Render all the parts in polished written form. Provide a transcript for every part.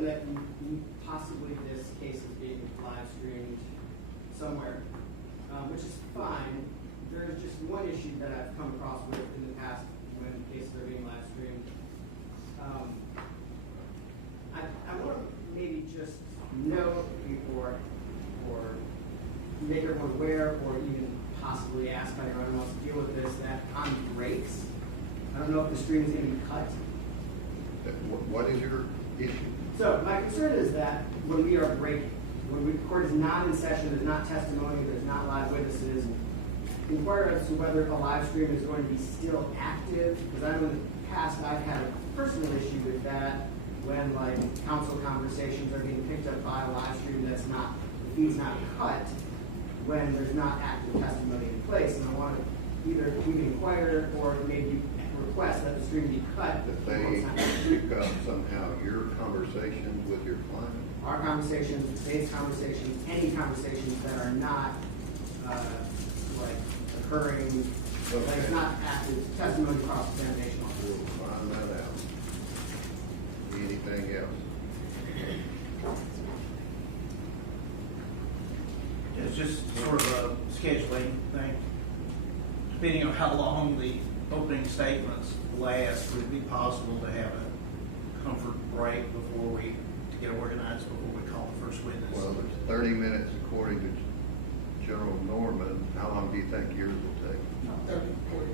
understand that possibly this case is being live streamed somewhere, which is fine. There's just one issue that I've come across with in the past when cases are being live streamed. I want to maybe just note before, or make everyone aware, or even possibly ask how everyone else to deal with this, that on breaks, I don't know if the stream is going to be cut. What is your issue? So my concern is that when we are breaking, when the court is not in session, there's not testimony, there's not live witnesses, inquire as to whether a live stream is going to be still active, because I know in the past I've had a personal issue with that when like counsel conversations are being picked up by a live stream that's not, the feed's not cut, when there's not active testimony in place, and I want to either we can inquire or maybe request that the stream be cut. If they pick up somehow your conversations with your client? Our conversations, Jade's conversations, any conversations that are not like occurring, like it's not active testimony cross-examination. We'll find that out. Anything else? It's just sort of a scheduling thing. Depending on how long the opening statements last, would it be possible to have a comfort break before we get organized, before we call the first witness? Well, there's 30 minutes according to General Norman. How long do you think yours will take? 30, 40.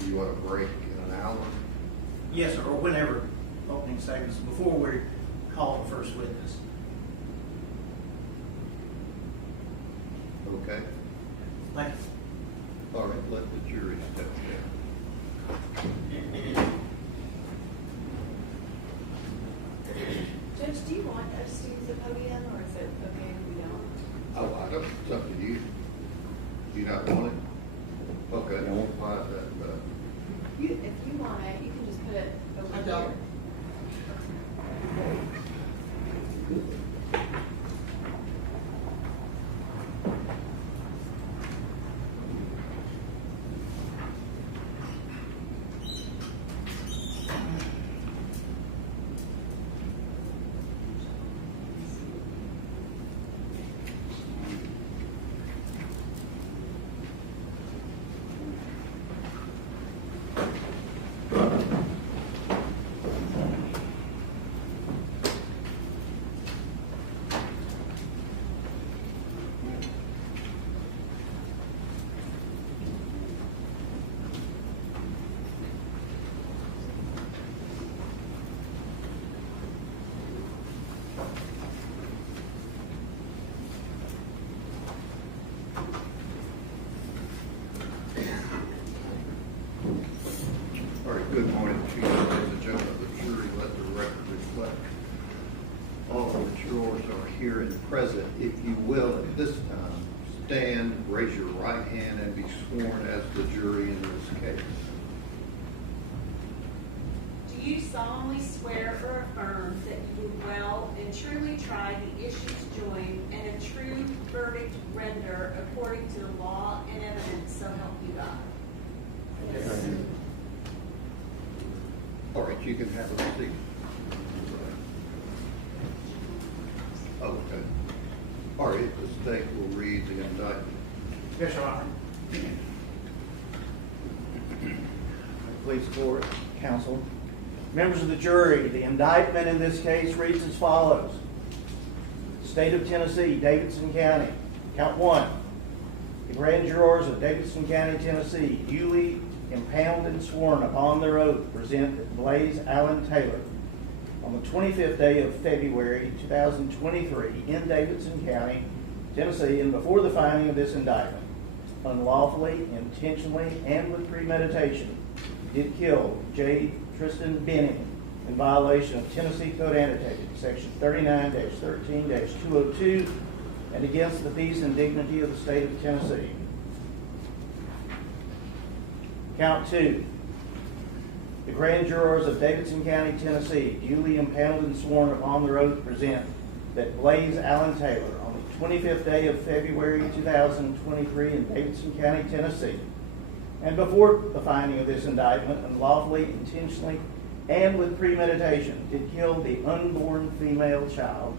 Do you want a break in an hour? Yes, sir, or whenever opening statements, before we call the first witness. Okay. Thank you. All right, let the jury step down. Judge, do you want us to use the podium, or is it okay if we don't? Oh, I don't, it's up to you. Do you not want it? Okay, I won't find that. If you want it, you can just put it over I here. don't. All right, good morning, Chief. Ladies and gentlemen of the jury, let the record reflect. All of the jurors are here and present. If you will, at this time, stand, raise your right hand, and be sworn as the jury in this case. Do you solemnly swear or affirm that you will well and truly try the issues joined and a true verdict render according to the law and evidence, so help you God? Yes. All right, you can have a seat. Okay. All right, the state will read the indictment. Yes, Your Honor. Please court, counsel. Members of the jury, the indictment in this case reads as follows. State of Tennessee, Davidson County, count 1. The grand jurors of Davidson County, Tennessee, duly impounded and sworn upon their oath, present Blaise Allen Taylor on the 25th day of February 2023 in Davidson County, Tennessee, and before the finding of this indictment, unlawfully, intentionally, and with premeditation, did kill Jade Benning in violation of Tennessee Code Annotated, Section 39-13-202, and against the peace and dignity of the state of Tennessee. Count 2. The grand jurors of Davidson County, Tennessee, duly impounded and sworn upon their oath, present that Blaise Allen Taylor, on the 25th day of February 2023 in Davidson County, Tennessee, and before the finding of this indictment, unlawfully, intentionally, and with premeditation did kill the unborn female child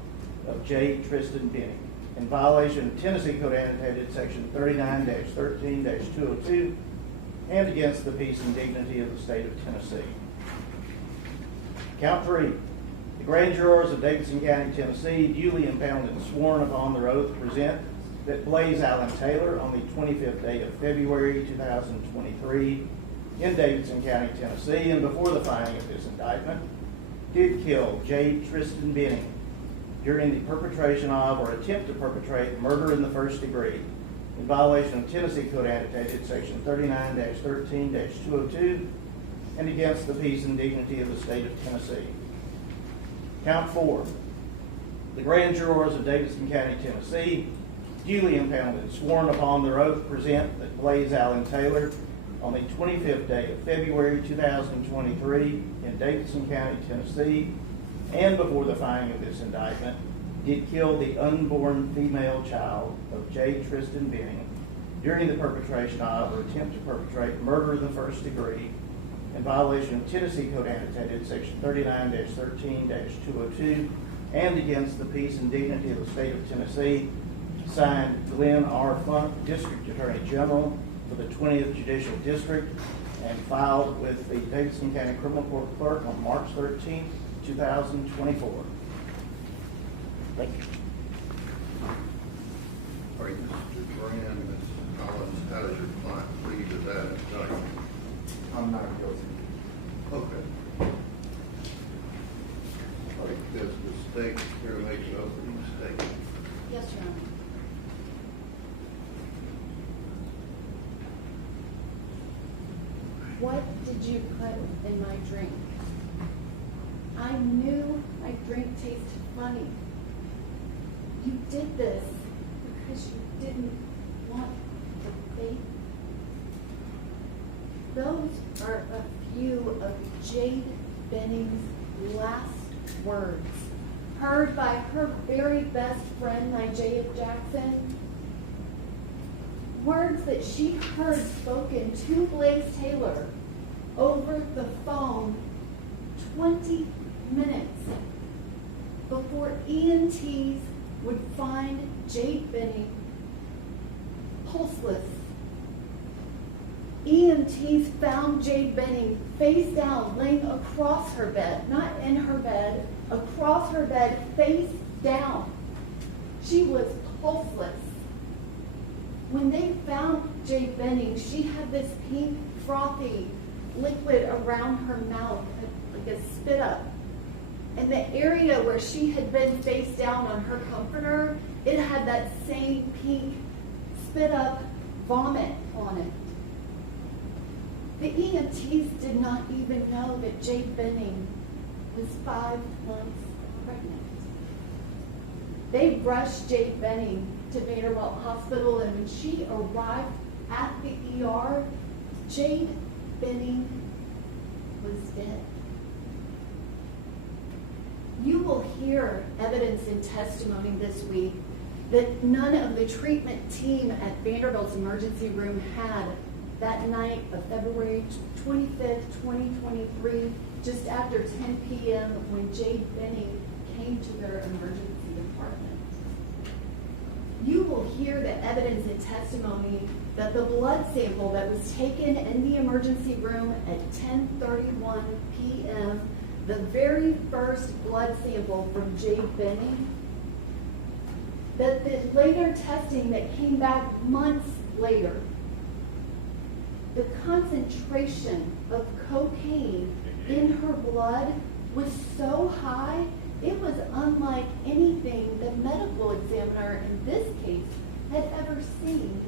of Jade Benning in violation of Tennessee Code Annotated Section 39-13-202 and against the peace and dignity of the state of Tennessee. Count 3. The grand jurors of Davidson County, Tennessee, duly impounded and sworn upon their oath to present that Blaise Taylor, on the 25th day of February 2023, in Davidson County, Tennessee, and before the filing of this indictment, did kill Jade Benning during the perpetration of or attempt to perpetrate murder in the first degree in violation of Tennessee Code Annotated Section 39-13-202 and against the peace and dignity of the state of Tennessee. Count 4. The grand jurors of Davidson County, Tennessee, duly impounded and sworn upon their oath to present that Blaise Taylor, on the 25th day of February 2023 in Davidson County, Tennessee, and before the filing of this indictment, did kill the unborn female child of Jade Benning during the perpetration of or attempt to perpetrate murder in the first degree in violation of Tennessee Code Annotated Section 39-13-202 and against the peace and dignity of the state of Tennessee, signed Glenn R. Funk, District Attorney General for the 20th Judicial District, and filed with the Davidson County Criminal Court Clerk on March 13, 2024. Thank you. All right, Mr. Brand, Ms. Collins, how does your client plead to that indictment? I'm not guilty. Okay. All right, does the state care to make an opening statement? Yes, Your Honor. What did you put in my drink? I knew my drink tasted funny. You did this because you didn't want the faith. Those are a few of Jade Benning's last words, heard by her very best friend, Nigel Jackson. Words that she heard spoken to Blaise Taylor over the phone 20 minutes before EMTs would find Jade Benning pulseless. EMTs found Jade Benning face down, laying across her bed, not in her bed, across her bed, face down. She was pulseless. When they found Jade Benning, she had this pink, frothy liquid around her mouth, like a spit up. And the area where she had been face down on her comforter, it had that same pink spit up vomit on it. The EMTs did not even know that Jade Benning was 5 months pregnant. They rushed Jade Benning to Vanderbilt Hospital, and when she arrived at the ER, Jade Benning was dead. You will hear evidence and testimony this week that none of the treatment team at Vanderbilt's emergency room had that night of February 25th, 2023, just after 10 p.m. when Jade Benning came to their emergency department. You will hear the evidence and testimony that the blood sample that was taken in the emergency room at 10:31 p.m., the very first blood sample from Jade Benning, that the later testing that came back months later, the concentration of cocaine in her blood was so high, it was unlike anything the medical examiner in this case had ever seen.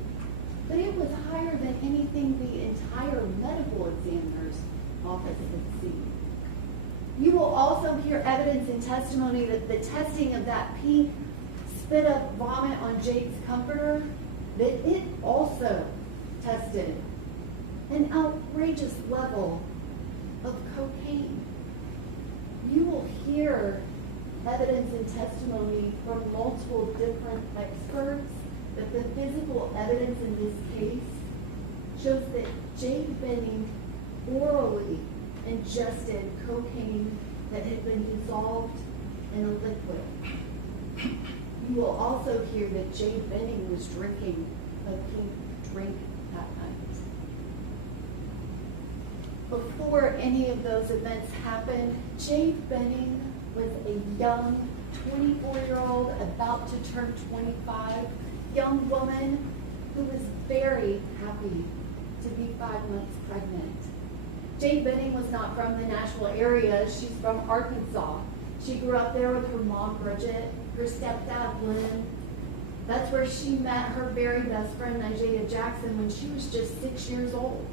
But it was higher than anything the entire medical examiner's office had seen. You will also hear evidence and testimony that the testing of that pink spit up vomit on Jade's comforter, that it also tested an outrageous level of cocaine. You will hear evidence and testimony from multiple different experts that the physical evidence in this case shows that Jade Benning orally ingested cocaine that had been dissolved in a liquid. You will also hear that Jade Benning was drinking a pink drink that night. Before any of those events happened, Jade Benning was a young 24-year-old, about to turn 25, young woman who was very happy to be 5 months pregnant. Jade Benning was not from the Nashville area. She's from Arkansas. She grew up there with her mom, Bridget, her stepdad, Lynn. That's where she met her very best friend, Jade Jackson, when she was just 6 years old.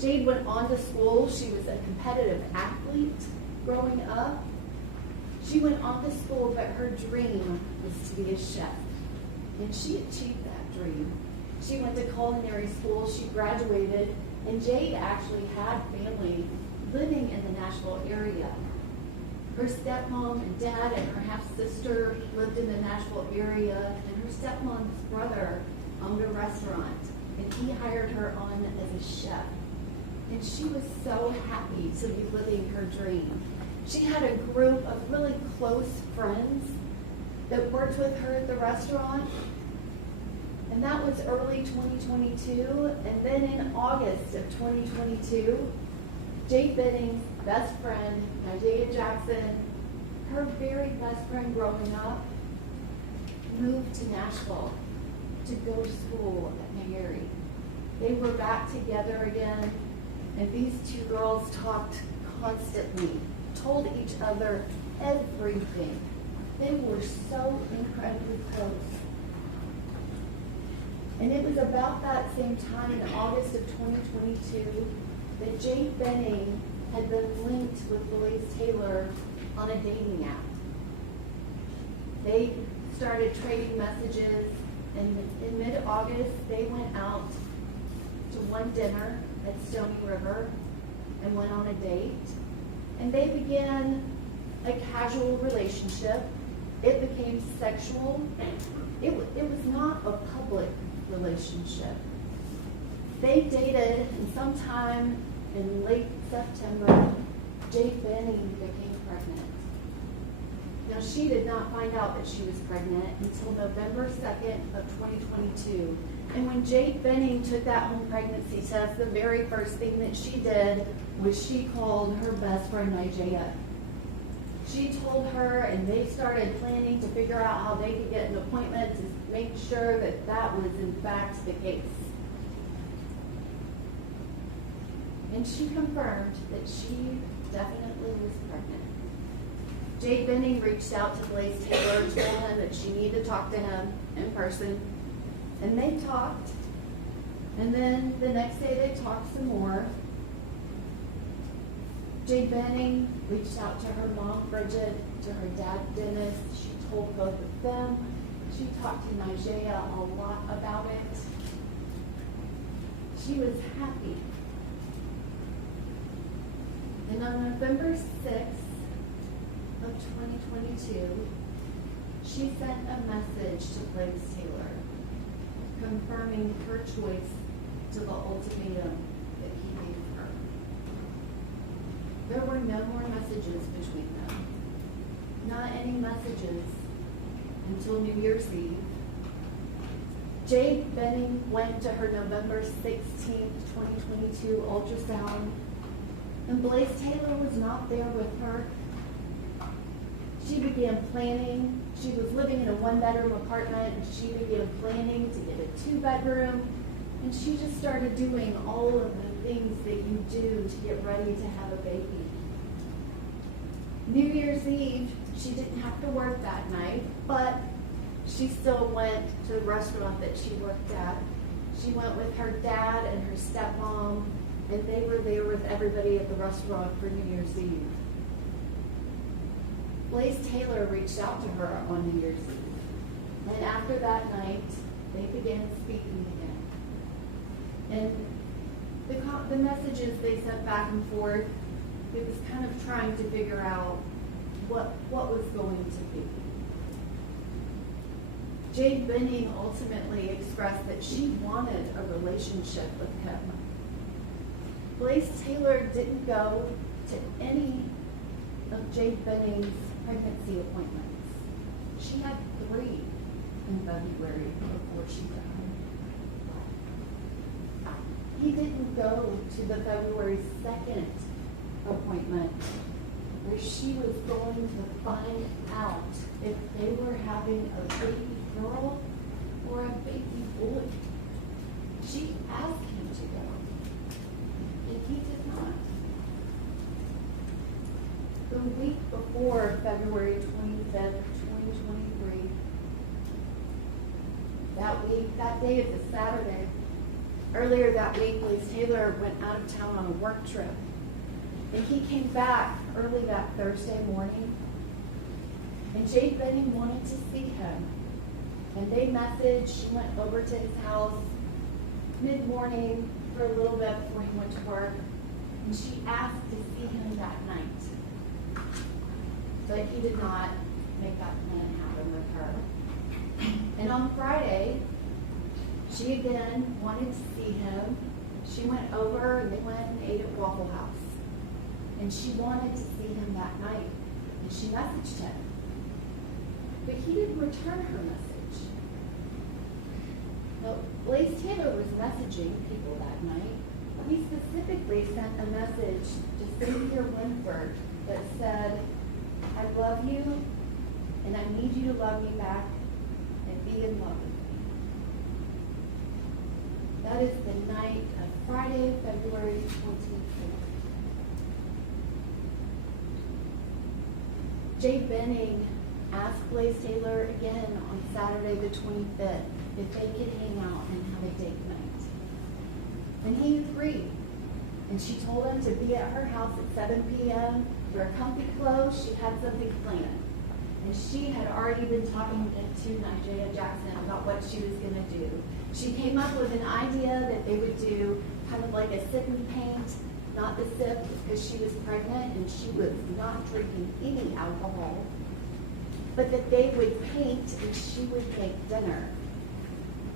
Jade went on to school. She was a competitive athlete growing up. She went on to school, but her dream was to be a chef. And she achieved that dream. She went to culinary school. She graduated. And Jade actually had family living in the Nashville area. Her stepmom and dad and her half-sister lived in the Nashville area, and her stepmom's brother owned a restaurant, and he hired her on as a chef. And she was so happy to be living her dream. She had a group of really close friends that worked with her at the restaurant. And that was early 2022. And then in August of 2022, Jade Benning's best friend, Jade Jackson, her very best friend growing up, moved to Nashville to go to school at Mary. They were back together again, and these two girls talked constantly, told each other everything. They were so incredibly close. And it was about that same time in August of 2022 that Jade Benning had been linked with Blaise Taylor on a dating app. They started trading messages, and in mid-August they went out to one dinner at Stony River and went on a date. And they began a casual relationship. It became sexual. It was not a public relationship. They dated, and sometime in late September, Jade Benning became pregnant. Now, she did not find out that she was pregnant until November 2nd of 2022. And when Jade Benning took that home pregnancy test, the very first thing that she did was she called her best friend, Isaiah. She told her, and they started planning to figure out how they could get an appointment to make sure that that was in fact the case. And she confirmed that she definitely was pregnant. Jade Benning reached out to Blaise Taylor and told him that she needed to talk to him in person. And they talked. And then the next day they talked some more. Jade Benning reached out to her mom, Bridget, to her dad, Dennis. She told both of them. She talked to Isaiah a lot about it. She was happy. And on November 6th of 2022, she sent a message to Blaise Taylor confirming her choice to the ultimatum that he gave her. There were no more messages between them. Not any messages until New Year's Eve. Jade Benning went to her November 16th, 2022 ultrasound, and Blaise Taylor was not there with her. She began planning. She was living in a one-bedroom apartment, and she began planning to get a two-bedroom, and she just started doing all of the things that you do to get ready to have a baby. New Year's Eve, she didn't have to work that night, but she still went to the restaurant that she worked at. She went with her dad and her stepmom, and they were there with everybody at the restaurant for New Year's Eve. Blaise Taylor reached out to her on New Year's Eve, and after that night, they began speaking again. And the messages they sent back and forth, it was kind of trying to figure out what was going to be. Jade Benning ultimately expressed that she wanted a relationship with him. Blaise Taylor didn't go to any of Jade Benning's pregnancy appointments. She had 3 in February before she died. He didn't go to the February 2nd appointment where she was going to find out if they were having a baby girl or a baby boy. She asked him to go, and he did not. The week before February 25th, 2023, that day is a Saturday. Earlier that week, Blaise Taylor went out of town on a work trip. And he came back early that Thursday morning. And Jade Benning wanted to see him. And they messaged. She went over to his house mid-morning for a little bit before he went to work. And she asked to see him that night. But he did not make that plan happen with her. And on Friday, she again wanted to see him. She went over and they went and ate at Waffle House. And she wanted to see him that night. And she messaged him. But he didn't return her message. Now, Blaise Taylor was messaging people that night. He specifically sent a message to Cynthia Winford that said, I love you, and I need you to love me back and be in love with me. That is the night of Friday, February 24th. Jade Benning asked Blaise Taylor again on Saturday the 25th if they could hang out and have a date night. And he agreed. And she told him to be at her house at 7 p.m. Wear comfy clothes. She had something planned. And she had already been talking to Nigella Jackson about what she was going to do. She came up with an idea that they would do kind of like a sip and paint, not the sip because she was pregnant and she was not drinking any alcohol, but that they would paint and she would make dinner.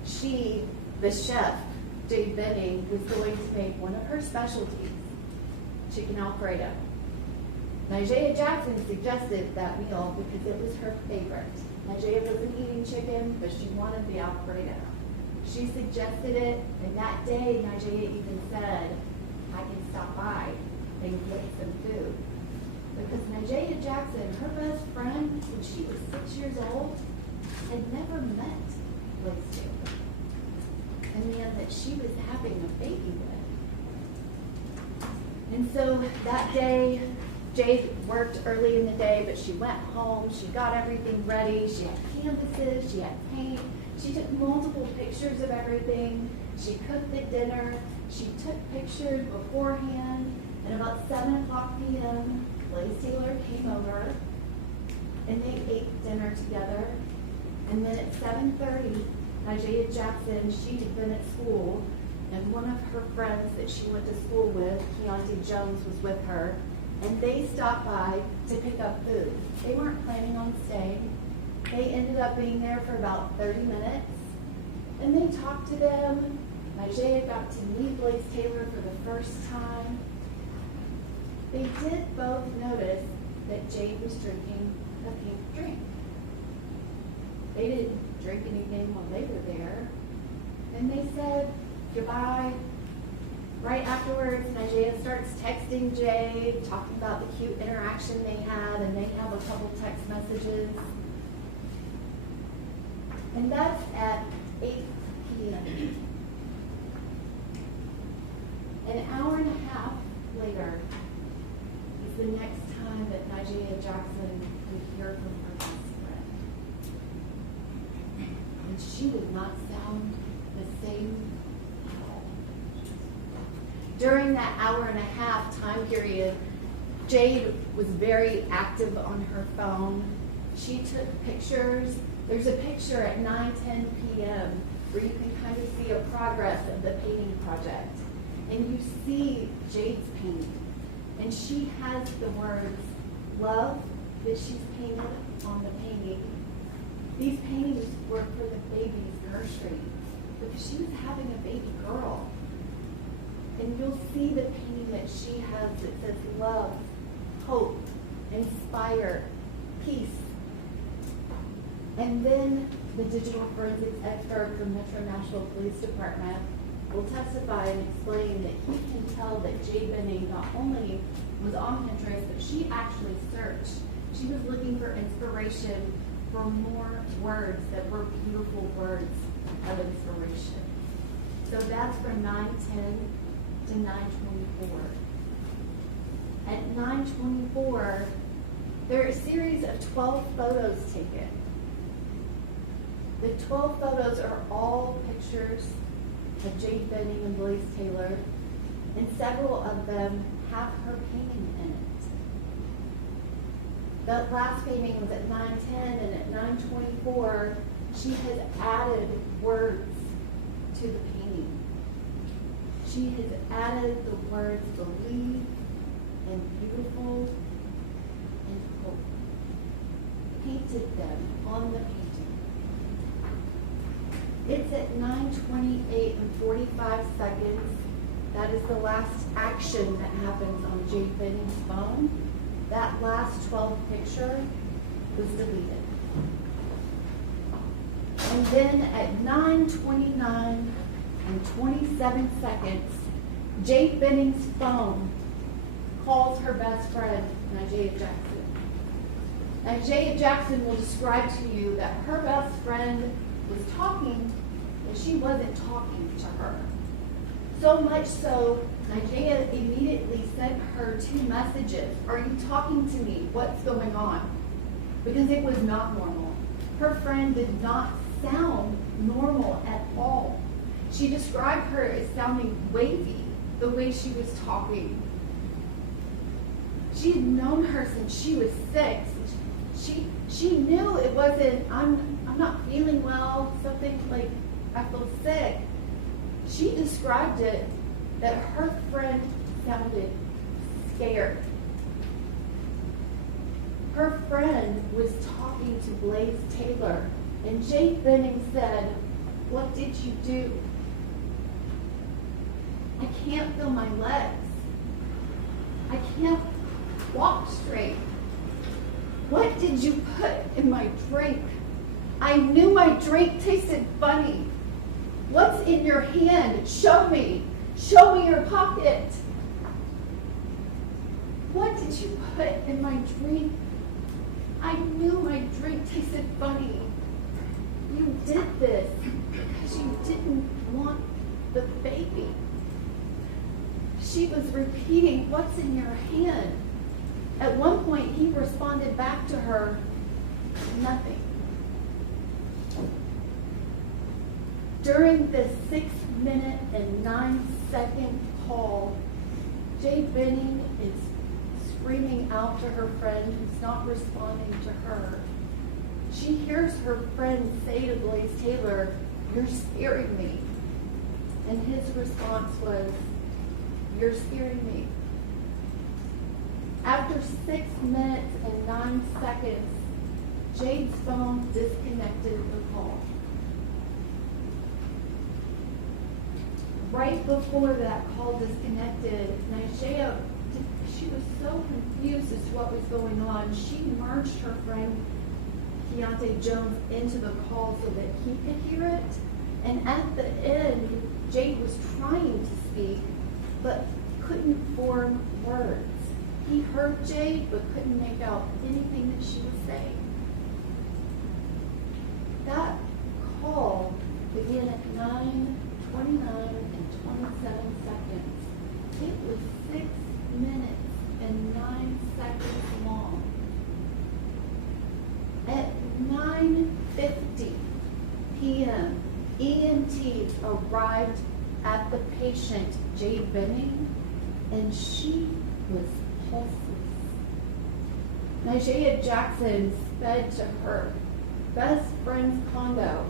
She, the chef, Jade Benning, was going to make one of her specialties, chicken Alfredo. Nigella Jackson suggested that meal because it was her favorite. Nigella wasn't eating chicken, but she wanted the Alfredo. She suggested it, and that day Nigella even said, I can stop by and get some food. Because Nigella Jackson, her best friend, when she was 6 years old, had never met Blaise Taylor, and the man that she was having a baby with. And so that day, Jade worked early in the day, but she went home, she got everything ready, she had canvases, she had paint, she took multiple pictures of everything, she cooked the dinner, she took pictures beforehand, and about 7 o'clock p.m., Blaise Taylor came over, and they ate dinner together, and then at 7:30, Nigella Jackson, she had been at school, and one of her friends that she went to school with, Keontae Jones, was with her, and they stopped by to pick up food. They weren't planning on staying. They ended up being there for about 30 minutes, and they talked to them. Nigella got to meet Blaise Taylor for the first time. They did both notice that Jade was drinking a pink drink. They didn't drink anything while they were there. And they said goodbye. Right afterwards, Nigella starts texting Jade, talking about the cute interaction they had, and they have a couple text messages. And that's at 8 p.m. An hour and a half later is the next time that Nigella Jackson would hear from her best friend. And she did not sound the same at all. During that hour and a half time period, Jade was very active on her phone. She took pictures. There's a picture at 9:10 p.m. where you can kind of see a progress of the painting project. And you see Jade's painting. And she has the words, love, that she's painted on the painting. These paintings were for the baby's nursery because she was having a baby girl. And you'll see the painting that she has that says love, hope, inspire, peace. And then the digital forensics expert from Metro Nashville Police Department will testify and explain that he can tell that Jade Benning not only was on Pinterest, but she actually searched. She was looking for inspiration for more words that were beautiful words of inspiration. So that's from 9:10 to 9:24. At 9:24, there are a series of 12 photos taken. The 12 photos are all pictures of Jade Benning and Blaise Taylor, and several of them have her painting in it. That last painting was at 9:10, and at 9:24, she has added words to the painting. She has added the words believe and beautiful and hope. Painted them on the painting. It's at 9:28 and 45 seconds. That is the last action that happens on Jade Benning's phone. That last 12 picture was deleted. And then at 9:29 and 27 seconds, Jade Benning's phone calls her best friend, Jade Jackson. Jade Jackson will describe to you that her best friend was talking, and she wasn't talking to her. So much so, Nigeria immediately sent her 2 messages. Are you talking to me? What's going on? Because it was not normal. Her friend did not sound normal at all. She described her as sounding wavy, the way she was talking. She had known her since she was 6. She knew it wasn't, I'm not feeling well, something like I feel sick. She described it that her friend sounded scared. Her friend was talking to Blaise Taylor, and Jade Benning said, "What did you do? I can't feel my legs. I can't walk straight. What did you put in my drink? I knew my drink tasted funny. What's in your hand? Show me. Show me your pocket. What did you put in my drink? I knew my drink tasted funny. You did this because you didn't want the baby." She was repeating, "What's in your hand?" At one point, he responded back to her, "Nothing." During the 6-minute and 9-second call, Jade Benning is screaming out to her friend who's not responding to her. She hears her friend say to Blaise Taylor, "You're scaring me." And his response was, "You're scaring me." After 6 minutes and 9 seconds, Jade's phone disconnected the call. Right before that call disconnected, Nigeria, she was so confused as to what was going on. She merged her friend Keontae Jones into the call so that he could hear it. And at the end, Jade was trying to speak, but couldn't form words. He heard Jade, but couldn't make out anything that she was saying. That call began at 9:29 and 27 seconds. It was 6 minutes and 9 seconds long. At 9:50 p.m., EMTs arrived at the patient, Jade Benning, and she was pulseless. Nigeria Jackson sped to her best friend's condo,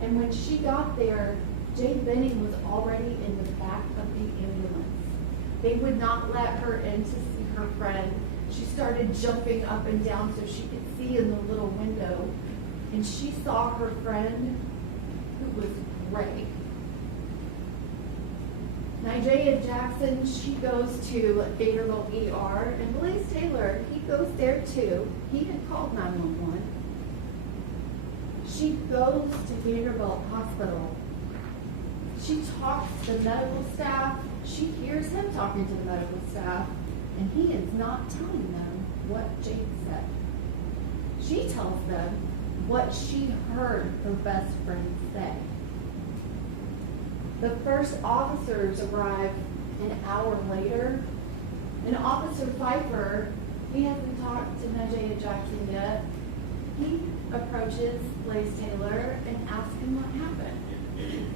and when she got there, Jade Benning was already in the back of the ambulance. They would not let her in to see her friend. She started jumping up and down so she could see in the little window, and she saw her friend, who was gray. Jade Jackson, she goes to Vanderbilt ER, and Blaise Taylor, he goes there too. He had called 911. She goes to Vanderbilt Hospital. She talks to the medical staff. She hears him talking to the medical staff, and he is not telling them what Jade said. She tells them what she heard her best friend say. The first officers arrive an hour later, and Officer Pfeiffer, he hasn't talked to Jade Jackson yet. He approaches Blaise Taylor and asks him what happened.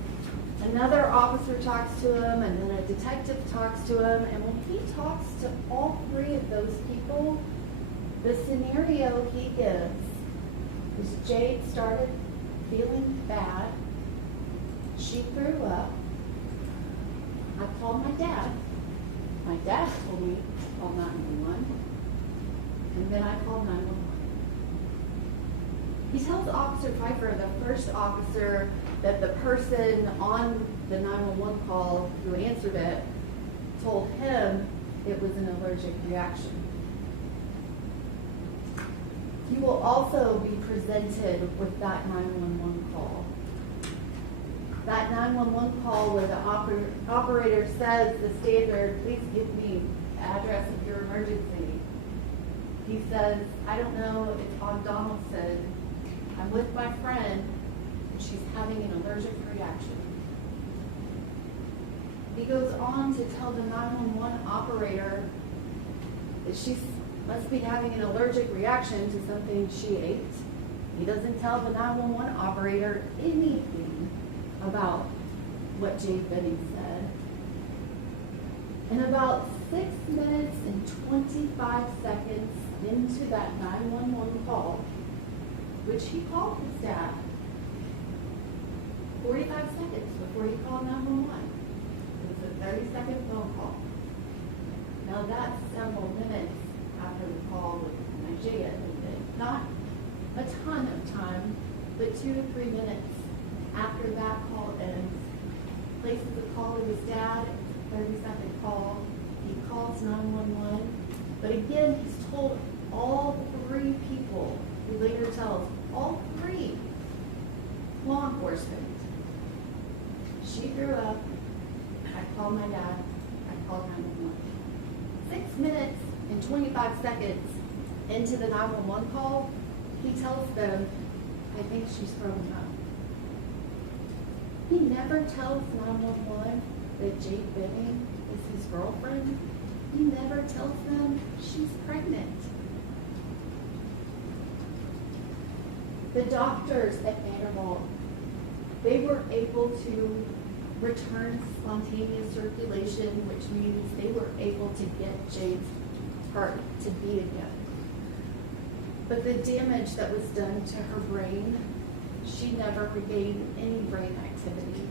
Another officer talks to him, and then a detective talks to him, and when he talks to all three of those people, the scenario he gives is Jade started feeling bad. She threw up. I called my dad. My dad told me to call 911, and then I called 911. He tells Officer Pfeiffer, the first officer, that the person on the 911 call who answered it told him it was an allergic reaction. You will also be presented with that 911 call. That 911 call where the operator says the standard, please give me the address of your emergency. He says, I don't know, it's on Donaldson. I'm with my friend, and she's having an allergic reaction. He goes on to tell the 911 operator that she must be having an allergic reaction to something she ate. He doesn't tell the 911 operator anything about what Jade Benning said. And about 6 minutes and 25 seconds into that 911 call, which he called his dad, 45 seconds before he called 911. It was a 30-second phone call. Now that's several minutes after the call with Nigeria ended. Not a ton of time, but 2 to 3 minutes after that call ends. Places a call to his dad, 30-second call. He calls 911. But again, he's told all 3 people, he later tells all 3 law enforcement. She threw up. I called my dad. I called 911. 6 minutes and 25 seconds into the 911 call, he tells them, I think she's throwing up. He never tells 911 that Jade Benning is his girlfriend. He never tells them she's pregnant. The doctors at Vanderbilt, they were able to return spontaneous circulation, which means they were able to get Jade's heart to beat again. But the damage that was done to her brain, she never regained any brain activity,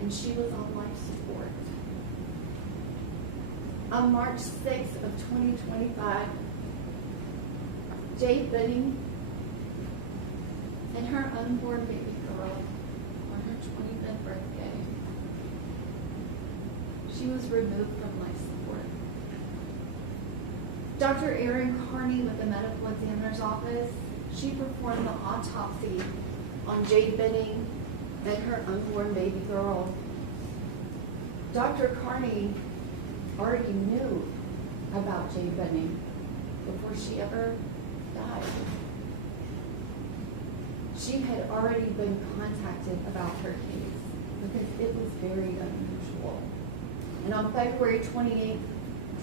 and she was on life support. On March 6th of 2025, Jade Benning and her unborn baby girl on her 25th birthday, she was removed from life support. Dr. Erin Carney with the medical examiner's office, she performed the autopsy on Jade Benning and her unborn baby girl. Dr. Carney already knew about Jade Benning before she ever died. She had already been contacted about her case because it was very unusual. And on February 28,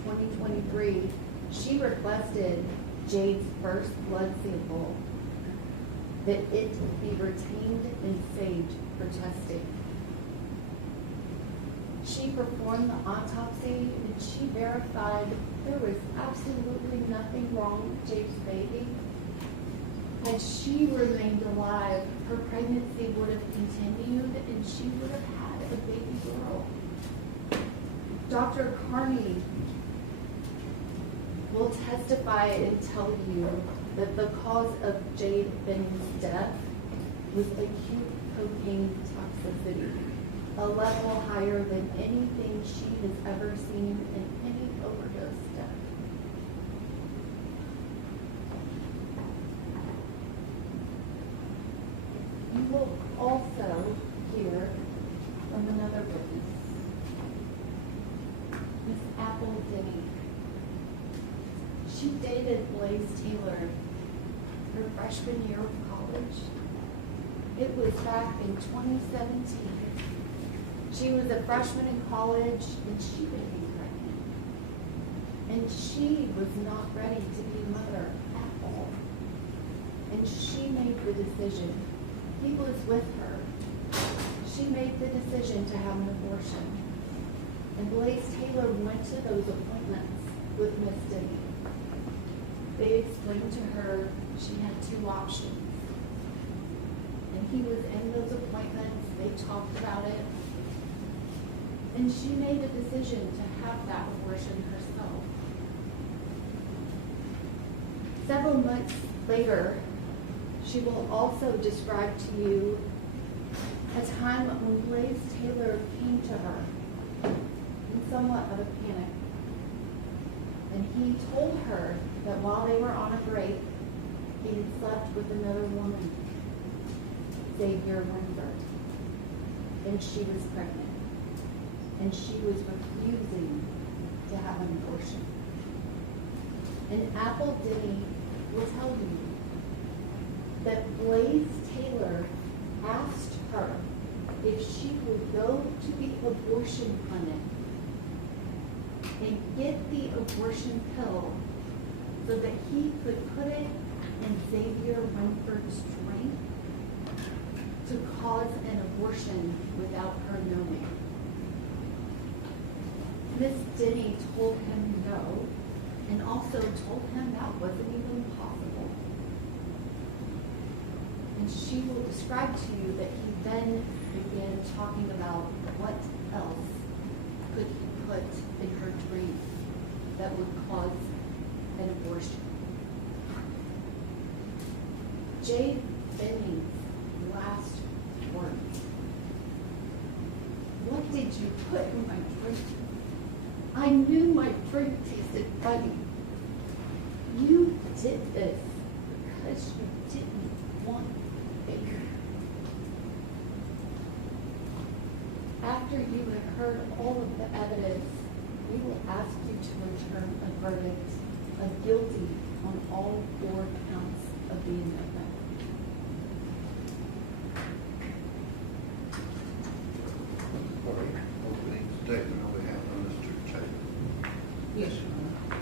2023, she requested Jade's first blood sample, that it be retained and saved for testing. She performed the autopsy and she verified there was absolutely nothing wrong with Jade's baby. Had she remained alive, her pregnancy would have continued and she would have had a baby girl. Dr. Carney will testify and tell you that the cause of Jade Benning's death was acute cocaine toxicity. a level higher than anything she has ever seen in any overdose death. You will also hear from another witness, Miss Apple Denny. She dated Blaise Taylor her freshman year of college. It was back in 2017. She was a freshman in college and she became pregnant. And she was not ready to be a mother at all. And she made the decision. He was with her. She made the decision to have an abortion. And Blaise Taylor went to those appointments with Miss Denny. They explained to her she had two options. And he was in those appointments, they talked about it. And she made a decision to have that abortion herself. Several months later, she will also describe to you a time when Blaise Taylor came to her in somewhat of a panic. And he told her that while they were on a break, he had slept with another woman, Xavier Winford, and she was pregnant. And she was refusing to have an abortion. And Apple Denny will tell you that Blaise Taylor asked her if she would go to the abortion clinic and get the abortion pill so that he could put it in Xavier Winford's drink to cause an abortion without her knowing. Miss Denny told him no, and also told him that wasn't even possible. And she will describe to you that he then began talking about what else could he put in her drink that would cause an abortion. Jade Benning's last words. What did you put in my drink? I knew my drink tasted funny. You did this because you didn't want baby. After you have heard all of the evidence, we will ask you to return a verdict of guilty on all 4 counts of the indictment. All right, opening statement on behalf of Mr. Taylor. Yes, Your Honor.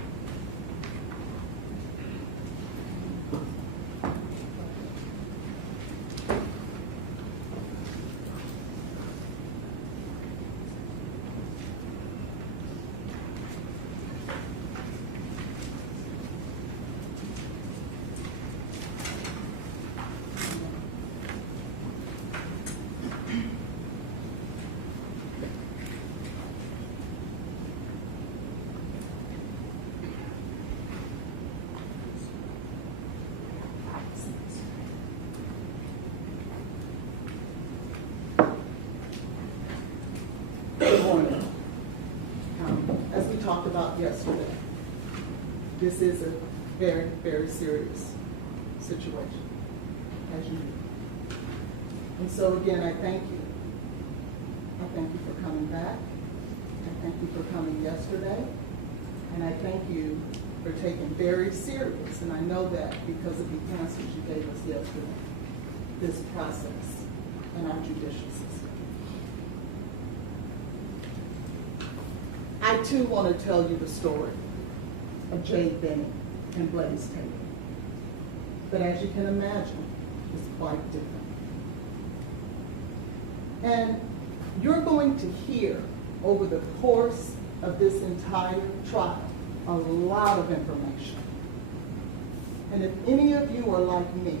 Good morning. As we talked about yesterday, this is a very, very serious situation, as you know. And so again, I thank you. I thank you for coming back. I thank you for coming yesterday. And I thank you for taking very serious, and I know that because of the answers you gave us yesterday, this process in our judicial system. I too want to tell you the story of Jade Benning and Blaise Taylor. But as you can imagine, it's quite different. And you're going to hear over the course of this entire trial a lot of information. And if any of you are like me,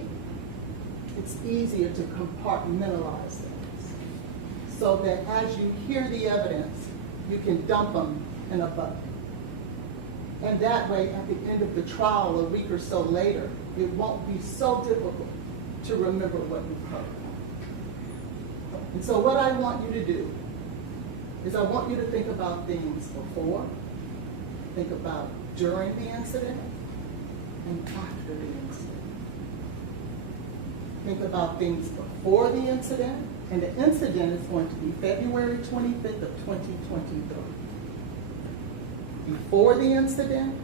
it's easier to compartmentalize things so that as you hear the evidence, you can dump them in a bucket. And that way, at the end of the trial, a week or so later, it won't be so difficult to remember what you've heard. And so what I want you to do is I want you to think about things before, think about during the incident, and after the incident. Think about things before the incident, and the incident is going to be February 25th of 2023. Before the incident,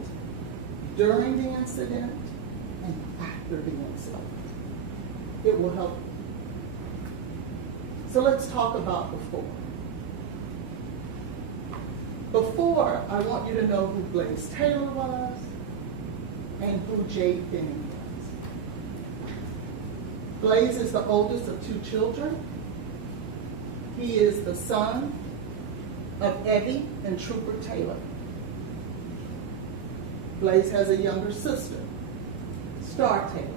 during the incident, and after the incident. It will help. So let's talk about before. Before, I want you to know who Blaise Taylor was and who Jade Benning was. Blaise is the oldest of 2 children. He is the son of Evie and Trooper Taylor. Blaise has a younger sister, Star Taylor.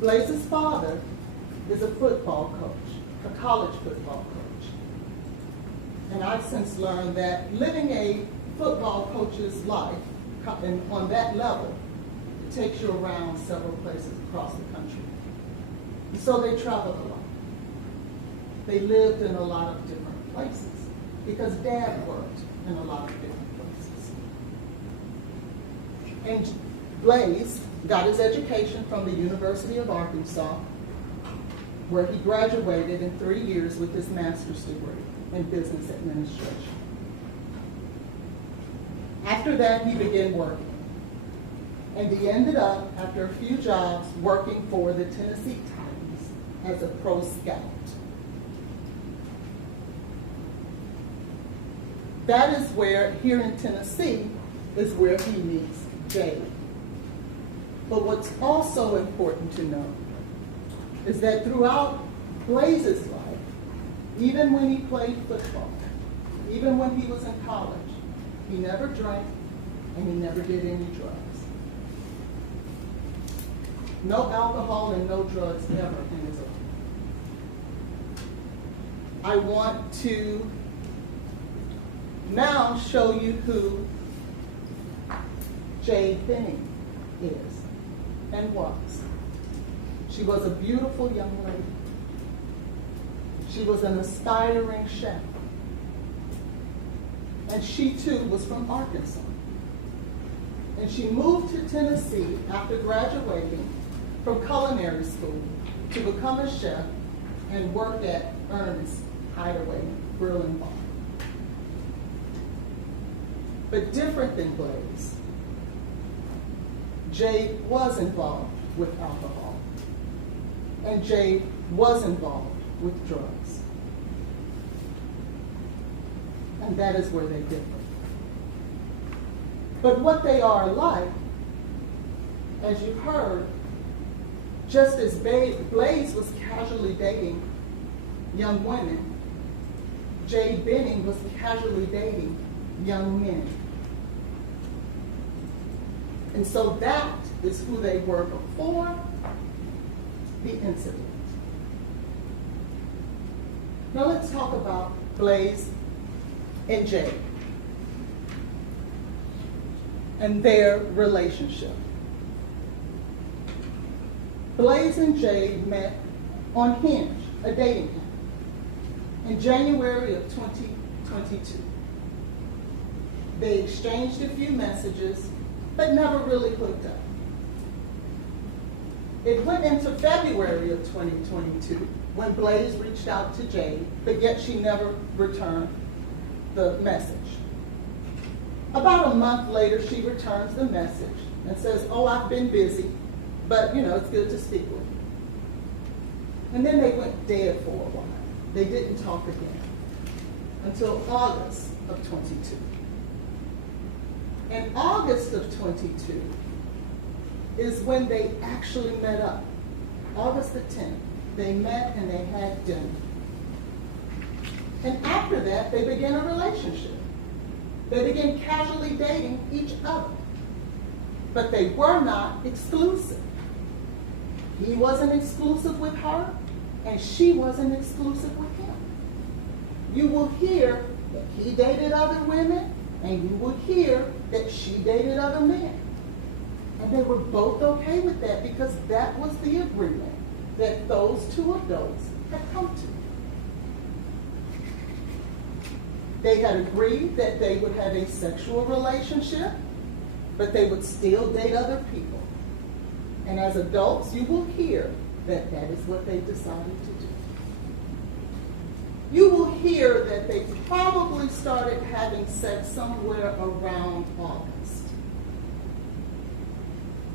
Blaise's father is a football coach, a college football coach. And I've since learned that living a football coach's life on that level, it takes you around several places across the country. And so they traveled a lot. They lived in a lot of different places because Dad worked in a lot of different places. And Blaise got his education from the University of Arkansas, where he graduated in 3 years with his master's degree in business administration. After that, he began working. And he ended up, after a few jobs, working for the Tennessee Titans as a pro scout. That is where, here in Tennessee, is where he meets Jade. But what's also important to know is that throughout Blaise's life, even when he played football, even when he was in college, he never drank and he never did any drugs. No alcohol and no drugs ever in his life. I want to now show you who Jade Benning is and was. She was a beautiful young lady. She was an aspiring chef. And she too was from Arkansas. And she moved to Tennessee after graduating from culinary school to become a chef and worked at Ernest's Hideaway Grill and Bar. But different than Blaise, Jade was involved with alcohol. And Jade was involved with drugs. And that is where they differ. But what they are alike, as you've heard, just as Blaise was casually dating young women, Jade Benning was casually dating young men. And so that is who they were before the incident. Now let's talk about Blaise and Jade and their relationship. Blaise and Jade met on Hinge, a dating app, in January of 2022. They exchanged a few messages, but never really hooked up. It went into February of 2022 when Blaise reached out to Jade, but yet she never returned the message. About a month later, she returns the message and says, "Oh, I've been busy, but it's good to speak with you." And then they went dead for a while. They didn't talk again until August of 22. In August of 22 is when they actually met up. August the 10th, they met and they had dinner. And after that, they began a relationship. They began casually dating each other. But they were not exclusive. He wasn't exclusive with her, and she wasn't exclusive with him. You will hear that he dated other women, and you will hear that she dated other men. And they were both okay with that because that was the agreement that those two adults had come to. They had agreed that they would have a sexual relationship, but they would still date other people. And as adults, you will hear that that is what they decided to do. You will hear that they probably started having sex somewhere around August.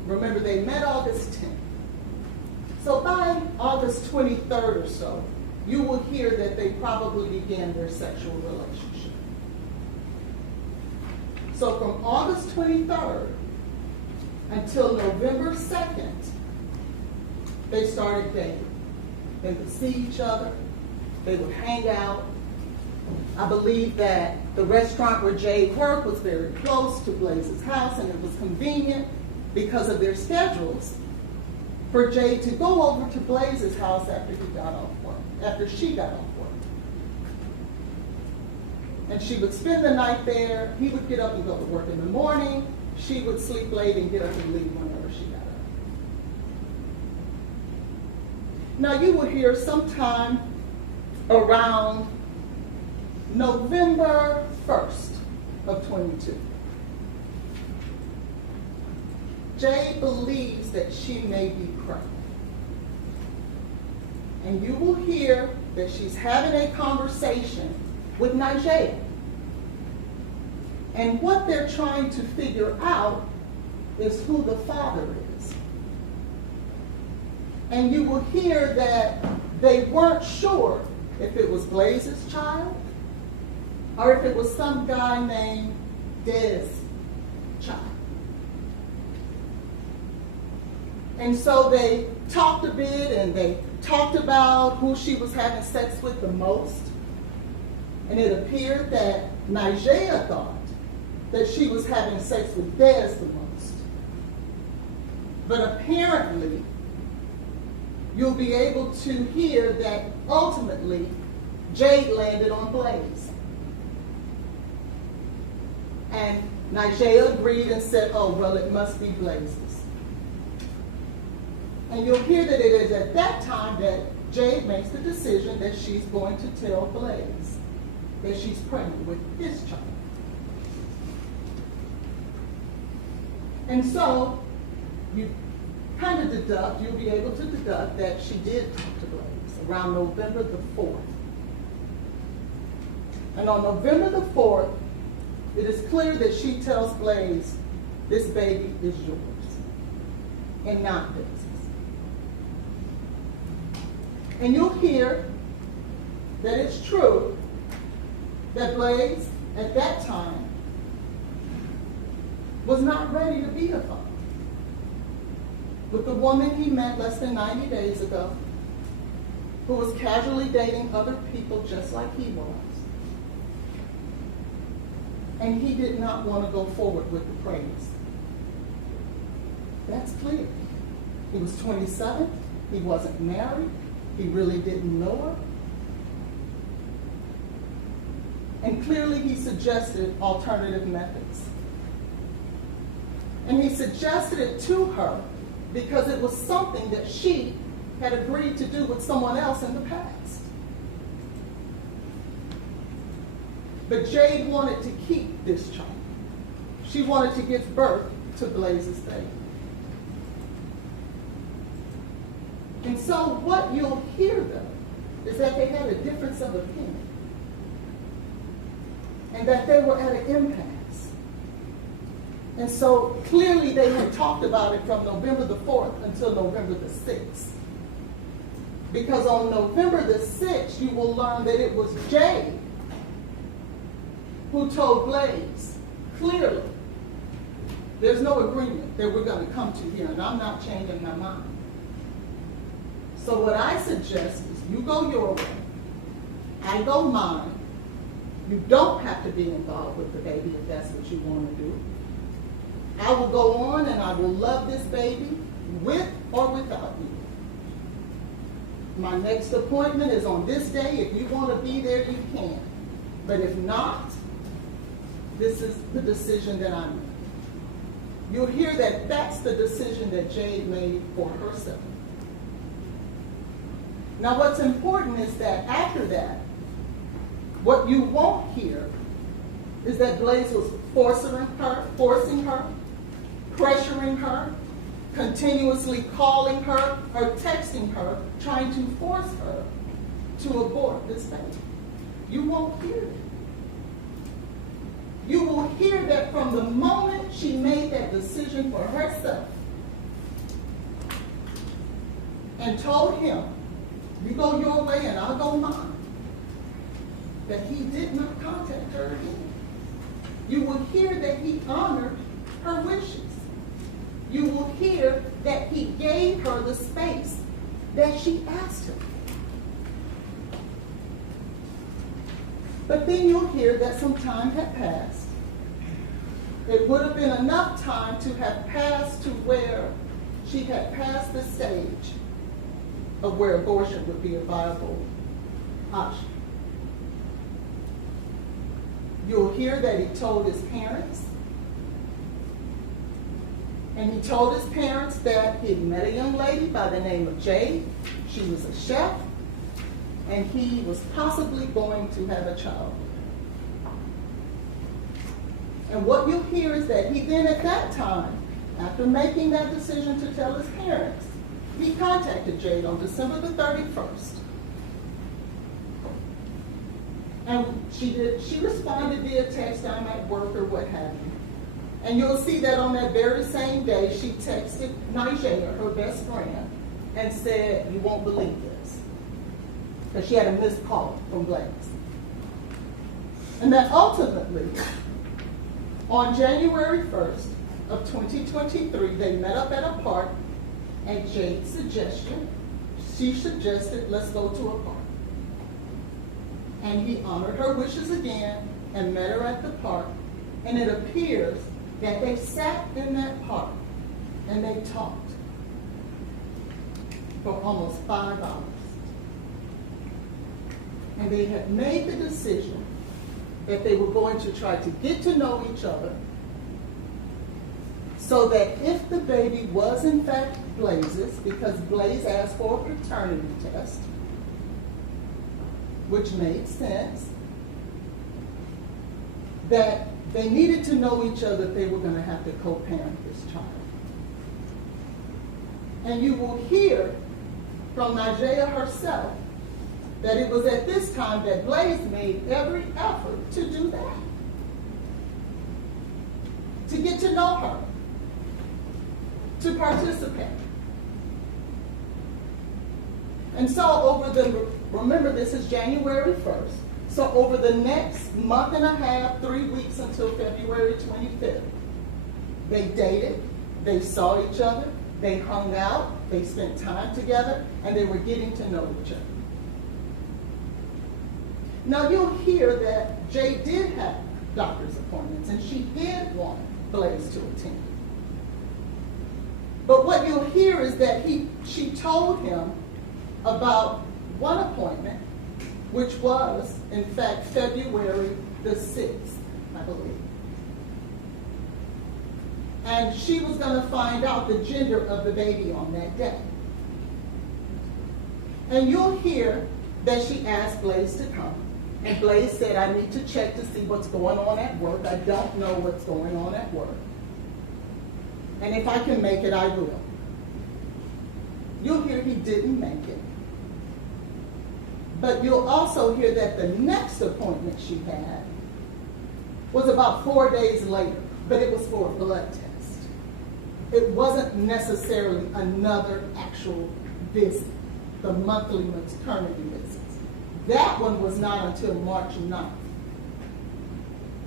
Remember, they met August 10th. So by August 23rd or so, you will hear that they probably began their sexual relationship. So from August 23rd until November 2nd, they started dating. They would see each other. They would hang out. I believe that the restaurant where Jade worked was very close to Blaise's house, and it was convenient because of their schedules for Jade to go over to Blaise's house after he got off work, after she got off work. And she would spend the night there. He would get up and go to work in the morning. She would sleep late and get up and leave whenever she got up. Now you would hear sometime around November 1st of 22. Jade believes that she may be pregnant. And you will hear that she's having a conversation with Nigel. And what they're trying to figure out is who the father is. And you will hear that they weren't sure if it was Blaise's child or if it was some guy named Des' child. And so they talked a bit, and they talked about who she was having sex with the most. And it appeared that Nigel thought that she was having sex with Des the most. But apparently, you'll be able to hear that ultimately Jade landed on Blaise. And Nigel agreed and said, oh, well, it must be Blaise's. And you'll hear that it is at that time that Jade makes the decision that she's going to tell Blaise that she's pregnant with his child. And so you kind of deduct, you'll be able to deduct that she did talk to Blaise around November the 4th. And on November the 4th, it is clear that she tells Blaise, this baby is yours and not Blaise. And you'll hear that it's true that Blaise, at that time, was not ready to be a father. With the woman he met less than 90 days ago, who was casually dating other people just like he was. And he did not want to go forward with the pregnancy. That's clear. He was 27, he wasn't married, he really didn't know her. And clearly he suggested alternative methods. And he suggested it to her because it was something that she had agreed to do with someone else in the past. But Jade wanted to keep this child. She wanted to give birth to Blaise's baby. And so what you'll hear, though, is that they had a difference of opinion. And that they were at an impasse. And so clearly they had talked about it from November the 4th until November the 6th. Because on November the 6th, you will learn that it was Jade who told Blaise, clearly, there's no agreement that we're going to come to here, and I'm not changing my mind. So what I suggest is you go your way, I go mine. You don't have to be involved with the baby if that's what you want to do. I will go on and I will love this baby with or without you. My next appointment is on this day. If you want to be there, you can. But if not, this is the decision that I made. You'll hear that that's the decision that Jade made for herself. Now what's important is that after that, what you won't hear is that Blaise was forcing her, pressuring her, continuously calling her or texting her, trying to force her to abort this baby. You won't hear it. You will hear that from the moment she made that decision for herself and told him, you go your way and I'll go mine, that he did not contact her again. You will hear that he honored her wishes. You will hear that he gave her the space that she asked him. But then you'll hear that some time had passed. It would have been enough time to have passed to where she had passed the stage of where abortion would be a viable option. You'll hear that he told his parents, and he told his parents that he had met a young lady by the name of Jade. She was a chef, and he was possibly going to have a child. And what you'll hear is that he then at that time, after making that decision to tell his parents, he contacted Jade on December the 31st. And she responded via text, I'm at work or what have you. And you'll see that on that very same day, she texted Nigella, her best friend, and said, you won't believe this. Because she had a missed call from Blaise. And that ultimately, on January 1st of 2023, they met up at a park, and Jade's suggestion, she suggested, let's go to a park. And he honored her wishes again and met her at the park. And it appears that they sat in that park and they talked for almost 5 hours. And they had made the decision that they were going to try to get to know each other so that if the baby was in fact Blaise's, because Blaise asked for a paternity test, which made sense, that they needed to know each other if they were going to have to co-parent this child. And you will hear from Nigella herself that it was at this time that Blaise made every effort to do that, to get to know her, to participate. And so remember this is January 1st, so over the next month and a half, 3 weeks until February 25th, they dated, they saw each other, they hung out, they spent time together, and they were getting to know each other. Now you'll hear that Jade did have doctor's appointments, and she did want Blaise to attend. But what you'll hear is that she told him about one appointment, which was, in fact, February the 6th, I believe. And she was going to find out the gender of the baby on that day. And you'll hear that she asked Blaise to come. And Blaise said, I need to check to see what's going on at work. I don't know what's going on at work. And if I can make it, I will. You'll hear he didn't make it. But you'll also hear that the next appointment she had was about 4 days later, but it was for a blood test. It wasn't necessarily another actual visit, the monthly maternity visits. That one was not until March 9th.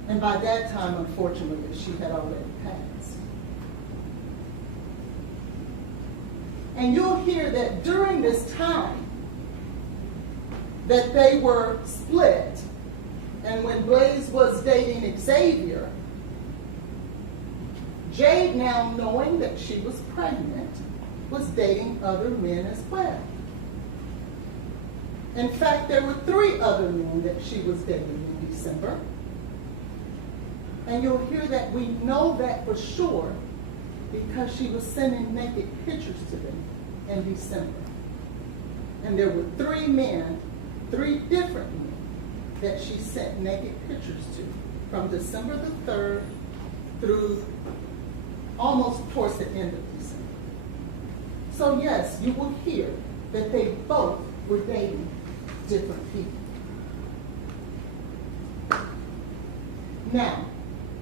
And by that time, unfortunately, she had already passed. And you'll hear that during this time that they were split, and when Blaise was dating Xavier, Jade, now knowing that she was pregnant, was dating other men as well. In fact, there were 3 other men that she was dating in December. And you'll hear that we know that for sure because she was sending naked pictures to them in December. And there were 3 men, 3 different men, that she sent naked pictures to from December the 3rd through almost towards the end of December. So yes, you will hear that they both were dating different people. Now,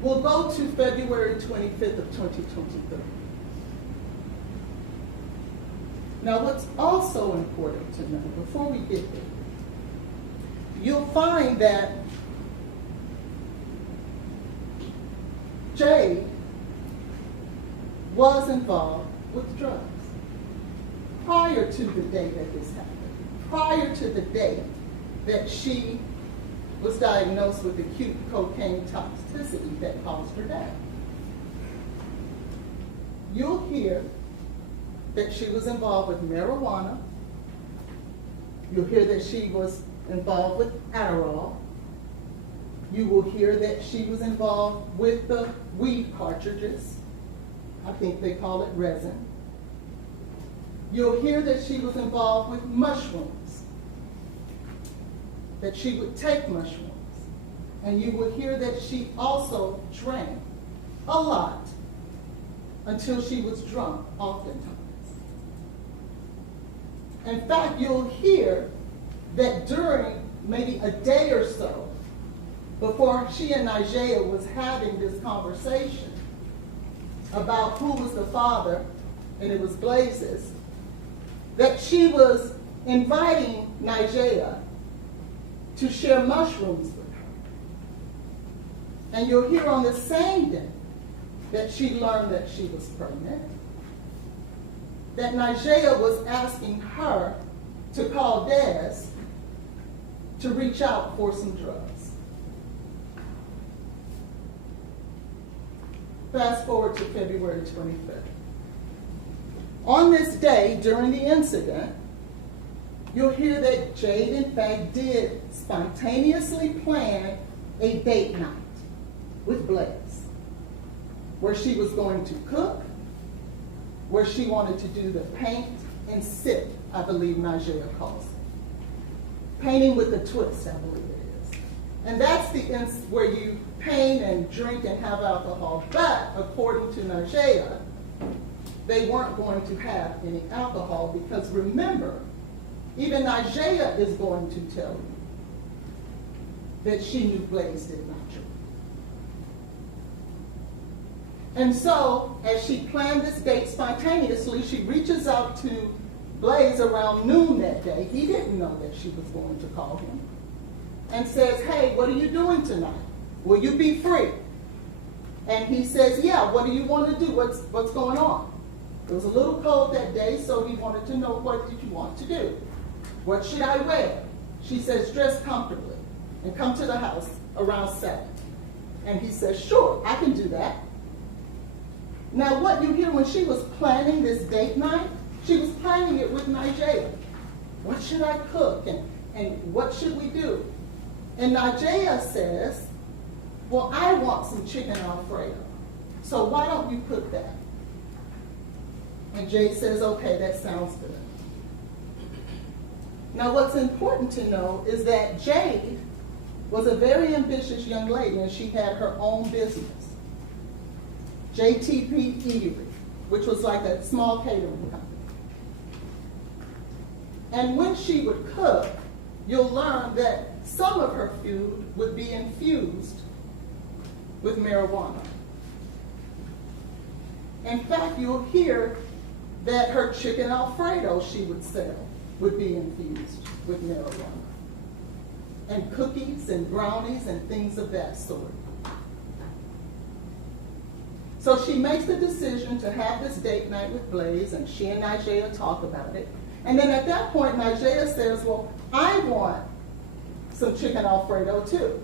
we'll go to February 25th of 2023. Now, what's also important to know before we get there, you'll find that Jade was involved with drugs prior to the day that this happened, prior to the day that she was diagnosed with acute cocaine toxicity that caused her death. You'll hear that she was involved with marijuana. You'll hear that she was involved with Adderall. You will hear that she was involved with the weed cartridges. I think they call it resin. You'll hear that she was involved with mushrooms, that she would take mushrooms. And you will hear that she also drank a lot until she was drunk oftentimes. In fact, you'll hear that during maybe a day or so before she and Nigella was having this conversation about who was the father, and it was Blaise's, that she was inviting Nigella to share mushrooms with her. And you'll hear on the same day that she learned that she was pregnant, that Nigella was asking her to call Des to reach out for some drugs. Fast forward to February 25th. On this day, during the incident, you'll hear that Jade, in fact, did spontaneously plan a date night with Blaise, where she was going to cook, where she wanted to do the paint and sip, I believe Nigella calls it. Painting with a twist, I believe it is. And that's the where you paint and drink and have alcohol. But according to Nigella, they weren't going to have any alcohol because remember, even Nigella is going to tell you that she knew Blaise did not drink. And so, as she planned this date spontaneously, she reaches out to Blaise around noon that day. He didn't know that she was going to call him. And says, hey, what are you doing tonight? Will you be free? And he says, yeah, what do you want to do? What's going on? It was a little cold that day, so he wanted to know, what did you want to do? What should I wear? She says, dress comfortably and come to the house around 7. And he says, sure, I can do that. Now, what you hear when she was planning this date night, she was planning it with Nigella. What should I cook and what should we do? And Nigella says, well, I want some chicken Alfredo. So why don't you cook that? And Jade says, okay, that sounds good. Now, what's important to know is that Jade was a very ambitious young lady, and she had her own business, JTP Eatery, which was like a small catering company. And when she would cook, you'll learn that some of her food would be infused with marijuana. In fact, you'll hear that her chicken Alfredo she would sell would be infused with marijuana. And cookies and brownies and things of that sort. So she makes the decision to have this date night with Blaise, and she and Nigella talk about it. And then at that point, Nigella says, well, I want some chicken Alfredo too.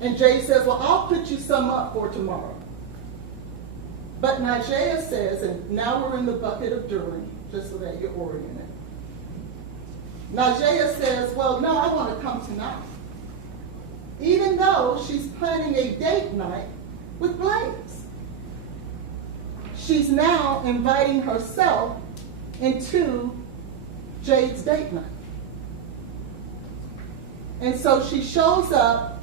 And Jade says, well, I'll put you some up for tomorrow. But Nigella says, and now we're in the bucket of jury, just so that you're oriented. Nigella says, well, no, I want to come tonight. Even though she's planning a date night with Blaise. She's now inviting herself into Jade's date night. And so she shows up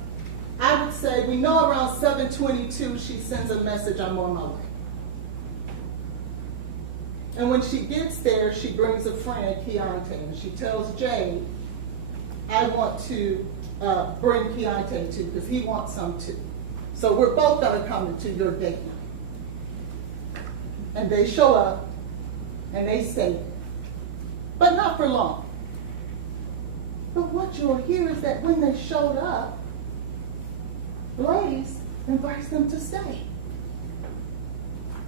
I would say we know around 7:22 she sends a message, I'm on my way. And when she gets there, she brings a friend, Keontae, and she tells Jade, I want to bring Keontae too, because he wants some too. So we're both going to come to your date night. And they show up, and they stay there. But not for long. But what you'll hear is that when they showed up, Blaise invites them to stay.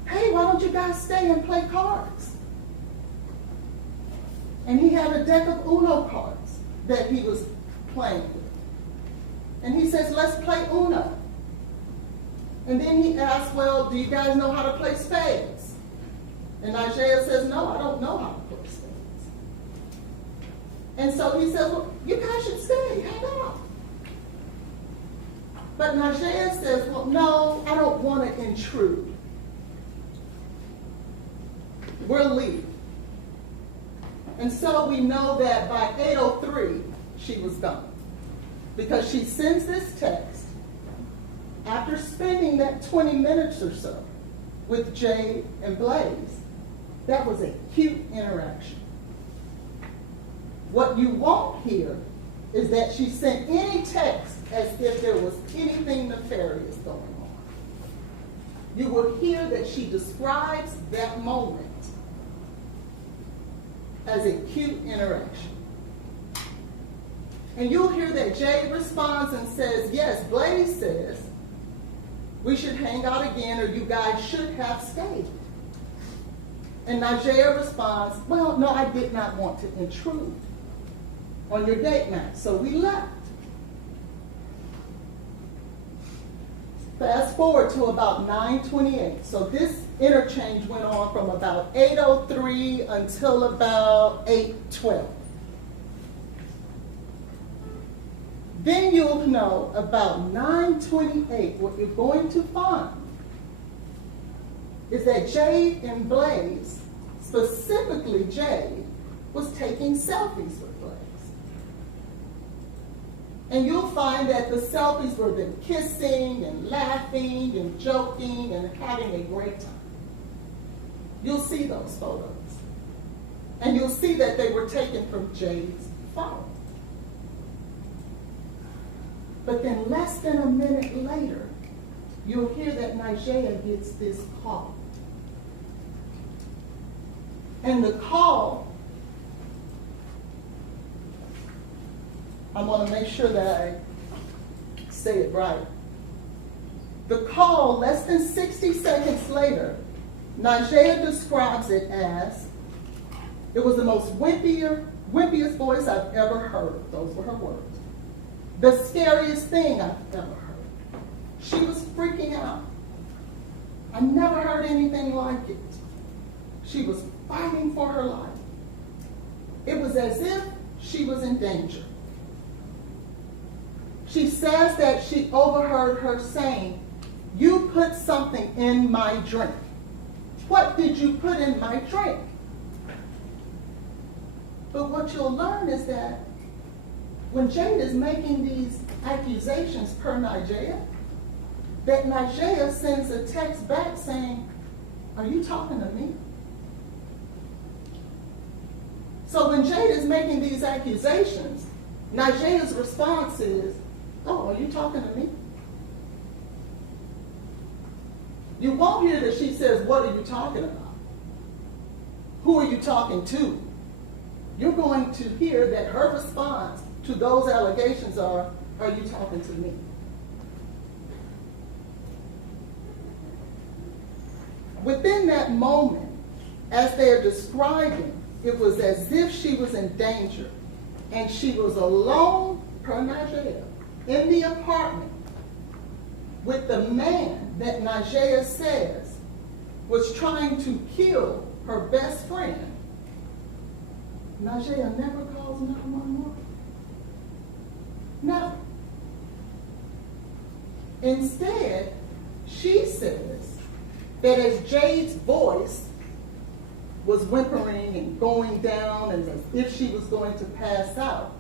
Hey, why don't you guys stay and play cards? And he had a deck of Uno cards that he was playing with. And he says, let's play Uno. And then he asks, well, do you guys know how to play spades? And Isaiah says, no, I don't know how to play spades. And so he says, well, you guys should stay, hang out. But Isaiah says, well, no, I don't want to intrude. We'll leave. And so we know that by 8:03, she was gone. Because she sends this text after spending that 20 minutes or so with Jade and Blaise. That was a cute interaction. What you won't hear is that she sent any text as if there was anything nefarious going on. You will hear that she describes that moment as a cute interaction. And you'll hear that Jade responds and says, yes, Blaise says, we should hang out again or you guys should have stayed. And Najee responds, well, no, I did not want to intrude on your date night, so we left. Fast forward to about 9:28. So this interchange went on from about 8:03 until about 8:12. Then you'll know about 9:28, what you're going to find is that Jade and Blaise, specifically Jade, was taking selfies with Blaise. And you'll find that the selfies were them kissing and laughing and joking and having a great time. You'll see those photos. And you'll see that they were taken from Jade's phone. But then less than a minute later, you'll hear that Najee gets this call. And the call, I want to make sure that I say it right. The call, less than 60 seconds later, Najee describes it as, it was the most wimpiest voice I've ever heard. Those were her words. The scariest thing I've ever heard. She was freaking out. I never heard anything like it. She was fighting for her life. It was as if she was in danger. She says that she overheard her saying, you put something in my drink. What did you put in my drink? But what you'll learn is that when Jade is making these accusations per Najee, that Najee sends a text back saying, are you talking to me? So when Jade is making these accusations, Najee's response is, oh, are you talking to me? You won't hear that she says, what are you talking about? Who are you talking to? You're going to hear that her response to those allegations are you talking to me? Within that moment, as they're describing, it was as if she was in danger and she was alone, per Najee, in the apartment with the man that Najee says was trying to kill her best friend. Najee never calls 911. Never. Instead, she says that as Jade's voice was whimpering and going down and as if she was going to pass out,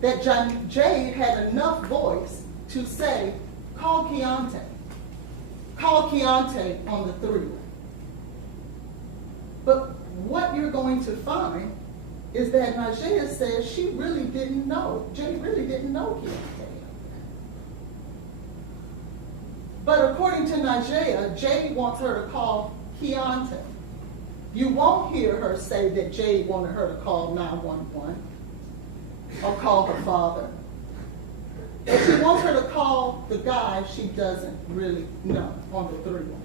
that Jade had enough voice to say, call Keontae. Call Keontae on the three-way. But what you're going to find is that Najee says she really didn't know. Jay really didn't know Keontae. But according to Najee, Jay wants her to call Keontae. You won't hear her say that Jay wanted her to call 911 or call her father. But she wants her to call the guy she doesn't really know on the three-way.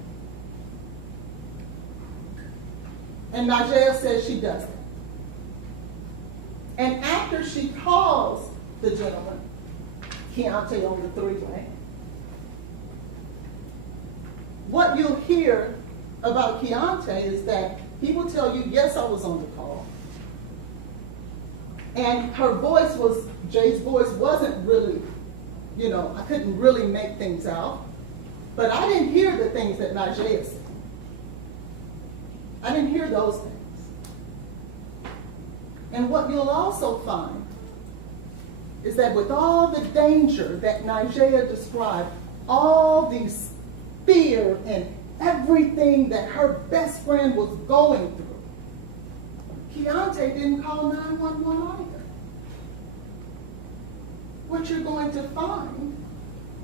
And Najee says she doesn't. And after she calls the gentleman, Keontae, on the three-way, what you'll hear about Keontae is that he will tell you, yes, I was on the call. And her voice was, Jay's voice wasn't really, I couldn't really make things out. But I didn't hear the things that Najee said. I didn't hear those things. And what you'll also find is that with all the danger that Najee described, all these fear and everything that her best friend was going through, Keontae didn't call 911 either. What you're going to find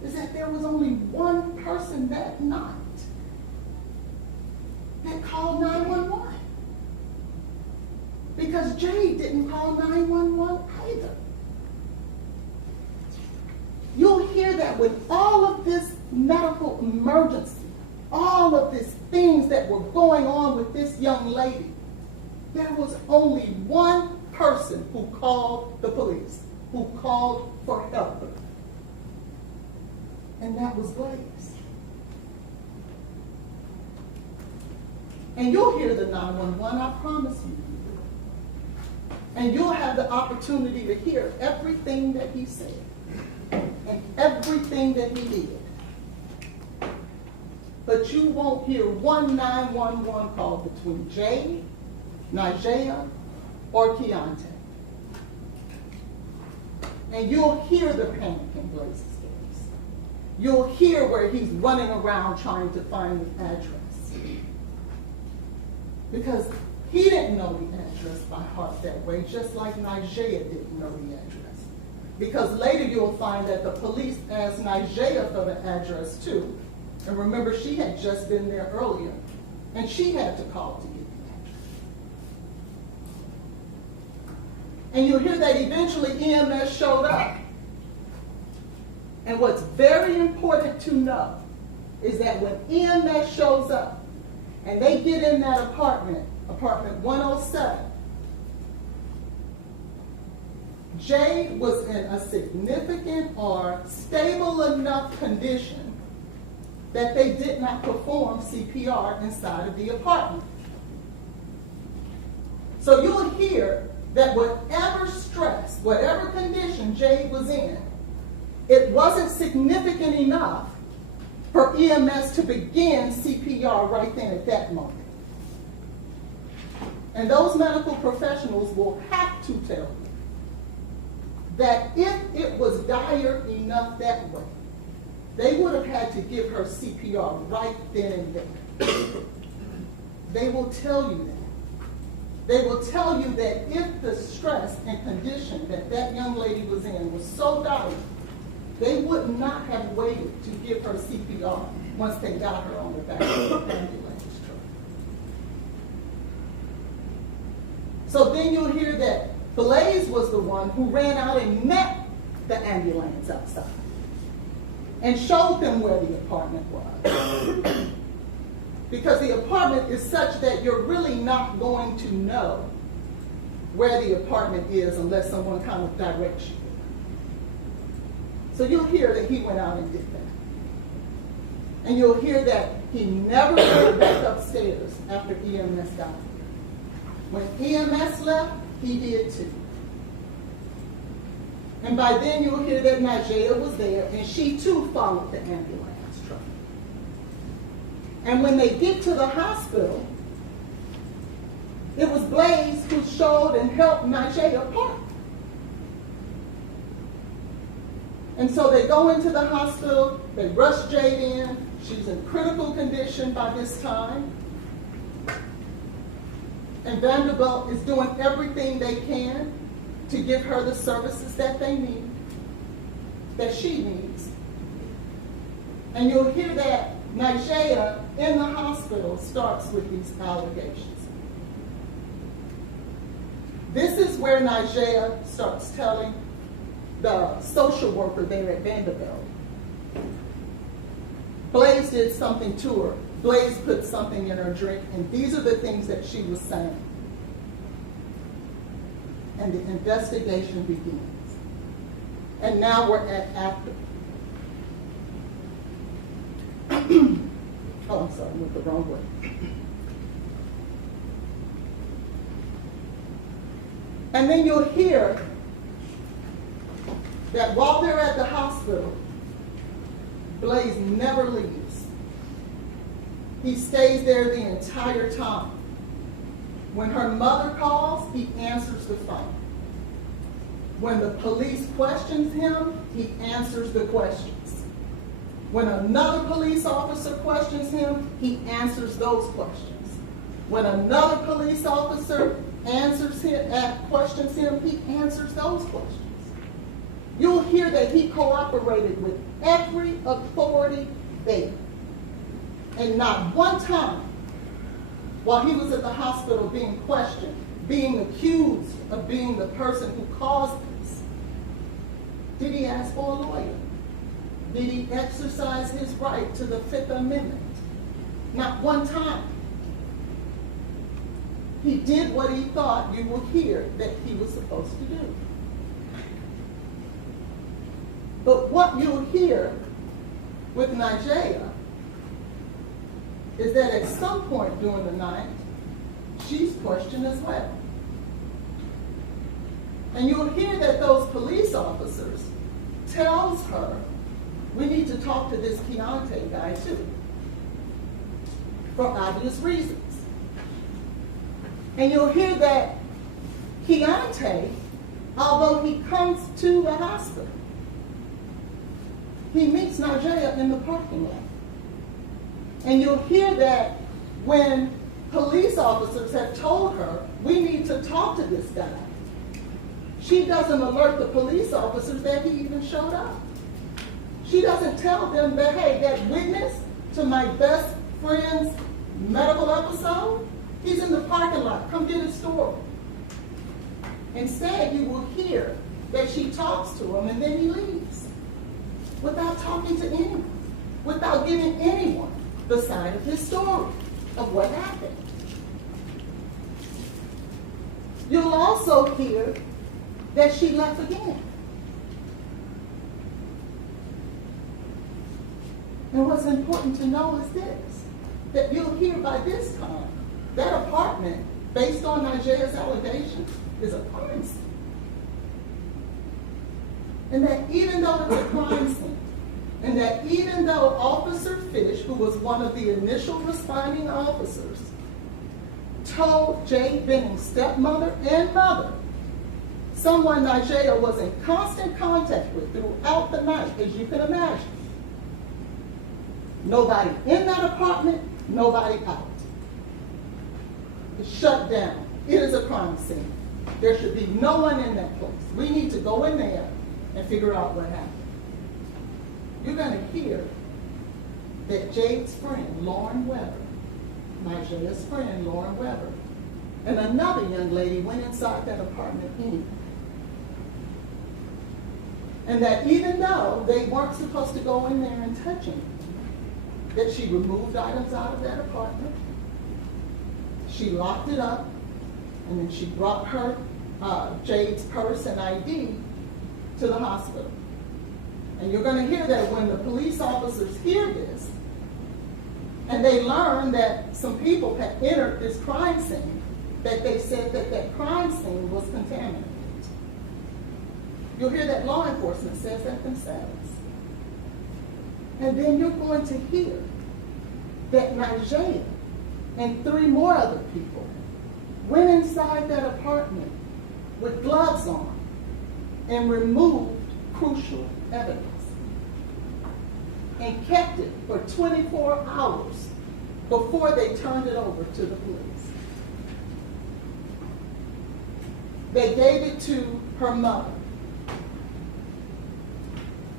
is that there was only one person that night that called 911. Because Jade didn't call 911 either. You'll hear that with all of this medical emergency, all of these things that were going on with this young lady, there was only one person who called the police, who called for help. And that was Blaise. And you'll hear the 911, I promise you. And you'll have the opportunity to hear everything that he said and everything that he did. But you won't hear one 911 call between Jay, Najee, or Keontae. And you'll hear the panic in Blaise's voice. You'll hear where he's running around trying to find the address. Because he didn't know the address by heart that way, just like Najee didn't know the address. Because later you'll find that the police asked Najee for the address too. And remember, she had just been there earlier, and she had to call to get the address. And you'll hear that eventually EMS showed up. And what's very important to know is that when EMS shows up, and they get in that apartment 107, Jade was in a significant or stable enough condition that they did not perform CPR inside of the apartment. So you'll hear that whatever stress, whatever condition Jade was in, it wasn't significant enough for EMS to begin CPR right then at that moment. And those medical professionals will have to tell you that if it was dire enough that way, they would have had to give her CPR right then and there. They will tell you that. They will tell you that if the stress and condition that that young lady was in was so dire, they would not have waited to give her CPR once they got her on the back of the ambulance truck. So then you'll hear that Blaise was the one who ran out and met the ambulance outside and showed them where the apartment was. Because the apartment is such that you're really not going to know where the apartment is unless someone kind of directs you. So you'll hear that he went out and did that. And you'll hear that he never went back upstairs after EMS got there. When EMS left, he did too. And by then you'll hear that Najee was there, and she too followed the ambulance truck. And when they get to the hospital, it was Blaise who showed and helped Najee apart. And so they go into the hospital, they rush Jade in. She's in critical condition by this time. And Vanderbilt is doing everything they can to give her the services that they need, that she needs. And you'll hear that Nigella in the hospital starts with these allegations. This is where Nigella starts telling the social worker there at Vanderbilt. Blaise did something to her. Blaise put something in her drink, and these are the things that she was saying. And the investigation begins. And now we're at after. Oh, I'm sorry, I went the wrong way. And then you'll hear that while they're at the hospital, Blaise never leaves. He stays there the entire time. When her mother calls, he answers the phone. When the police questions him, he answers the questions. When another police officer questions him, he answers those questions. When another police officer questions him, he answers those questions. You'll hear that he cooperated with every authority there. And not one time, while he was at the hospital being questioned, being accused of being the person who caused this, did he ask for a lawyer? Did he exercise his right to the Fifth Amendment? Not one time. He did what he thought you would hear that he was supposed to do. But what you'll hear with Nigella is that at some point during the night, she's questioned as well. And you'll hear that those police officers tells her, we need to talk to this Keontae guy too, for obvious reasons. And you'll hear that Keontae, although he comes to the hospital, he meets Nigella in the parking lot. And you'll hear that when police officers have told her, we need to talk to this guy, she doesn't alert the police officers that he even showed up. She doesn't tell them that, hey, that witness to my best friend's medical episode, he's in the parking lot, come get his story. Instead, you will hear that she talks to him and then he leaves without talking to anyone, without giving anyone the side of his story of what happened. You'll also hear that she left again. And what's important to know is this, that you'll hear by this time, that apartment, based on Nigella's allegations, is a crime scene. And that even though it's a crime scene, and that even though Officer Fish, who was one of the initial responding officers, told Jade Benning's stepmother and mother, someone Nigella was in constant contact with throughout the night, as you can imagine. Nobody in that apartment, nobody out. It's shut down. It is a crime scene. There should be no one in that place. We need to go in there and figure out what happened. You're going to hear that Jade's friend, Lauren Weber, Nigella's friend, Lauren Weber, and another young lady went inside that apartment anyway. And that even though they weren't supposed to go in there and touch him, that she removed items out of that apartment, she locked it up, and then she brought her, Jade's purse and ID to the hospital. And you're going to hear that when the police officers hear this, and they learn that some people had entered this crime scene, that they said that that crime scene was contaminated. You'll hear that law enforcement says that themselves. And then you're going to hear that Nigella and 3 more other people went inside that apartment with gloves on and removed crucial evidence and kept it for 24 hours before they turned it over to the police. They gave it to her mother.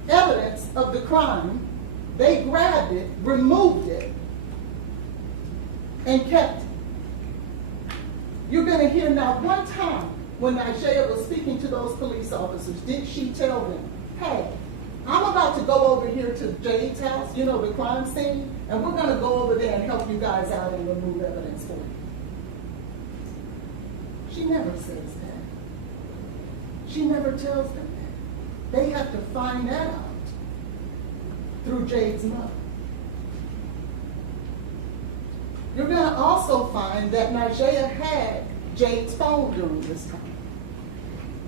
Evidence of the crime, they grabbed it, removed it, and kept it. You're going to hear not one time when Isaiah was speaking to those police officers, did she tell them, hey, I'm about to go over here to Jade's house, you know, the crime scene, and we're going to go over there and help you guys out and remove evidence for you. She never says that. She never tells them that. They have to find that out through Jade's mother. You're going to also find that Najee had Jade's phone during this time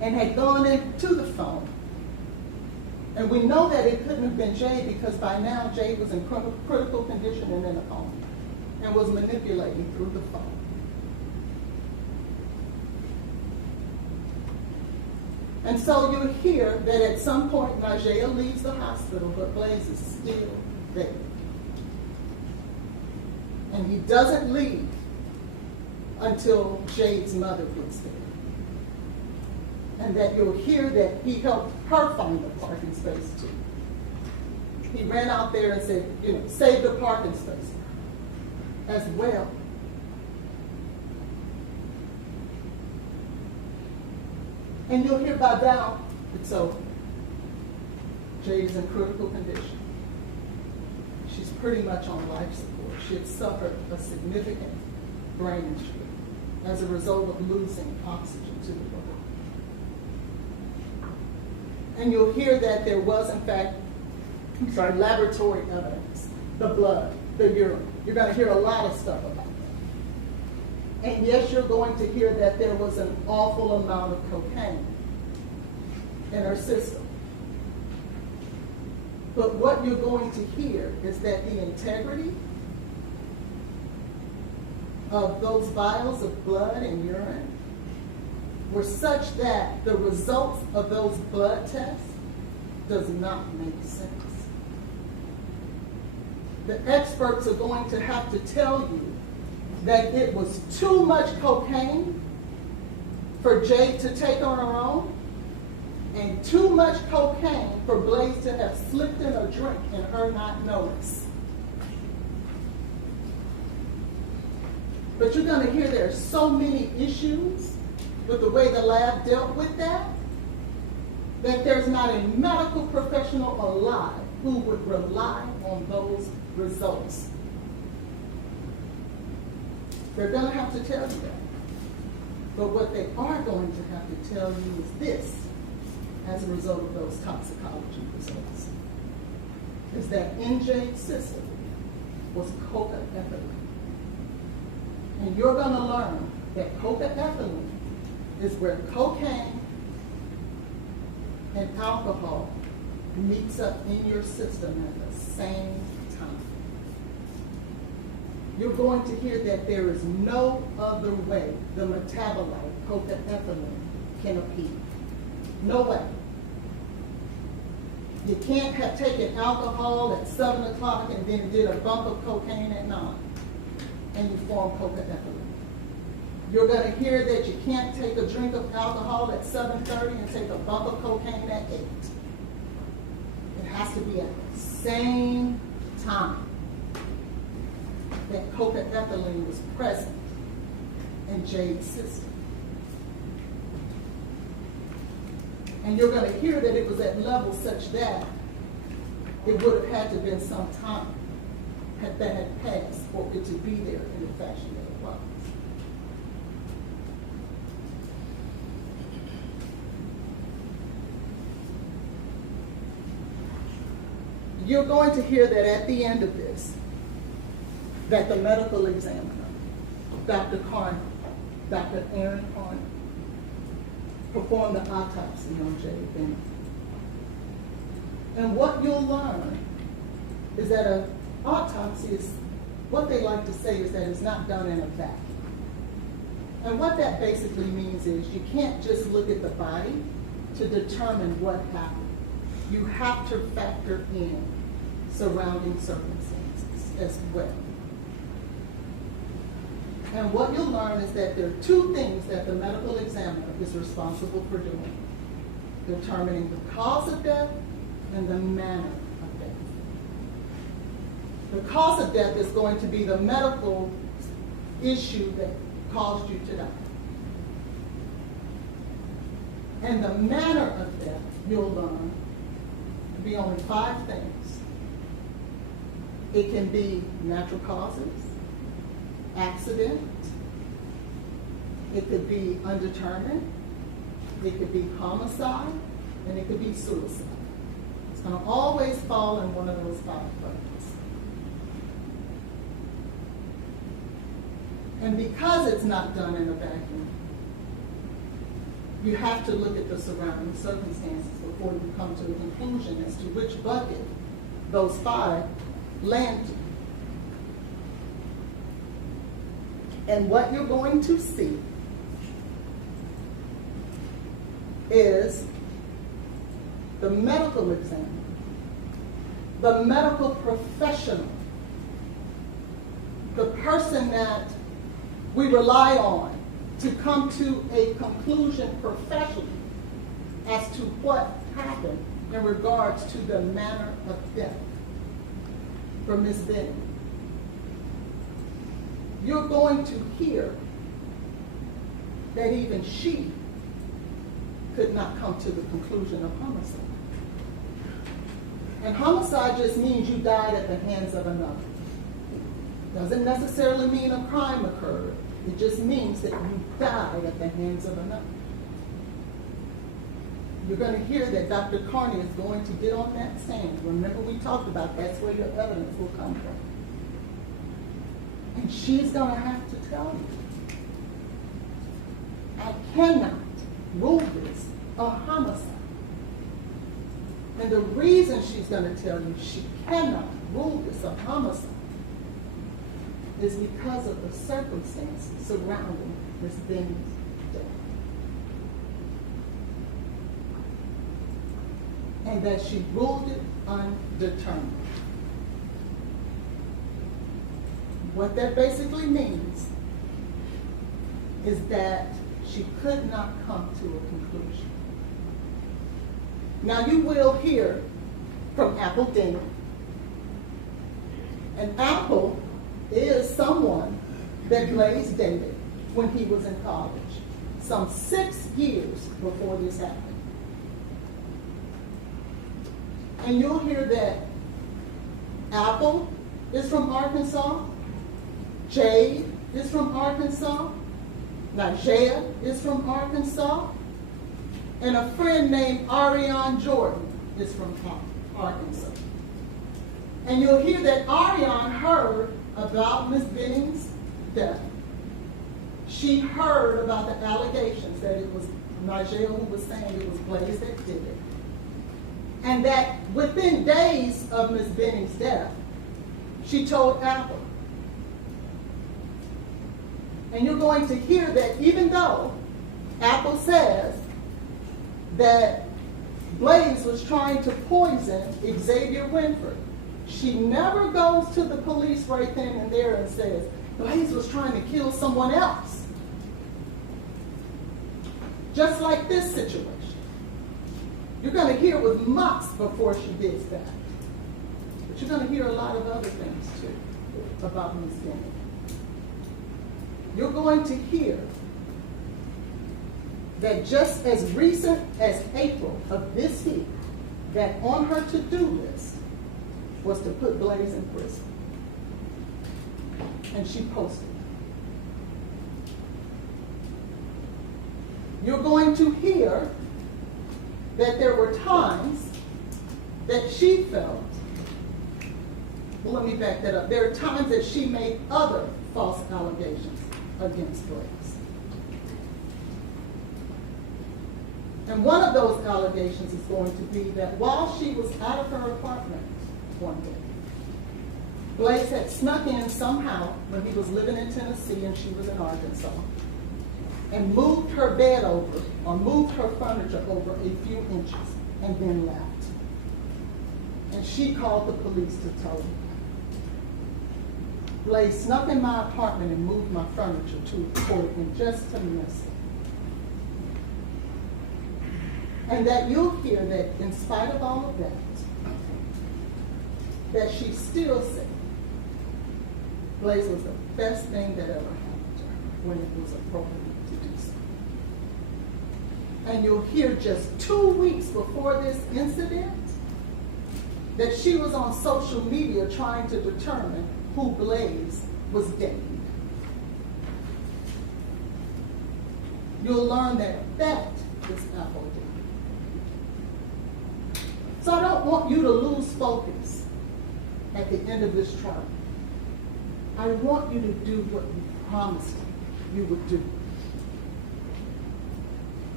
and had gone into the phone. And we know that it couldn't have been Jade because by now Jade was in critical condition and in a coma and was manipulating through the phone. And so you hear that at some point Najee leaves the hospital, but Blaise is still there. And he doesn't leave until Jade's mother gets there. And that you'll hear that he helped her find a parking space too. He ran out there and said, you know, save the parking space as well. And you'll hear by now it's over. Jade is in critical condition. She's pretty much on life support. She had suffered a significant brain injury as a result of losing oxygen to the body. And you'll hear that there was, in fact, laboratory evidence, the blood, the urine. You're going to hear a lot of stuff about that. And yes, you're going to hear that there was an awful amount of cocaine in her system. But what you're going to hear is that the integrity of those vials of blood and urine were such that the results of those blood tests does not make sense. The experts are going to have to tell you that it was too much cocaine for Jade to take on her own, and too much cocaine for Blaise to have slipped in a drink and her not notice. But you're going to hear there are so many issues with the way the lab dealt with that there's not a medical professional alive who would rely on those results. They're going to have to tell you that. But what they are going to have to tell you is this, as a result of those toxicology results, is that in Jade's system was coca-ethylene. And you're going to learn that coca-ethylene is where cocaine and alcohol meets up in your system at the same time. You're going to hear that there is no other way the metabolite coca-ethylene can appear. No way. You can't have taken alcohol at 7 o'clock and then did a bump of cocaine at 9 and you form coca-ethylene. You're going to hear that you can't take a drink of alcohol at 7:30 and take a bump of cocaine at 8. It has to be at the same time that coca-ethylene was present in Jade's system. And you're going to hear that it was at levels such that it would have had to have been some time that had passed for it to be there in the fashion that it was. You're going to hear that at the end of this, that the medical examiner, Dr. Carney, Dr. Aaron Carney, performed the autopsy on Jade Benning. And what you'll learn is that an autopsy is, what they like to say is that it's not done in a vacuum. And what that basically means is you can't just look at the body to determine what happened. you have to factor in surrounding circumstances as well. And what you'll learn is that there are two things that the medical examiner is responsible for doing: determining the cause of death and the manner of death. The cause of death is going to be the medical issue that caused you to die. And the manner of death, you'll learn, to be only 5 things. It can be natural causes, accident, it could be undetermined, it could be homicide, and it could be suicide. It's going to always fall in one of those 5 buckets. And because it's not done in a vacuum, you have to look at the surrounding circumstances before you come to a conclusion as to which bucket those 5 land to. And what you're going to see is the medical examiner, the medical professional, the person that we rely on to come to a conclusion professionally as to what happened in regards to the manner of death for Ms. Benning. You're going to hear that even she could not come to the conclusion of homicide. And homicide just means you died at the hands of another. Doesn't necessarily mean a crime occurred. It just means that you died at the hands of another. You're going to hear that Dr. Carney is going to get on that stand. Remember, we talked about that's where your evidence will come from. And she's going to have to tell you, I cannot rule this a homicide. And the reason she's going to tell you she cannot rule this a homicide is because of the circumstances surrounding Ms. Benning's death. And that she ruled it undetermined. What that basically means is that she could not come to a conclusion. Now you will hear from Apple Denny. And Apple is someone that Blaise dated when he was in college, some 6 years before this happened. And you'll hear that Apple is from Arkansas, Jade is from Arkansas, Jade is from Arkansas, and a friend named Ariane Jordan is from Arkansas. And you'll hear that Ariane heard about Ms. Benning's death. She heard about the allegations that it was Nigel who was saying it was Blaise that did it. And that within days of Ms. Benning's death, she told Apple. And you're going to hear that even though Apple says that Blaise was trying to poison Xavier Winfrey, she never goes to the police right then and there and says, Blaise was trying to kill someone else. Just like this situation. You're going to hear it was months before she did that. But you're going to hear a lot of other things too about Ms. Benning. You're going to hear that just as recent as April of this year, that on her to-do list was to put Blaise in prison. And she posted it. You're going to hear that there were times that she felt, well, let me back that up. There are times that she made other false allegations against Blaise. And one of those allegations is going to be that while she was out of her apartment one day, Blaise had snuck in somehow when he was living in Tennessee and she was in Arkansas, and moved her bed over, or moved her furniture over a few inches, and then left. And she called the police to tell me. Blaise snuck in my apartment and moved my furniture to the court and just to mess it. And that you'll hear that in spite of all of that, that she still said Blaise was the best thing that ever happened to her when it was appropriate to do so. And you'll hear just 2 weeks before this incident that she was on social media trying to determine who Blaise was dating. You'll learn that that is apple. So I don't want you to lose focus at the end of this trial. I want you to do what you promised you would do.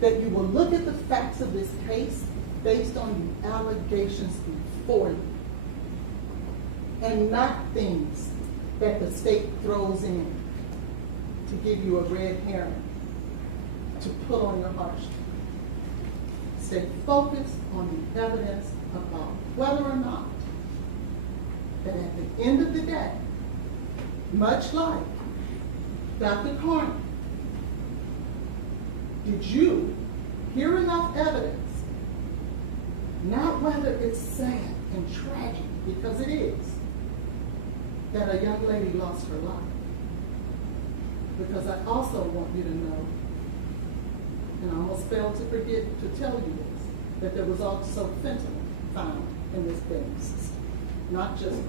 That you will look at the facts of this case based on the allegations before you, and not things that the state throws in to give you a red herring to put on your heartstrings. Stay focused on the evidence about whether or not that at the end of the day, much like Dr. Carney, did you hear enough evidence, not whether it's sad and tragic, because it is, that a young lady lost her life. Because I also want you to know, and I almost failed to forget to tell you this, that there was also fentanyl found in this bedding system, not just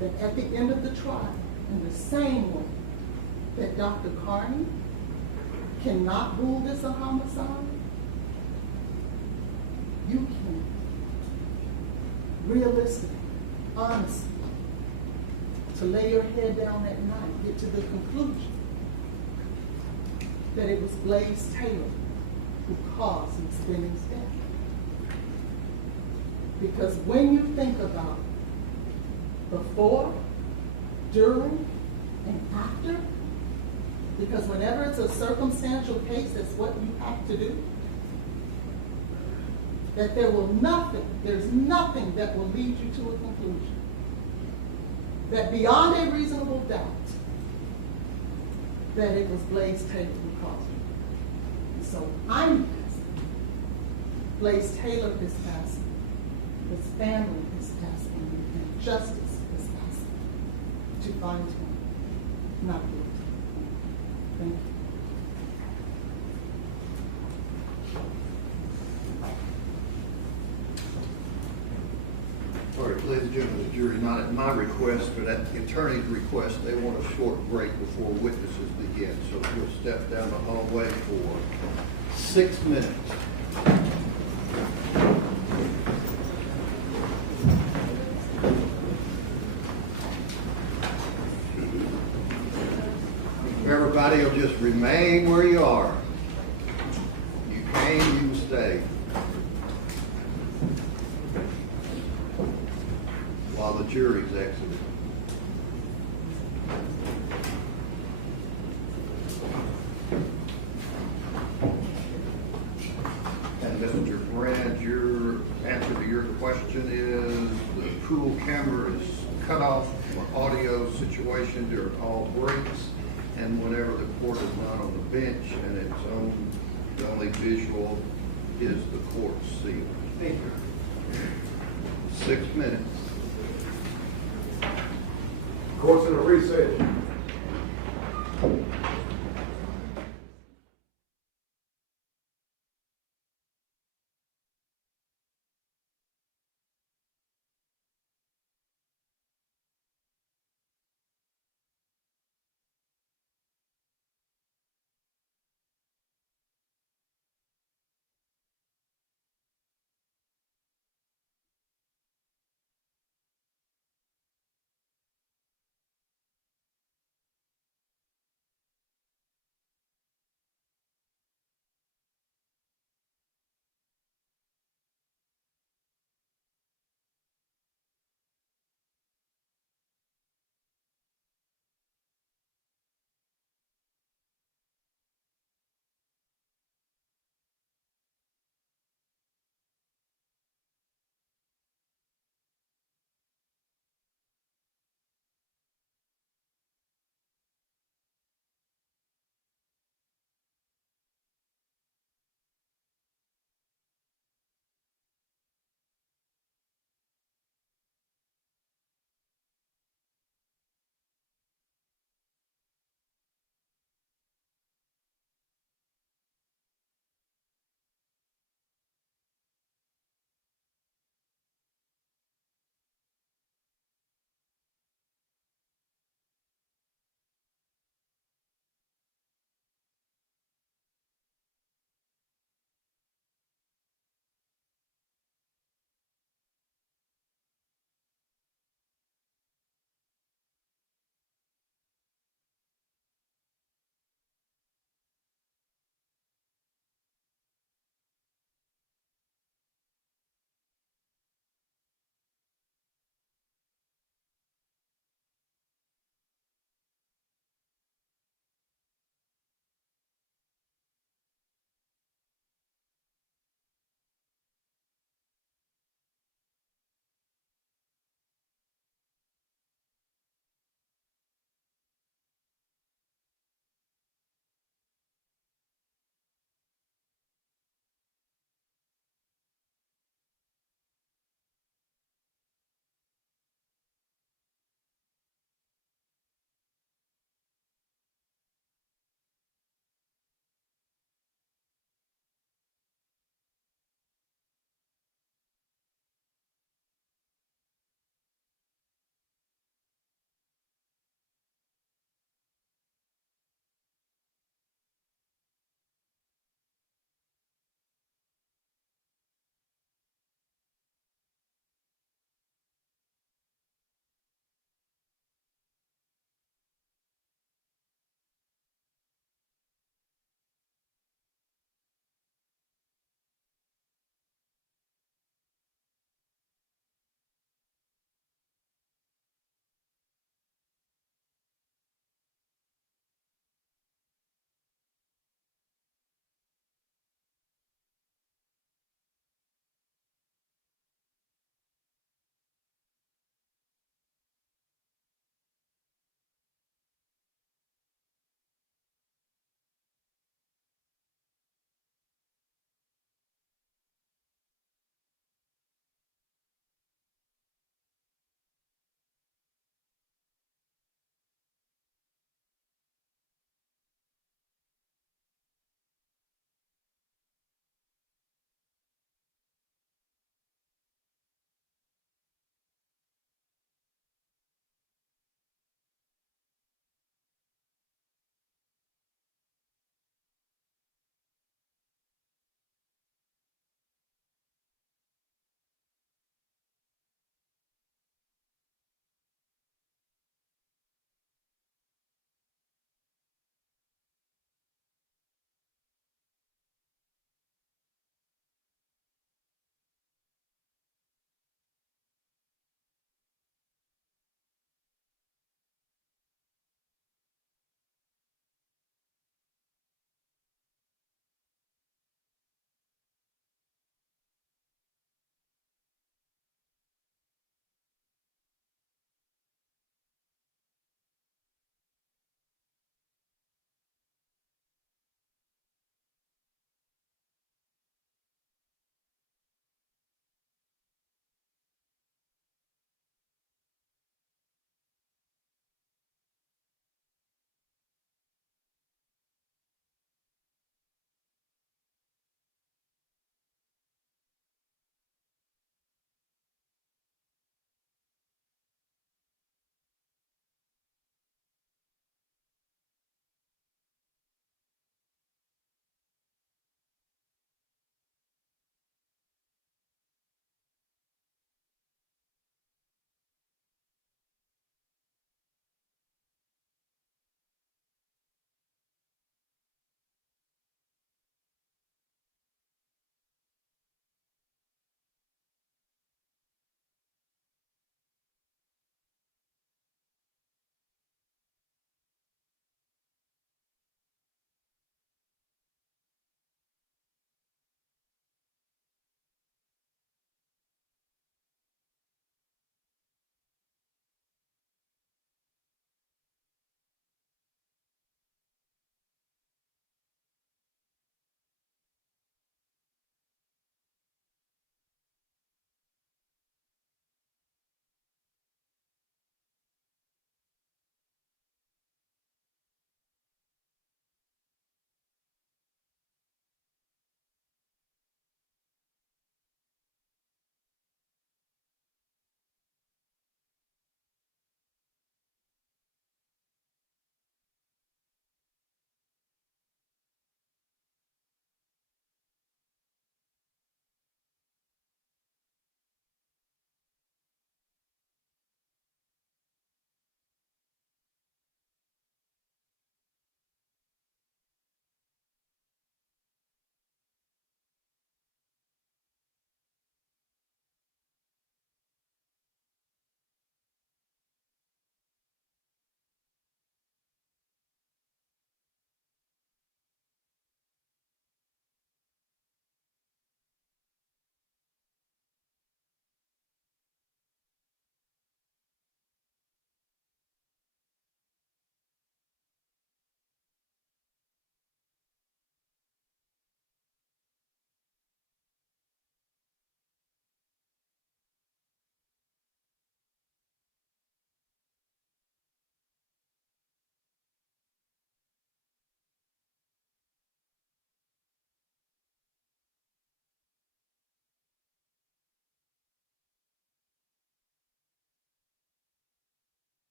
that at the end of the trial, in the same way that Dr. Carney cannot rule this a homicide, you can realistically, honestly, to lay your head down at night, get to the conclusion that it was Blaise Taylor who caused Ms. Benning's death. Because when you think about before, during, and after, because whenever it's a circumstantial case, that's what you have to do, that there's nothing that will lead you to a conclusion that beyond a reasonable doubt that it was Blaise Taylor who caused it. And so I'm asking, Blaise Taylor is asking, his family is asking, and justice is asking to find him not guilty. Thank you. All right, ladies and gentlemen of the jury, not at my request, but at the attorney's request, they want a short break before witnesses begin. So we'll step down the hallway for 6 minutes. Everybody will just remain where you are. You came, you stay. While the jury's exiting. And Mr. Brad, your answer to your question is the pool camera is cut off for audio situation during all breaks, and whenever the court is not on the bench and its own, the only visual is the court seal. Thank you. 6 minutes. Court's in a recess.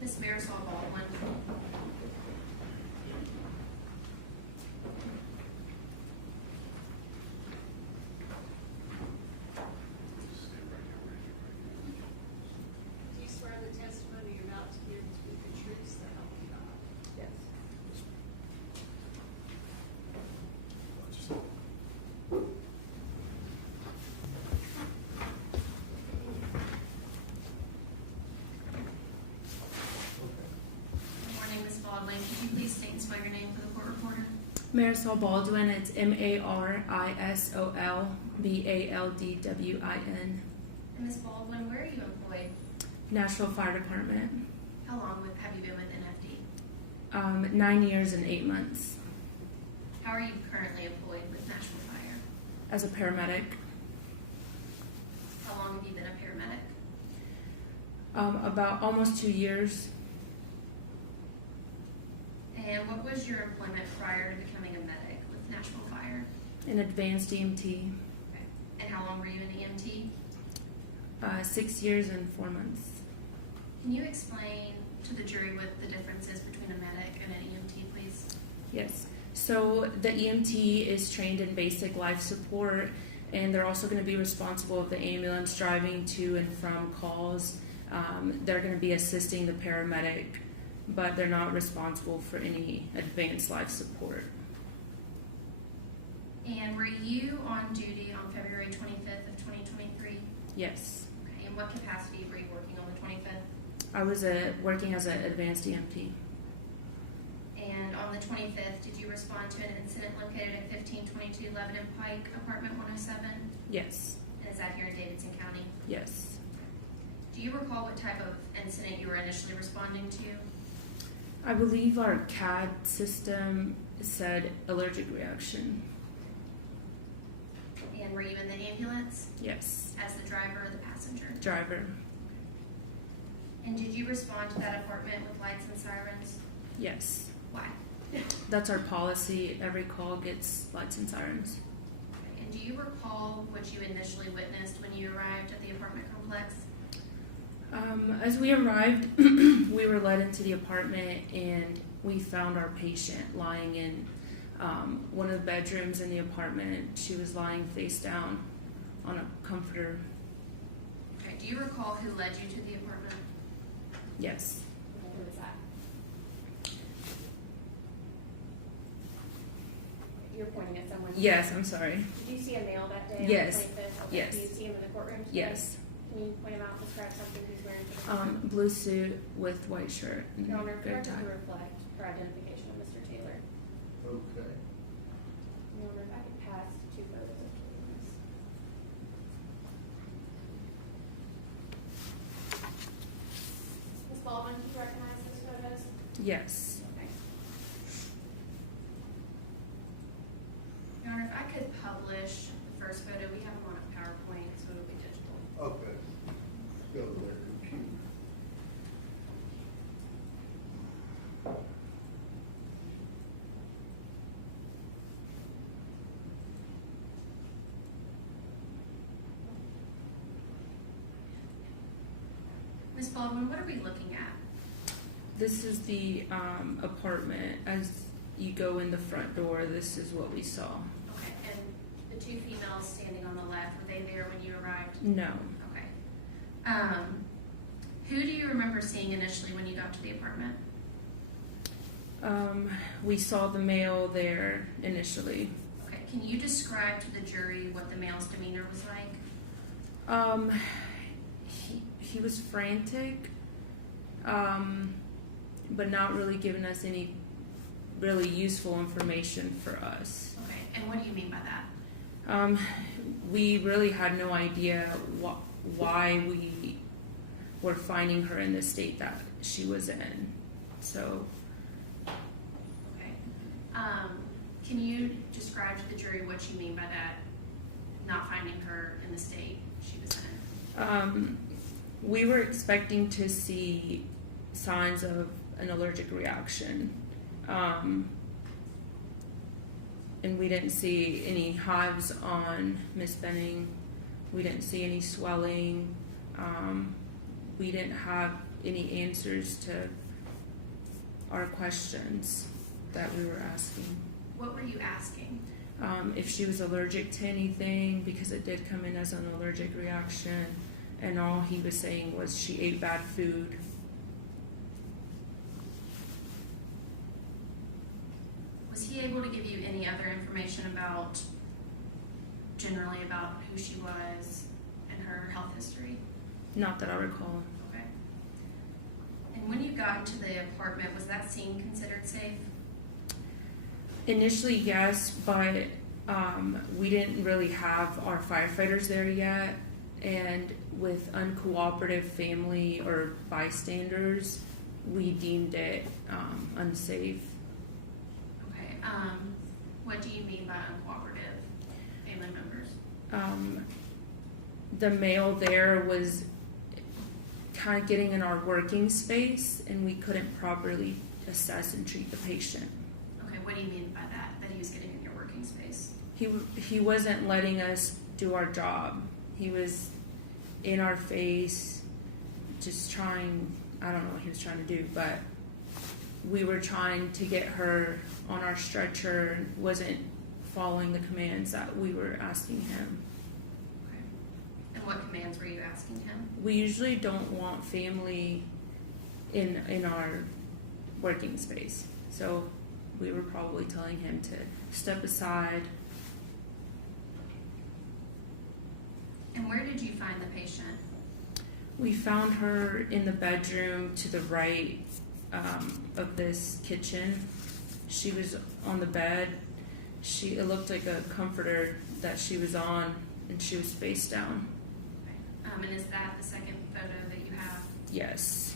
Ms. Marisol Baldwin. Do you swear the testimony you're about to give to be the truth, so help you God? Yes. Good morning, Ms. Baldwin. Could you please state and spell your name for the court reporter? Marisol Baldwin, it's MARISOL BALDWIN. And Ms. Baldwin, where are you employed? Nashville Fire Department. How long have you been with NFD? 9 years and 8 months How are you currently employed with Nashville Fire? as a paramedic. How long have you been a paramedic? About almost 2 years. And what was your employment prior to becoming a medic with Nashville Fire? An advanced EMT. Okay. And how long were you an EMT? 6 years and 4 months. Can you explain to the jury what the difference is between a medic and an EMT, please? Yes. So the EMT is trained in basic life support, and they're also going to be responsible of the ambulance driving to and from calls. They're going to be assisting the paramedic, but they're not responsible for any advanced life support. And were you on duty on February 25th of 2023? Yes. Okay. In what capacity were you working on the 25th? I was working as an advanced EMT. And on the 25th, did you respond to an incident located at 1522 Lebanon Pike, apartment 107? Yes. And is that here in Davidson County? Yes. Do you recall what type of incident you were initially responding to? I believe our CAD system said allergic reaction. And were you in the ambulance Yes. as the driver or the passenger? Driver. And did you respond to that apartment with lights and sirens? Yes. Why? That's our policy. Every call gets lights and sirens. Okay. And do you recall what you initially witnessed when you arrived at the apartment complex? As we arrived, we were led into the apartment and we found our patient lying in one of the bedrooms in the apartment. She was lying face down on a comforter. Okay. Do you recall who led you to the apartment? Yes. Who was that? You're pointing at someone. Yes, I'm sorry. Did you see a male that day? Yes. On the 25th? Okay. Yes. Do you see him in the courtroom today? Yes. Can you point him out, describe something he's wearing for the court? Blue suit with white shirt and Your Honor, gray correct to tie. reflect for identification of Mr. Taylor. Okay. Your Honor, if I could pass 2 photos of the witness. Ms. Baldwin, do you recognize those photos? Yes. Okay. Your Honor, if I could publish the first photo, we have them on a PowerPoint, so it'll be digital. Okay. Go to their computer. Ms. Baldwin, what are we looking at? This is the apartment. As you go in the front door, this is what we saw. Okay, and the 2 females standing on the left, were they there when you arrived? No. Okay. Who do you remember seeing initially when you got to the apartment? We saw the male there initially. Okay, can you describe to the jury what the male's demeanor was like? He was frantic, but not really giving us any really useful information for us. Okay, and what do you mean by that? We really had no idea why we were finding her in the state that she was in. So, Okay. Can you describe to the jury what you mean by that, not finding her in the state she was in? we were expecting to see signs of an allergic reaction. And we didn't see any hives on Miss Benning. We didn't see any swelling. We didn't have any answers to our questions that we were asking. What were you asking? If she was allergic to anything, because it did come in as an allergic reaction, and all he was saying was she ate bad food. Was he able to give you any other information about, generally about who she was and her health history? Not that I recall. Okay. And when you got into the apartment, was that scene considered safe? Initially, yes, but we didn't really have our firefighters there yet, and with uncooperative family or bystanders, we deemed it unsafe. Okay. What do you mean by uncooperative family members? The male there was kind of getting in our working space, and we couldn't properly assess and treat the patient. Okay, what do you mean by that? That he was getting in your working space? He wasn't letting us do our job. He was in our face, just trying, I don't know what he was trying to do, but we were trying to get her on our stretcher, wasn't following the commands that we were asking him. Okay. And what commands were you asking him? We usually don't want family in our working space, so we were probably telling him to step aside. And where did you find the patient? We found her in the bedroom to the right of this kitchen. She was on the bed. It looked like a comforter that she was on, and she was face down. Okay. And is that the second photo that you have? Yes.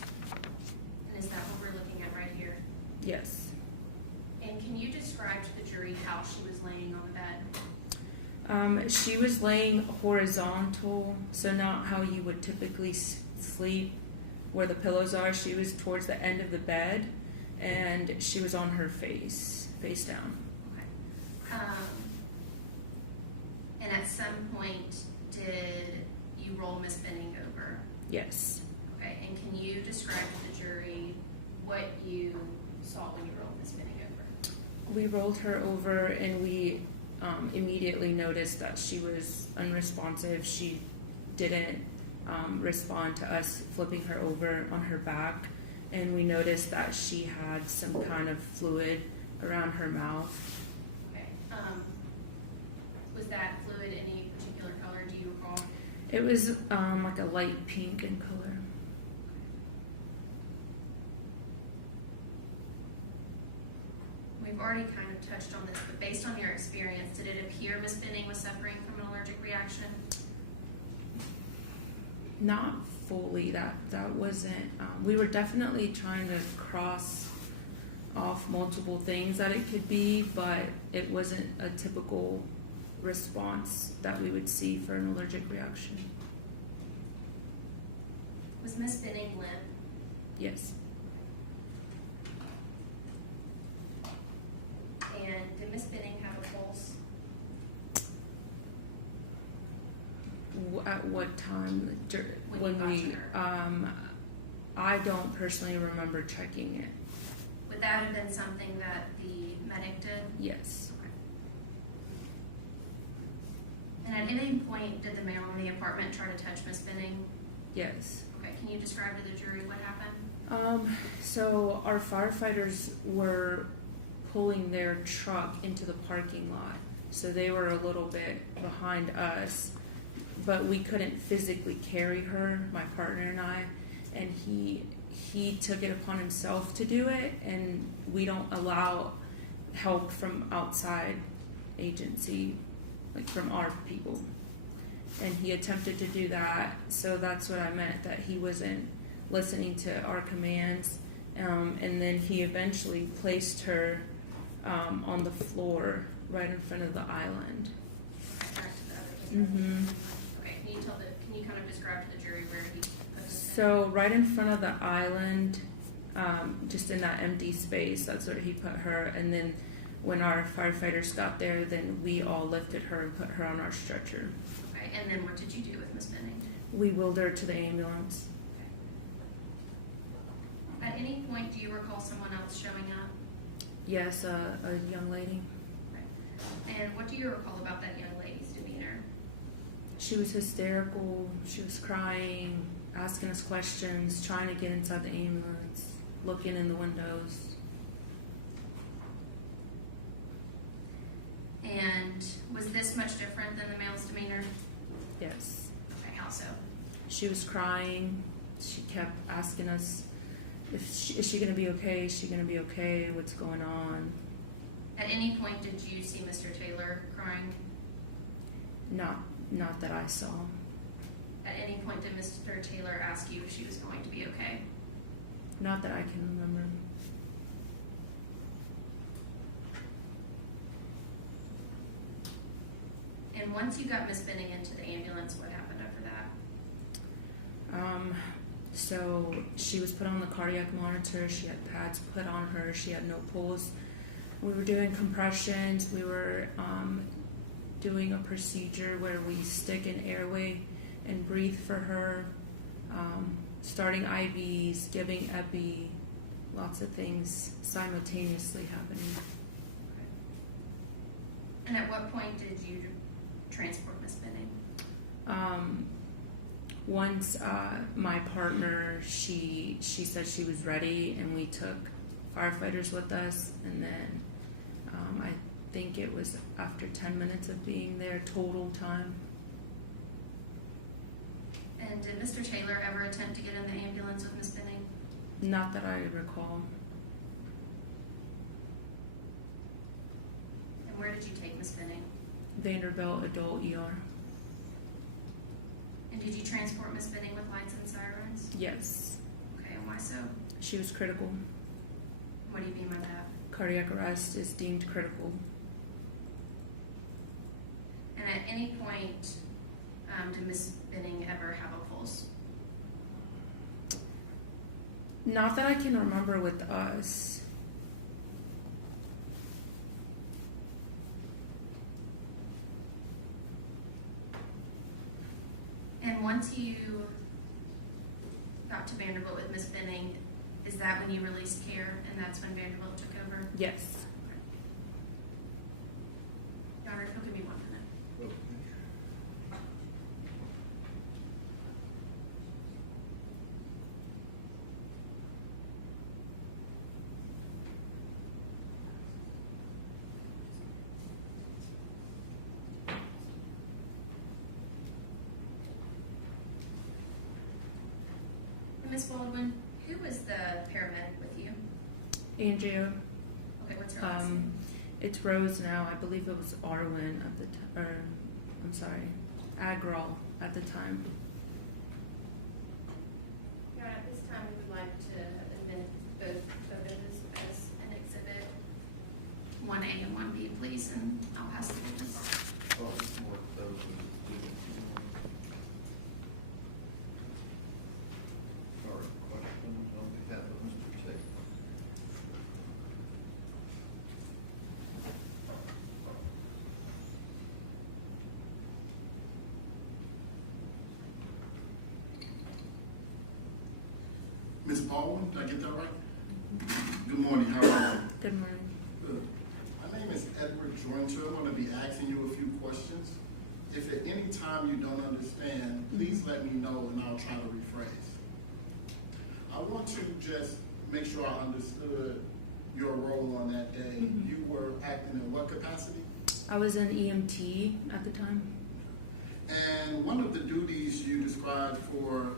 And is that what we're looking at right here? Yes. And can you describe to the jury how she was laying on the bed? She was laying horizontal, so not how you would typically sleep where the pillows are. She was towards the end of the bed, and she was on her face down. Okay. And at some point, did you roll Miss Benning over? Yes. Okay. And can you describe to the jury what you saw when you rolled Miss Benning over? We rolled her over, and we immediately noticed that she was unresponsive. She didn't respond to us flipping her over on her back, and we noticed that she had some kind of fluid around her mouth. Okay. Was that fluid any particular color? Do you recall? It was like a light pink in color. We've already kind of touched on this, but based on your experience, did it appear Miss Benning was suffering from an allergic reaction? Not fully. That wasn't. We were definitely trying to cross off multiple things that it could be, but it wasn't a typical response that we would see for an allergic reaction. Was Miss Benning limp? Yes. And did Miss Benning have a pulse? At what time? When you got to her. I don't personally remember checking it. Would that have been something that the medic did? Yes. Okay. And at any point, did the male in the apartment try to touch Miss Benning? Yes. Okay, can you describe to the jury what happened? So our firefighters were pulling their truck into the parking lot, so they were a little bit behind us, but we couldn't physically carry her, my partner and I, and he took it upon himself to do it, and we don't allow help from outside agency, like from our people. And he attempted to do that, so that's what I meant, that he wasn't listening to our commands, and then he eventually placed her on the floor right in front of the island. Back to the other picture. Mm-hmm. Okay, can you kind of describe to the jury where he put this in? So right in front of the island, just in that empty space, that's where he put her, and then when our firefighters got there, then we all lifted her and put her on our stretcher. Okay, and then what did you do with Miss Benning? We wheeled her to the ambulance. point do you recall someone else showing up? Yes, a young lady. Okay. And what do you recall about that young lady's demeanor? She was hysterical. She was crying, asking us questions, trying to get inside the ambulance, looking in the windows. And was this much different than the male's demeanor? Yes. Okay, how so? She was crying. She kept asking us, is she going to be okay? Is she going to be okay? What's going on? At any point did you see Mr. Taylor crying? Not that I saw. At any point did Mr. Taylor ask you if she was going to be okay? Not that I can remember. And once you got Miss Benning into the ambulance, what happened after that? So she was put on the cardiac monitor. She had pads put on her. She had no pulse. We were doing compressions. We were doing a procedure where we stick an airway and breathe for her, starting IVs, giving epi, lots of things simultaneously happening. And at what point did you transport Miss Benning? Once my partner, she said she was ready, and we took firefighters with us, and then I think it was after 10 minutes of being there total time. And did Mr. Taylor ever attempt to get in the ambulance with Miss Benning? Not that I recall. And where did you take Miss Benning? Vanderbilt Adult ER. And did you transport Miss Benning with lights and sirens? Yes. Okay, and why so? She was critical. What do you mean by that? Cardiac arrest is deemed critical. And at any point, did Miss Benning ever have a pulse? Not that I can remember with us. And once you got to Vanderbilt with Miss Benning, is that when you released care and that's when Vanderbilt took over? Yes. Your Honor, if you'll give me 1 minute. Ms. Baldwin, who was the paramedic with you? Andrea. Okay, what's her last name? It's Rose now. I believe it was Arwen at the time, or I'm sorry, Agral at the time. Your Honor, at this time, we would like to admit both photos as an exhibit 1A and 1B, please, and I'll pass the witness. Questions on behalf of Mr. Taylor? Ms. Baldwin, did I get that right? Good morning, how are you? Good morning. Good. My name is Edward Jointer. I'm going to be asking you a few questions. If at any time you don't understand, please let me know and I'll try to rephrase. I want to just make sure I understood your role on that day. You were acting in what capacity? I was an EMT at the time. And one of the duties you described for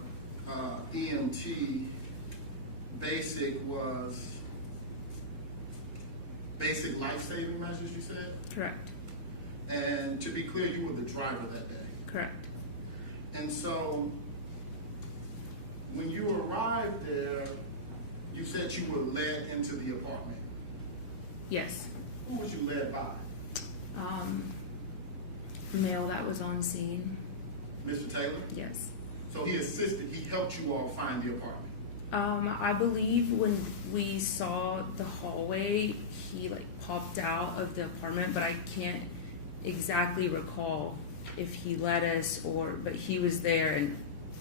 EMT basic was basic life-saving measures, you said? Correct. And to be clear, you were the driver that day. Correct. And so when you arrived there, you said you were led into the apartment. Yes. Who was you led by? Male that was on scene. Mr. Taylor? Yes. So he assisted, he helped you all find the apartment. I believe when we saw the hallway, he popped out of the apartment, but I can't exactly recall if he led us but he was there and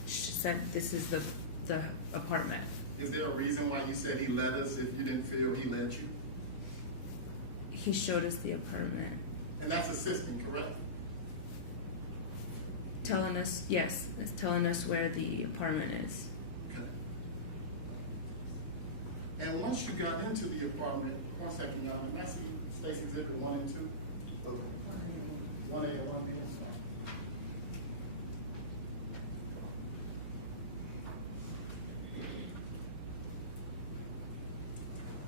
said this is the apartment. It Is there a reason why you said he led us if you didn't feel he led you? He showed us the apartment. And that's assisting, correct? Telling us, yes, it's telling us where the apartment is. Okay. And once you got into the apartment, 1 second, y'all, can I see State's Exhibit 1 and 2? Okay. 1A and 1B.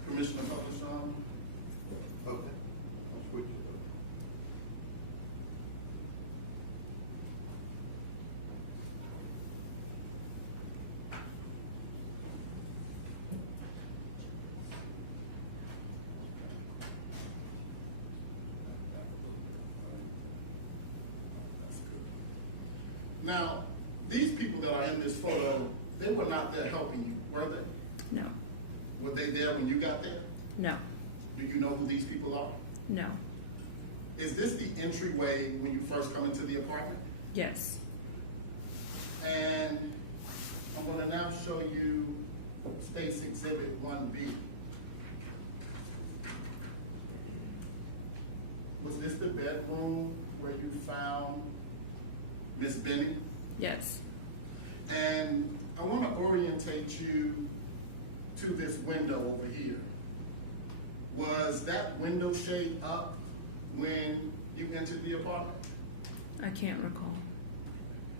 Commissioner Butler, Okay. I'll switch it up. now, these people that are in this photo, they were not there helping you, were they? No, Were they there when you got there? no, Do you know who these people are? no, Is this the entryway when you first come into the apartment? yes, And I'm going to now show you State's Exhibit 1B. Was this the bedroom where you found Miss Benning? yes, And I want to orientate you to this window over here. Was that window shade up when you entered the apartment? I can't recall.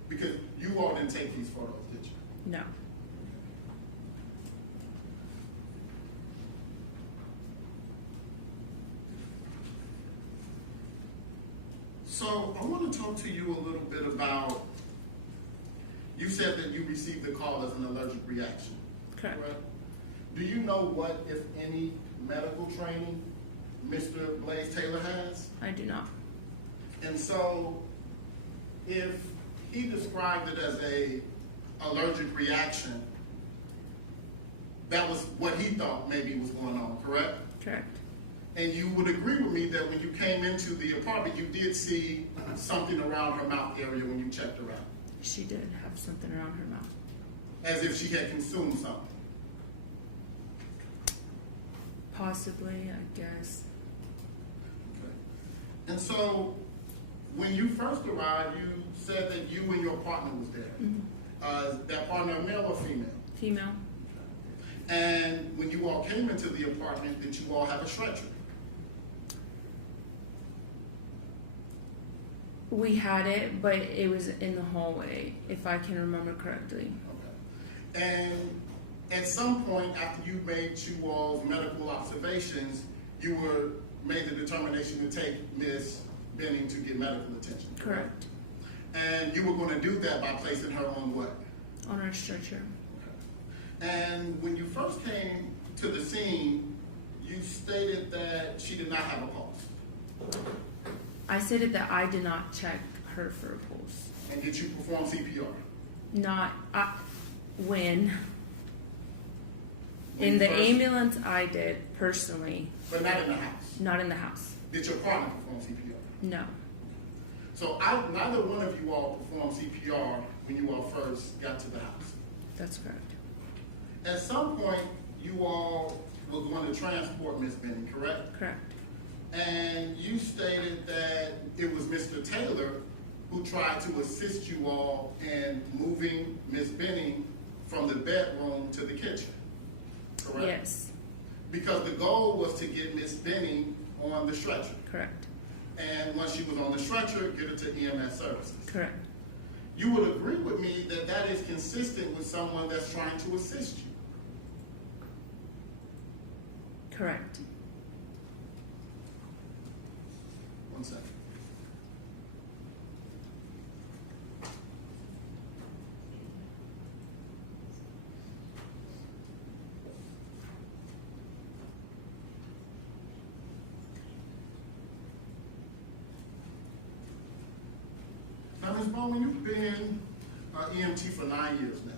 Because you all didn't take these photos, did you? No, So I want to talk to you a little bit about, you said that you received the call as an allergic reaction. correct. Do you know what, if any, medical training Mr. Blaise Taylor has? I do not. And so if he described it as a allergic reaction, that was what he thought maybe was going on, correct? Correct. And you would agree with me that when you came into the apartment, you did see something around her mouth area when you checked her out, She did have something around her mouth. as if she had consumed something. Possibly, I guess. Okay. And so when you first arrived, you said that you and your partner was there. That partner, male or female? Female. And when you all came into the apartment, did you all have a stretcher? We had it, but it was in the hallway, if I can remember correctly. Okay. And at some point after you made you all's medical observations, you made the determination to take Miss Benning to get medical attention. Correct. And you were going to do that by placing her on what? On our stretcher. Okay. And when you first came to the scene, you stated that she did not have a pulse. I stated that I did not check her for a pulse. And did you perform CPR? Not, when? When In you the first- ambulance, I did, personally. But not in the house. Not in the house. Did your partner perform CPR? No. So neither one of you all performed CPR when you all first got to the house. That's correct. At some point, you all were going to transport Miss Benning, correct? Correct. And you stated that it was Mr. Taylor who tried to assist you all in moving Miss Benning from the bedroom to the kitchen, correct? Yes. Because the goal was to get Miss Benning on the stretcher. Correct. And once she was on the stretcher, get her to EMS services. Correct. You would agree with me that that is consistent with someone that's trying to assist you. Correct. 1 second. Now, Ms. Bowman, you've been EMT for 9 years now.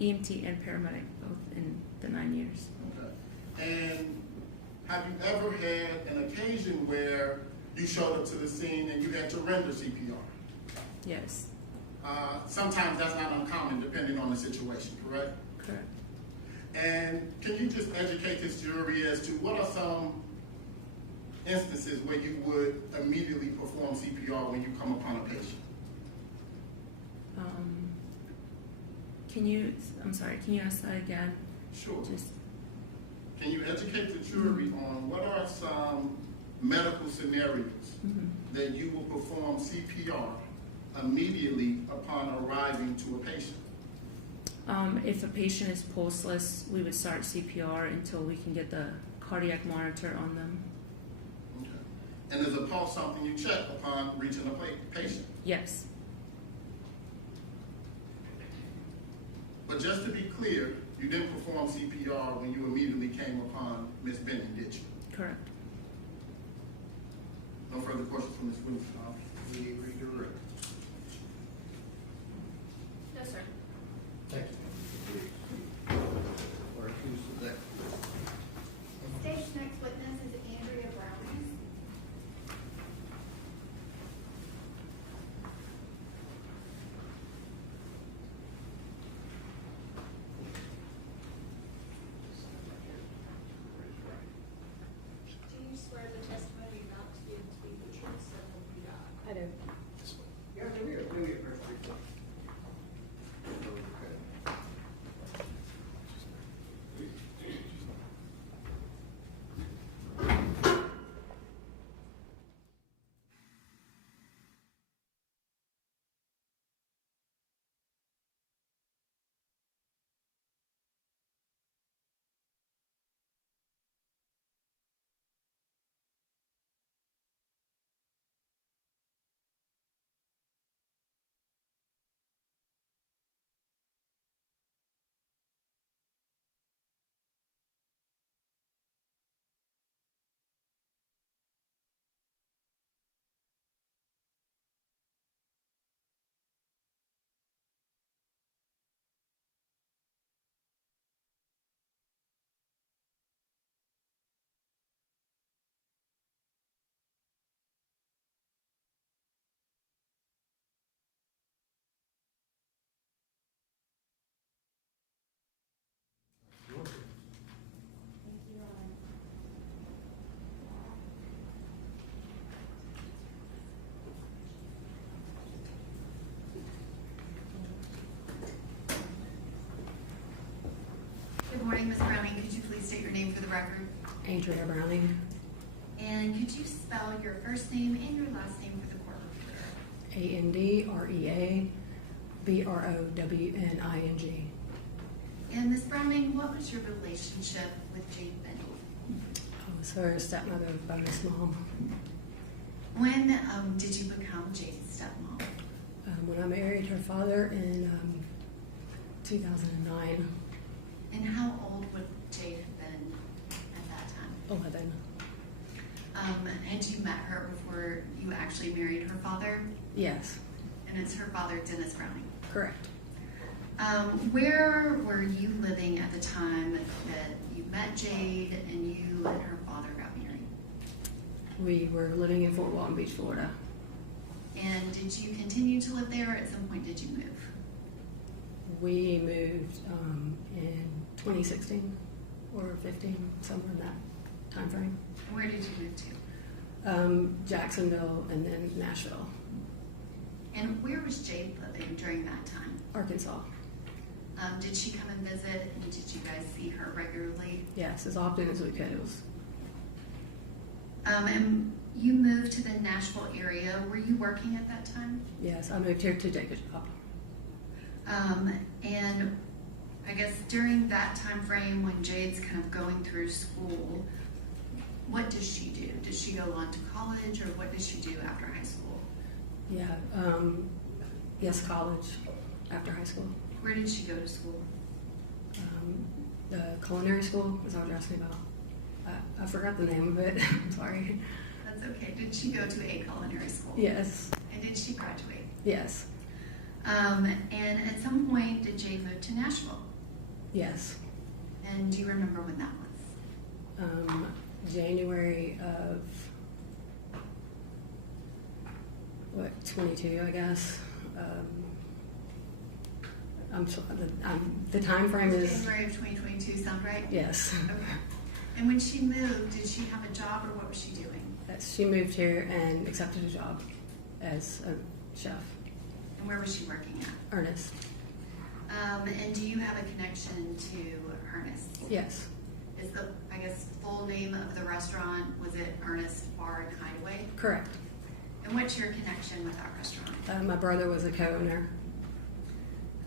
EMT and paramedic, both in the 9 years. Okay. And have you ever had an occasion where you showed up to the scene and you had to render CPR? Yes. Sometimes that's not uncommon depending on the situation, correct? Correct. can you just educate this jury as to what are some instances where you would immediately perform CPR when you come upon a patient? Can you ask that again? Sure. Just, Can you educate the jury on what are some medical scenarios that you will perform CPR immediately upon arriving to a patient? if a patient is pulseless, we would start CPR until we can get the cardiac monitor on them. Okay. And is a pulse something you check upon reaching a patient? Yes. But just to be clear, you didn't perform CPR when you immediately came upon Ms. Benning, did you? Correct. No further questions from Ms. Wilson? We redirect. No, sir. Thank you. Clerk, who's the next? The state's next witness is Andrea Browning. Do you swear the testimony you're about to give to be the truth, so help you God? I do. Yeah, do your first report. Okay. Thank you, Ron. Good morning, Ms. Browning. Could you please state your name for the record? Andrea Browning, And could you spell your first name and your last name for the court reporter? ANDREA BROWNING. And Ms. Browning, what was your relationship with Jade Benning? I was her stepmother, bonus mom. When did you become Jade's stepmom? When I married her father in 2009, And how old would Jade have been at that time? 11. Had you met her before you actually married her father? Yes, And it's her father, Dennis Browning. correct. Where were you living at the time that you met Jade and you and her father got married? We were living in Fort Walton Beach, Florida. And did you continue to live there, or at some point did you move? We moved in 2016 or 15, somewhere in that time frame. And where did you move to? Jacksonville and then Nashville, And where was Jade living during that time? Arkansas. Did she come and visit, and did you guys see her regularly? Yes, as often as we could. It was And you moved to the Nashville area. Were you working at that time? yes. I moved here to take a job. And I guess during that time frame when Jade's kind of going through school, what does she do? Does she go on to college, or what does she do after high school? Yeah. Yes, college after high school. Where did she go to school? The culinary school is what you're asking about. I forgot the name of it. I'm sorry. That's okay. Did she go to a culinary school? Yes. And did she graduate? Yes. And at some point, did Jade move to Nashville? Yes. And do you remember when that was? January of 22, I guess. The time frame is, January of 2022, sound right? yes. Okay. And when she moved, did she have a job or what was she doing? She moved here and accepted a job as a chef. And where was she working at? Ernest. And do you have a connection to Ernest? Yes. Is the, I guess, full name of the restaurant, was it Ernest Bar and Hideaway? Correct. And what's your connection with that restaurant? My brother was a co-owner.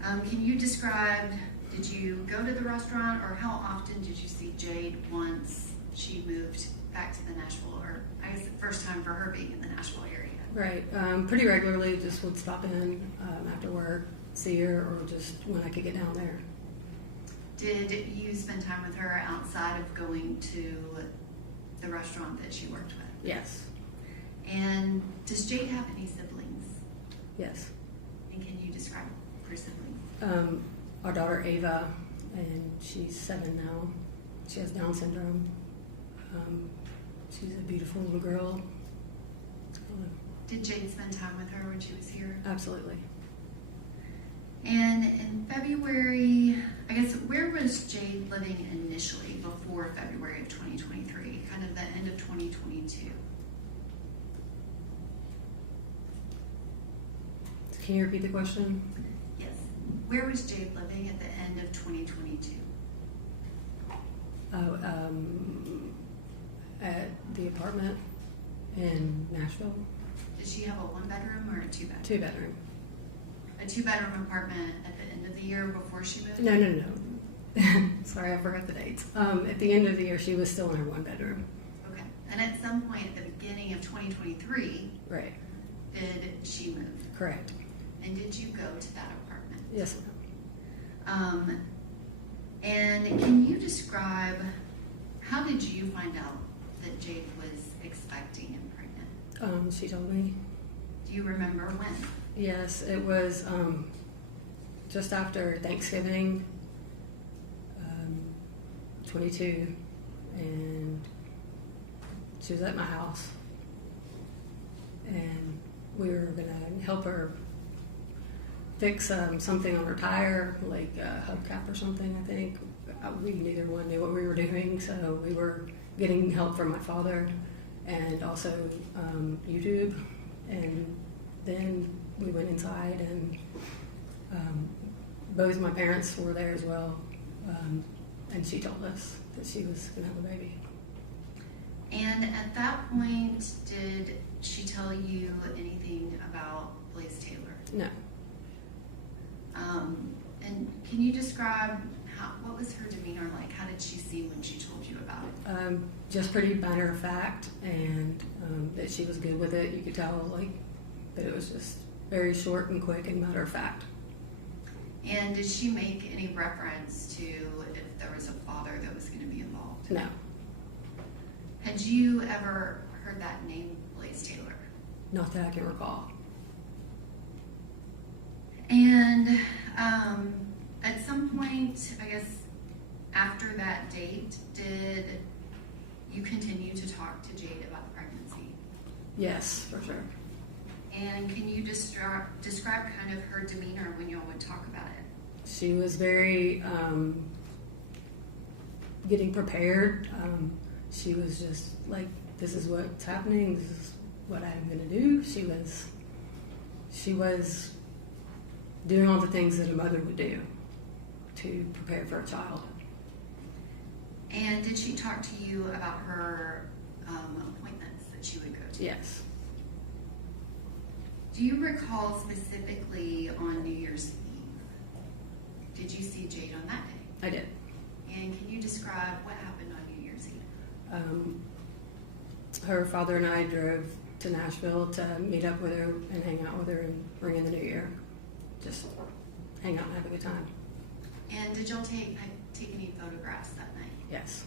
Can you describe, did you go to the restaurant, or how often did you see Jade once she moved back to the Nashville, or I guess the first time for her being in the Nashville area? Right. Pretty regularly, just would stop in after work, see her, or just when I could get down there. Did you spend time with her outside of going to the restaurant that she worked with? Yes. And does Jade have any siblings? Yes. And can you describe her siblings? Our daughter Ava, and she's 7 now. She has Down syndrome. She's a beautiful little girl. Did Jade spend time with her when she was here? Absolutely. And in February, I guess, where was Jade living initially before February of 2023, kind of the end of 2022? Can you repeat the question? Yes. Where was Jade living at the end of 2022? At the apartment in Nashville. Did she have a 1-bedroom or a 2-bedroom? 2-bedroom. A 2-bedroom apartment at the end of the year before she moved? No. Sorry, I forgot the dates. At the end of the year, she was still in her 1-bedroom. Okay. And at some point at the beginning of 2023, Right. did she move? Correct. And did you go to that apartment? Yes, ma'am. And can you describe, how did you find out that Jade was expecting and pregnant? she told me. Do you remember when? Yes, it was just after Thanksgiving, 22, and she was at my house, and we were gonna help her fix something on her tire, like a hubcap or something, I think. We neither one knew what we were doing, so we were getting help from my father and also YouTube, and then we went inside, and both my parents were there as well, and she told us that she was going to have a baby. And at that point, did she tell you anything about Blaise Taylor? No. And can you describe what was her demeanor like? How did she seem when she told you about it? Just pretty matter of fact, and that she was good with it. You could tell, like, that it was just very short and quick and matter of fact. And did she make any reference to if there was a father that was going to be involved? No. Had you ever heard that name, Blaise Taylor? Not that I can recall. And at some point, I guess, after that date, did you continue to talk to Jade about the pregnancy? Yes, for sure. And can you describe kind of her demeanor when y'all would talk about it? She was very getting prepared. She was just like, this is what's happening, this is what I'm going to do. She was doing all the things that a mother would do to prepare for a child. And did she talk to you about her appointments that she would go to? Yes. Do you recall specifically on New Year's Eve? Did you see Jade on that day? I did. And can you describe what happened on New Year's Eve? Her father and I drove to Nashville to meet up with her and hang out with her and bring in the new year. Just hang out and have a good time. And did y'all take any photographs that night? Yes.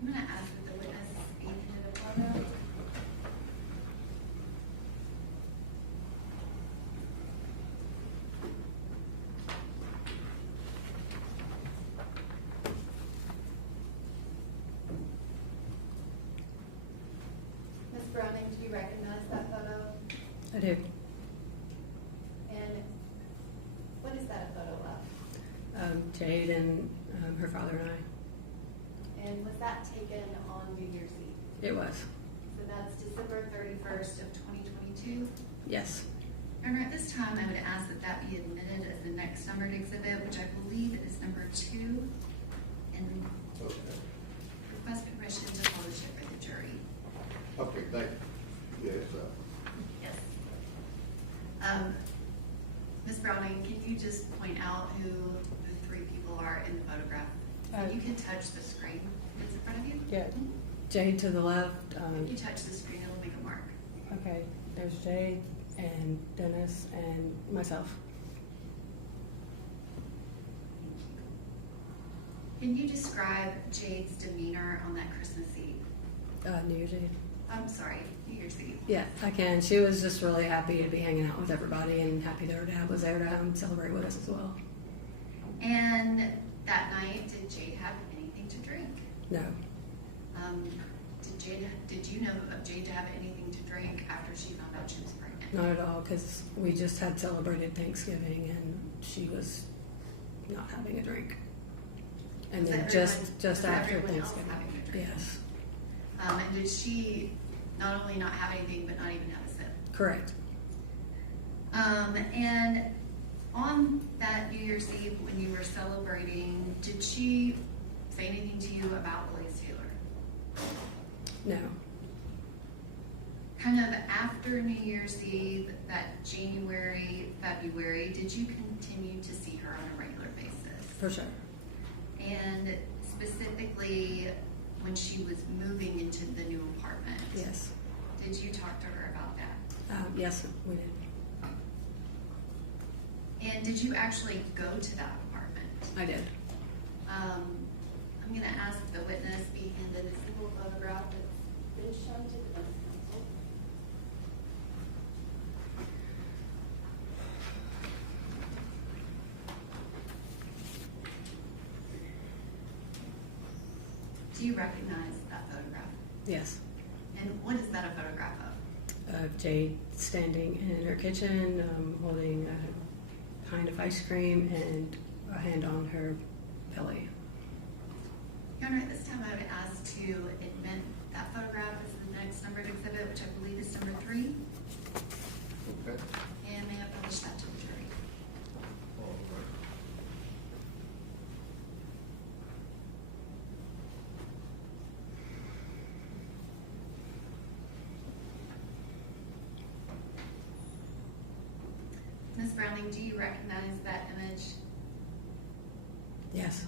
I'm going to ask that the witness be handed a photo. Ms. Browning, do you recognize that photo? I do. And what is that a photo of? Jade and her father and I. And was that taken on New Year's Eve? It was. So that's December 31st of 2022? Yes. Your Honor, at this time, I would ask that that be admitted as the next numbered exhibit, which I believe is number 2, and request permission to publish it for the jury. Okay, thank you. Yes, Yes. Ms. Browning, can you just point out who the 3 people are in the photograph? If you can touch the screen that's in front of you. Yeah. Jade to the left. If you touch the screen, it'll make a mark. Okay. There's Jade and Dennis and myself. Can you describe Jade's demeanor on that Christmas Eve? New Year's Eve. I'm sorry, New Year's Eve. Yeah, I can. She was just really happy to be hanging out with everybody and happy that her dad was there to celebrate with us as well. And that night, did Jade have anything to drink? No. Did you know of Jade to have anything to drink after she found out she was pregnant? Not at all, because we just had celebrated Thanksgiving and she was not having a drink. And Was then everyone- just was after everyone else Thanksgiving. having a drink? Yes, And did she not only not have anything, but not even have a sip? correct. And on that New Year's Eve, when you were celebrating, did she say anything to you about Blaise Taylor? No, Kind of after New Year's Eve, that January, February, did you continue to see her on a regular basis? for sure. And specifically, when she was moving into the new apartment? Yes. Did you talk to her about that? Yes, we did. And did you actually go to that apartment? I did. I'm gonna ask the witness be handed a single photograph that's been shown to the defense counsel. Do you recognize that photograph? Yes. And what is that a photograph of? Jade standing in her kitchen, holding a pint of ice cream and a hand on her belly. Your Honor, at this time I would ask to admit that photograph as the next numbered exhibit, which I believe is number 3. okay. And may I publish that to the jury? All right. Ms. Browning, do you recognize that image? Yes.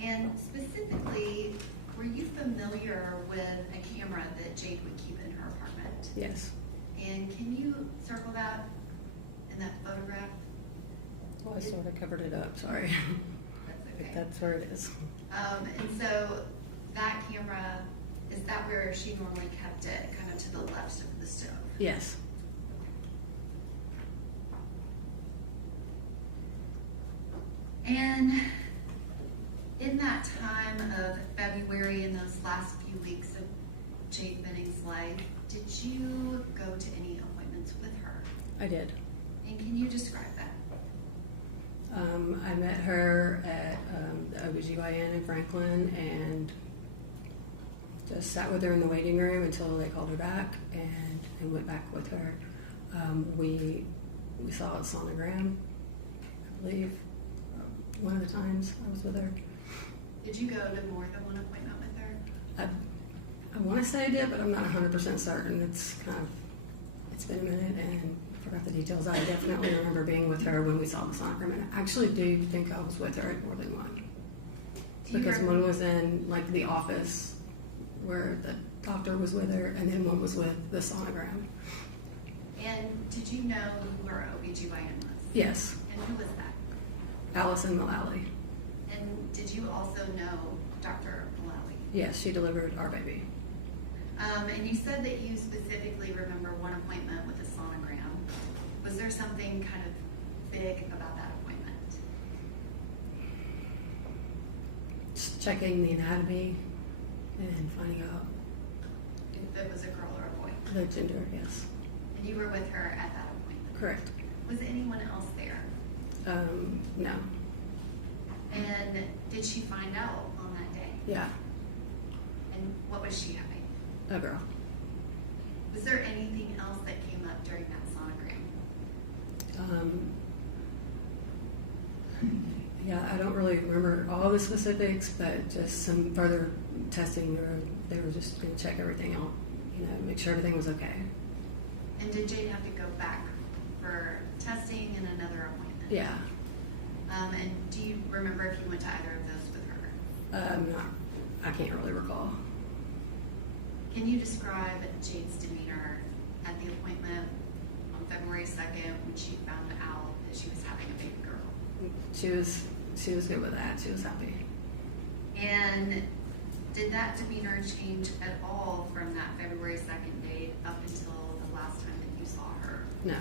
And specifically, were you familiar with a camera that Jade would keep in her apartment? Yes. And can you circle that in that photograph? Well, I sort of covered it up, sorry. That's But okay. that's where it is. And so that camera, is that where she normally kept it, kind of to the left of the stove? Yes. And in that time of February, in those last few weeks of Jade Benning's life, did you go to any appointments with her? I did. And can you describe that? I met her at the OBGYN in Franklin and just sat with her in the waiting room until they called her back and went back with her. We saw a sonogram, I believe, one of the times I was with her. Did you go to more than one appointment with her? I want to say I did, but I'm not 100% certain. It's been a minute and I forgot the details. I definitely remember being with her when we saw the sonogram, and I actually do think I was with her at more than one. Because one was in like the office where the doctor was with her, and then one was with the sonogram. And did you know who her OBGYN was? Yes, And who was that? Allison Mullally. And did you also know Dr. Mullally? Yes, she delivered our baby. And you said that you specifically remember one appointment with a sonogram. Was there something kind of big about that appointment? Just checking the anatomy and finding out If it was a girl or a boy? the gender, yes. And you were with her at that appointment? Correct. Was anyone else there? No. And did she find out on that day? Yeah, And what was she having? a girl. Was there anything else that came up during that sonogram? Yeah, I don't really remember all the specifics, but just some further testing. They were just going to check everything out, make sure everything was okay. And did Jade have to go back for testing and another appointment? Yeah. And do you remember if you went to either of those with her? I can't really recall. Can you describe Jade's demeanor at the appointment on February 2nd when she found out that she was having a baby girl? She was good with that. She was happy. And did that demeanor change at all from that February 2nd date up until the last time that you saw her? No.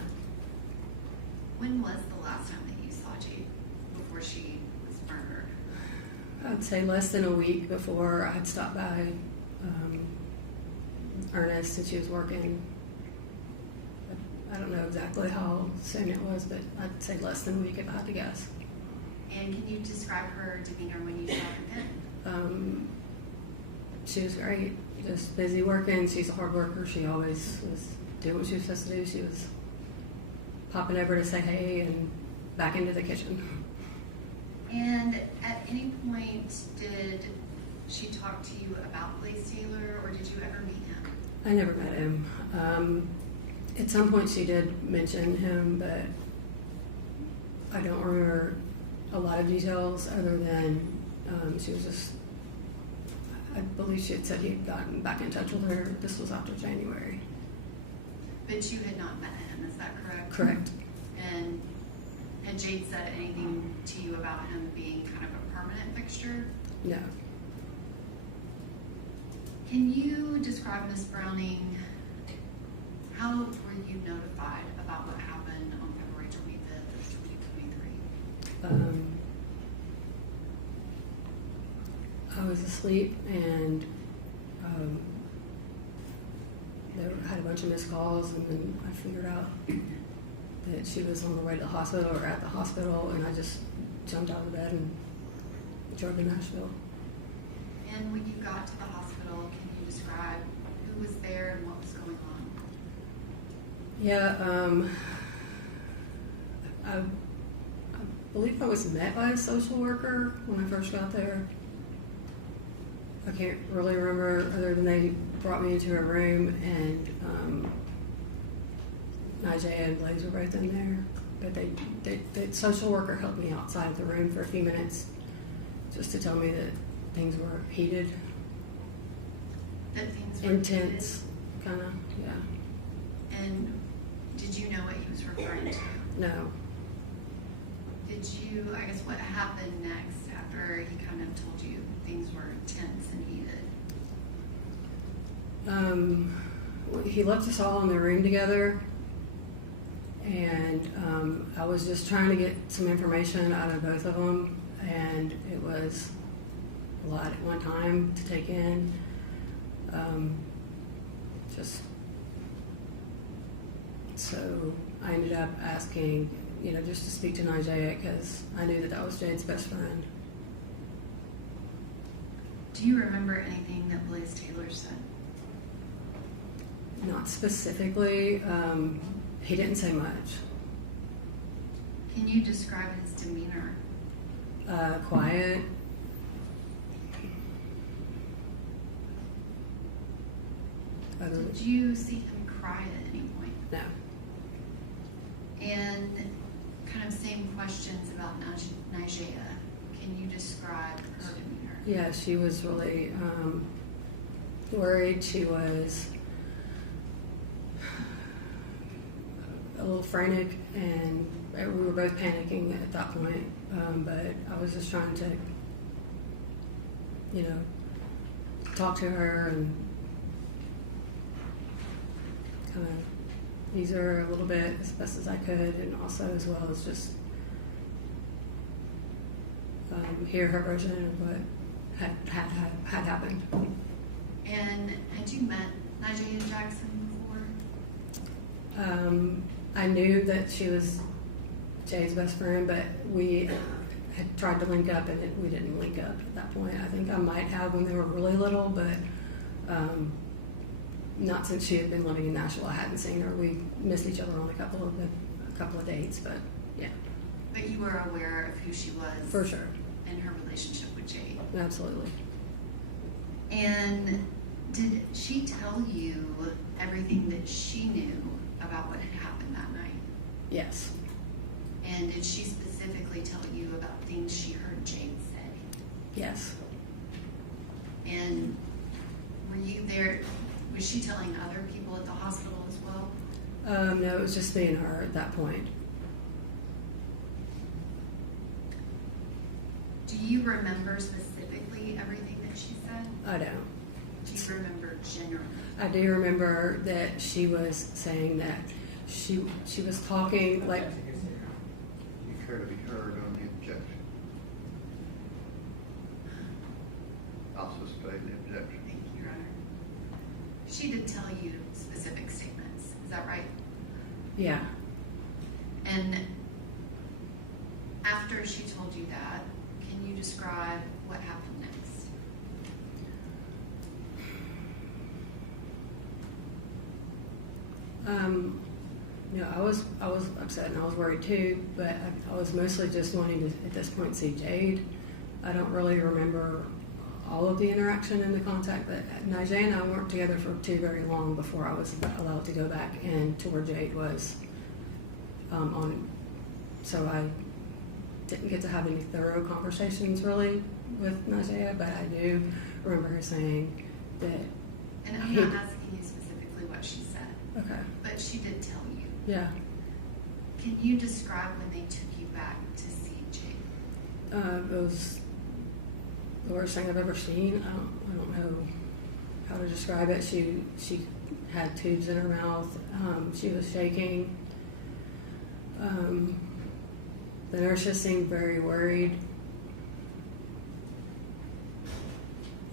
When was the last time that you saw Jade before she was murdered? I'd say less than a week before I had stopped by Ernest and she was working. I don't know exactly how soon it was, but I'd say less than a week if I had to guess. And can you describe her demeanor when you saw her then? She was great, just busy working. She's a hard worker. She always was doing what she was supposed to do. She was popping over to say hey and back into the kitchen. And at any point, did she talk to you about Blaise Taylor, or did you ever meet him? I never met him. At some point she did mention him, but I don't remember a lot of details other than she was just, I believe she had said he had gotten back in touch with her. This was after January. But you had not met him, is that correct? Correct. And had Jade said anything to you about him being kind of a permanent fixture? No. Can you describe, Ms. Browning, how were you notified about what happened on February 25th of 2023? I was asleep and they had a bunch of missed calls, and then I figured out that she was on the way to the hospital or at the hospital, and I just jumped out of bed and drove to Nashville. And when you got to the hospital, can you describe who was there and what was going on? Yeah, I believe I was met by a social worker when I first got there. I can't really remember other than they brought me into a room and Najee and Blaise were both in there. But the social worker helped me outside of the room for a few minutes just to tell me that things were heated. That things were intense, kind of, yeah. And did you know what he was referring to? No. Did you, I guess, what happened next after he kind of told you things were tense and heated? He left us all in the room together, and I was just trying to get some information out of both of them, and it was a lot at one time to take in. So I ended up asking, just to speak to Najee because I knew that was Jade's best friend. Do you remember anything that Blaise Taylor said? Not specifically. He didn't say much. Can you describe his demeanor? Quiet. Did you see him cry at any point? No. And kind of same questions about Najee. Can you describe her demeanor? Yeah, she was really worried. She was a little frantic, and we were both panicking at that point. But I was just trying to, talk to her and kind of ease her a little bit as best as I could, and also as well as just hear her version of what had happened. And had you met Najee and Jackson before? I knew that she was Jade's best friend, but we had tried to link up, and we didn't link up at that point. I think I might have when they were really little, but not since she had been living in Nashville. I hadn't seen her. We missed each other on a couple of dates, but yeah. But you were aware of who she was? For sure. And her relationship with Jade? Absolutely. And did she tell you everything that she knew about what had happened that night? Yes. And did she specifically tell you about things she heard Jade say? Yes. And were you there? Was she telling other people at the hospital as well? No, it was just me and her at that point. Do you remember specifically everything that she said? I don't. Do you remember generally? I do remember that she was saying that she was talking like. You care to be heard on the objection? I'll sustain the objection. Thank you, Your Honor. She did tell you specific statements. Is that right? Yeah. And after she told you that, can you describe what happened next? No, I was upset and I was worried too, but I was mostly just wanting to, at this point, see Jade. I don't really remember all of the interaction and the contact, but Najee and I weren't together for too very long before I was allowed to go back and to where Jade was on. So I didn't get to have any thorough conversations really with Najee, but I do remember her saying that. And I'm not asking you specifically what she said. Okay. But she did tell you. Yeah. Can you describe when they took you back to see Jade? It was the worst thing I've ever seen. I don't know how to describe it. She had tubes in her mouth. She was shaking. The nurse just seemed very worried,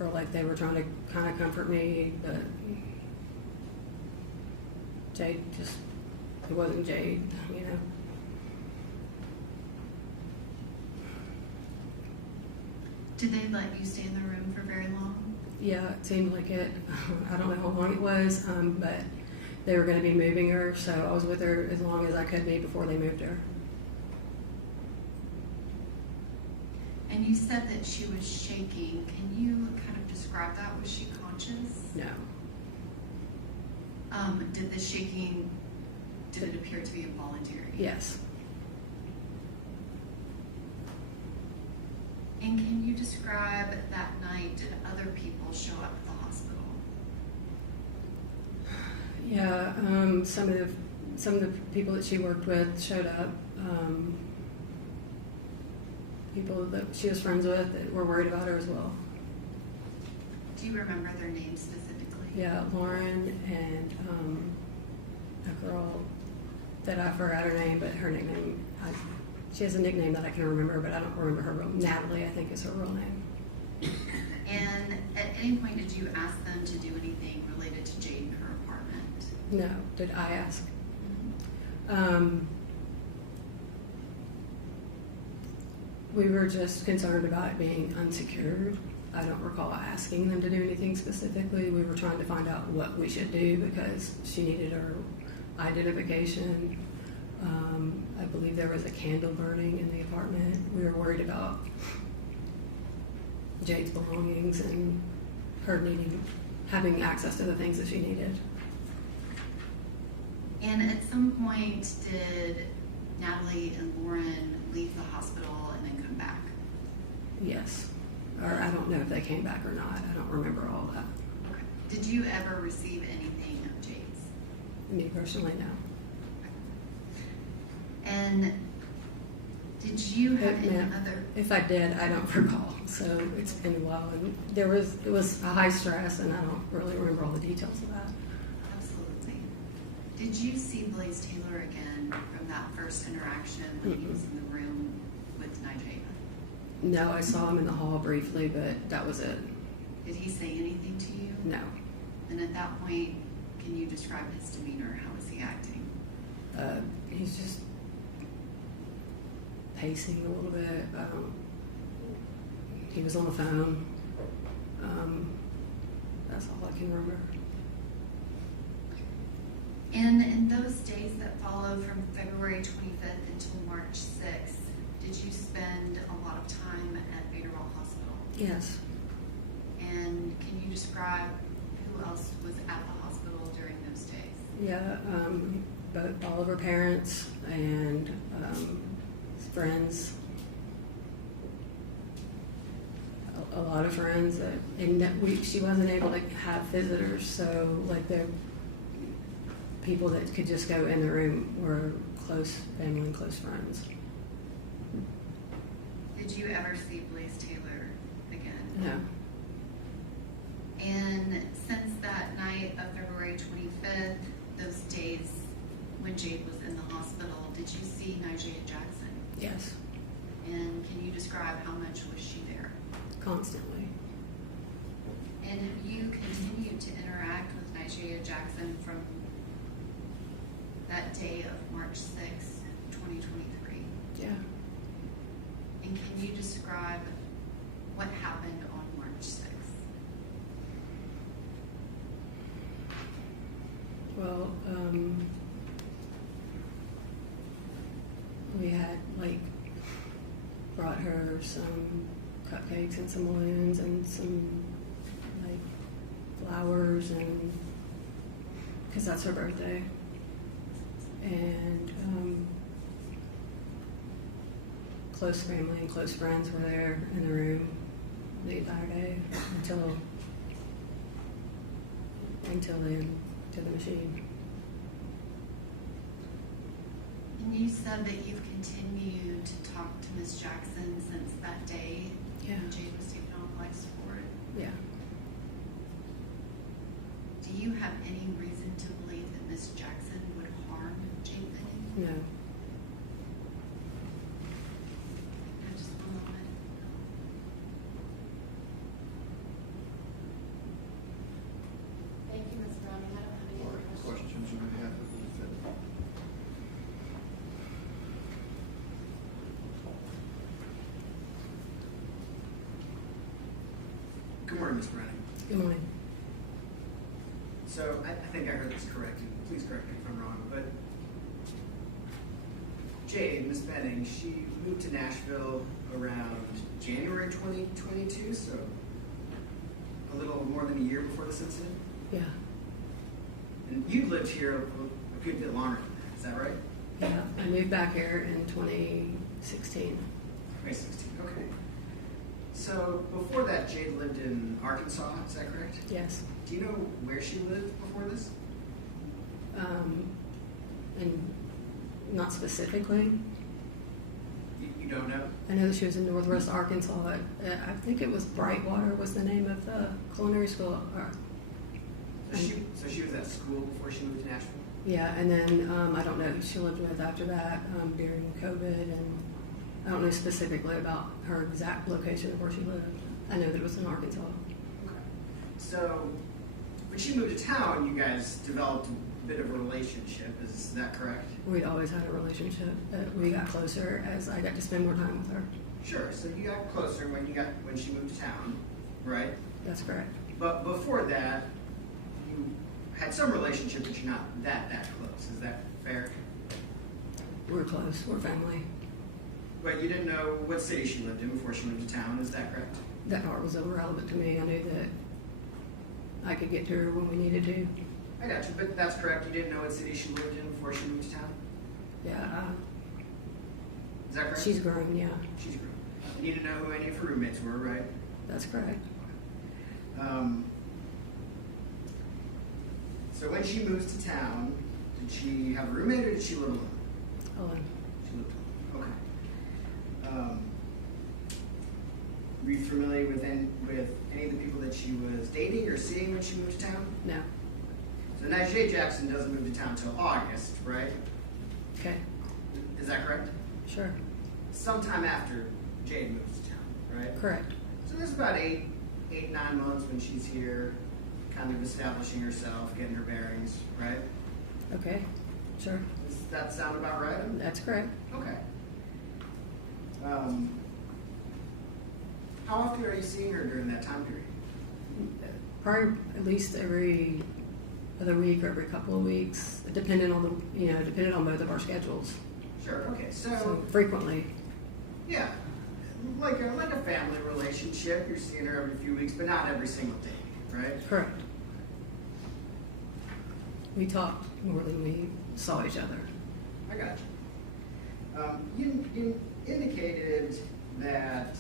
or like they were trying to kind of comfort me, but Jade just, it wasn't Jade, you know. Did they let you stay in the room for very long? Yeah, it seemed like it. I don't know how long it was, but they were going to be moving her, so I was with her as long as I could be before they moved her. And you said that she was shaking. Can you kind of describe that? Was she conscious? No. Did the shaking, did it appear to be involuntary? Yes. And can you describe that night, did other people show up at the hospital? Yeah, some of the people that she worked with showed up. People that she was friends with that were worried about her as well. Do you remember their names specifically? Yeah, Lauren and a girl that I forgot her name, but her nickname, she has a nickname that I can remember, but I don't remember her real. Natalie, I think, is her real name. And at any point, did you ask them to do anything related to Jade in her apartment? No. Did I ask? We were just concerned about it being unsecured. I don't recall asking them to do anything specifically. We were trying to find out what we should do because she needed her identification. I believe there was a candle burning in the apartment. We were worried about Jade's belongings and her having access to the things that she needed. And at some point, did Natalie and Lauren leave the hospital and then come back? Yes. Or I don't know if they came back or not. I don't remember all that. Okay. Did you ever receive anything of Jade's? Me personally, no. And did you have any other? If I did, I don't recall. So it's been a while, and it was a high stress, and I don't really remember all the details of that. Absolutely. Did you see Blaise Taylor again from that first interaction when he was in the room with Najee? No, I saw him in the hall briefly, but that was it. Did he say anything to you? No. And at that point, can you describe his demeanor? How was he acting? He's just pacing a little bit. He was on the phone. That's all I can remember. And in those days that followed from February 25th until March 6th, did you spend a lot of time at Vanderbilt Hospital? Yes. And can you describe who else was at the hospital during those days? Yeah, all of her parents and friends. A lot of friends, she wasn't able to have visitors, so like the people that could just go in the room were close family and close friends. Did you ever see Blaise Taylor again? No. And since that night of February 25th, those days when Jade was in the hospital, did you see Jade Jackson? Yes. And can you describe how much was she there? Constantly. And have you continued to interact with Jade Jackson from that day of March 6th, 2023? Yeah. And can you describe what happened on March 6th? Well, we had brought her some cupcakes and some balloons and some flowers, and because that's her birthday, and close family and close friends were there in the room the entire day until then to the machine. And you said that you've continued to talk to Ms. Jackson since that day Yeah. when Jade was taken off life support. Yeah. Do you have any reason to believe that Ms. Jackson would harm Jade Benning? No. Just one moment. Thank you, Ms. Browning. I don't have any other questions. Questions on behalf of the defendant? Good morning, Ms. Browning. Good morning. So I think I heard this correct, and please correct me if I'm wrong, but Jade, Ms. Benning, she moved to Nashville around January 2022, so a little more than a year before this incident. Yeah. And you lived here a good bit longer than that, is that right? Yeah. I moved back here in 2016. 2016, okay. So before that, Jade lived in Arkansas, is that correct? Yes. Do you know where she lived before this? And not specifically. You don't know? I know that she was in Northwest Arkansas. I think it was Brightwater was the name of the culinary school. So she was at school before she moved to Nashville? Yeah, and then I don't know who she lived with after that during COVID, and I don't know specifically about her exact location of where she lived. I know that it was in Arkansas. Okay. So when she moved to town, you guys developed a bit of a relationship, is that correct? We'd always had a relationship, but we got closer as I got to spend more time with her. Sure, so you got closer when she moved to town, right? That's correct. But before that, you had some relationship, but you're not that close, is that fair? We're close. We're family. But you didn't know what city she lived in before she moved to town, is that correct? That part was irrelevant to me. I knew that I could get to her when we needed to. I got you, but that's correct. You didn't know what city she lived in before she moved to town? Yeah. Is that correct? She's grown, yeah. She's grown. You need to know who any of her roommates were, right? That's correct. So when she moves to town, did she have a roommate or did she live alone? Alone. She lived alone. Okay. Were you familiar with any of the people that she was dating or seeing when she moved to town? No. So now Jade Jackson doesn't move to town until August, right? Okay. Is that correct? Sure. Sometime after Jade moves to town, right? Correct. So there's about 9 months when she's here, kind of establishing herself, getting her bearings, right? Okay. Sure. Does that sound about right? That's correct. Okay. How often are you seeing her during that time period? Probably at least every other week or every couple of weeks, depending on depending on both of our schedules. Sure. Okay. So frequently. Yeah, like a family relationship. You're seeing her every few weeks, but not every single day, right? Correct. We talked more than we saw each other. I got you. You indicated that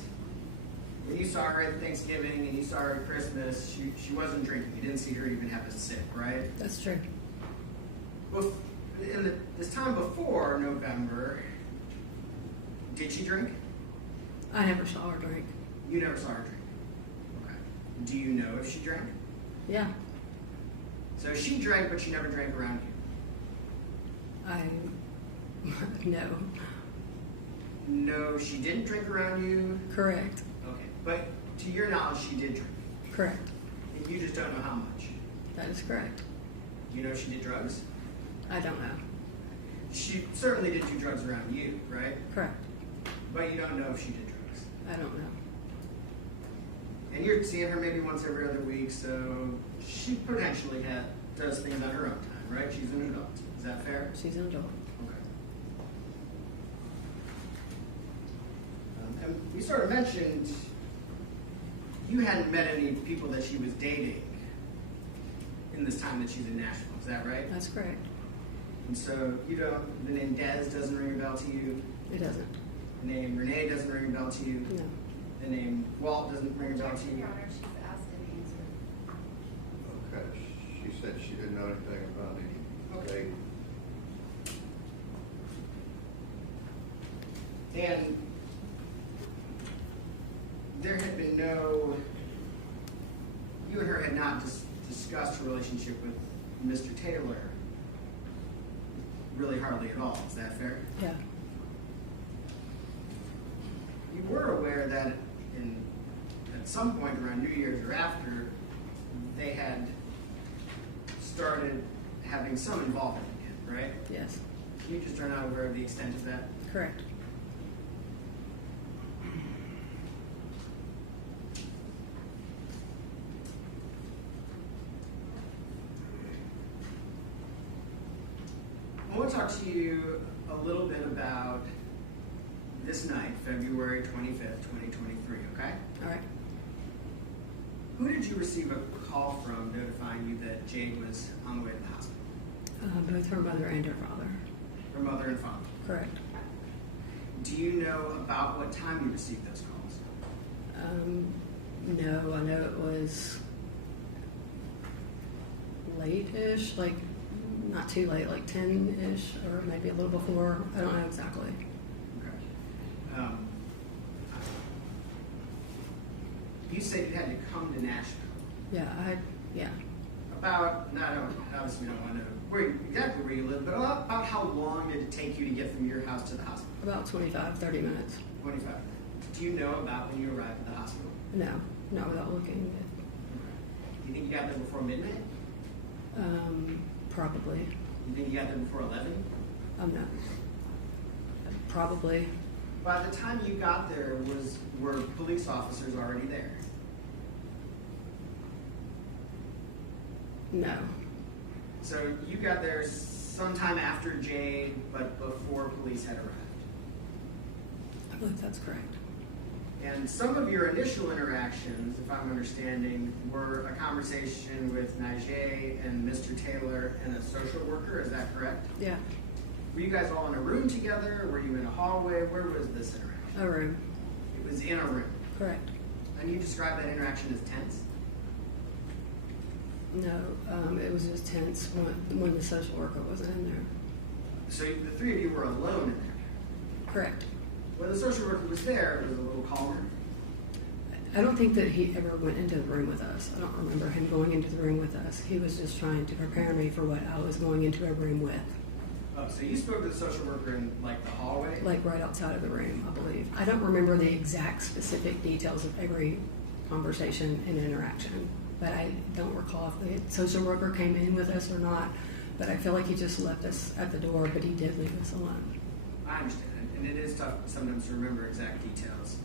when you saw her at Thanksgiving and you saw her at Christmas, she wasn't drinking. You didn't see her even have a sip, right? That's true. This time before November, did she drink? I never saw her drink. You never saw her drink. Okay. Do you know if she drank? Yeah. So she drank, but she never drank around you. No. No, she didn't drink around you? Correct. Okay. But to your knowledge, she did drink? Correct. And you just don't know how much? That is correct. Do you know if she did drugs? I don't know. She certainly did do drugs around you, right? Correct. But you don't know if she did drugs? I don't know. And you're seeing her maybe once every other week, so she potentially does things on her own time, right? She's an adult. Is that fair? She's an adult. Okay. And we sort of mentioned you hadn't met any people that she was dating in this time that she's in Nashville. Is that right? That's correct. And so the name Des doesn't ring a bell to you? It doesn't. The name Renee doesn't ring a bell to you? No. The name Walt doesn't ring a bell to you? Your Honor, she's asked and answered. Okay, she said she didn't know anything about any. Okay. And there had been you and her had not discussed her relationship with Mr. Taylor really hardly at all. Is that fair? Yeah. You were aware that at some point around New Year's or after, they had started having some involvement again, right? Yes. You just are not aware of the extent of that? Correct. I want to talk to you a little bit about this night, February 25th, 2023, okay? All right. Who did you receive a call from notifying you that Jade was on the way to the hospital? Both her mother and her father. Her mother and father? Correct. Do you know about what time you received those calls? No, I know it was late-ish, like not too late, like 10-ish, or maybe a little before. I don't know exactly. Okay. You said you had to come to Nashville. Yeah, yeah. Obviously we don't want to know exactly where you live, but about how long did it take you to get from your house to the hospital? About 25, 30 minutes. 25. Do you know about when you arrived at the hospital? No, not without looking. Do you think you got there before midnight? Probably. You think you got there before 11? No. Probably. By the time you got there, were police officers already there? No. So you got there sometime after Jade, but before police had arrived? I believe that's correct. And some of your initial interactions, if I'm understanding, were a conversation with Najee and Mr. Taylor and a social worker, is that correct? Yeah. Were you guys all in a room together? Were you in a hallway? Where was this interaction? A room. It was in a room. Correct. And you described that interaction as tense? No, it was just tense when the social worker wasn't in there. So the three of you were alone in there? Correct. When the social worker was there, it was a little calmer? I don't think that he ever went into the room with us. I don't remember him going into the room with us. He was just trying to prepare me for what I was going into a room with. Oh, so you spoke to the social worker in, like, the hallway? Like right outside of the room, I believe. I don't remember the exact specific details of every conversation and interaction, but I don't recall if the social worker came in with us or not, but I feel like he just left us at the door, but he did leave us alone. I understand. And and it is tough sometimes to remember exact details.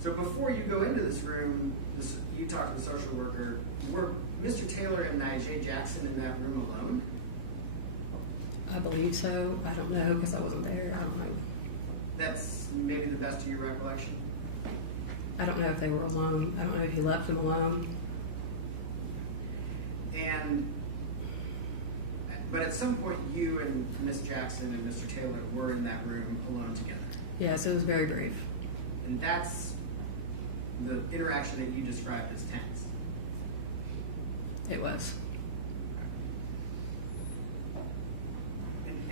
So before you go into this room, you talk to the social worker. Were Mr. Taylor and Jade Jackson in that room alone? I believe so. I don't know because I wasn't there. I don't know. That's maybe the best of your recollection? I don't know if they were alone. I don't know if he left them alone. But at some point, you and Miss Jackson and Mr. Taylor were in that room alone together. Yeah, so it was very brief. And that's the interaction that you described as tense. It was.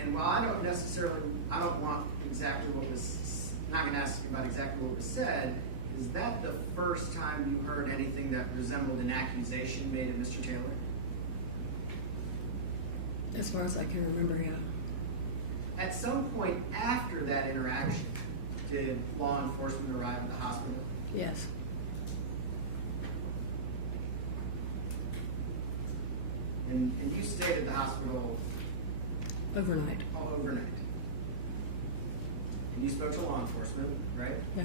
And while I don't want exactly what was, not going to ask you about exactly what was said, is that the first time you heard anything that resembled an accusation made of Mr. Taylor? As far as I can remember, yeah. At some point after that interaction, did law enforcement arrive at the hospital? Yes. And you stayed at the hospital Overnight. all overnight. And you spoke to law enforcement, right? Yeah.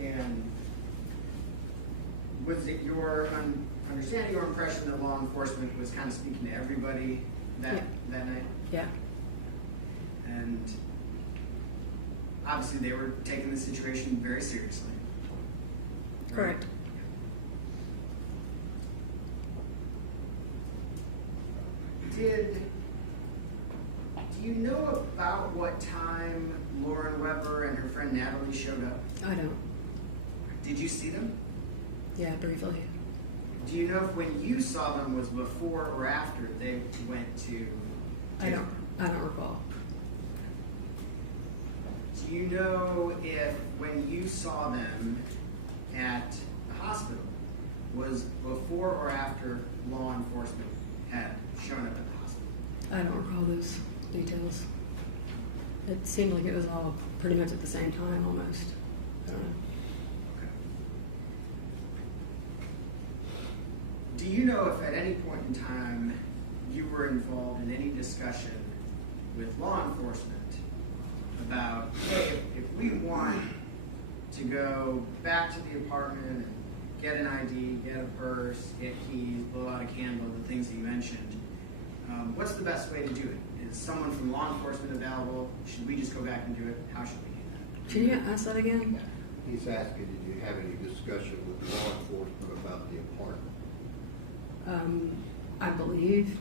And was it your understanding or impression that law enforcement was kind of speaking to everybody that night? Yeah. And obviously they were taking the situation very seriously. Right? Correct. Do you know about what time Lauren Weber and her friend Natalie showed up? I don't. Did you see them? Yeah, briefly. Do you know if when you saw them was before or after they went to? I don't recall. Do you know if when you saw them at the hospital was before or after law enforcement had shown up at the hospital? I don't recall those details. It seemed like it was all pretty much at the same time almost. I don't know. Do you know if at any point in time you were involved in any discussion with law enforcement about, hey, if we want to go back to the apartment and get an ID, get a purse, get keys, blow out a candle, the things that you mentioned, what's the best way to do it? Is someone from law enforcement available? Should we just go back and do it? How should we do that? Can you ask that again? He's asking, did you have any discussion with law enforcement about the apartment? I believe.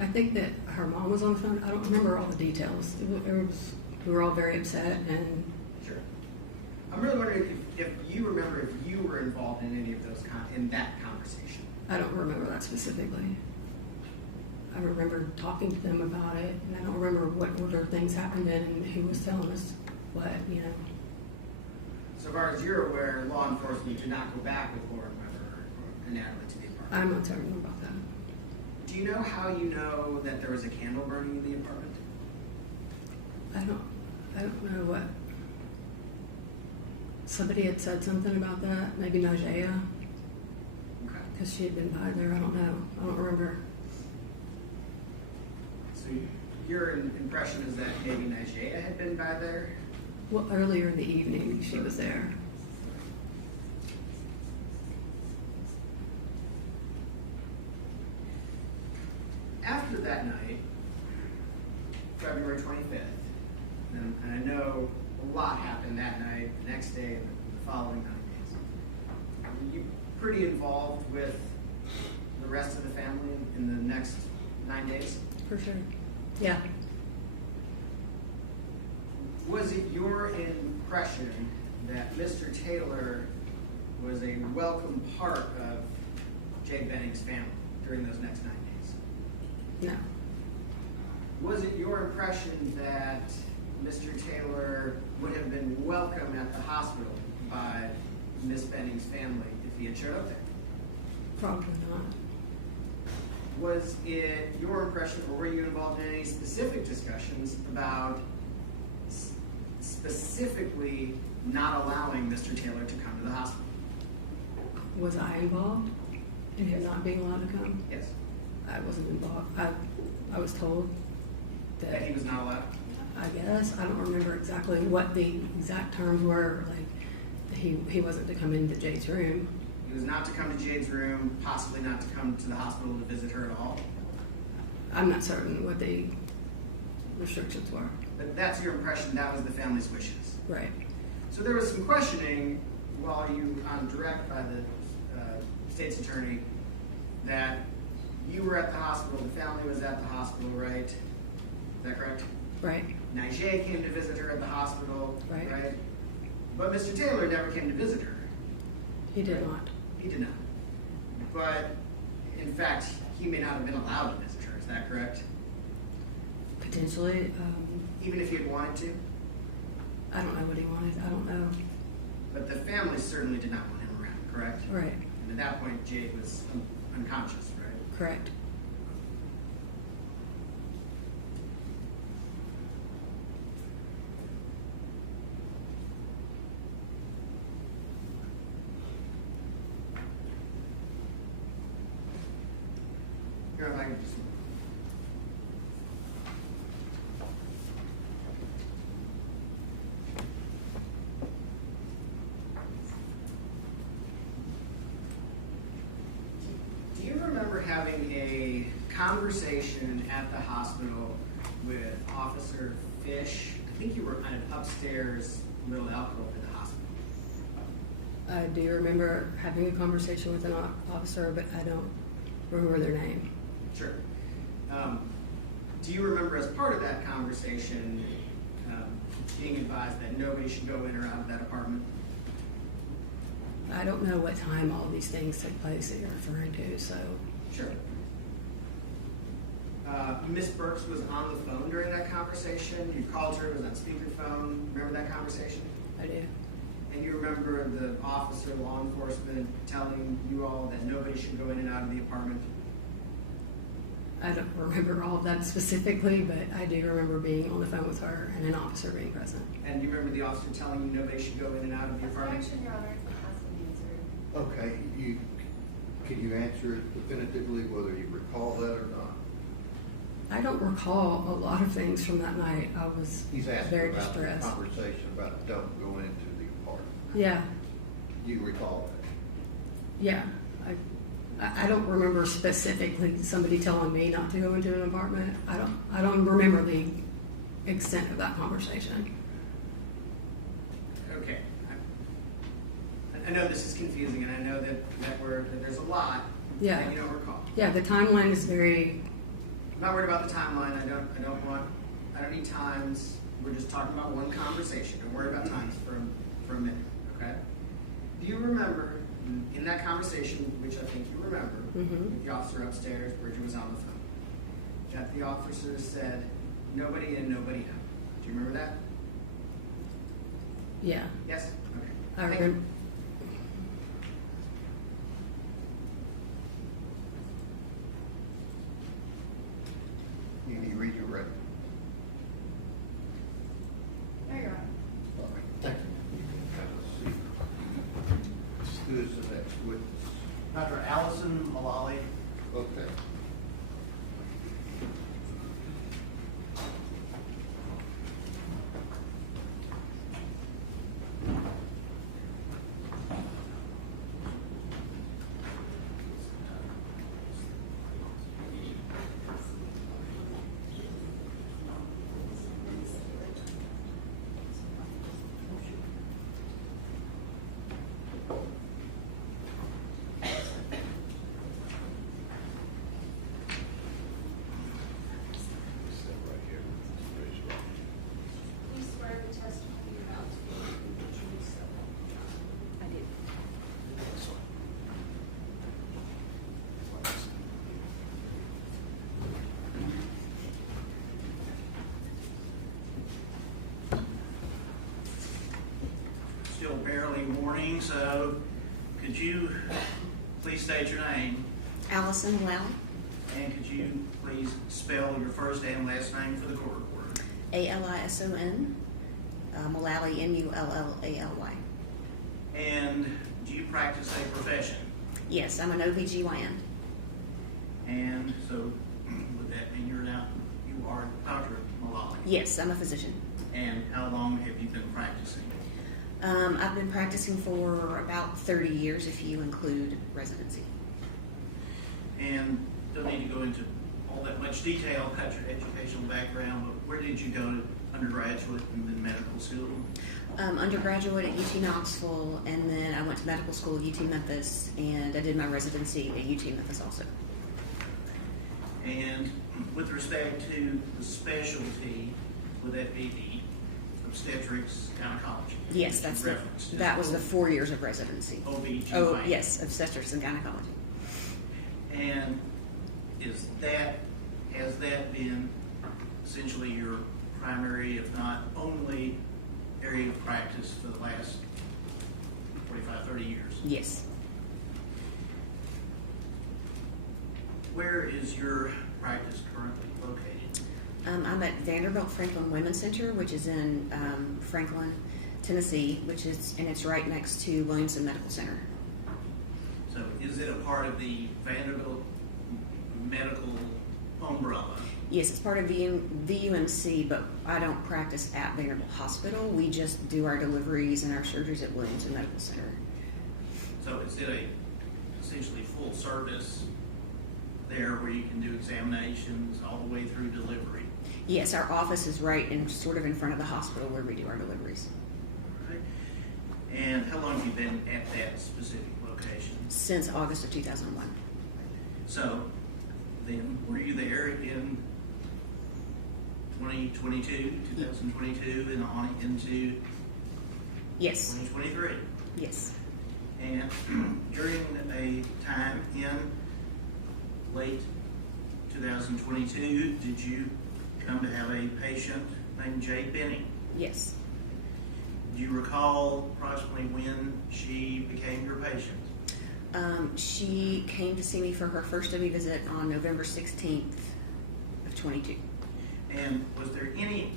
I think that her mom was on the phone. I don't remember all the details. We were all very upset and. Sure. I'm really wondering if you remember if you were involved in any of those in that conversation. I don't remember that specifically. I remember talking to them about it, and I don't remember what order things happened in and who was telling us what, you know. So far as you're aware, law enforcement did not go back with Lauren Weber or Natalie to the apartment. I'm not telling them about that. Do you know how you know that there was a candle burning in the apartment? I don't know what. Somebody had said something about that, maybe Najee, Okay. because she had been by there. I don't know. I don't remember. So your impression is that maybe Najee had been by there? Well, earlier in the evening, she was there. After that night, February 25th, and I know a lot happened that night, the next day, and the following 9 days. Were you pretty involved with the rest of the family in the next 9 days? For sure. Yeah. Was it your impression that Mr. Taylor was a welcome part of Jade Benning's family during those next 9 days? No. Was it your impression that Mr. Taylor would have been welcome at the hospital by Miss Benning's family if he had showed up there? Probably not. Was it your impression, or were you involved in any specific discussions about specifically not allowing Mr. Taylor to come to the hospital? Was I involved in him not being allowed to come? Yes. I wasn't involved. I was told. That he was not allowed? I guess, I don't remember exactly what the exact terms were, like, he wasn't to come into Jade's room. He was not to come to Jade's room, possibly not to come to the hospital to visit her at all? I'm not certain what the restrictions were. But that's your impression, that was the family's wishes? Right. So there was some questioning while you on direct by the state's attorney that you were at the hospital, the family was at the hospital, right? Is that correct? Right. Jade came to visit her at the hospital, Right. But Mr. Taylor never came to visit her. He did not. He did not. But in fact, he may not have been allowed to visit her, is that correct? Potentially. Even if he had wanted to? I don't know what he wanted. I don't know. But the family certainly did not want him around, correct? Right. And at that point, Jade was unconscious, right? Correct. Here, if I can just... Do you remember having a conversation at the hospital with Officer Fish? I think you were on an upstairs little alcove in the hospital. I do remember having a conversation with an officer, but I don't remember their name. Sure. Do you remember as part of that conversation being advised that nobody should go in or out of that apartment? I don't know what time all these things took place that you're referring to, so. Sure. Miss Burks was on the phone during that conversation. You called her, it was on speakerphone. Remember that conversation? I do. And you remember the officer, law enforcement, telling you all that nobody should go in and out of the apartment? I don't remember all of that specifically, but I do remember being on the phone with her and an officer being present. And you remember the officer telling you nobody should go in and out of the apartment? Objection, Your Honor, it's been asked and answered. Okay, can you answer it definitively whether you recall that or not? I don't recall a lot of things from that night. I was He's asking very about the distressed. conversation about don't go into the apartment. Yeah, Do you recall that? yeah. I don't remember specifically somebody telling me not to go into an apartment. I don't remember the extent of that conversation. Okay. I know this is confusing, and I know that there's a lot Yeah. that you don't recall. Yeah, the timeline is very. I'm not worried about the timeline. I don't need times. We're just talking about one conversation. Don't worry about times for a minute, okay? Do you remember in that conversation, which I think you remember, with the officer upstairs, Bridget was on the phone, that the officer said, nobody in, nobody out? Do you remember that? Yeah. Yes? Okay. I Thank you. remember. You need to read your record. No, Your Honor. All right, thank you. Let's see. Who is the next witness? Dr. Allison Mullally. Okay. Please swear the testimony you're about to give the truth, so help you God. I do. Still barely morning, so could you please state your name? Allison Mullally, And could you please spell your first and last name for the court reporter? Alison, Mullally, Mullally. And do you practice a profession? Yes, I'm an OBGYN. And so would that mean you are a doctor? Yes, I'm a physician. And how long have you been practicing? I've been practicing for about 30 years if you include residency. And don't need to go into all that much detail about your educational background, but where did you go to undergraduate and then medical school? Undergraduate at UT Knoxville, and then I went to medical school at UT Memphis, and I did my residency at UT Memphis also. And with respect to the specialty, would that be the obstetrics, gynecology? Yes, that's that was the 4 years of residency. OB/GYN. Oh, yes, obstetrics and gynecology. And has that been essentially your primary, if not only, area of practice for the last 45, 30 years? Yes. Where is your practice currently located? I'm at Vanderbilt Franklin Women's Center, which is in Franklin, Tennessee, and it's right next to Williamson Medical Center. So is it a part of the Vanderbilt medical umbrella? Yes, it's part of VUMC, but I don't practice at Vanderbilt Hospital. We just do our deliveries and our surgeries at Williamson Medical Center. So is it essentially full service there where you can do examinations all the way through delivery? Yes, our office is right in front of the hospital where we do our deliveries. All right. And how long have you been at that specific location? Since August of 2001. So then were you there in 2022 and on into Yes. 2023? Yes. And during a time in late 2022, did you come to have a patient named Jade Benning? Yes. Do you recall approximately when she became your patient? She came to see me for her first OB visit on November 16th of 22. And was there any,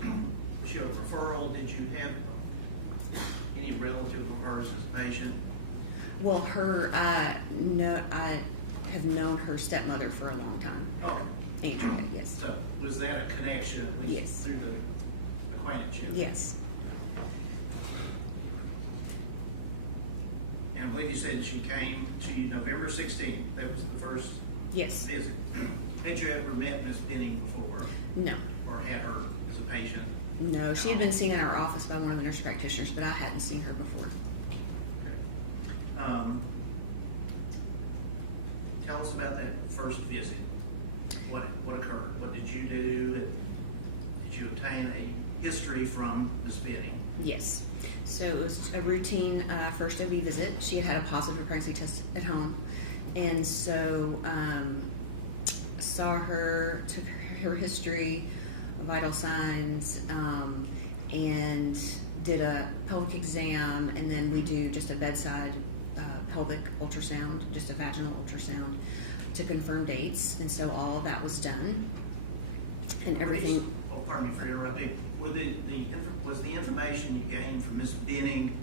was she a referral? Did you have any relative of hers as a patient? Well, no, I have known her stepmother for a long time. Oh. Andrea, yes. So was that a connection, at least Yes. through the acquaintanceship? Yes. And I believe you said she came to you November 16th. That was the first Yes. visit. Had you ever met Miss Benning before? No. Or had her as a patient? No, she had been seen in our office by one of the nurse practitioners, but I hadn't seen her before. Okay. Tell us about that first visit. What occurred? What did you do? Did you obtain a history from Miss Benning? Yes. So it was a routine first OB visit. She had had a positive pregnancy test at home. And so saw her, took her history, vital signs, and did a pelvic exam. And then we do just a bedside pelvic ultrasound, just a vaginal ultrasound to confirm dates. And so all of that was done. And everything. Oh, pardon me for interrupting. Was the information you gained from Miss Benning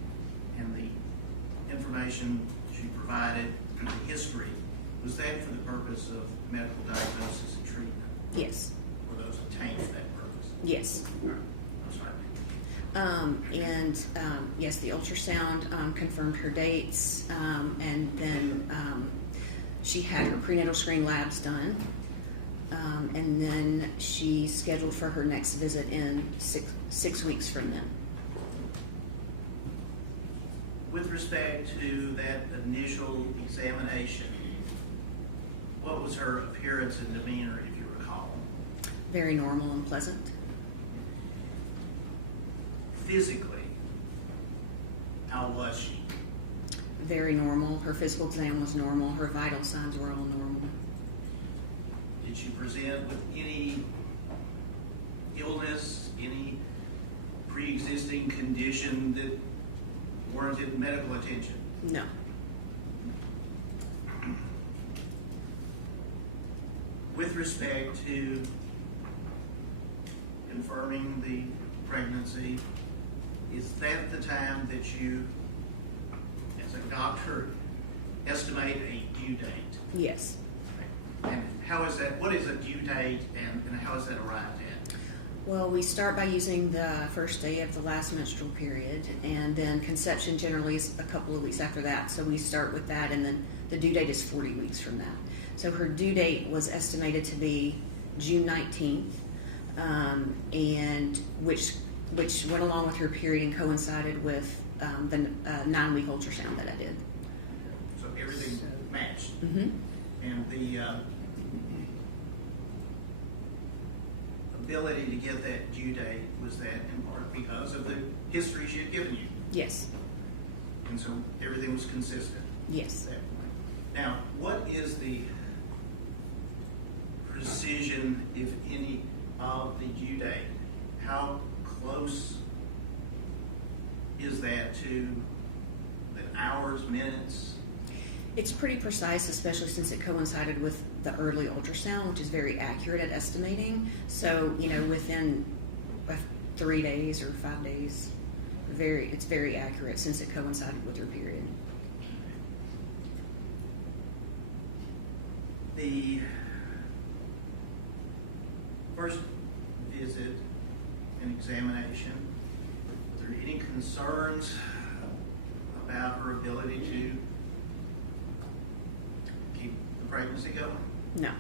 and the information she provided, the history, was that for the purpose of medical diagnosis and treatment? Yes. Were those obtained for that purpose? Yes. Yes, the ultrasound confirmed her dates, and then she had her prenatal screen labs done. And then she scheduled for her next visit in six weeks from then. With respect to that initial examination, what was her appearance and demeanor, if you recall? Very normal and pleasant. Physically, how was she? Very normal. Her physical exam was normal. Her vital signs were all normal. Did she present with any illness, any pre-existing condition that warranted medical attention? No. With respect to confirming the pregnancy, is that the time that you, as a doctor, estimate a due date? Yes. And how is that, what is a due date and how is that arrived Well, we start by using the first day of the last menstrual period, and then conception generally is a couple of weeks after that. So we start with that, and then the due date is 40 weeks from that. So her due date was estimated to be June 19th, and which went along with her period and coincided with the 9-week ultrasound that I did. So everything matched. Mm-hmm. And the ability to get that due date, was that in part because of the history she had given you? Yes. And so everything was consistent? Yes. At that point. Now, what is the precision, if any, of the due date? How close is that to the hours, minutes? It's pretty precise, especially since it coincided with the early ultrasound, which is very accurate at estimating. So, within 3 days or 5 days, it's very accurate since it coincided with her period. The first visit and examination, were there any concerns about her ability to keep the pregnancy going? No.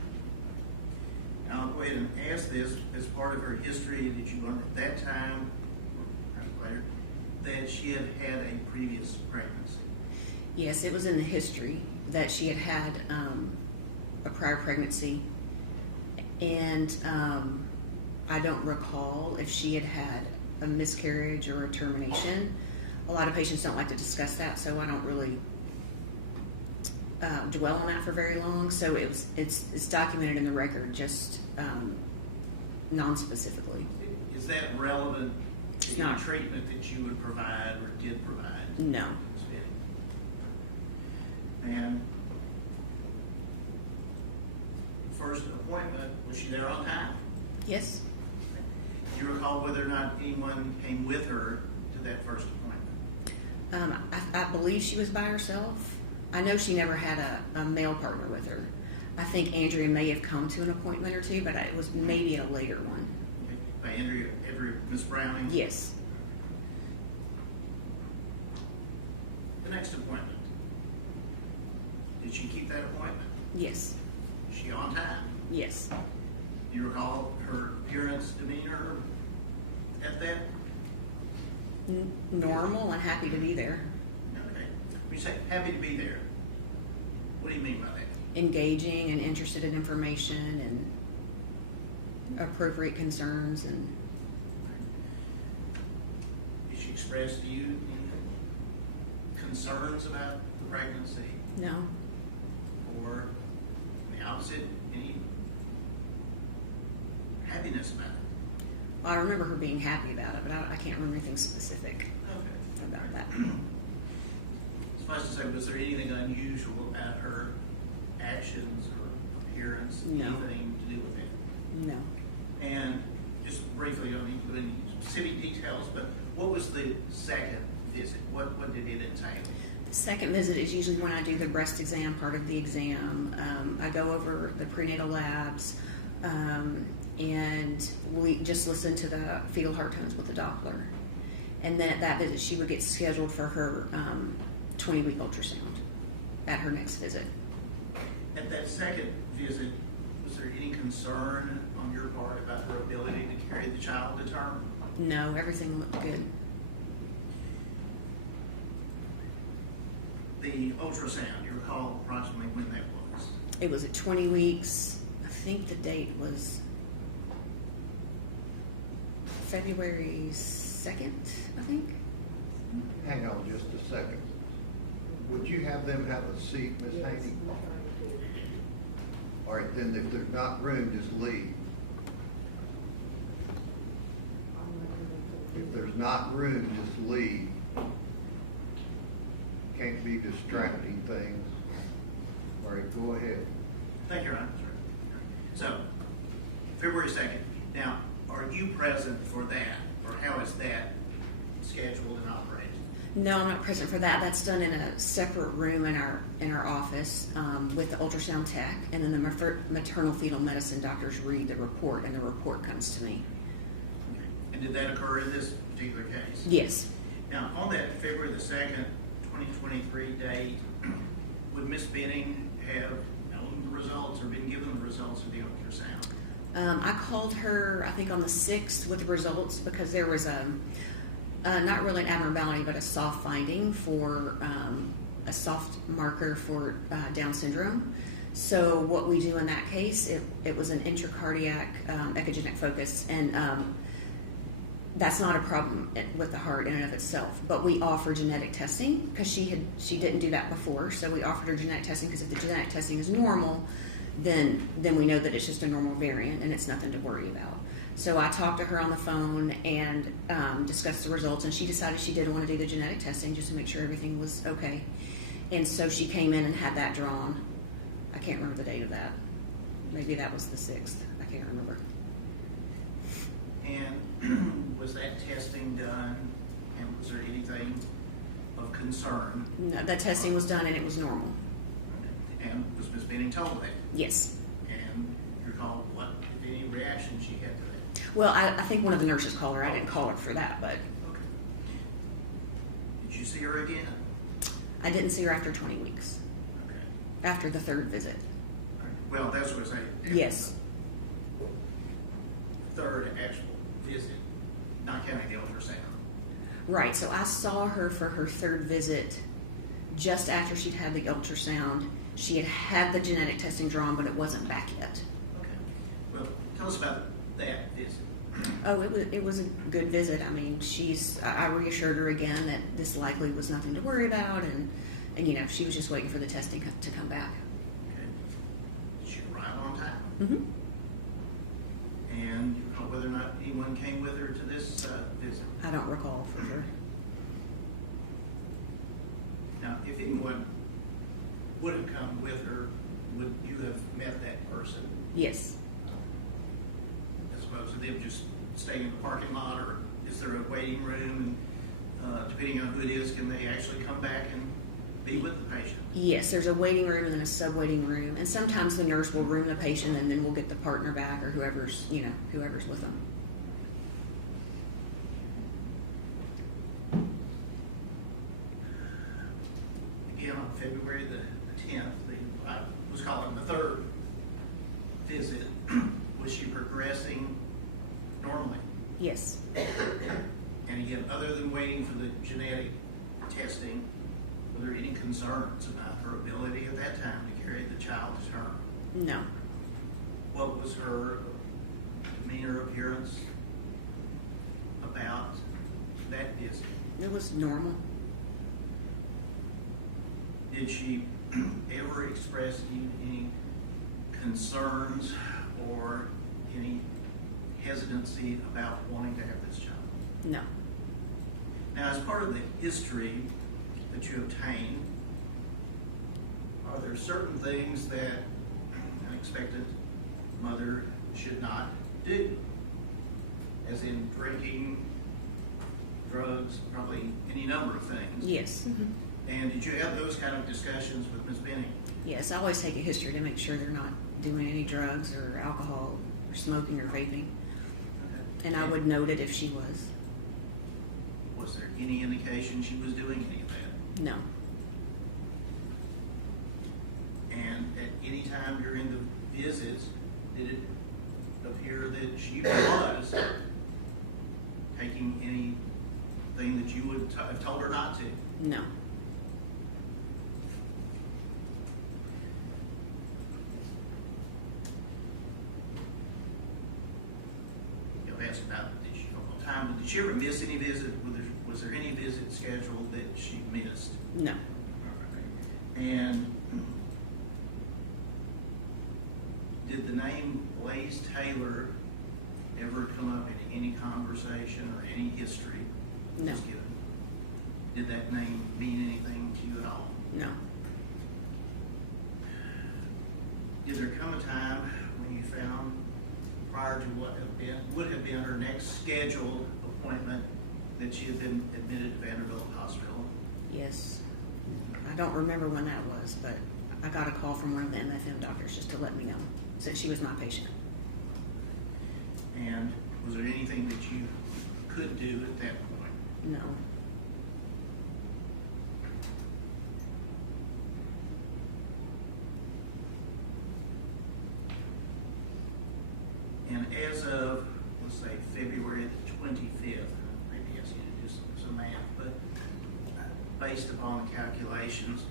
Now, I'll go ahead and ask this as part of her history. Did you learn at that time, or perhaps later, that she had had a previous pregnancy? Yes, it was in the history that she had a prior pregnancy, and I don't recall if she had had a miscarriage or a termination. A lot of patients don't like to discuss that, so I don't really dwell on that for very long. So it's documented in the record, just non-specifically. Is that relevant It's to not. the treatment that you would provide or did provide? No. And first appointment, was she there on time? Yes. Do you recall whether or not anyone came with her to that first appointment? I believe she was by herself. I know she never had a male partner with her. I think Andrea may have come to an appointment or two, but it was maybe at a later one. Okay. By Andrea, Miss Browning? Yes. The next appointment, did she keep that appointment? Yes. Was she on time? Yes. Do you recall her appearance, demeanor at that? Normal and happy to be there. Okay. When you say happy to be there, what do you mean by that? Engaging and interested in information and appropriate concerns, and Did she express to you any concerns about the pregnancy? no. Or the opposite, any happiness about it? I remember her being happy about it, but I can't remember anything specific Okay. about that. Suffice to say, was there anything unusual about her actions or appearance, No. anything to do with it? No. And just briefly, I don't need to go into specific details, but what was the second visit? What did it entail? The second visit is usually when I do the breast exam part of the exam. I go over the prenatal labs, and we just listen to the fetal heart tones with the Doppler. And then at that visit, she would get scheduled for her 20-week ultrasound at her next visit. At that second visit, was there any concern on your part about her ability to carry the child to term? No, everything looked good. The ultrasound, you recall approximately when that was? It was at 20 weeks. I think the date was February 2nd, I think. Hang on just a second. Would you have them have a seat, Ms. Haney? All right, then if there's not room, just leave. If there's not room, just leave. Can't be distracting things. All right, go ahead. Thank you, Your Honor. So, February 2nd. Now, are you present for that, or how is that scheduled and operated? No, I'm not present for that. That's done in a separate room in our office with the ultrasound tech, and then the maternal fetal medicine doctors read the report, and the report comes to me. And did that occur in this particular case? Yes. Now, on that February the 2nd, 2023 date, would Ms. Benning have known the results or been given the results of the ultrasound? I called her, I think, on the 6th with the results because there was not really an abnormality, but a soft finding for a soft marker for Down syndrome. So what we do in that case, it was an intracardiac echogenic focus, and that's not a problem with the heart in and of itself. But we offer genetic testing because she didn't do that before, so we offered her genetic testing because if the genetic testing is normal, then we know that it's just a normal variant and it's nothing to worry about. So I talked to her on the phone and discussed the results, and she decided she did want to do the genetic testing just to make sure everything was okay. And so she came in and had that drawn. I can't remember the date of that. Maybe that was the 6th. I can't remember. And was that testing done, and was there anything of concern? No, that testing was done and it was normal. And was Ms. Benning told that? Yes. And you recall what, if any, reaction she had to that? Well, I think one of the nurses called her. I didn't call her for that, but. Okay. Did you see her again? I didn't see her after 20 weeks. Okay. After the 3rd visit. All right. Well, that's what I say. Yes. Third actual visit, not counting the ultrasound. Right, so I saw her for her 3rd visit just after she'd had the ultrasound. She had had the genetic testing drawn, but it wasn't back yet. Okay. Well, tell us about that visit. Oh, it was a good visit. I mean, I reassured her again that this likely was nothing to worry about, and you know, she was just waiting for the testing to come back. Okay. Did she arrive on time? Mm-hmm. And you know whether or not anyone came with her to this visit? I don't recall for sure. Now, if anyone would have come with her, would you have met that person? Yes. As opposed to them just staying in the parking lot, or is there a waiting room? And depending on who it is, can they actually come back and be with the patient? Yes, there's a waiting room and then a sub-waiting room, and sometimes the nurse will room the patient, and then we'll get the partner back or whoever's with them. Again, on February the 10th, I was calling the 3rd visit. Was she progressing normally? Yes. And again, other than waiting for the genetic testing, were there any concerns about her ability at that time to carry the child to term? No. What was her demeanor, appearance about that visit? It was normal. Did she ever express any concerns or any hesitancy about wanting to have this child? No. Now, as part of the history that you obtained, are there certain things that an expectant mother should not do? As in drinking, drugs, probably any number of things. Yes. Mm-hmm. And did you have those kind of discussions with Ms. Benning? Yes, I always take a history to make sure they're not doing any drugs or alcohol or smoking or vaping. Okay. And I would note it if she was. Was there any indication she was doing any of that? No. And at any time during the visits, did it appear that she was taking anything that you would have told her not to? No. You'll ask about time. Did she ever miss any visit? Was there any visit scheduled that she missed? No. And did the name Blaise Taylor ever come up in any conversation or any history? No. Given? Did that name mean anything to you at all? No. Did there come a time when you found, prior to what would have been her next scheduled appointment, that she had been admitted to Vanderbilt Hospital? Yes. I don't remember when that was, but I got a call from one of the MFM doctors just to let me know, said she was my patient. And was there anything that you could do at that point? No. And as of, let's say, February the 25th, maybe ask you to do some math, but based upon the calculations,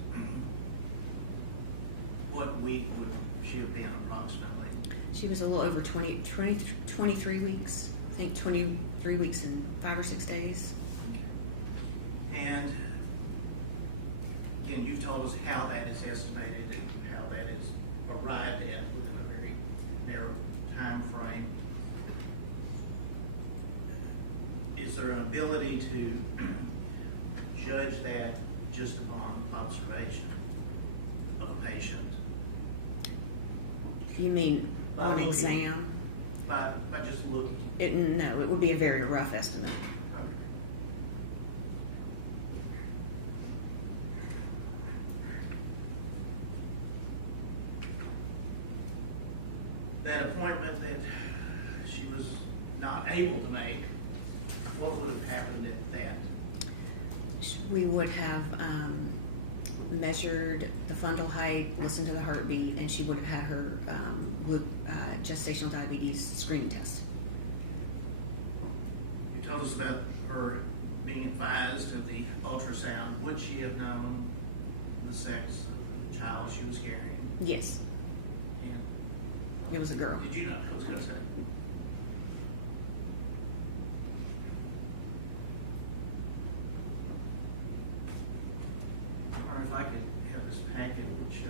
what week would she have been approximately? She was a little over 23 weeks. I think 23 weeks and 5 or 6 days. And again, you've told us how that is estimated and how that is arrived at within a very narrow time frame. Is there an ability to judge that just upon observation of a patient? You mean on exam? By just looking? No, it would be a very rough estimate. That appointment that she was not able to make, what would have happened at that? We would have measured the fundal height, listened to the heartbeat, and she would have had her gestational diabetes screening test. You told us about her being advised of the ultrasound. Would she have known the sex of the child she was carrying? Yes. And it was a girl. Did you know? I was going to say. Or if I could have this packet, which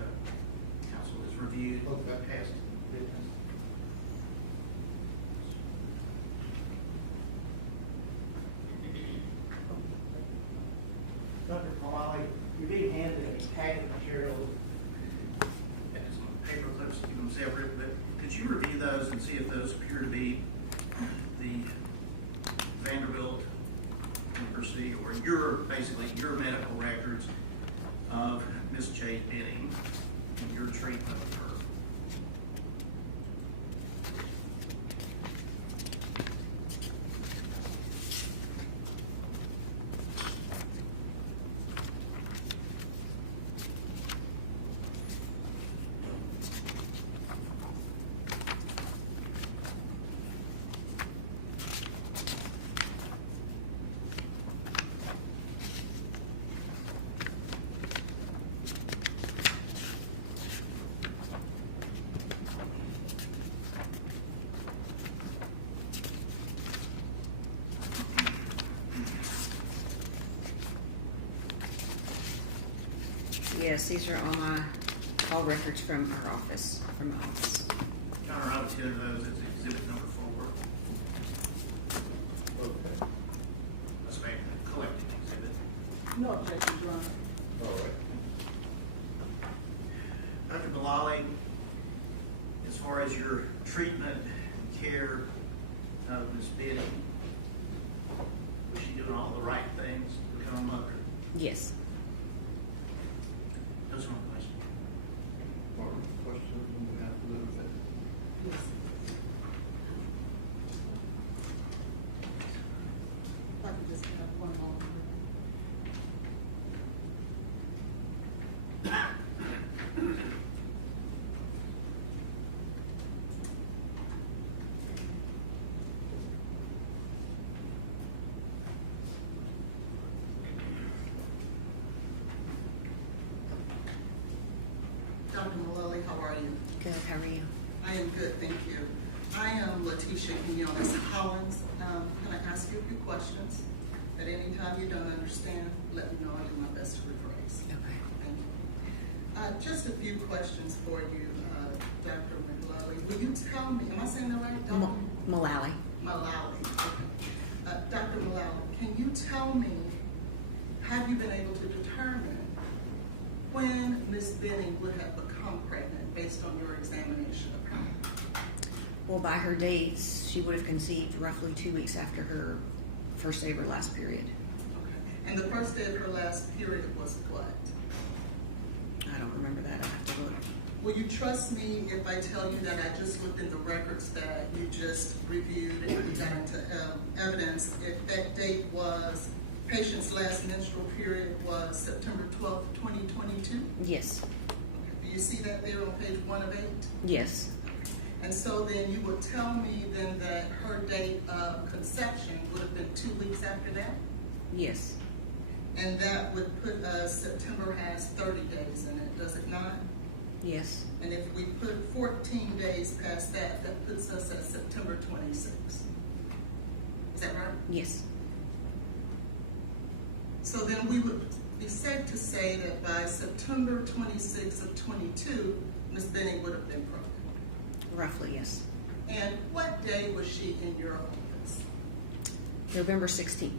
council has reviewed past business. Dr. Malali, you're being handed a packet of materials and some paper clips, keep them separate, but could you review those and see if those appear to be the Vanderbilt University or basically your medical records of Miss Jade Benning and your treatment of her? Yes, these are all records from our office, from my office. John, I would consider those as exhibit number 4. Okay. That's a collected exhibit. No objections, Your Honor. All right. Dr. Malali, as far as your treatment and care of Ms. Benning, was she doing all the right things to become a mother? Yes. Those are my questions. More questions on behalf of the defendant? Yes. If I could just have one moment. Dr. Malali, how are you? Good, how are you? I am good, thank you. I am Letitia Quinones Collins. Can I ask you a few questions? At any time you don't understand, let me know. I'll do my best to rephrase. Okay. Thank you. Just a few questions for you, Dr. Malali. Will you tell me, am I saying that right, Dr. Malali. Malali. Okay. Dr. Malali, can you tell me, have you been able to determine when Ms. Benning would have become pregnant based on your examination of her? Well, by her dates, she would have conceived roughly 2 weeks after her first day of her last period. Okay. And the first day of her last period was what? I don't remember that. I have to look. Will you trust me if I tell you that I just looked in the records that you just reviewed and we got into evidence? If that date was, patient's last menstrual period was September 12th, 2022? Yes. Okay. Do you see that there on page 1 of 8? Yes. And so then you would tell me then that her date of conception would have been 2 weeks after that? Yes. And that would put us, September has 30 days in it, does it not? Yes. And if we put 14 days past that, that puts us at September 26th. Is that right? Yes. So then we would be safe to say that by September 26th of 22, Ms. Benning would have been pregnant. Roughly, yes. And what day was she in your office? November 16th.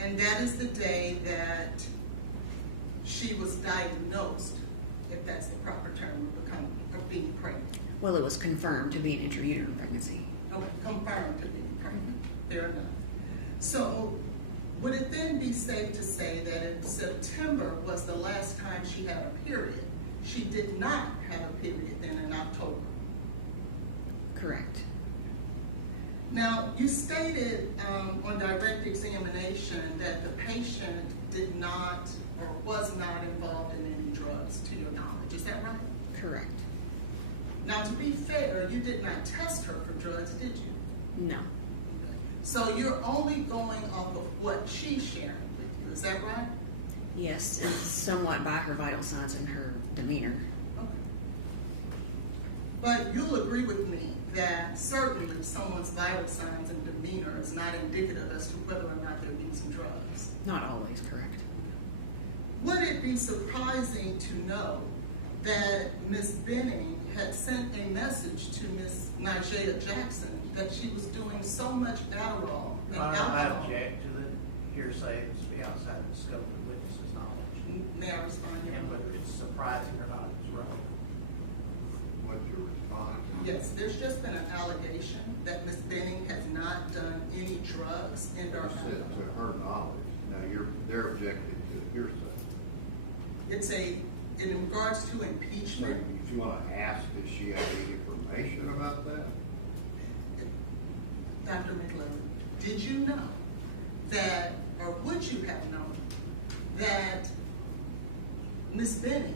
And that is the day that she was diagnosed, if that's the proper term, of being pregnant. Well, it was confirmed to be an intrauterine pregnancy. Okay, confirmed to being pregnant. Fair enough. So, would it then be safe to say that if September was the last time she had a period, she did not have a period then in October? Correct. Now, you stated on direct examination that the patient did not or was not involved in any drugs, to your knowledge. Is that right? Correct. Now, to be fair, you did not test her for drugs, did you? No. So you're only going off of what she's sharing with you. Is that right? Yes, and somewhat by her vital signs and her demeanor. Okay. But you'll agree with me that certainly someone's vital signs and demeanor is not indicative as to whether or not they're using drugs. Not always, correct. Would it be surprising to know that Ms. Benning had sent a message to Ms. Nigella Jackson that she was doing so much Adderall and alcohol? I object to the hearsay to be outside the scope of the witness's knowledge. May I respond? And whether it's surprising or not is relevant. What's your response? Yes, there's just been an allegation that Ms. Benning has not done any drugs in her Said to her knowledge. Now, they're objecting to hearsay. It's in regards to So impeachment. if you want to ask, does she have any information about that? Dr. McLeod, did you know that, or would you have known that Ms. Benning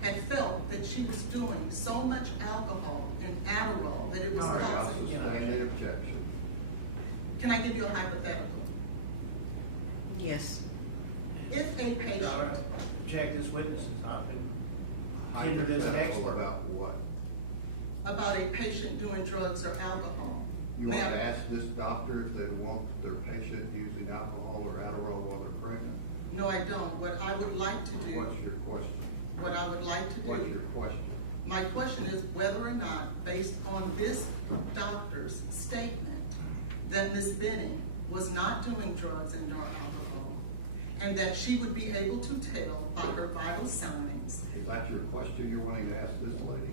had felt that she was doing so much alcohol and Adderall that it was I'll causing? sustain the objection. Can I give you a hypothetical? Yes. If a patient, Check this witness has not been tendered as an Hypothetical expert. about what? about a patient doing drugs or alcohol. You want Ma'am. to ask this doctor if they want their patient using alcohol or Adderall while they're pregnant? No, I don't. What I would like to do, What's your question? what I would like to What's do, your question? my question is whether or not, based on this doctor's statement, that Ms. Benning was not doing drugs and or alcohol, and that she would be able to tell by her vital signs. Is that your question you're wanting to ask this lady?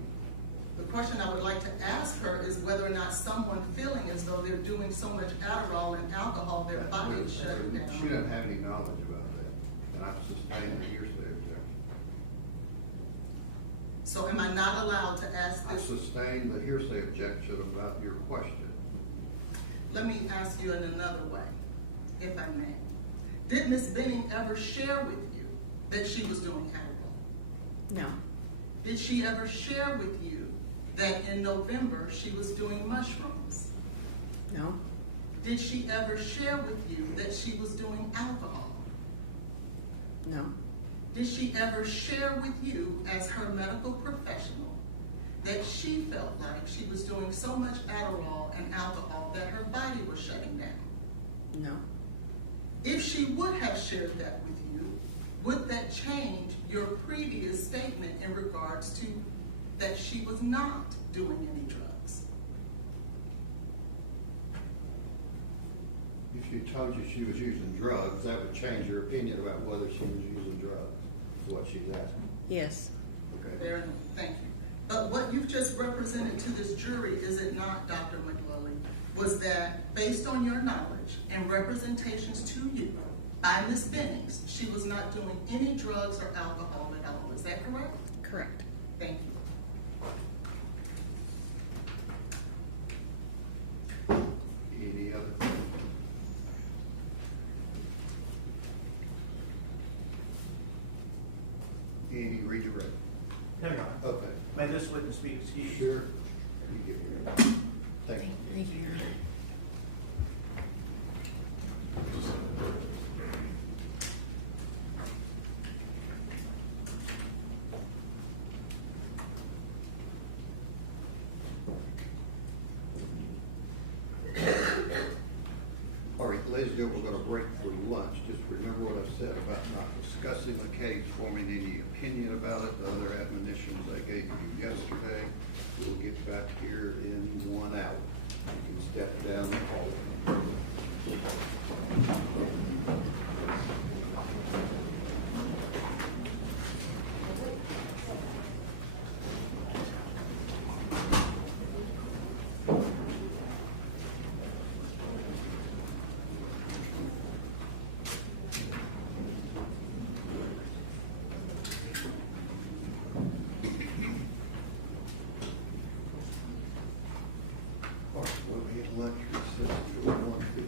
The question I would like to ask her is whether or not someone feeling as though they're doing so much Adderall and alcohol, their body is shutting down. She doesn't have any knowledge about that, and I've sustained the hearsay objection. So am I not allowed to ask I this? sustained the hearsay objection about your question. Let me ask you in another way, if I may. Did Ms. Benning ever share with you that she was doing Adderall? No. Did she ever share with you that in November she was doing mushrooms? No. Did she ever share with you that she was doing alcohol? No. Did she ever share with you as her medical professional that she felt like she was doing so much Adderall and alcohol that her body was shutting down? No. If she would have shared that with you, would that change your previous statement in regards to that she was not doing any drugs? If she told you she was using drugs, that would change your opinion about whether she was using drugs, is what she's asking. Yes. Okay. Fair enough. Thank you. But what you've just represented to this jury, is it not, Dr. McLeod, was that based on your knowledge and representations to you I, Ms. Bennings, she was not doing any drugs or alcohol at all. Is that correct? Correct. Thank you. Any other? Any redirect? No, Your Honor. Okay. May this witness be excused? Sure. You give me your- Thank you. Thank you, Your Honor. All right, ladies and gentlemen, we're going to break for lunch. Just remember what I said about not discussing the case, forming any opinion about it, the other admonitions I gave you yesterday. We'll get back here in 1 hour. You can step down the hall. All right, we'll get lunch recess till 1:15.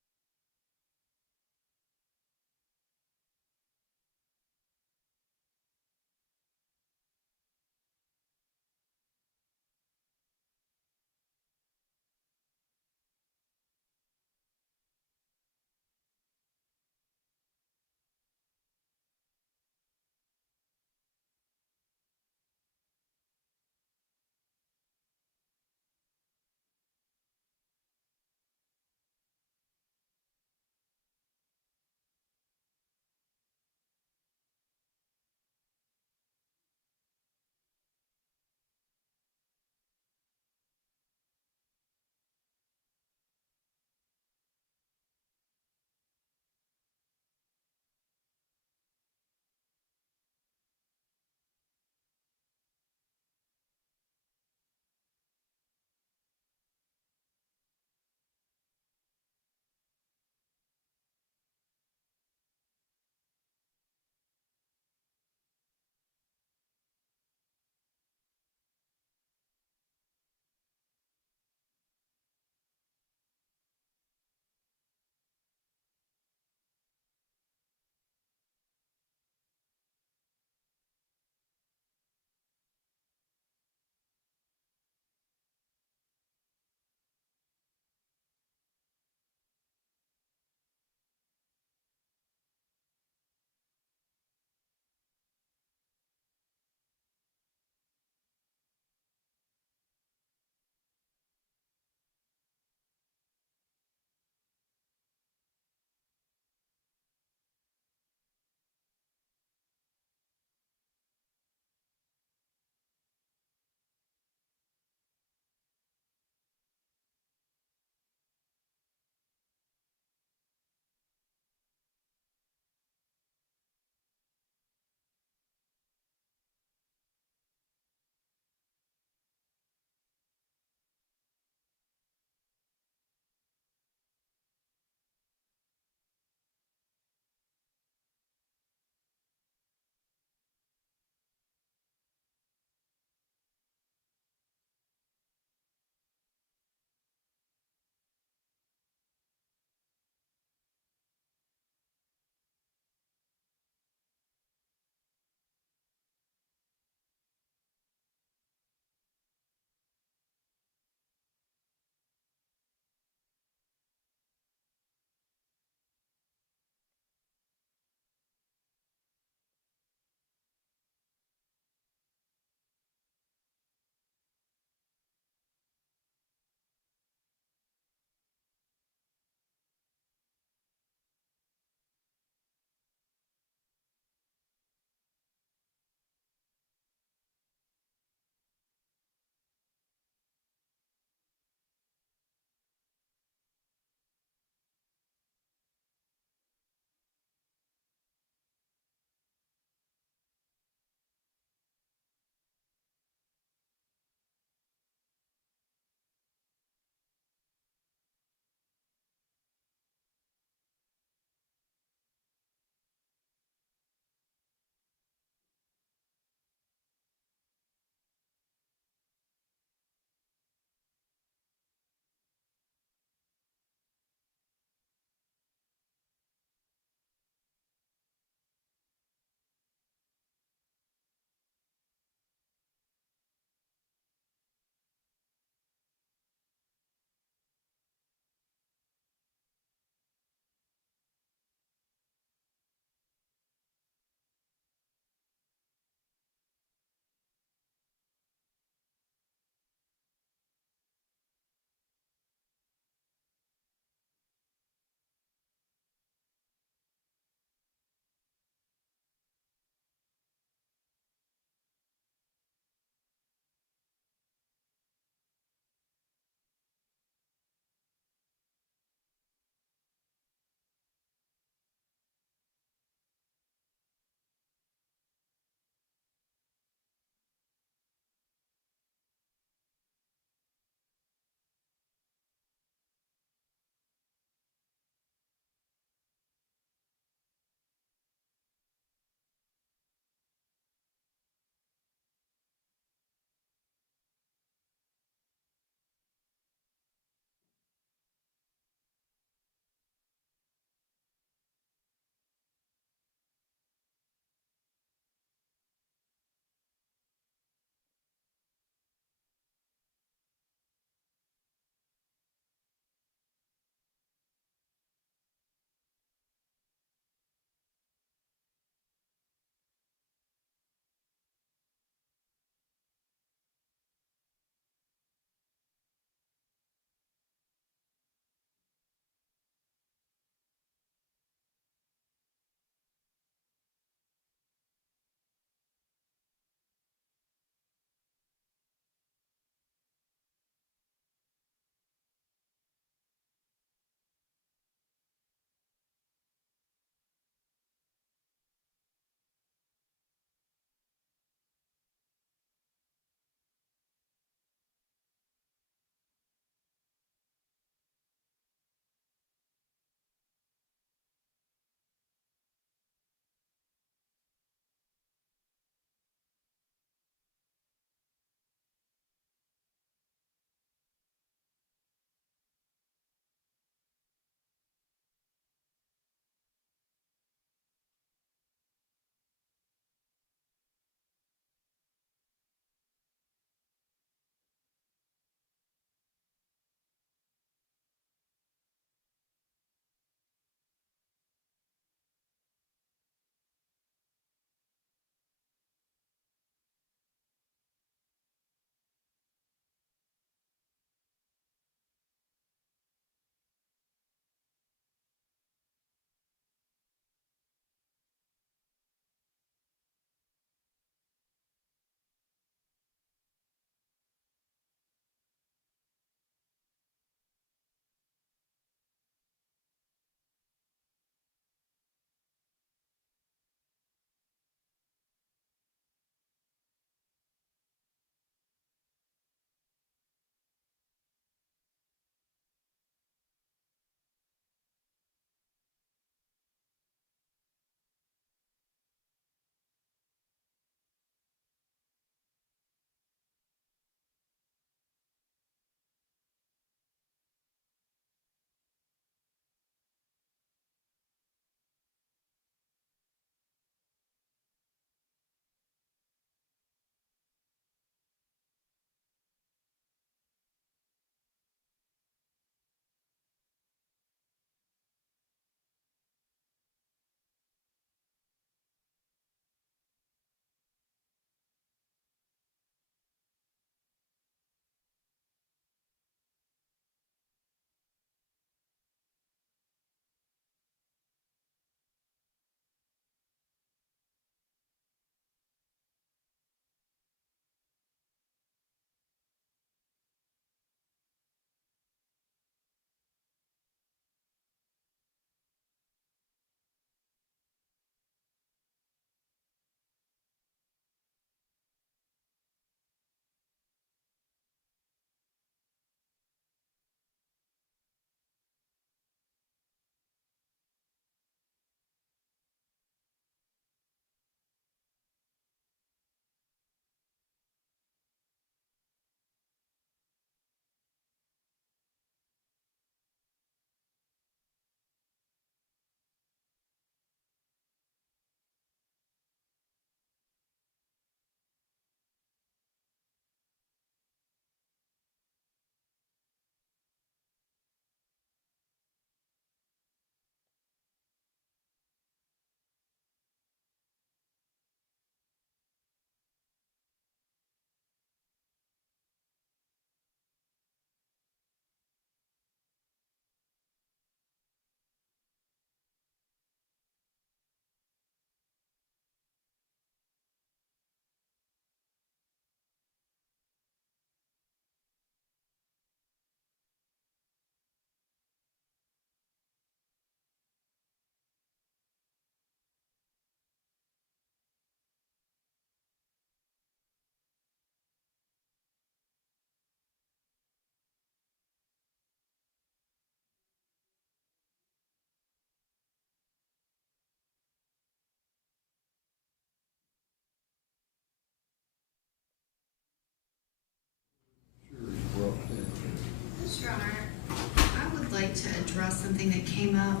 like to address something that came up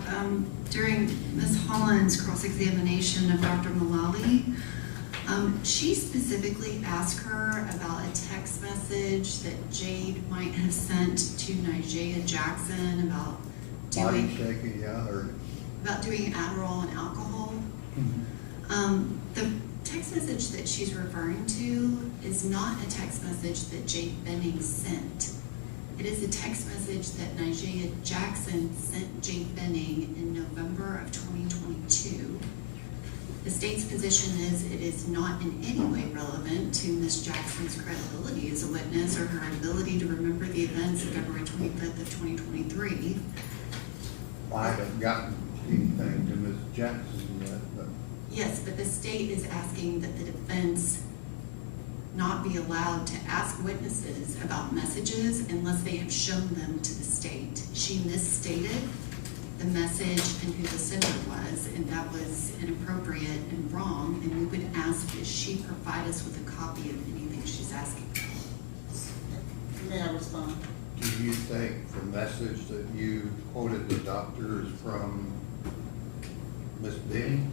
during Ms. Holland's cross-examination of Dr. Mullally. She specifically asked her about a text message that Jade might have sent to Nigella Jackson about Body shaking, yeah, I heard. about doing Adderall and alcohol. The text message that she's referring to is not a text message that Jade Benning sent. It is a text message that Nigella Jackson sent Jade Benning in November of 2022. The state's position is it is not in any way relevant to Ms. Jackson's credibility as a witness or her ability to remember the events of February 25th of 2023. I haven't gotten anything to Ms. Jackson yet, but. Yes, but the state is asking that the defense not be allowed to ask witnesses about messages unless they have shown them to the state. She misstated the message and who the sender was, and that was inappropriate and wrong, and we would ask that she provide us with a copy of anything she's asking for. May I respond? Do you think the message that you quoted the doctor is from Ms. Benning?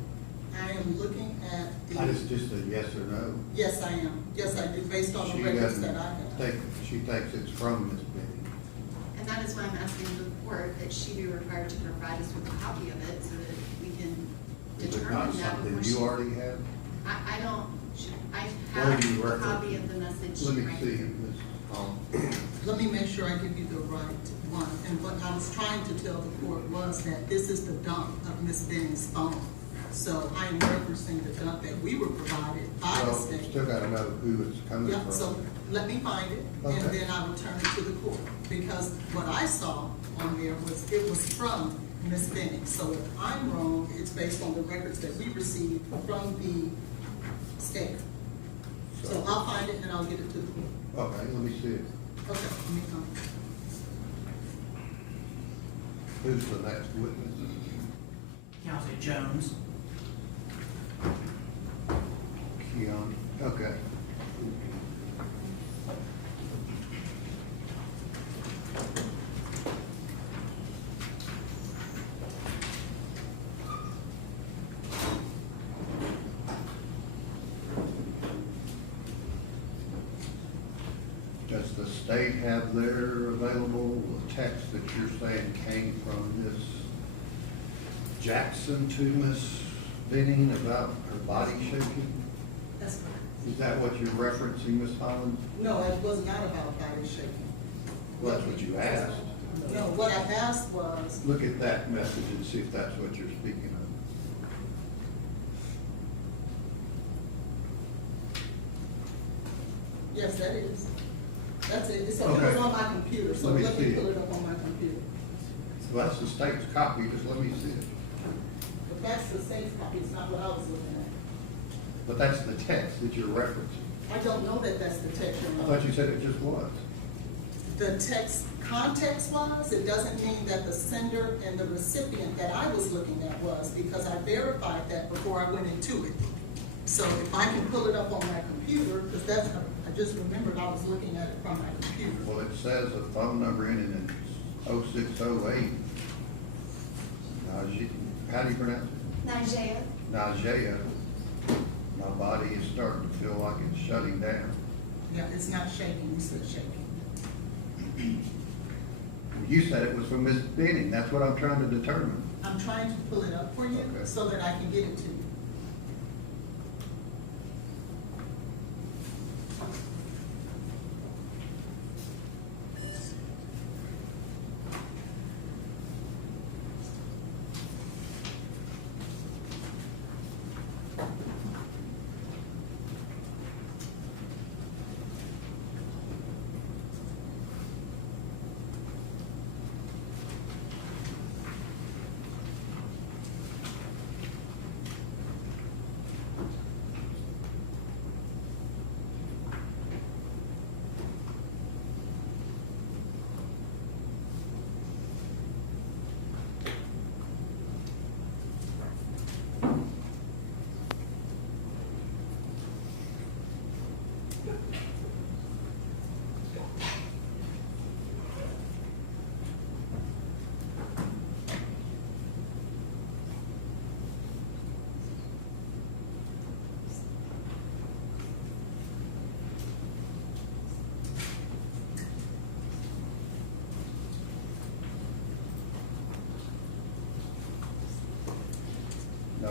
I am looking at I just a yes or no. Yes, I am. Yes, I do, based on the records that I have. She thinks it's from Ms. Benning. And that is why I'm asking the court that she be required to provide us with a copy of it so that we can Is it determine not that something before you she. already have? I don't, I Where do have you a reference copy it? of the message. Let me right see here. it, Ms. Holland. Let me make sure I give you the right one. And what I was trying to tell the court was that this is the dump of Ms. Benning's phone. So I am referencing the dump that we were provided by the Well, state. still gotta know who it's coming Yeah, from. so let me find it, and Okay. then I will turn it to the court. Because what I saw on there was, it was from Ms. Benning. So if I'm wrong, it's based on the records that we received from the state. So I'll find it and I'll get it to the court. Okay, let me see it. Okay, let me come. Who's the next witness? Counsel Jones. Keon, okay. Does the state have their available text that you're saying came from Ms. Jackson to Ms. Benning about her body shaking? That's correct. Is that what you're referencing, Ms. Holland? No, it was not about body shaking. Well, that's what you asked. No, what I asked was, Look at that message and see if that's what you're speaking of. yes, that is. That's it. It's, it Okay. was on my computer, so Let me let see me it. pull it up on my computer. So that's the state's copy, just let me see it. If that's the state's copy, it's not what I was looking at. But that's the text that you're referencing. I don't know that that's the text. I thought you said it just was. The text context was, it doesn't mean that the sender and the recipient that I was looking at was, because I verified that before I went into it. So if I can pull it up on my computer, because that's, I just remembered I was looking at it from my computer. Well, it says a phone number ending in 0608. How do you pronounce it? Nigella. Nigella. My body is starting to feel like it's shutting down. Yeah, it's not shaking, you said shaking. You said it was from Ms. Benning. That's what I'm trying to determine. I'm trying to pull it up for you Okay. so that I can get it to you.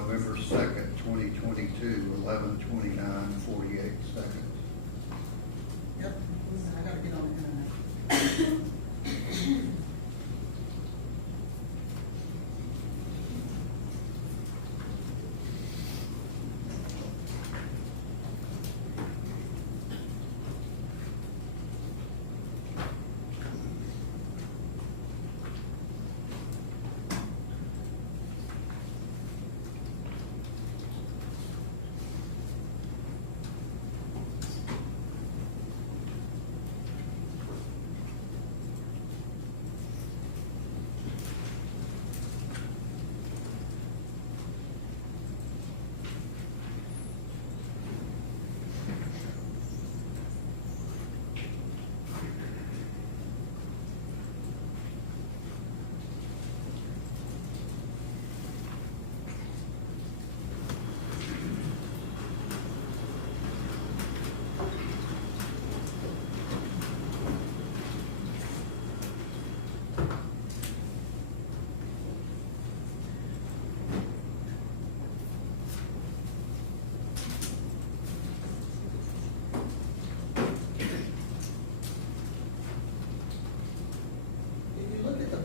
November 2nd, 2022, 11:29:48. Yep, I gotta get on the internet.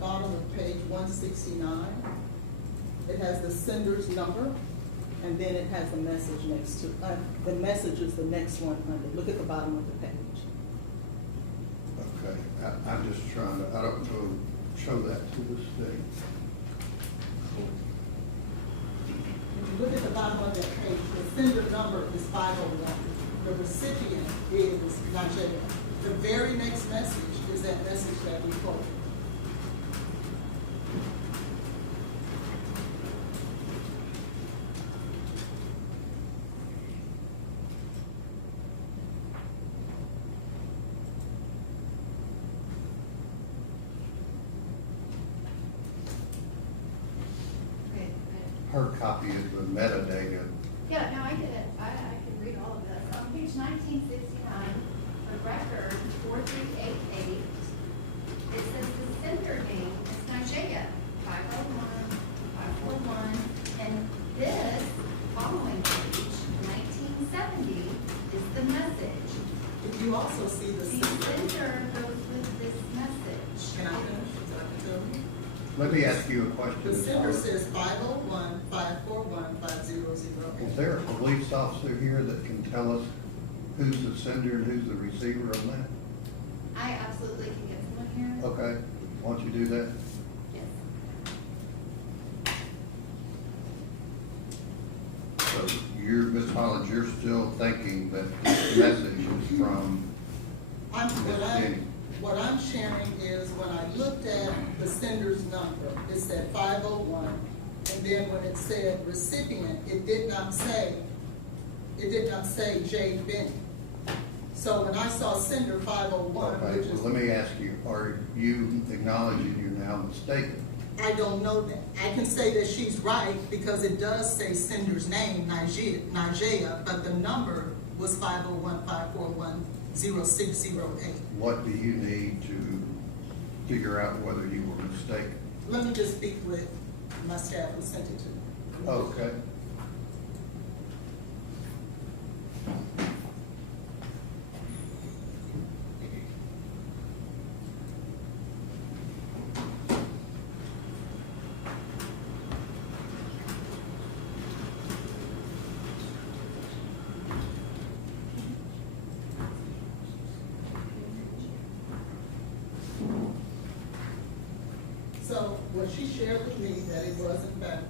Bottom of page 169, it has the sender's number, and then it has a message next to, the message is the next one under. Look at the bottom of the page. Okay, I'm just trying to, I don't know, show that to the state. If you look at the bottom of that page, the sender number is 501. The recipient is Nigeria. The very next message is that message that we quoted. Her copy is the metadata. Yeah, no, I get it. I can read all of this. On page 1969, the record 4388, it says the sender name is Nigeria, 501, 541, and this following page, 1970, is the message. If you also see the sender goes with this message. Can I finish? So I can tell you? Let me ask you a question. The sender says 501-541-5008. Is there a police officer here that can tell us who's the sender and who's the receiver on that? I absolutely can get someone here. Okay, why don't you do that? Yes. So you're, Ms. Hollins, you're still thinking that this message is from What I'm sharing is when I looked at the sender's number, it said 501, and then when it said recipient, it did not say Jade Benning. So when I saw sender 501, okay, which is, well, let me ask you, are you acknowledging you're now mistaken? I don't know that. I can say that she's right because it does say sender's name, Nigeria, but the number was 501-541-0608. What do you need to figure out whether you were mistaken? Let me just speak with my staff who sent it to me. Okay. So what she shared with me that it was in fact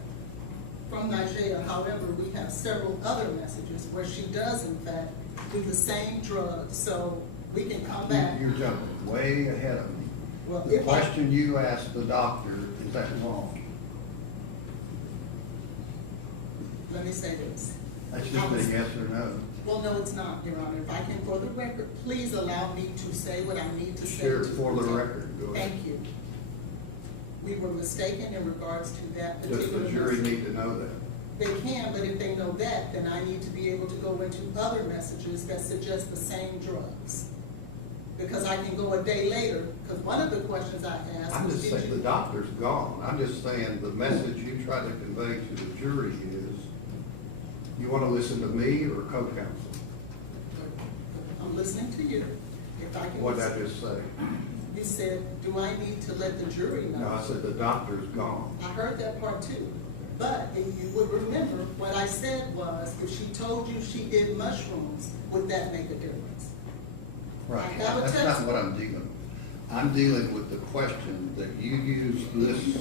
from Nigeria. However, we have several other messages where she does in fact do the same drug. So we can come back. You're jumping way ahead of me. Well, The question you asked the doctor, is that wrong? Let me say this. That's just a yes or no. Well, no, it's not, Your Honor. If I can, for the record, please allow me to say what I need to say. Sure, for the record, go ahead. Thank you. We were mistaken in regards to that Does particular the jury message. need to know that? They can, but if they know that, then I need to be able to go into other messages that suggest the same drugs. Because I can go a day later Because one of the questions I asked I'm was, just did saying, the you? doctor's gone. I'm just saying the message you try to convey to the jury is, you want to listen to me or co-counsel? I'm listening to you. If I can. What did I just say? You said, do I need to let the jury know? No, I said the doctor's gone. I heard that part too. But if you would remember, what I said was, if she told you she did mushrooms, would that make a difference? Right. I have a That's text. not what I'm dealing with. I'm dealing with the question that you used this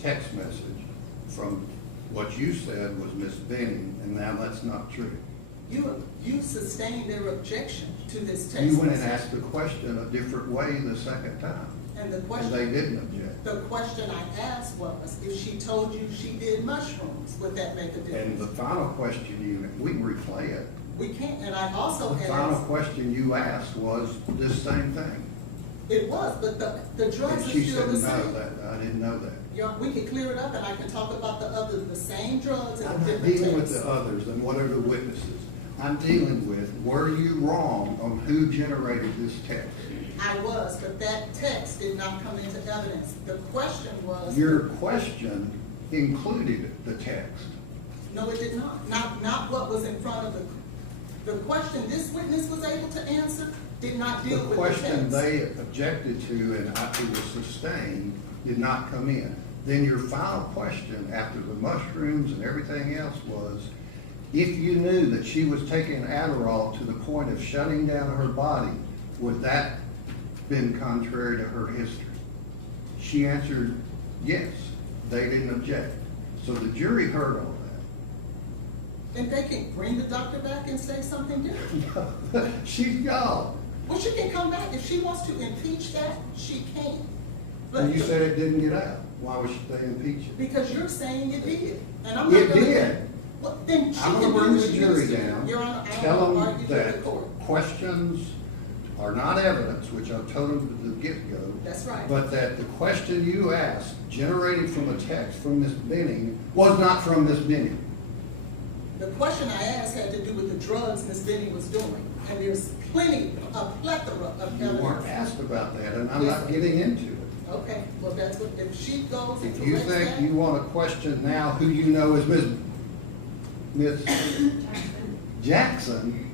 text message from what you said was Miss Benning, and now that's not true. You sustained their objection to this text. You went and message. asked the question a different way the second time, And the and question. they didn't object. The question I asked was, if she told you she did mushrooms, would that make a And difference? the final question we can replay it. We can't, and I also The final asked, question you asked was this same thing. it was, but the drugs And are she still said, the no, same. that, I didn't know that. We can clear it up and I can talk about the same drugs in a I'm not different dealing with text. the others and what are the witnesses. I'm dealing with, were you wrong on who generated this text? I was, but that text did not come into evidence. The question was. Your question included the text. No, it did not. Not what was in front of the question this witness was able to answer did not deal The with the text. question they objected to and it was sustained did not come in. Then your final question after the mushrooms and everything else was, if you knew that she was taking Adderall to the point of shutting down her body, would that been contrary to her history? She answered yes. They didn't object. So the jury heard all And they can bring the doctor back and say something different. that. She's gone. Well, she can come back. If she wants to impeach that, she can. But And you said it didn't get out. Why was they impeaching? because you're saying it did. And I'm not It gonna. did. Well, then she I'm can gonna do bring what the she jury needs to do. down, Your Honor, I don't tell wanna them argue to that the court. questions are not evidence, which I've told them from the get-go. That's right. But that the question you asked, generated from a text from Miss Benning, was not from Miss Benning. The question I asked had to do with the drugs Ms. Benning was doing. And there's a plethora of You weren't evidence. asked about that, and I'm not getting into it. Okay, well, that's what, if she goes and If you corrects think that. you want to question now who you know is Miss Jackson,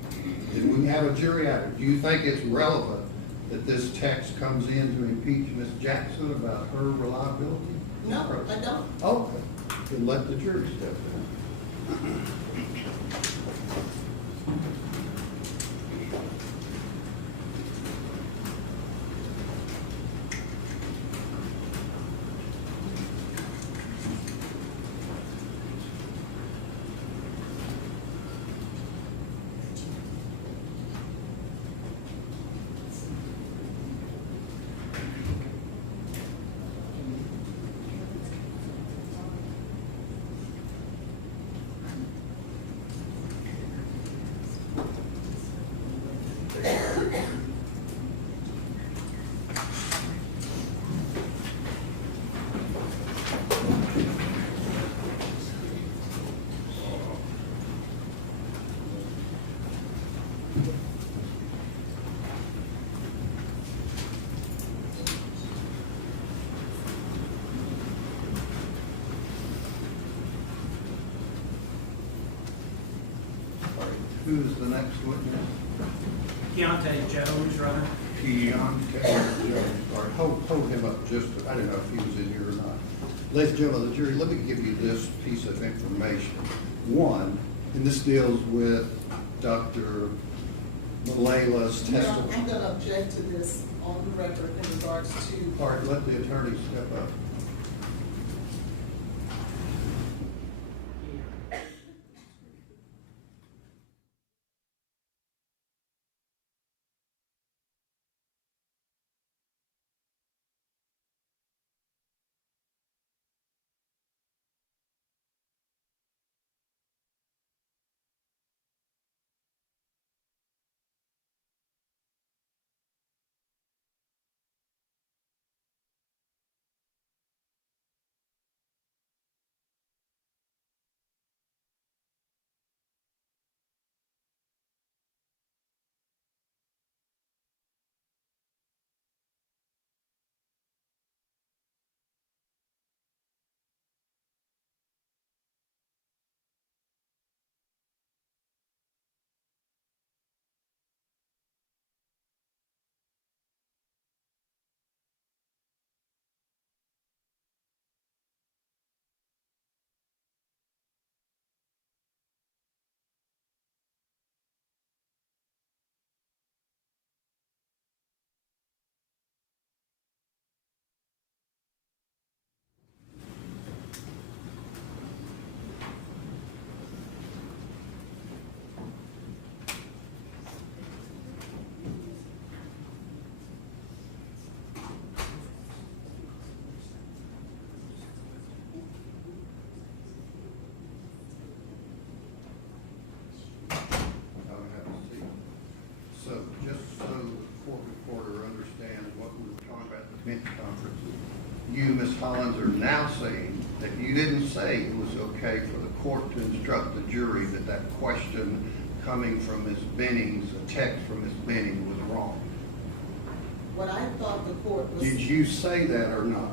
then we can have a jury out of it. Do you think it's relevant that this text comes in to impeach Miss Jackson about her reliability? No, I don't. Okay, then let the jury step in. Who's the next witness? Keontae Jones, Your Honor. Keontae Jones. All right, hold him up just, I didn't know if he was in here or not. Ladies and gentlemen of the jury, let me give you this piece of information. One, and this deals with Dr. Malayla's Yeah, testimony. I'm gonna object to this on the record in regards to. All right, let the attorney step up. Ms. Hollins, are now saying that you didn't say it was okay for the court to instruct the jury that that question coming from Ms. Benning's, a text from Ms. Benning, was wrong. What I thought the court was. Did you say that or not?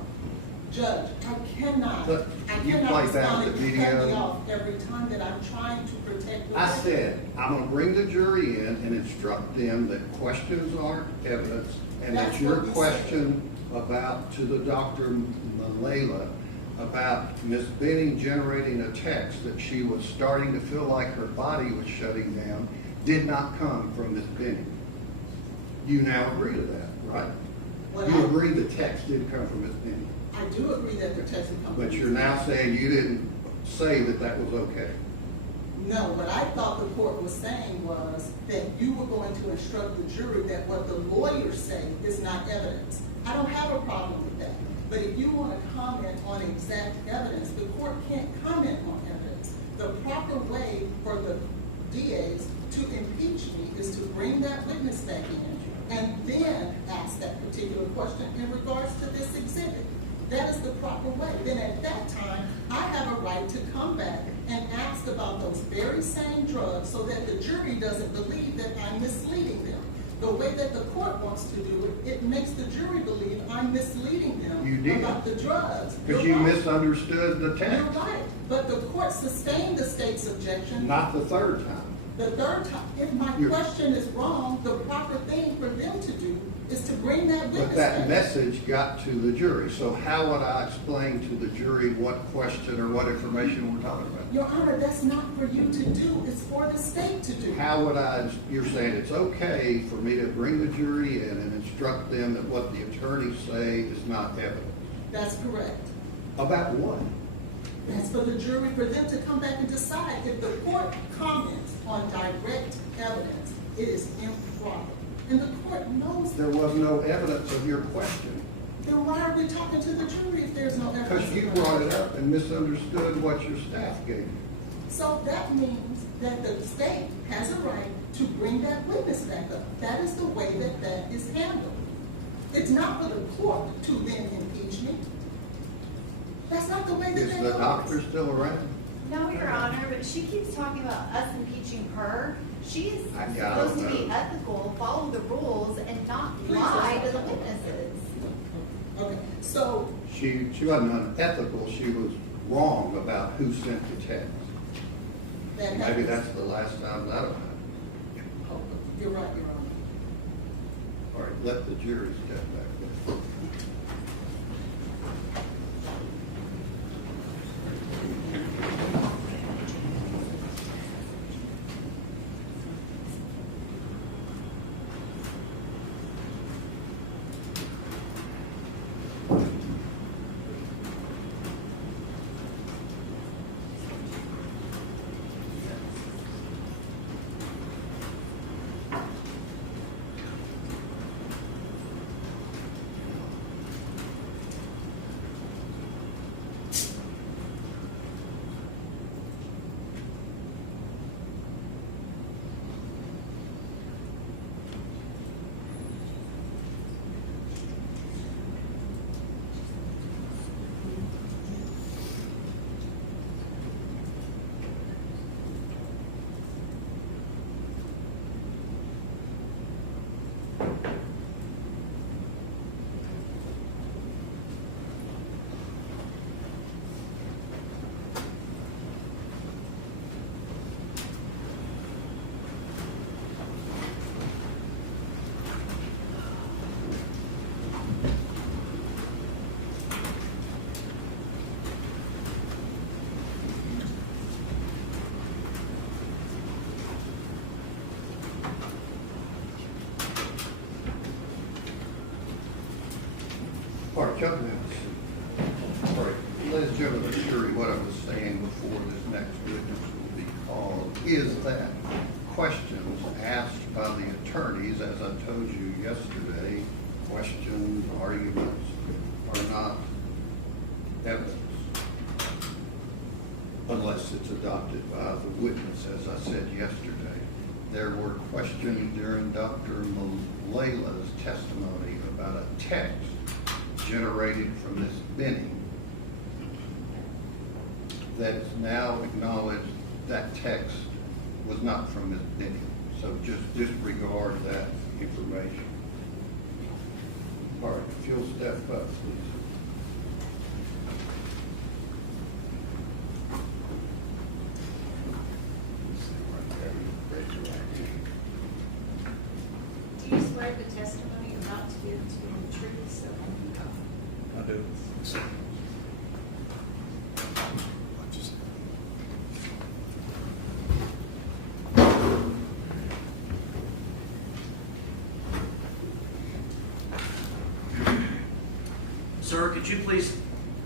Judge, I cannot But you play back the respond if you cut me video. off every time that I'm trying to protect. the I record. said, I'm gonna bring the jury in and instruct them that questions aren't evidence, and that That's your what we question about, to the Dr. Malayla, about Ms. Benning generating a text that she was starting to feel like her body was shutting down, did not come from Ms. Benning. You now agree to that, right? You agree the text did come from Ms. Benning, I do agree that the text would come. but from you're Ms. now saying you didn't say that that was okay. No, what I thought the court was saying was that you were going to instruct the jury that what the lawyers say is not evidence. I don't have a problem with that. But if you want to comment on exact evidence, the court can't comment on evidence. The proper way for the DAs to impeach me is to bring that witness back in and then ask that particular question in regards to this exhibit. That is the proper way. Then at that time, I have a right to come back and ask about those very same drugs so that the jury doesn't believe that I'm misleading them. The way that the court wants to do it, it makes the jury believe I'm misleading them You did. about the drugs. Because You're you right. misunderstood the text. You're right, but the court sustained the state's objection. Not the third time. The third time, if my question is wrong, the proper thing for them to do is to bring that witness But that back. message got to the jury. So how would I explain to the jury what question or what information we're talking about? Your Honor, that's not for you to do, it's for the state to do. How would I, you're saying it's okay for me to bring the jury in and instruct them that what the attorneys say is not evidence? That's correct. About what? That's for the jury, for them to come back and decide. If the court comments on direct evidence, it is improper. And the court knows There was no evidence of your question. Then why are we talking to the jury if there's no evidence? Because you brought it up and misunderstood what your staff gave you. So that means that the state has a right to bring that witness back up. That is the way that that is handled. It's not for the court to then impeach me. That's not the way that Is that the goes. doctor still around? No, Your Honor, but she keeps talking about us impeaching her. She is I supposed to don't be know. ethical, follow the rules, and not Please, lie let's to the not talk about witnesses. Okay, so She wasn't unethical, she was wrong about who sent the text. that Maybe happens. that's the last time that'll happen. You're right, Your Honor. All right, let the jury step back. All right, jump now. All right, ladies and gentlemen of the jury, what I was saying before this next witness will be called is that questions asked by the attorneys, as I told you yesterday, questions, arguments are not evidence unless it's adopted by the witness, as I said yesterday. There were questions during Dr. Malayla's testimony about a text generated from Ms. Benning that is now acknowledged that text was not from Ms. Benning. So just disregard that information. All right, if you'll step up, please. Do you swear the testimony you're about to give to be the truth, so help you God? I do. Sir, could you please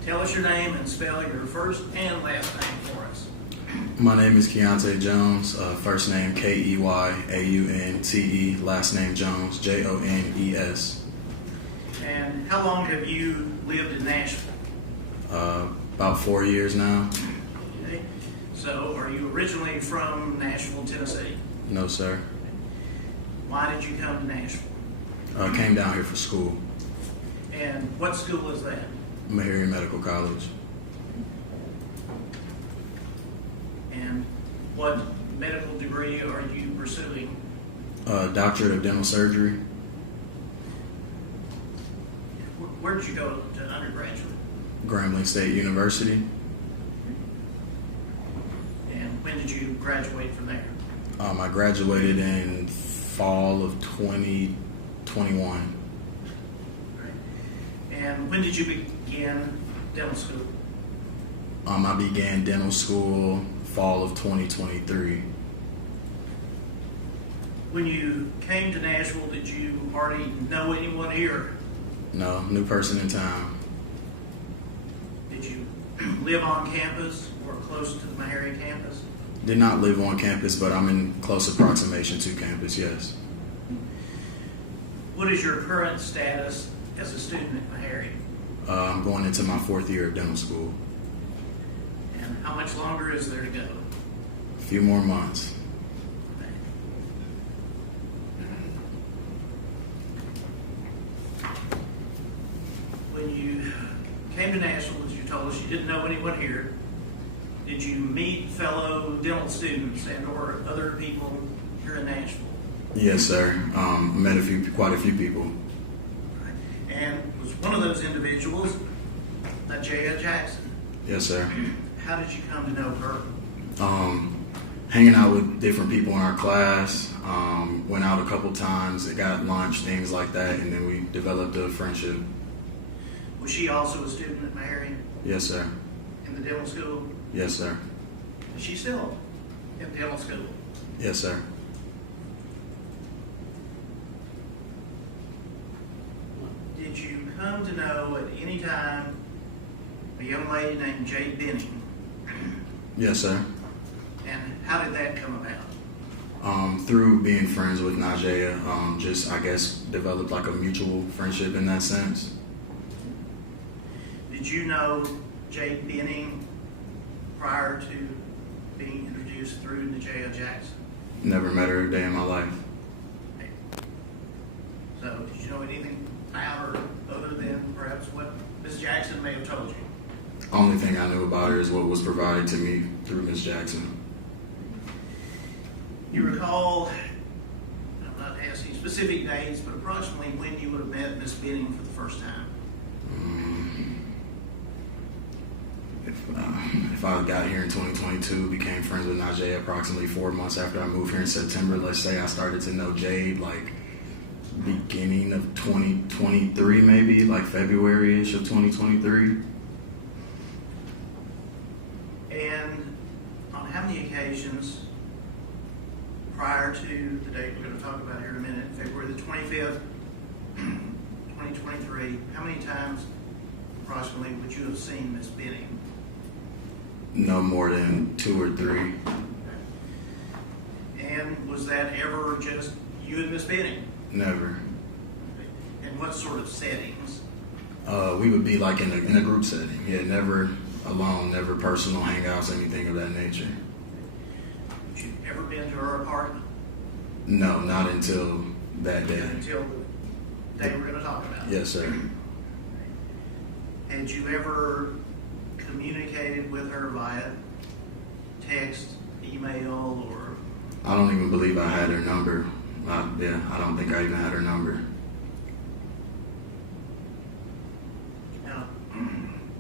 tell us your name and spell your first and last name for us? My name is Keontae Jones. First name Keyyaunte, last name Jones, Jones. And how long have you lived in Nashville? About 4 years now. Okay. So, are you originally from Nashville, Tennessee? No, sir. Why did you come to Nashville? Came down here for school. And what school is that? Meharry Medical College. And what medical degree are you pursuing? Doctorate of Dental Surgery. Where did you go to undergraduate? Grambling State University. And when did you graduate from there? I graduated in fall of 2021. And when did you begin dental school? I began dental school fall of 2023. When you came to Nashville, did you already know anyone here? No, new person in town. Did you live on campus or close to the Meharry campus? Did not live on campus, but I'm in close approximation to campus, yes. What is your current status as a student at Meharry? I'm going into my 4th year of dental school. And how much longer is there to go? A few more months. When you came to Nashville, as you told us, you didn't know anyone here. Did you meet fellow dental students and or other people here in Nashville? Yes, sir. Met quite a few people. And was one of those individuals Jade Jackson? Yes, sir. How did you come to know her? Hanging out with different people in our class. Went out a couple times. Got lunch, things like that, and then we developed a friendship. Was she also a student at Meharry? Yes, sir. In the dental school? Yes, sir. Is she still in dental school? Yes, sir. Did you come to know at any time a young lady named Jade Benning? Yes, sir. And how did that come about? Through being friends with Najee, just, I guess, developed like a mutual friendship in that sense. Did you know Jade Benning prior to being introduced through Najee Jackson? Never met her a day in my life. Okay. So, did you know anything about her other than perhaps what Ms. Jackson may have told you? Only thing I knew about her is what was provided to me through Ms. Jackson. You recall, I'm not asking specific dates, but approximately when you would have met Ms. Benning for the first time? If I got here in 2022, became friends with Najee approximately 4 months after I moved here in September, let's say I started to know Jade like beginning of 2023, maybe like February-ish of 2023. And on how many occasions prior to the date we're going to talk about here in a minute, February the 25th, 2023, how many times approximately would you have seen Ms. Benning? No more than 2 or 3. And was that ever just you and Ms. Benning? Never. And what sort of settings? We would be like in a group setting. Yeah, never alone, never personal hangouts, anything of that nature. Had you ever been to her apartment? No, not until that day. Until the day we're going to talk about. Yes, sir. Had you ever communicated with her via text, email, or? I don't even believe I had her number. I don't think I even had her number. Now,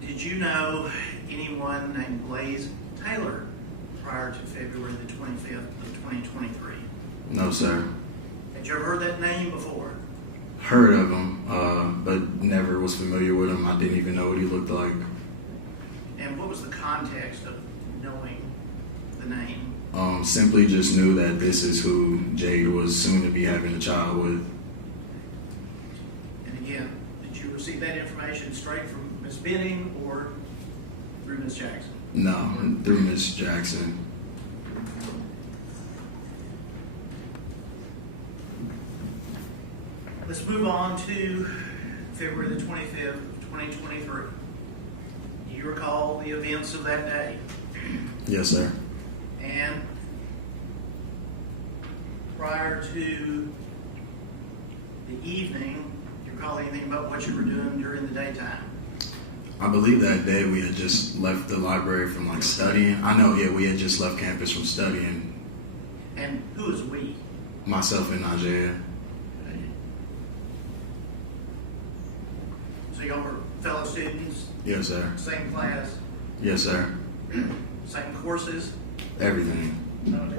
did you know anyone named Blaise Taylor prior to February the 25th of 2023? No, sir. Had you ever heard that name before? Heard of him, but never was familiar with him. I didn't even know what he looked like. And what was the context of knowing the name? Simply just knew that this is who Jade was soon to be having a child with. And again, did you receive that information straight from Ms. Benning or through Ms. Jackson? No, through Ms. Jackson. Let's move on to February the 25th of 2023. Do you recall the events of that day? Yes, sir. And prior to the evening, do you recall anything about what you were doing during the daytime? I believe that day we had just left the library from like studying. I know, we had just left campus from studying. And who is we? Myself and Najee. So y'all were fellow students? Yes, sir. Same class? Yes, sir. Same courses? Everything. Okay.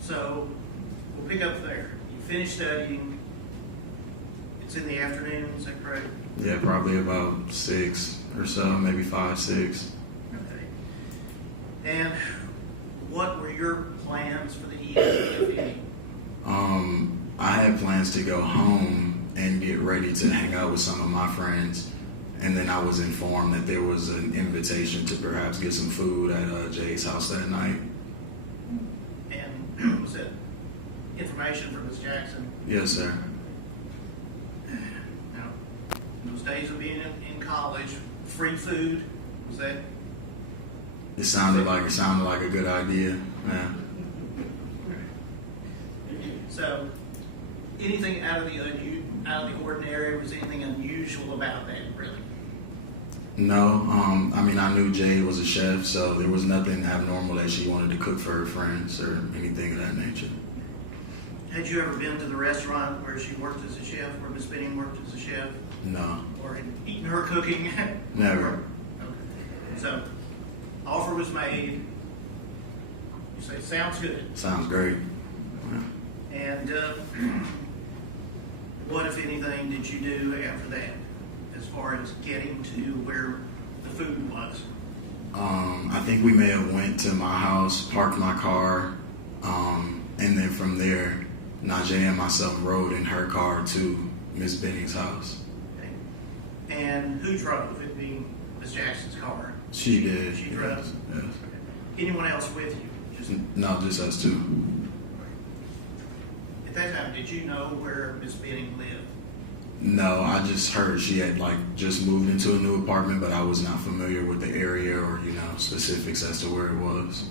So we'll pick up there. You finish studying. It's in the afternoon, is that correct? Yeah, probably about 6 or so, maybe 5, 6. Okay. And what were your plans for the evening, if any? I had plans to go home and get ready to hang out with some of my friends. And then I was informed that there was an invitation to perhaps get some food at Jade's house that night. And was that information from Ms. Jackson? Yes, sir. Now, in those days of being in college, free food, was that? It sounded like a good idea. Yeah. So, anything out of the ordinary? Was anything unusual about that, really? No, I knew Jade was a chef, so there was nothing abnormal that she wanted to cook for her friends or anything of that nature. Had you ever been to the restaurant where she worked as a chef, where Ms. Benning worked as a chef? No. Or had eaten her cooking? Never. Okay. So, offer was made. You say, sounds good. Sounds great. Yeah. And what, if anything, did you do after that, as far as getting to where the food was? I think we may have went to my house, parked my car, and then from there, Najee and myself rode in her car to Miss Benning's house. Okay. And who drove, it being Ms. Jackson's car? She did. She drove? Yes. Okay. Anyone else with you? No, just us two. At that time, did you know where Ms. Benning lived? No, I just heard she had just moved into a new apartment, but I was not familiar with the area or, specifics as to where it was.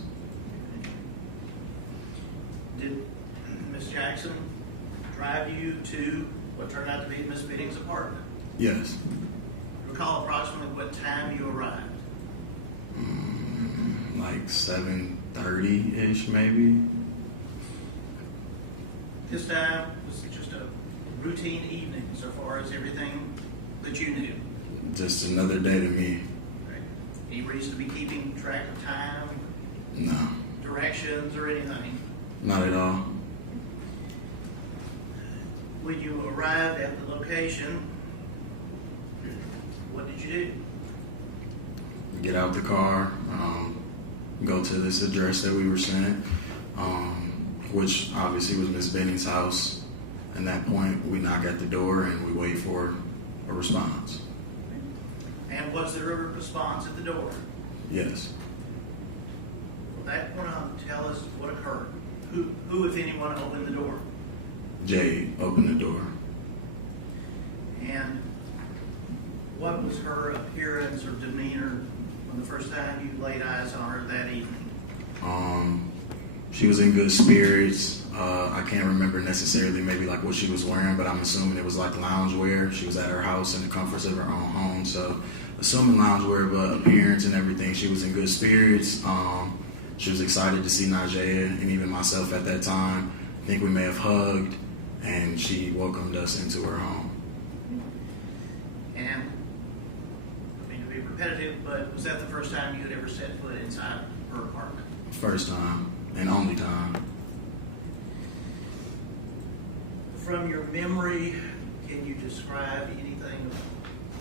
Did Ms. Jackson drive you to what turned out to be Ms. Benning's apartment? Yes. Recall approximately what time you arrived? 7:30-ish, maybe. This time was just a routine evening so far as everything that you knew. Just another day to me. Right. Any reason to be keeping track of time? No. Directions or anything? Not at all. When you arrived at the location, what did you do? Get out the car, go to this address that we were sent, which obviously was Miss Benning's house. At that point, we knock at the door and we wait for a response. And was there a response at the door? Yes. From that point on, tell us what occurred. Who, if anyone, opened the door? Jade opened the door. And what was her appearance or demeanor when the first time you laid eyes on her that evening? She was in good spirits. I can't remember necessarily maybe like what she was wearing, but I'm assuming it was like loungewear. She was at her house in the comforts of her own home, so assuming loungewear, but appearance and everything, she was in good spirits. She was excited to see Najee and even myself at that time. I think we may have hugged, and she welcomed us into her home. And, I mean, to be repetitive, but was that the first time you had ever set foot inside her apartment? First time and only time. From your memory, can you describe anything of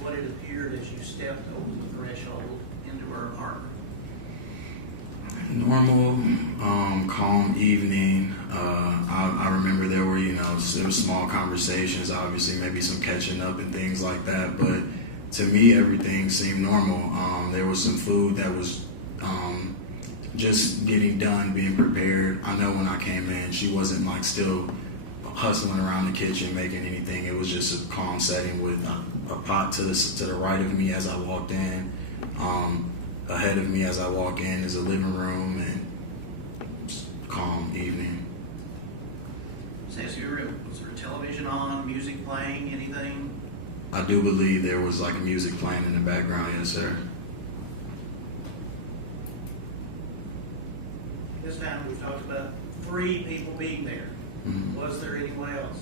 what it appeared as you stepped over the threshold into her apartment? Normal, calm evening. I remember there were, there were small conversations, obviously, maybe some catching up and things like that. But to me, everything seemed normal. There was some food that was just getting done, being prepared. I know when I came in, she wasn't like still hustling around the kitchen, making anything. It was just a calm setting with a pot to the right of me as I walked in. Ahead of me as I walk in is a living room and calm evening. Was there a television on, music playing, anything? I do believe there was like music playing in the background, yes sir. This time we've talked about 3 people being there. Mm-hmm. Was there anyone else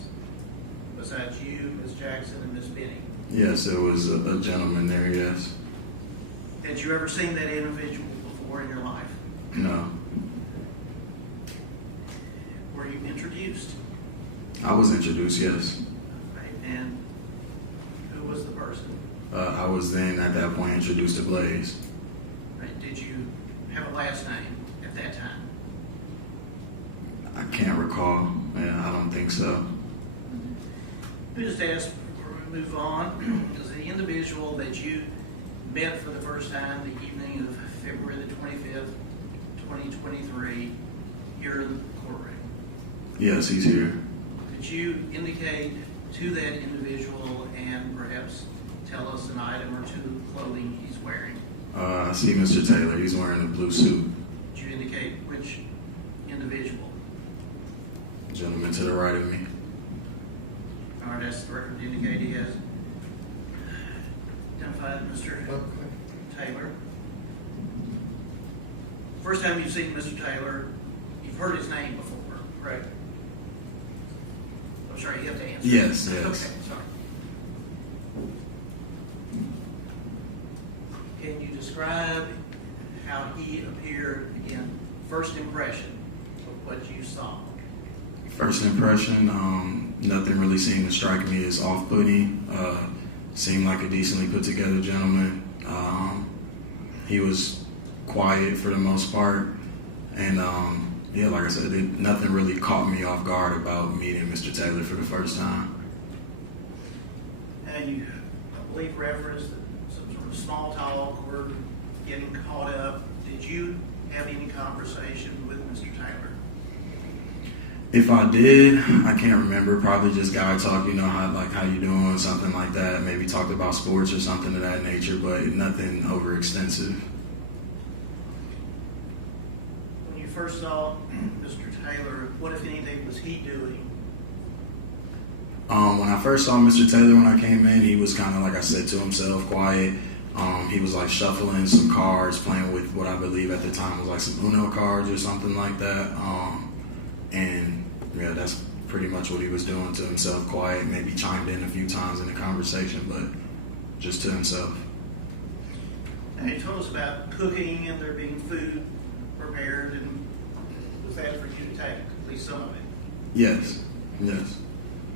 besides you, Ms. Jackson, and Ms. Benning? Yes, there was a gentleman there, yes. Had you ever seen that individual before in your life? No. Were you introduced? I was introduced, yes. Right. And who was the person? I was then at that point introduced to Blaise. Right. Did you have a last name at that time? I can't recall. Yeah, I don't think so. We just ask before we move on, is the individual that you met for the first time the evening of February the 25th, 2023, here in the courtroom? Yes, he's here. Could you indicate to that individual and perhaps tell us an item or 2 of clothing he's wearing? I see Mr. Taylor. He's wearing a blue suit. Could you indicate which individual? Gentleman to the right of me. All right, that's the record to indicate he has identified Mr. Taylor. First time you've seen Mr. Taylor, you've heard his name before, correct? I'm sorry, you have to answer. Yes, yes. Okay, sorry. Can you describe how he appeared, again, first impression of what you saw? First impression, nothing really seemed to strike me as off-putting. Seemed like a decently put together gentleman. He was quiet for the most part. And yeah, like I said, nothing really caught me off guard about meeting Mr. Taylor for the first time. And you, I believe, referenced some sort of small talk or getting caught up. Did you have any conversation with Mr. Taylor? If I did, I can't remember. Probably just guy talk, how you doing, something like that. Maybe talked about sports or something of that nature, but nothing overextensive. When you first saw Mr. Taylor, what, if anything, was he doing? When I first saw Mr. Taylor when I came in, he was kind of, like I said, to himself, quiet. He was like shuffling some cards, playing with what I believe at the time was like some Uno cards or something like that. And yeah, that's pretty much what he was doing, to himself, quiet, maybe chimed in a few times in the conversation, but just to himself. And he told us about cooking and there being food prepared, and was that for you to take, at least some of it? Yes, yes.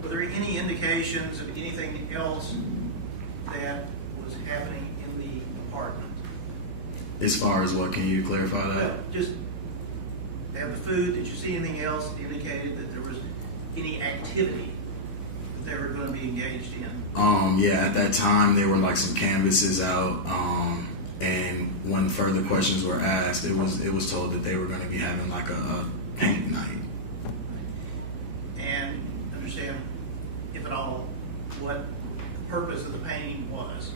Were there any indications of anything else that was happening in the apartment? As far as what, can you clarify that? Well, just have the food. Did you see anything else that indicated that there was any activity that they were going to be engaged in? Yeah, at that time there were like some canvases out, and when further questions were asked, it was told that they were going to be having like a paint night. And understand, if at all, what the purpose of the painting was?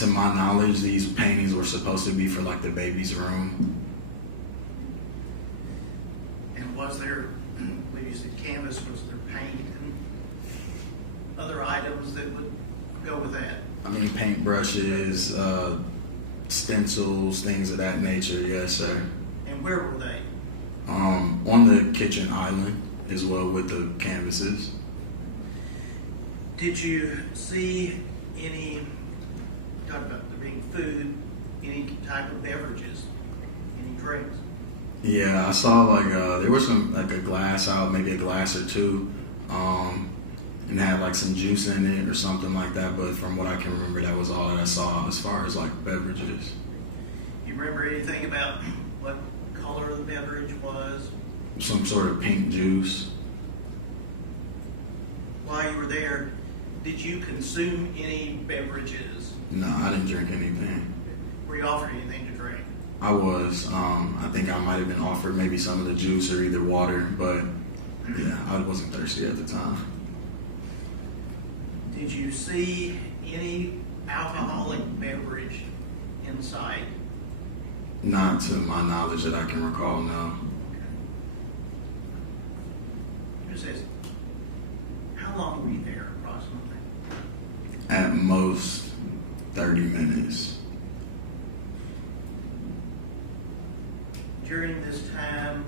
To my knowledge, these paintings were supposed to be for like the baby's room. And was there, I believe you said canvas? Was there paint and other items that would go with that? I mean, paintbrushes, stencils, things of that nature. Yes, sir. And where were they? On the kitchen island as well with the canvases. Did you see any, talk about there being food, any type of beverages, any drinks? Yeah, I saw like there was some like a glass out, maybe a glass or two, and had like some juice in it or something like that. But from what I can remember, that was all that I saw as far as like beverages. You remember anything about what color the beverage was? Some sort of pink juice. While you were there, did you consume any beverages? No, I didn't drink anything. Were you offered anything to drink? I was. I think I might have been offered maybe some of the juice or either water, but yeah, I wasn't thirsty at the time. Did you see any alcoholic beverage in sight? Not to my knowledge that I can recall, no. It says, how long were you there approximately? At most 30 minutes. During this time,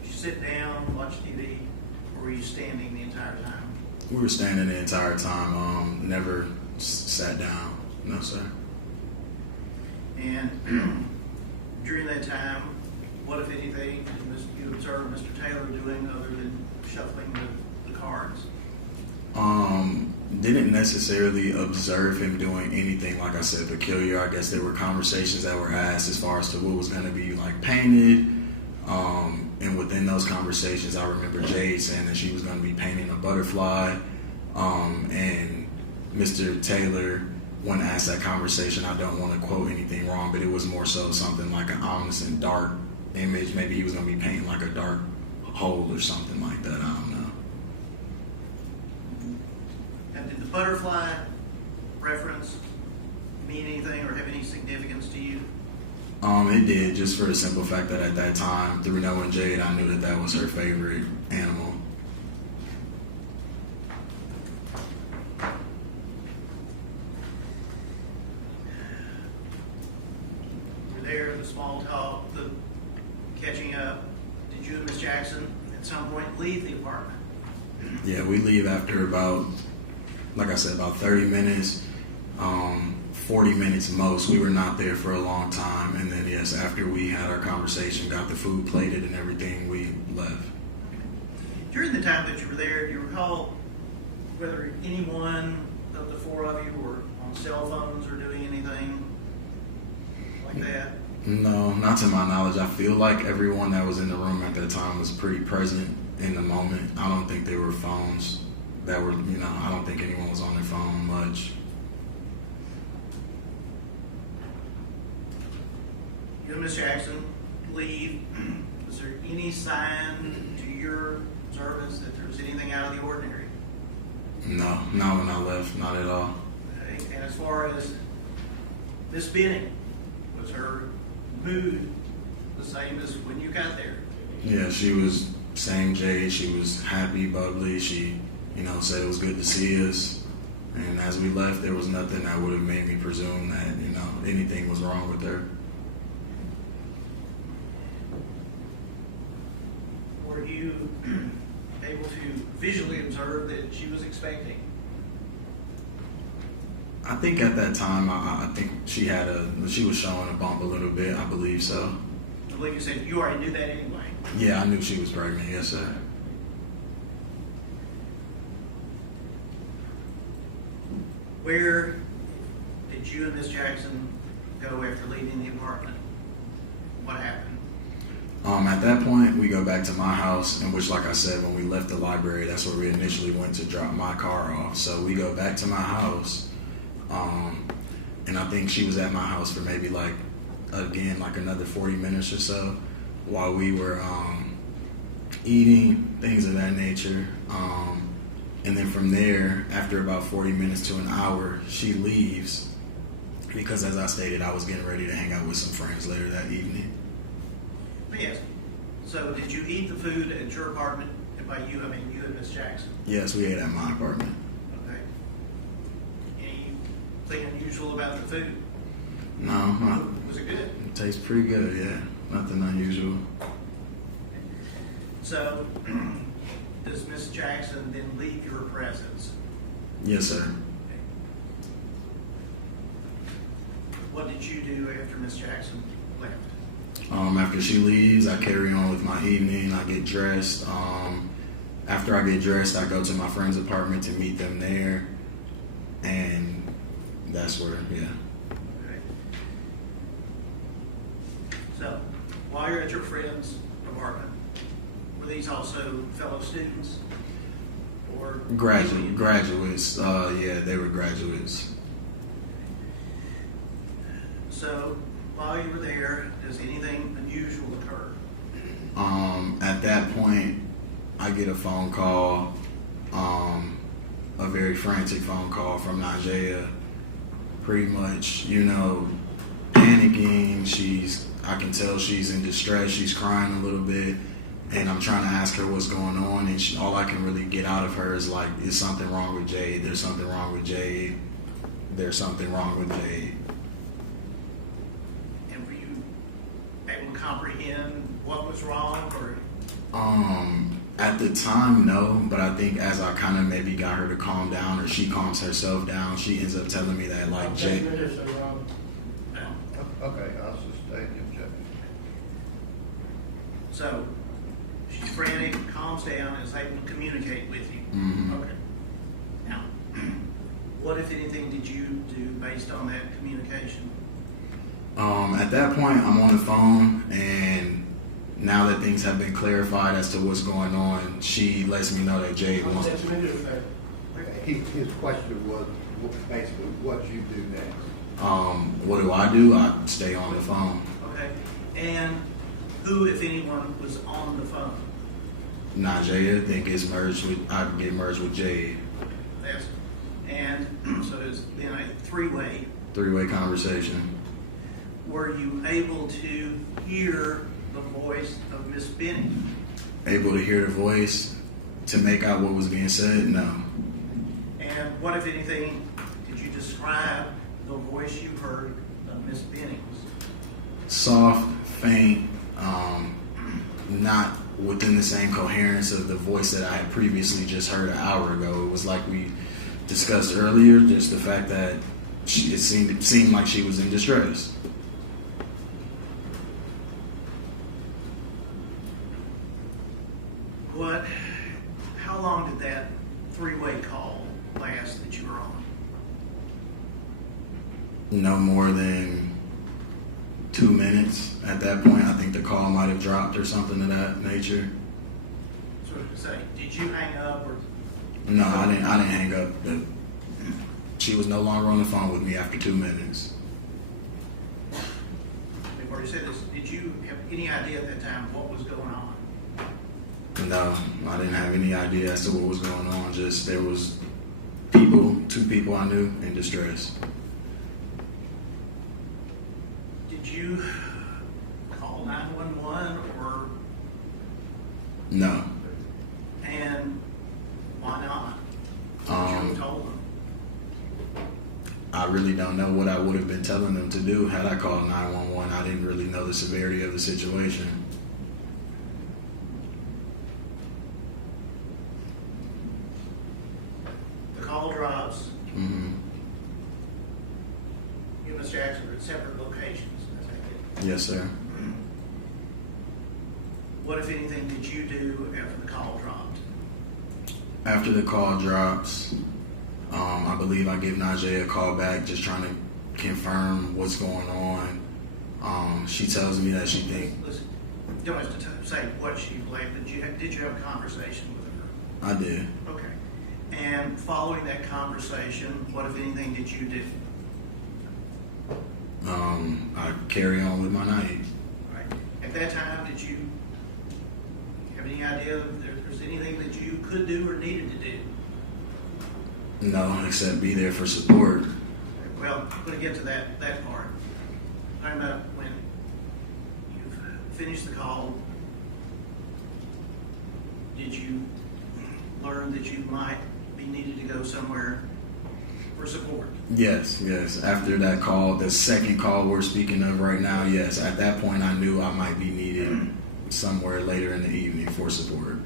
did you sit down, watch TV, or were you standing the entire time? We were standing the entire time, never sat down, no sir. And during that time, what, if anything, did you observe Mr. Taylor doing other than shuffling the cards? Didn't necessarily observe him doing anything, like I said, peculiar. I guess there were conversations that were asked as far as to what was going to be like painted. And within those conversations, I remember Jade saying that she was going to be painting a butterfly. And Mr. Taylor, when asked that conversation, I don't want to quote anything wrong, but it was more so something like an ominous and dark image. Maybe he was going to be painting like a dark hole or something like that. I don't know. And did the butterfly reference mean anything or have any significance to you? It did, just for the simple fact that at that time, through knowing Jade, I knew that that was her favorite animal. We're there, the small talk, the catching up. Did you and Miss Jackson at some point leave the apartment? Yeah, we leave after about, like I said, about 30 minutes, 40 minutes most. We were not there for a long time. And then, yes, after we had our conversation, got the food plated and everything, we left. During the time that you were there, do you recall whether any one of the four of you were on cell phones or doing anything like that? No, not to my knowledge. I feel like everyone that was in the room at that time was pretty present in the moment. I don't think there were phones that were, I don't think anyone was on their phone much. You and Miss Jackson leave. Was there any sign to your observance that there was anything out of the ordinary? No, not when I left, not at all. Okay. And as far as Miss Benning, was her mood the same as when you got there? Yeah, she was same Jade. She was happy, bubbly. She, said it was good to see us. And as we left, there was nothing that would have made me presume that, anything was wrong with her. Were you able to visually observe that she was expecting? I think at that time, I think she was showing a bump a little bit. I believe so. I believe you said you already knew that anyway. Yeah, I knew she was pregnant. Yes, sir. Where did you and Miss Jackson go after leaving the apartment? What happened? At that point, we go back to my house, in which, like I said, when we left the library, that's where we initially went to drop my car off. So we go back to my house, and I think she was at my house for maybe another 40 minutes or so while we were eating, things of that nature. And then from there, after about 40 minutes to an hour, she leaves because, as I stated, I was getting ready to hang out with some friends later that evening. Let me ask So did you eat the food at your apartment? And by you, I mean you and Miss Jackson. Yes, we ate at my apartment. Okay. Anything unusual about the food? No, Was it good? it tastes pretty good. Yeah, nothing unusual. So, does Miss Jackson then leave your presence? Yes, sir. What did you do after Miss Jackson left? After she leaves, I carry on with my evening. I get dressed. After I get dressed, I go to my friend's apartment to meet them there, and that's where, yeah. Okay. So, while you're at your friend's apartment, were these also fellow students? Or Graduates. Yeah, they were graduates. So, while you were there, does anything unusual occur? At that point, I get a phone call, a very frantic phone call from Najee, pretty much, panicking. I can tell she's in distress. She's crying a little bit, and I'm trying to ask her what's going on, and all I can really get out of her is like, is something wrong with Jade? There's something wrong with Jade. There's something wrong with Jade. And were you able to comprehend what was wrong, or? At the time, no, but I think as I kind of maybe got her to calm down, or she calms herself down, she ends up telling me that like Jade. Okay, I'll sustain the objection. So, she's frantic, calms down, is able to communicate with you. Mm-hmm. Okay. Now, what, if anything, did you do based on that communication? At that point, I'm on the phone, and now that things have been clarified as to what's going on, she lets me know that Jade wants to. His question was basically, what do you do next? What do? I stay on the phone. Okay. And who, if anyone, was on the phone? Najee, then I get merged with Jade. Yes. And so it's then a three-way. Three-way conversation. Were you able to hear the voice of Miss Benning? Able to hear the voice to make out what was being said? No. And what, if anything, did you describe the voice you heard of Miss Benning's? Soft, faint, not within the same coherence of the voice that I had previously just heard an hour ago. It was like we discussed earlier, just the fact that it seemed like she was in distress. How long did that three-way call last that you were on? No more than 2 minutes. At that point, I think the call might have dropped or something of that nature. So to say, did you hang up or? No, I didn't hang up. She was no longer on the phone with me after 2 minutes. Before you said this, did you have any idea at that time what was going on? No, I didn't have any idea as to what was going on. Just there was two people I knew in distress. Did you call 911 or? No. And why not? What you told them? I really don't know what I would have been telling them to do had I called 911. I didn't really know the severity of the situation. The call drops. Mm-hmm. You and Ms. Jackson are at separate locations. I take it. Yes, sir. What, if anything, did you do after the call dropped? After the call drops, I believe I give Najee a call back, just trying to confirm what's going on. She tells me that she thinks. Listen, you don't have to say what she believed, but did you have a conversation with her? I did. Okay. And following that conversation, what, if anything, did you do? I carry on with my night. Right. At that time, did you have any idea if there was anything that you could do or needed to do? No, except be there for support. Well, I'm going to get to that part. I'm talking about when you've finished the call, did you learn that you might be needed to go somewhere for support? Yes. After that call, the second call we're speaking of right now, yes. At that point, I knew I might be needed somewhere later in the evening for support.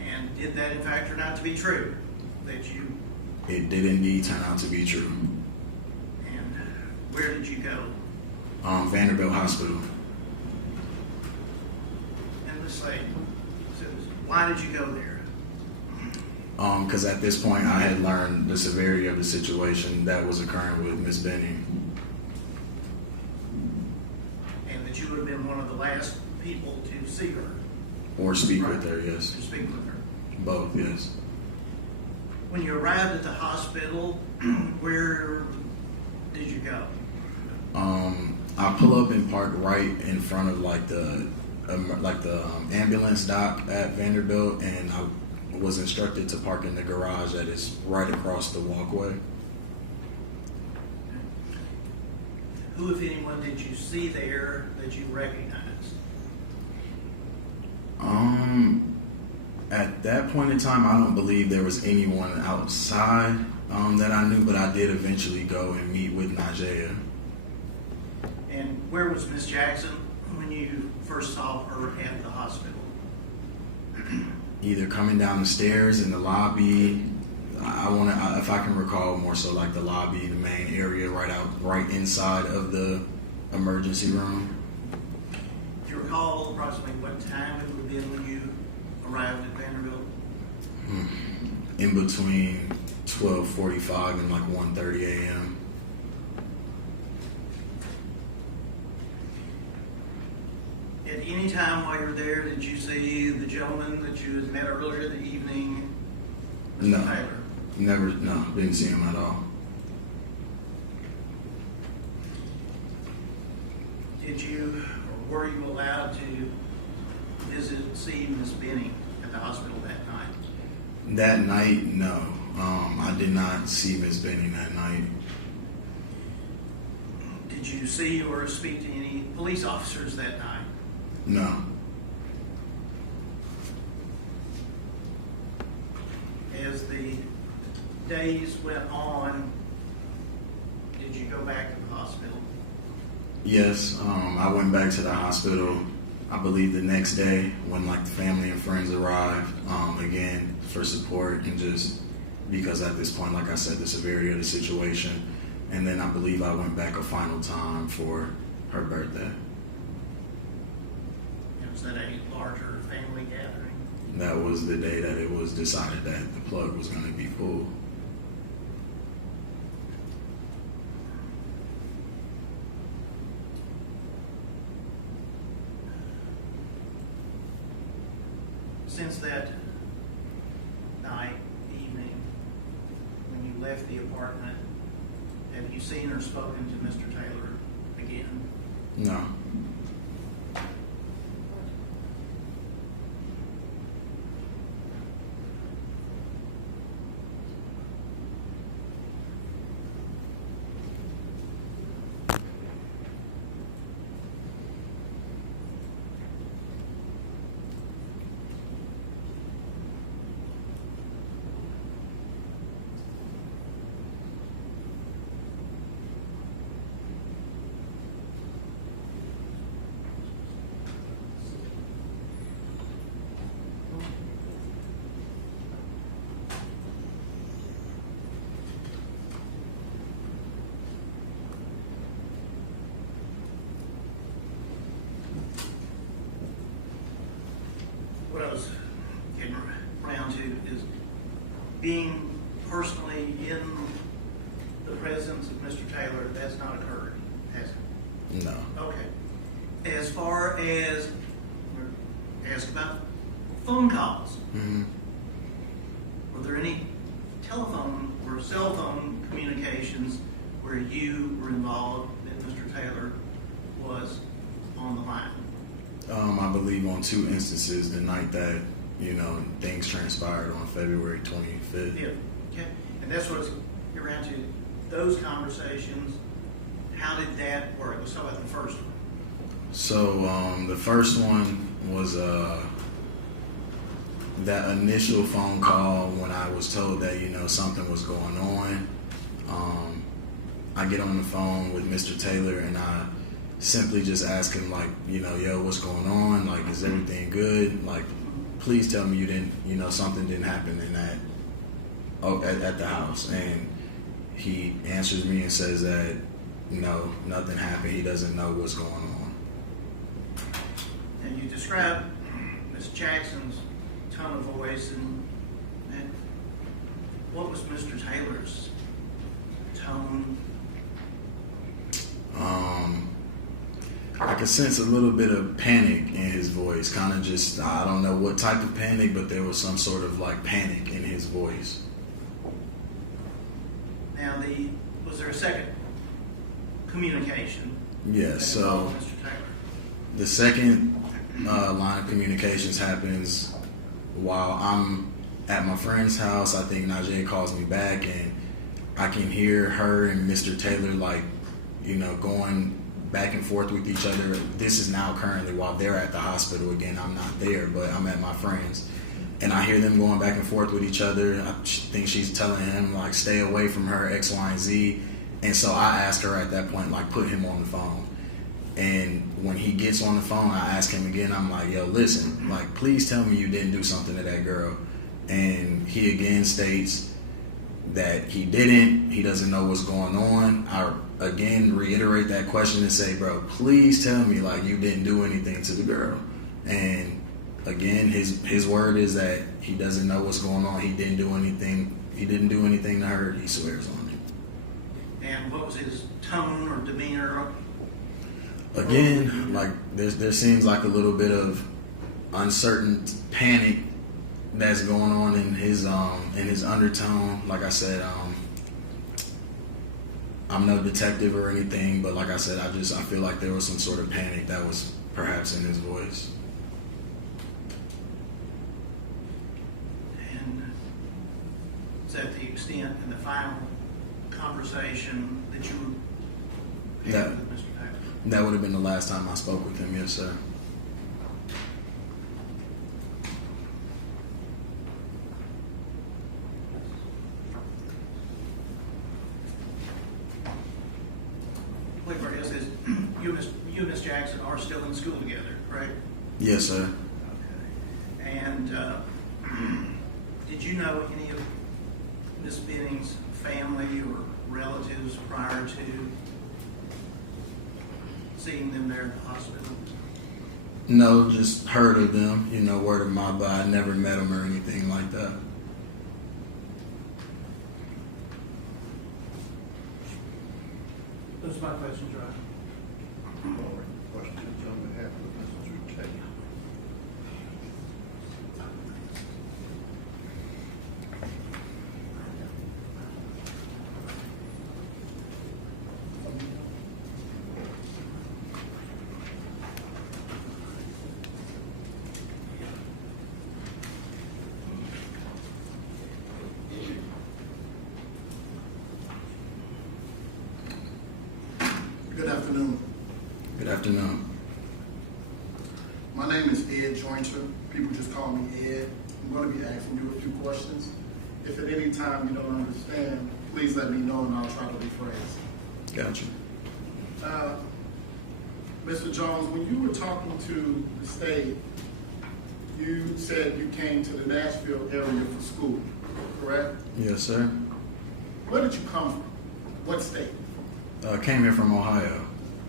And did that in fact turn out to be true? That you... It did indeed turn out to be true. And where did you go? Vanderbilt Hospital. And let's say, so why did you go there? Because at this point, I had learned the severity of the situation that was occurring with Ms. Benning. And that you would have been one of the last people to see her? Or speak with her, yes. To speak with her? Both, yes. When you arrived at the hospital, where did you go? I pull up and park right in front of the ambulance dock at Vanderbilt, and I was instructed to park in the garage that is right across the walkway. Who, if anyone, did you see there that you recognized? At that point in time, I don't believe there was anyone outside that I knew, but I did eventually go and meet with Najee. And where was Miss Jackson when you first saw her at the hospital? Either coming down the stairs in the lobby. If I can recall, more so like the lobby, the main area, right inside of the emergency room. Do you recall approximately what time it would have been when you arrived at Vanderbilt? In between 12:45 and 1:30 a.m. At any time while you were there, did you see the gentleman that you had met earlier in the evening, Mr. No. Taylor? Never, no, didn't see him at all. Did you, or were you allowed to see Miss Benning at the hospital that night? That night, no. I did not see Ms. Benning that night. Did you see or speak to any police officers that night? No. As the days went on, did you go back to the hospital? Yes, I went back to the hospital, I believe the next day when the family and friends arrived, again, for support and just because at this point, like I said, the severity of the situation. And then I believe I went back a final time for her birthday. Was that a larger family gathering? That was the day that it was decided that the plug was going to be pulled. Since that night, evening, when you left the apartment, have you seen or spoken to Mr. Taylor again? No. What I was getting around to is being personally in the presence of Mr. Taylor, that's not occurred, has it? No. Okay. As far as, ask about phone calls. Were there any telephone or cell phone communications where you were involved that Mr. Taylor was on the line? I believe on 2 instances the night that, things transpired on February 25th. Yeah, okay. And that's what I was getting around to. Those conversations, how did that work? Let's talk about the first one. So the first one was that initial phone call when I was told that, you know, something was going on, I get on the phone with Mr. Taylor and I simply just ask him, like, you know, yo, what's going on? Like, is everything good? Like, please tell me you didn't, you know, something didn't happen in that, at the house. And he answers me and says that, no, nothing happened. He doesn't know what's going on. And you described Ms. Jackson's tone of voice, and what was Mr. Taylor's tone? I could sense a little bit of panic in his voice, kind of just, I don't know what type of panic, but there was some sort of like panic in his voice. Now, was there a second communication? Yes, so Mr. Taylor? the second line of communications happens while I'm at my friend's house. I think Najee calls me back, and I can hear her and Mr. Taylor, like, you know, going back and forth with each other. This is now currently while they're at the hospital. Again, I'm not there, but I'm at my friend's. And I hear them going back and forth with each other. I think she's telling him, like, stay away from her, X, Y, and Z. And so I ask her at that point, like, put him on the phone. And when he gets on the phone, I ask him again, I'm like, yo, listen, like, please tell me you didn't do something to that girl. And he again states that he didn't. He doesn't know what's going on. I again reiterate that question and say, bro, please tell me, like, you didn't do anything to the girl. And again, his word is that he doesn't know what's going on. He didn't do anything. He didn't do anything to her. He swears on it. And what was his tone or demeanor? Again, like, there seems like a little bit of uncertain panic that's going on in his undertone. Like I said, I'm no detective or anything, but like I said, I feel like there was some sort of panic that was perhaps in his voice. And is that the extent in the final conversation that you had with Mr. Taylor? That would have been the last time I spoke with him, yes, sir. You and Ms. Jackson are still in school together, correct? Yes, sir. Okay. And did you know any of Ms. Benning's family or relatives prior to seeing them there at the hospital? No, just heard of them, you know, word of mouth, but I never met them or anything like that. Those are my questions, right? Questions on behalf of Mr. Taylor? Good afternoon. Good afternoon. My name is Ed Jointer. People just call me Ed. I'm going to be asking you a few questions. If at any time you don't understand, please let me know and I'll try to rephrase. Gotcha. Mr. Jones, when you were talking to the state, you said you came to the Nashville area for school, correct? Yes, sir. Where did you come from? What state? Came here from Ohio.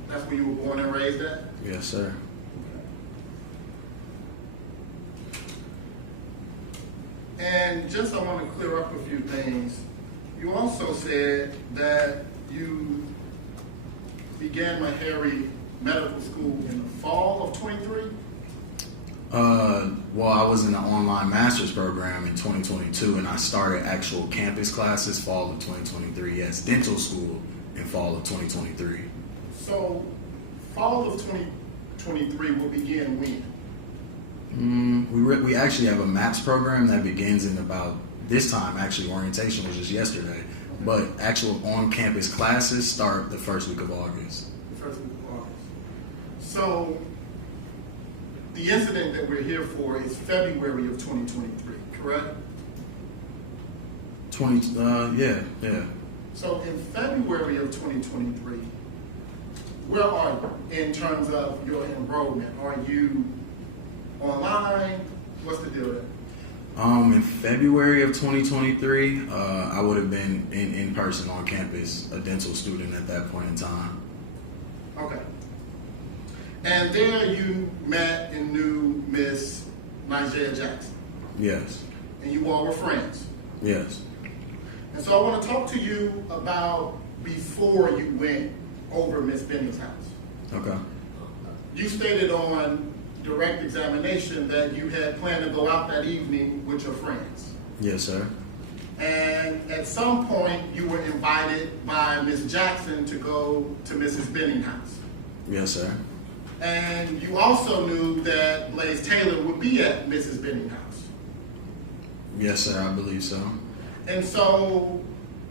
That's where you were born and raised at? Yes, sir. And just I want to clear up a few things. You also said that you began Meharry Medical School in the fall of 23? Well, I was in the online master's program in 2022, and I started actual campus classes fall of 2023. Yes, dental school in fall of 2023. So, fall of 2023 will begin when? We actually have a MAPS program that begins in about this time. Actually, orientation was just yesterday. But actual on-campus classes start the first week of August. The first week of August. So, the incident that we're here for is February of 2023, correct? Yeah. So in February of 2023, where are you in terms of your enrollment? Are you online? What's the deal there? In February of 2023, I would have been in person on campus, a dental student at that point in time. Okay. And there you met and knew Miss Nigel Jackson. Yes. And you all were friends. Yes. And so I want to talk to you about before you went over Miss Benning's house. Okay. You stated on direct examination that you had planned to go out that evening with your friends. Yes, sir. And at some point you were invited by Miss Jackson to go to Mrs. Benning's house. Yes, sir. And you also knew that Blaise Taylor would be at Mrs. Benning's house. Yes, sir, I believe so. And so,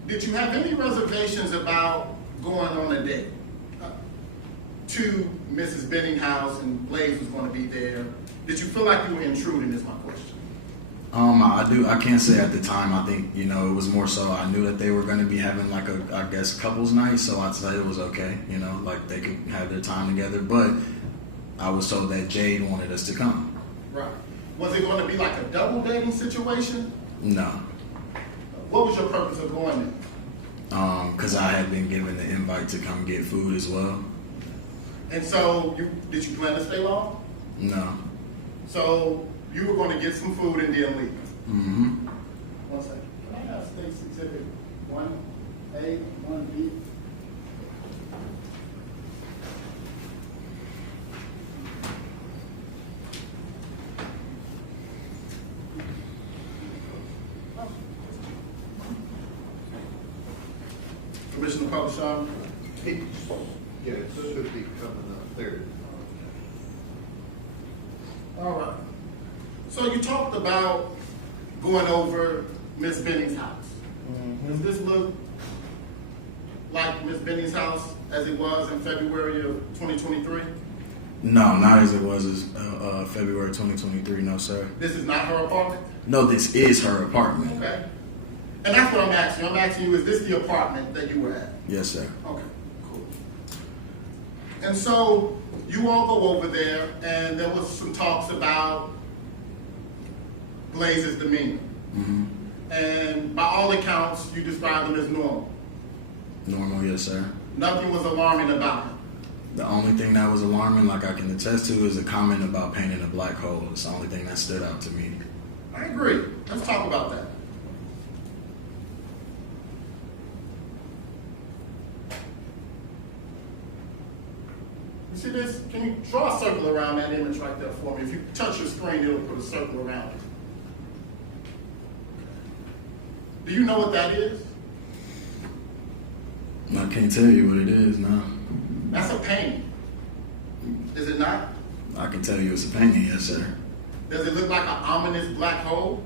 did you have any reservations about going on a date to Mrs. Benning's house and Blaise was going to be there? Did you feel like you were intruding is my question. I can't say at the time. I think, it was more so I knew that they were going to be having like couples night, so I'd say it was okay, like they could have their time together, but I was told that Jade wanted us to come. Right. Was it going to be like a double dating situation? No. What was your purpose of going there? Because I had been given the invite to come get food as well. And so, did you plan to stay long? No. So, you were going to get some food and then leave? Mm-hmm. 1 second. Can I have State's Exhibit 1A, 1B? Commissioner Publishon? Yeah, it should be coming up there. All right. So you talked about going over Miss Benning's house. Mm-hmm. Does this look like Miss Benning's house as it was in February of 2023? No, not as it was as February 2023, no, sir. This is not her apartment? No, this is her apartment. Okay. And that's what I'm asking. I'm asking you, is this the apartment that you were at? Yes, sir. Okay, cool. And so you all go over there, and there was some talks about Blaise's demeanor. Mm-hmm. And by all accounts, you described him as normal. Normal, yes, sir. Nothing was alarming about him. The only thing that was alarming, like I can attest to, is a comment about painting a black hole. It's the only thing that stood out to me. I agree. Let's talk about that. You see this? Can you draw a circle around that image right there for me? If you touch your screen, it'll put a circle around it. Do you know what that is? I can't tell you what it is, no. That's a painting. Is it not? I can tell you it's a painting, yes, sir. Does it look like an ominous black hole?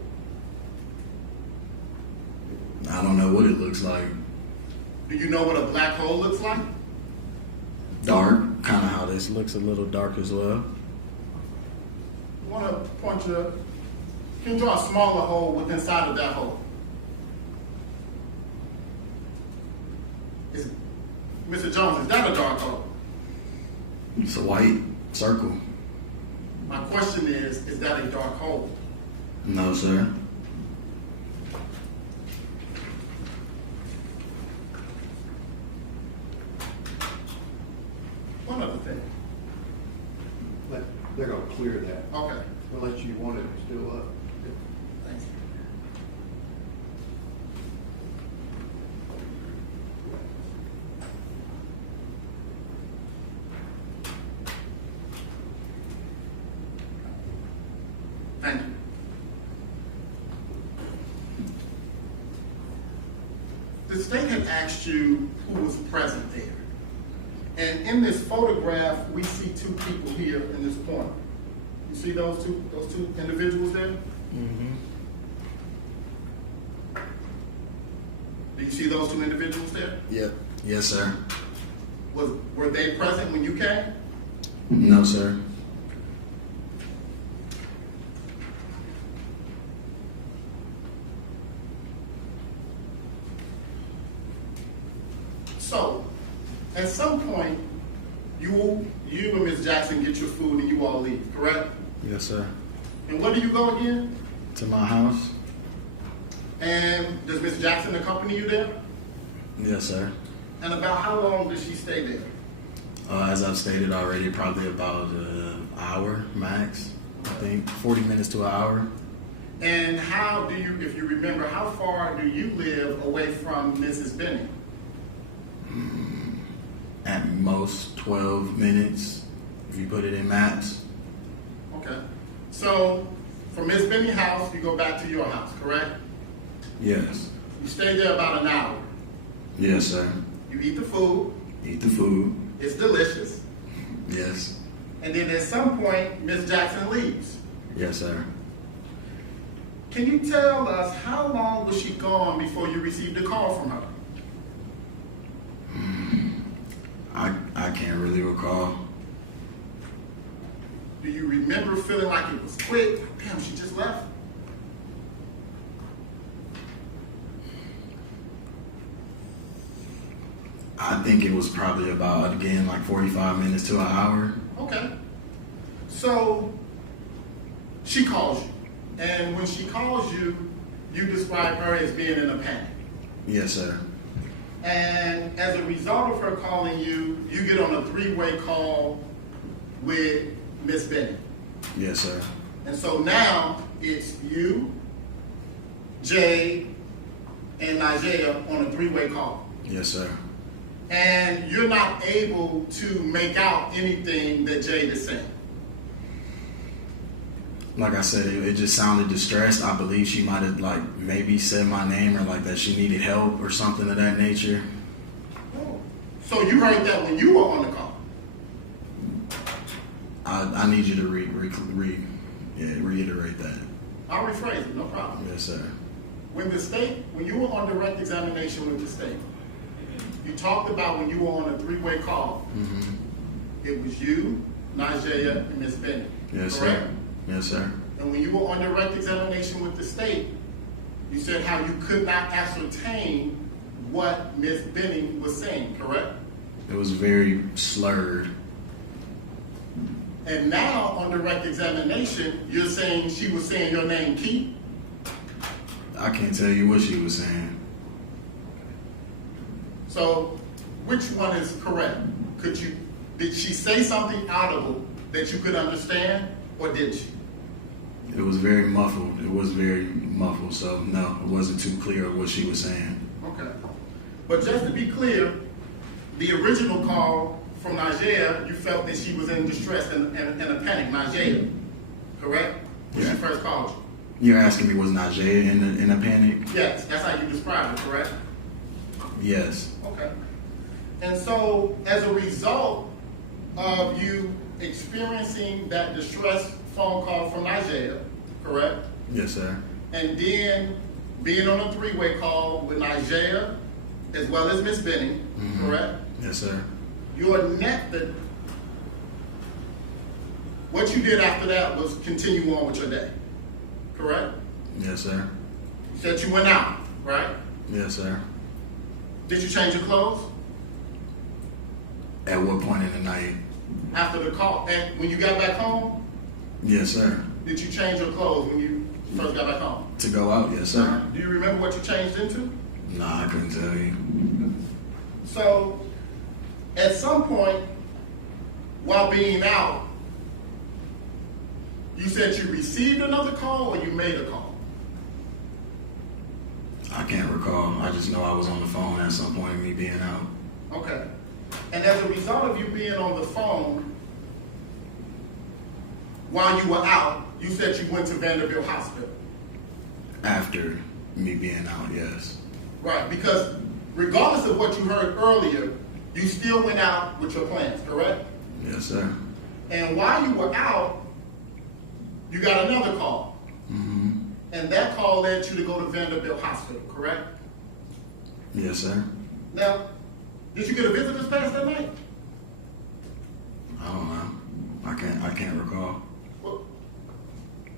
I don't know what it looks like. Do you know what a black hole looks like? Dark, kind of how this looks, a little dark as well. I want to point you, can you draw a smaller hole within inside of that hole? Mr. Jones, is that a dark hole? It's a white circle. My question is that a dark hole? No, sir. One other thing. They're going to clear that. Okay. Unless you want it still up. Thanks. Thank you. The state had asked you who was present there. And in this photograph, we see two people here in this corner. You see those two individuals there? Mm-hmm. Do you see those two individuals there? Yep. Yes, sir. Were they present when you came? No, sir. So, at some point, you and Ms. Jackson get your food and you all leave, correct? Yes, sir. And where do you go again? To my house? And does Ms. Jackson accompany you there? Yes, sir. And about how long does she stay there? As I've stated already, probably about an hour max. I think 40 minutes to an hour. And how do you, if you remember, how far do you live away from Mrs. Benning? At most 12 minutes, if you put it in maps. Okay. So, from Ms. Benning's house, you go back to your house, correct? Yes. You stay there about an hour. Yes, sir. You eat the food. Eat the food. It's delicious. Yes. And then at some point, Ms. Jackson leaves. Yes, sir. Can you tell us how long was she gone before you received a call from her? I can't really recall. Do you remember feeling like it was quick? Damn, she just left? I think it was probably about, again, like 45 minutes to an hour. Okay. So, she calls you. And when she calls you, you describe her as being in a panic. Yes, sir. And as a result of her calling you, you get on a three-way call with Miss Benning. Yes, sir. And so now it's you, Jade, and Najee on a three-way call. Yes, sir. And you're not able to make out anything that Jade is saying. Like I said, it just sounded distressed. I believe she might have like maybe said my name or like that she needed help or something of that nature. Oh. So you heard that when you were on the call? I need you to reiterate that. I'll rephrase it, no problem. Yes, sir. When you were on direct examination with the state, you talked about when you were on a three-way call, it was you, Najee, and Miss Benning. Yes, correct? sir. Yes, sir. And when you were on direct examination with the state, you said how you could not ascertain what Miss Benning was saying, correct? It was very slurred. And now on direct examination, you're saying she was saying your name, Keith? I can't tell you what she was saying. So, which one is correct? Did she say something audible that you could understand, or did she? It was very muffled. It was very muffled, so no, it wasn't too clear what she was saying. Okay. But just to be clear, the original call from Najee, you felt that she was in distress and a panic. Najee, correct? When she first called you. You're asking me, was Najee in a panic? Yes, that's how you described it, correct? Yes. Okay. And so, as a result of you experiencing that distress phone call from Najee, correct? Yes, sir. And then being on a three-way call with Najee as well as Miss Benning, correct? Yes, sir. Your method, what you did after that was continue on with your day, correct? Yes, sir. You said you went out, right? Yes, sir. Did you change your clothes? At what point in the night? After the call, and when you got back home? Yes, sir. Did you change your clothes when you first got back home? To go out, yes, sir. Do you remember what you changed into? Nah, I couldn't tell you. So, at some point, while being out, you said you received another call or you made a call? I can't recall. I just know I was on the phone at some point, me being out. Okay. And as a result of you being on the phone, while you were out, you said you went to Vanderbilt Hospital. After me being out, yes. Right, because regardless of what you heard earlier, you still went out with your plans, correct? Yes, sir. And while you were out, you got another call. And that call led you to go to Vanderbilt Hospital, correct? Yes, sir. Now, did you get a visitor's pass that night? I don't know. I can't recall. Well,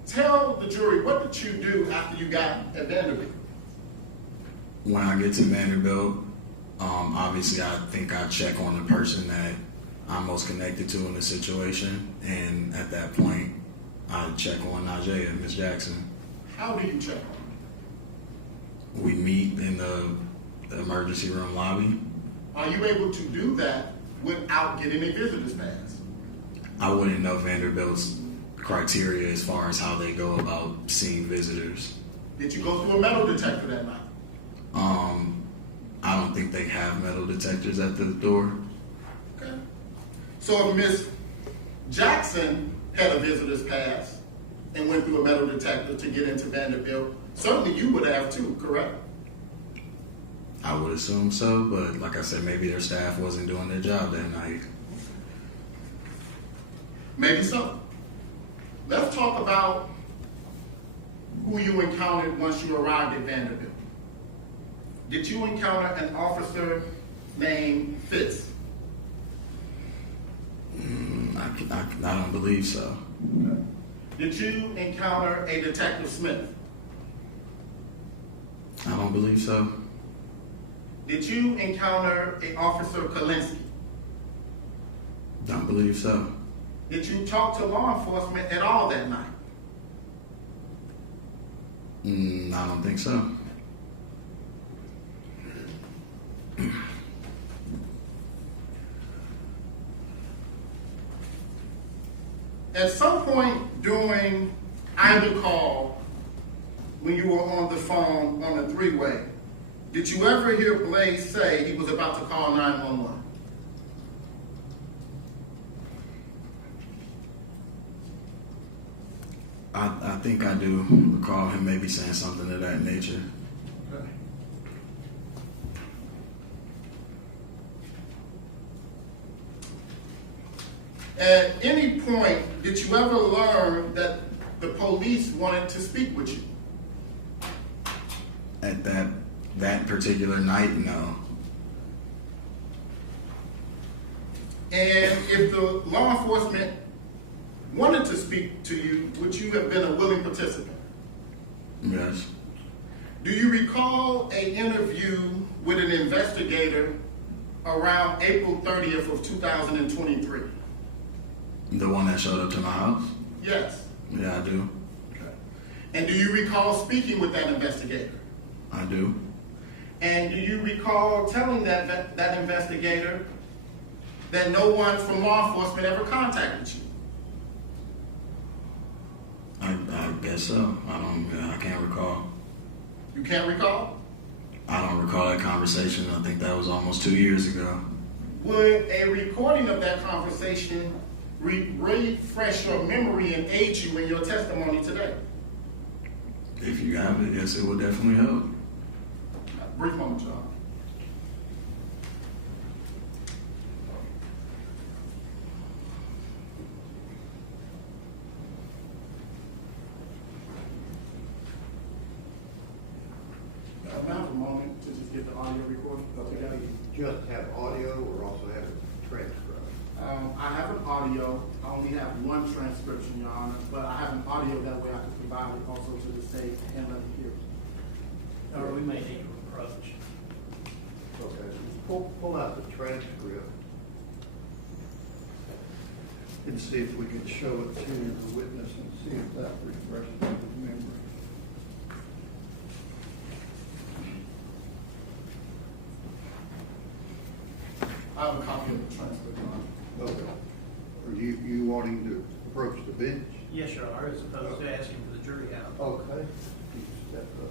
tell the jury, what did you do after you got at Vanderbilt? When I get to Vanderbilt, Obviously, I think I check on the person that I'm most connected to in the situation, and at that point, I check on Najee, Miss Jackson. How do you check on her? We meet in the emergency room lobby. Are you able to do that without getting a visitor's pass? I wouldn't know Vanderbilt's criteria as far as how they go about seeing visitors. Did you go through a metal detector that night? I don't think they have metal detectors at the door. Okay. So if Miss Jackson had a visitor's pass and went through a metal detector to get into Vanderbilt, certainly you would have too, correct? I would assume so, but like I said, maybe their staff wasn't doing their job that night. Maybe so. Let's talk about who you encountered once you arrived at Vanderbilt. Did you encounter an officer named Fitz? I don't believe so. Okay. Did you encounter a Detective Smith? I don't believe so. Did you encounter an Officer Kalinsky? Don't believe so. Did you talk to law enforcement at all that night? I don't think so. At some point during either call, when you were on the phone on the three-way, did you ever hear Blaise say he was about to call 911? I think I do recall him maybe saying something of that nature. Okay. At any point, did you ever learn that the police wanted to speak with you? At that particular night, no. And if the law enforcement wanted to speak to you, would you have been a willing participant? Yes. Do you recall an interview with an investigator around April 30th of 2023? The one that showed up to my house? Yes. Yeah, I do. Okay. And do you recall speaking with that investigator? I do. And do you recall telling that investigator that no one from law enforcement ever contacted you? I guess so. I can't recall. You can't recall? I don't recall that conversation. I think that was almost 2 years ago. Would a recording of that conversation refresh your memory and aid you in your testimony today? If you have it, yes, it would definitely help. Brief moment, John. I have a moment to just get the audio recording together. You just have audio or also have a transcript? I have an audio. I only have one transcription, Your Honor, but I have an audio that way I can provide it also to the state and let them hear it. Or we may need to approach. Okay, pull out the transcript and see if we can show it to the witness and see if that refreshes his memory. I have a copy of the transcript, Your Honor. Okay. Are you wanting to approach the bench? Yes, Your Honor, as opposed to asking for the jury out. Okay. Step up.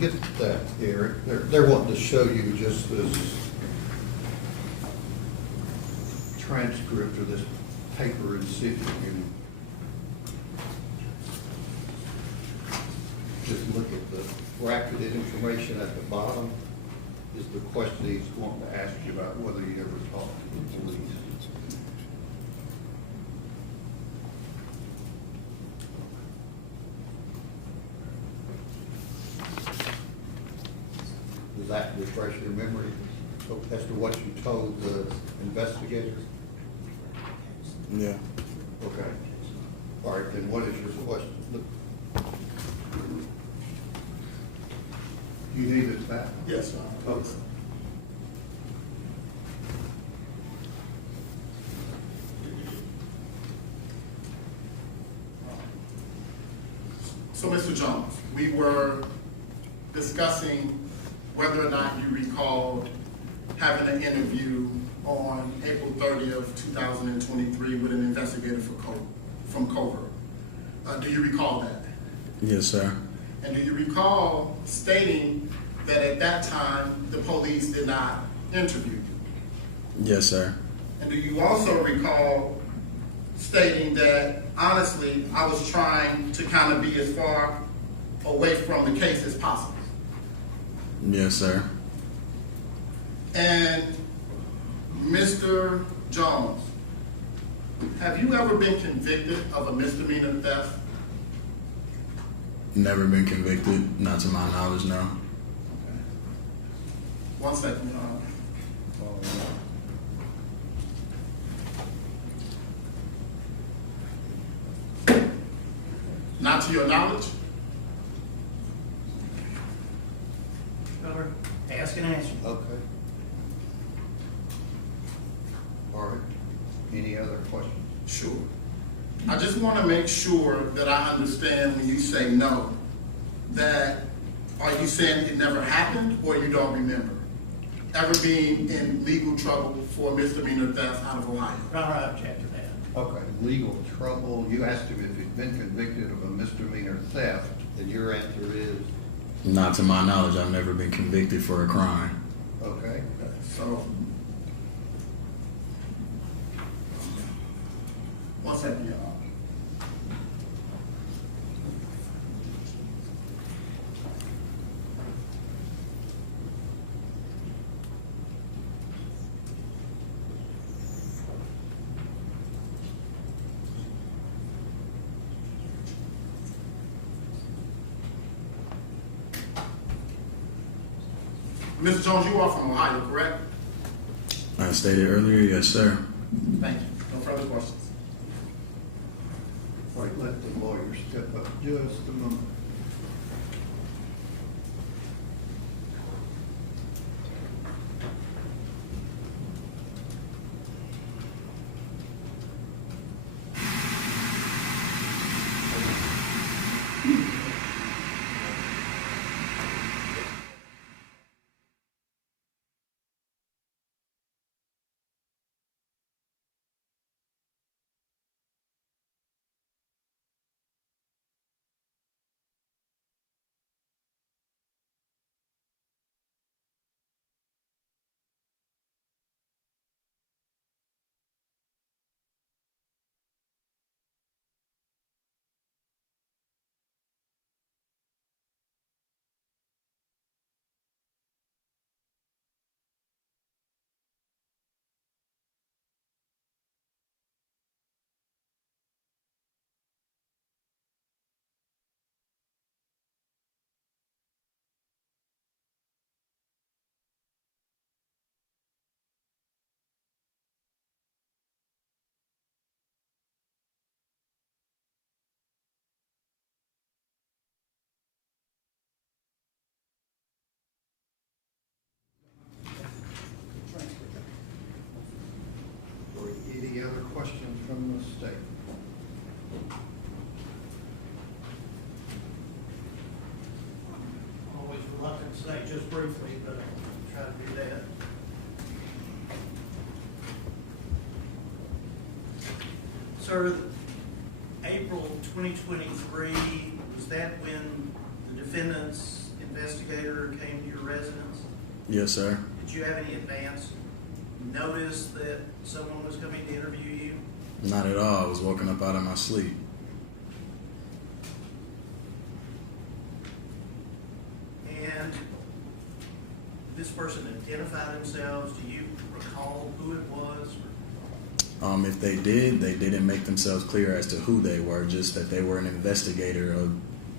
get that, Eric. They're wanting to show you just this transcript or this paper and see if you can just look at the bracketed information at the bottom is the question he's wanting to ask you about whether you ever talked to the police. Does that refresh your memory as to what you told the investigators? Yeah. Okay. All right, then what is your question? Look. You need it back? Yes, sir. Okay. So, Mr. Jones, we were discussing whether or not you recalled having an interview on April 30th, 2023 with an investigator from Covert. Do you recall that? Yes, sir. And do you recall stating that at that time the police did not interview you? Yes, sir. And do you also recall stating that, honestly, I was trying to kind of be as far away from the case as possible? Yes, sir. And Mr. Jones, have you ever been convicted of a misdemeanor theft? Never been convicted, not to my knowledge, no. Okay. 1 second, Your Honor. Not to your knowledge? Miller, ask and answer. Okay. All right. Any other questions? Sure. I just want to make sure that I understand when you say no, that are you saying it never happened or you don't remember ever being in legal trouble for misdemeanor theft out of Ohio? Your Honor, I object to that. Okay, legal trouble. You asked him if he'd been convicted of a misdemeanor theft, and your answer is? Not to my knowledge, I've never been convicted for a crime. Okay. So, 1 second, Your Honor. Mr. Jones, you are from Ohio, correct? I stated earlier, yes, sir. Thank you. No further questions. All right, let the lawyer step up just a moment. Any other questions from the state? Always reluctant to say just briefly, but I'll try to do that. Sir, April 2023, was that when the defendants investigator came to your residence? Yes, sir. Did you have any advance notice that someone was coming to interview you? Not at all. I was woken up out of my sleep. And this person identified themselves. Do you recall who it was? If they did, they didn't make themselves clear as to who they were, just that they were an investigator of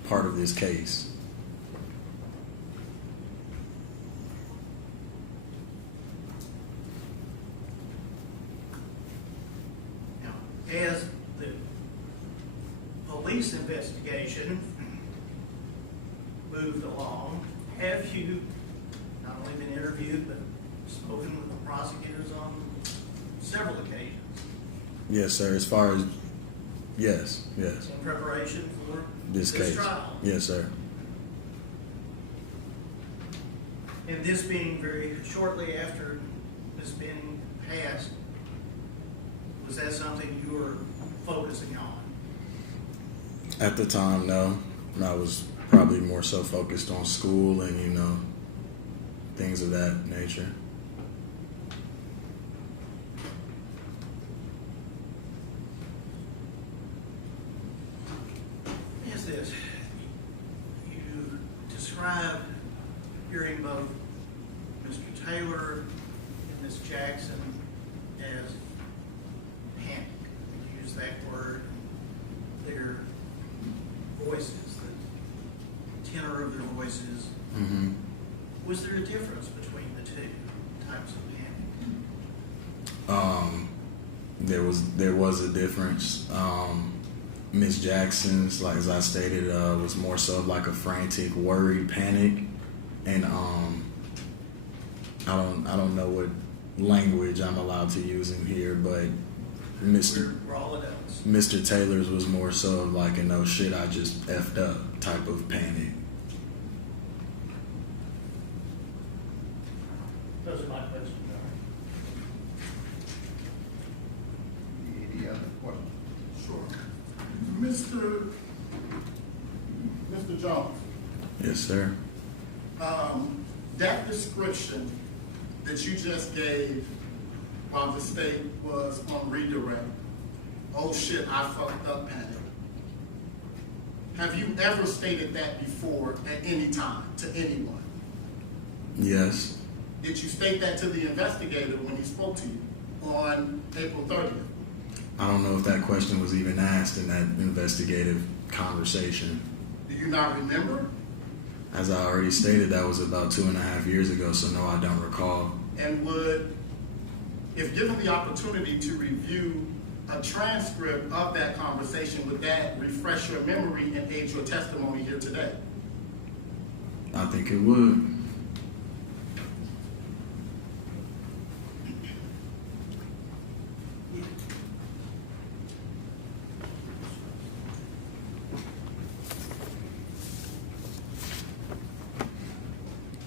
part of this case. Now, as the police investigation moved along, have you not only been interviewed but spoken with the prosecutors on several occasions? Yes, sir. As far as yes. In preparation for This case. trial? Yes, sir. And this being very shortly after Ms. Benning passed, was that something you were focusing on? At the time, no. I was probably more so focused on school and, things of that nature. Is this, you describe hearing both Mr. Taylor and Ms. Jackson as panic. You use that word. Their voices, the tenor of their voices. Mm-hmm. Was there a difference between the two types of panic? There was a difference. Miss Jackson's, like as I stated, was more so like a frantic, worried panic, and I don't know what language I'm allowed to use in here, but We're all adults. Mr. Taylor's was more so of like a no shit, I just effed up type of panic. Those are my questions. Any other questions? Sure. Mr. Jones, Yes, sir. that description that you just gave while the state was on redirect, oh shit, I fucked up panic. Have you ever stated that before at any time to anyone? Yes. Did you state that to the investigator when he spoke to you on April 30th? I don't know if that question was even asked in that investigative conversation. Do you not remember? As I already stated, that was about 2.5 years ago, so no, I don't recall. And would, if given the opportunity to review a transcript of that conversation, would that refresh your memory and aid your testimony here today? I think it would.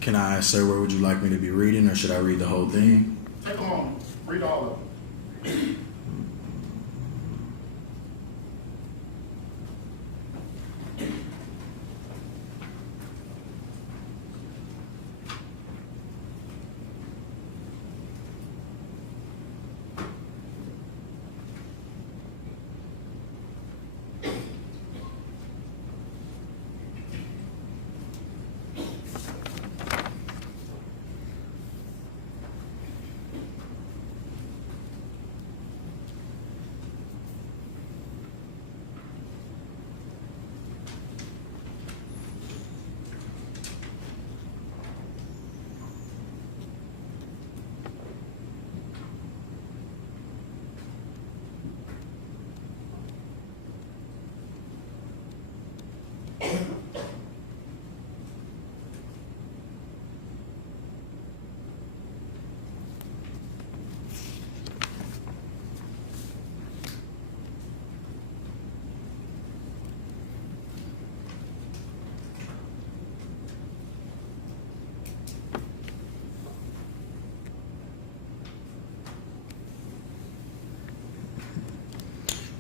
Can I ask, sir, where would you like me to be reading, or should I read the whole thing? Take a moment, read all of it.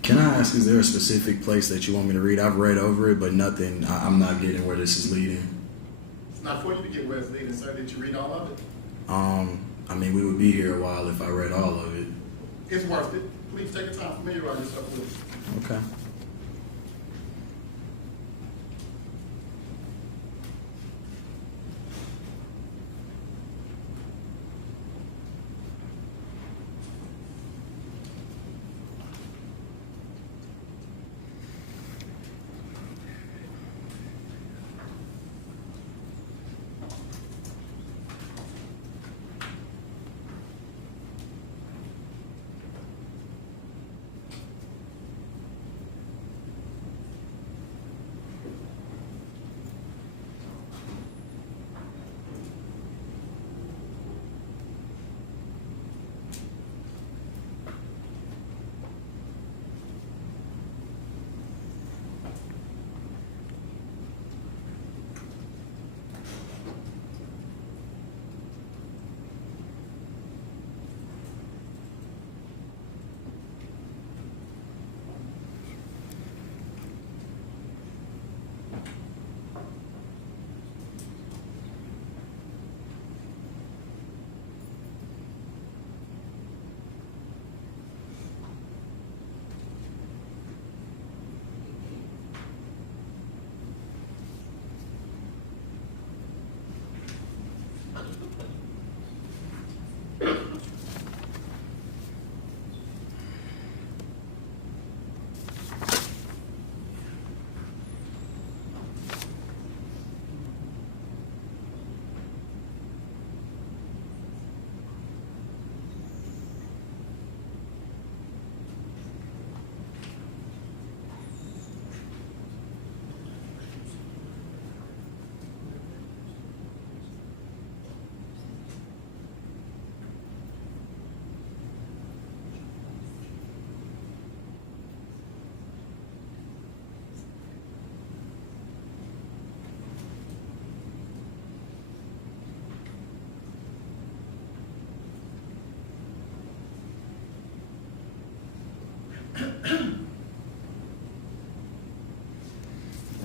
Can I ask, is there a specific place that you want me to read? I've read over it, but nothing, I'm not getting where this is leading. Not for you to get where it's leading, sir. Did you read all of it? I mean, we would be here a while if I read all of it. It's worth it. Please take the time to familiarize yourself with it. Okay.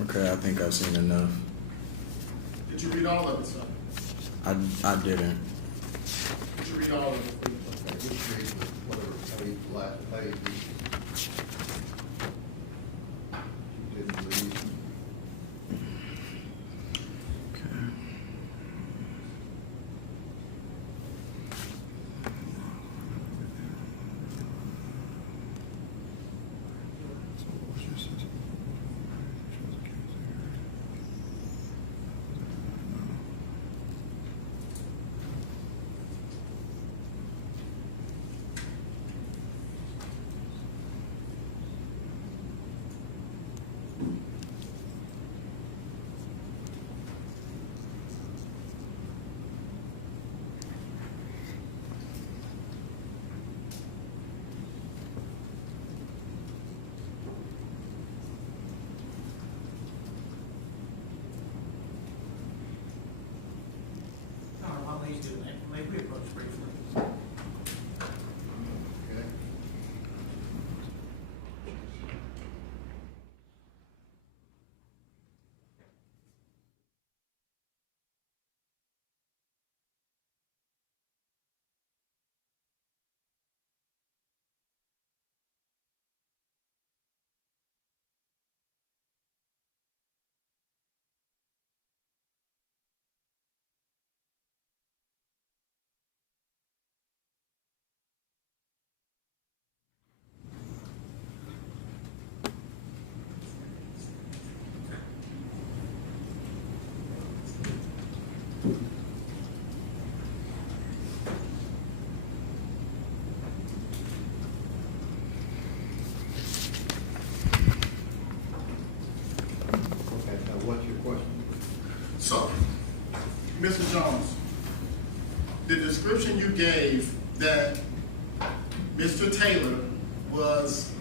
Okay, I think I've seen enough. Did you read all of it, sir? I didn't. Did you read all of it? Okay, just read whatever page, last page. You didn't read. May we approach briefly? Okay. What's your question? So, Mr. Jones, the description you gave that Mr. Taylor was,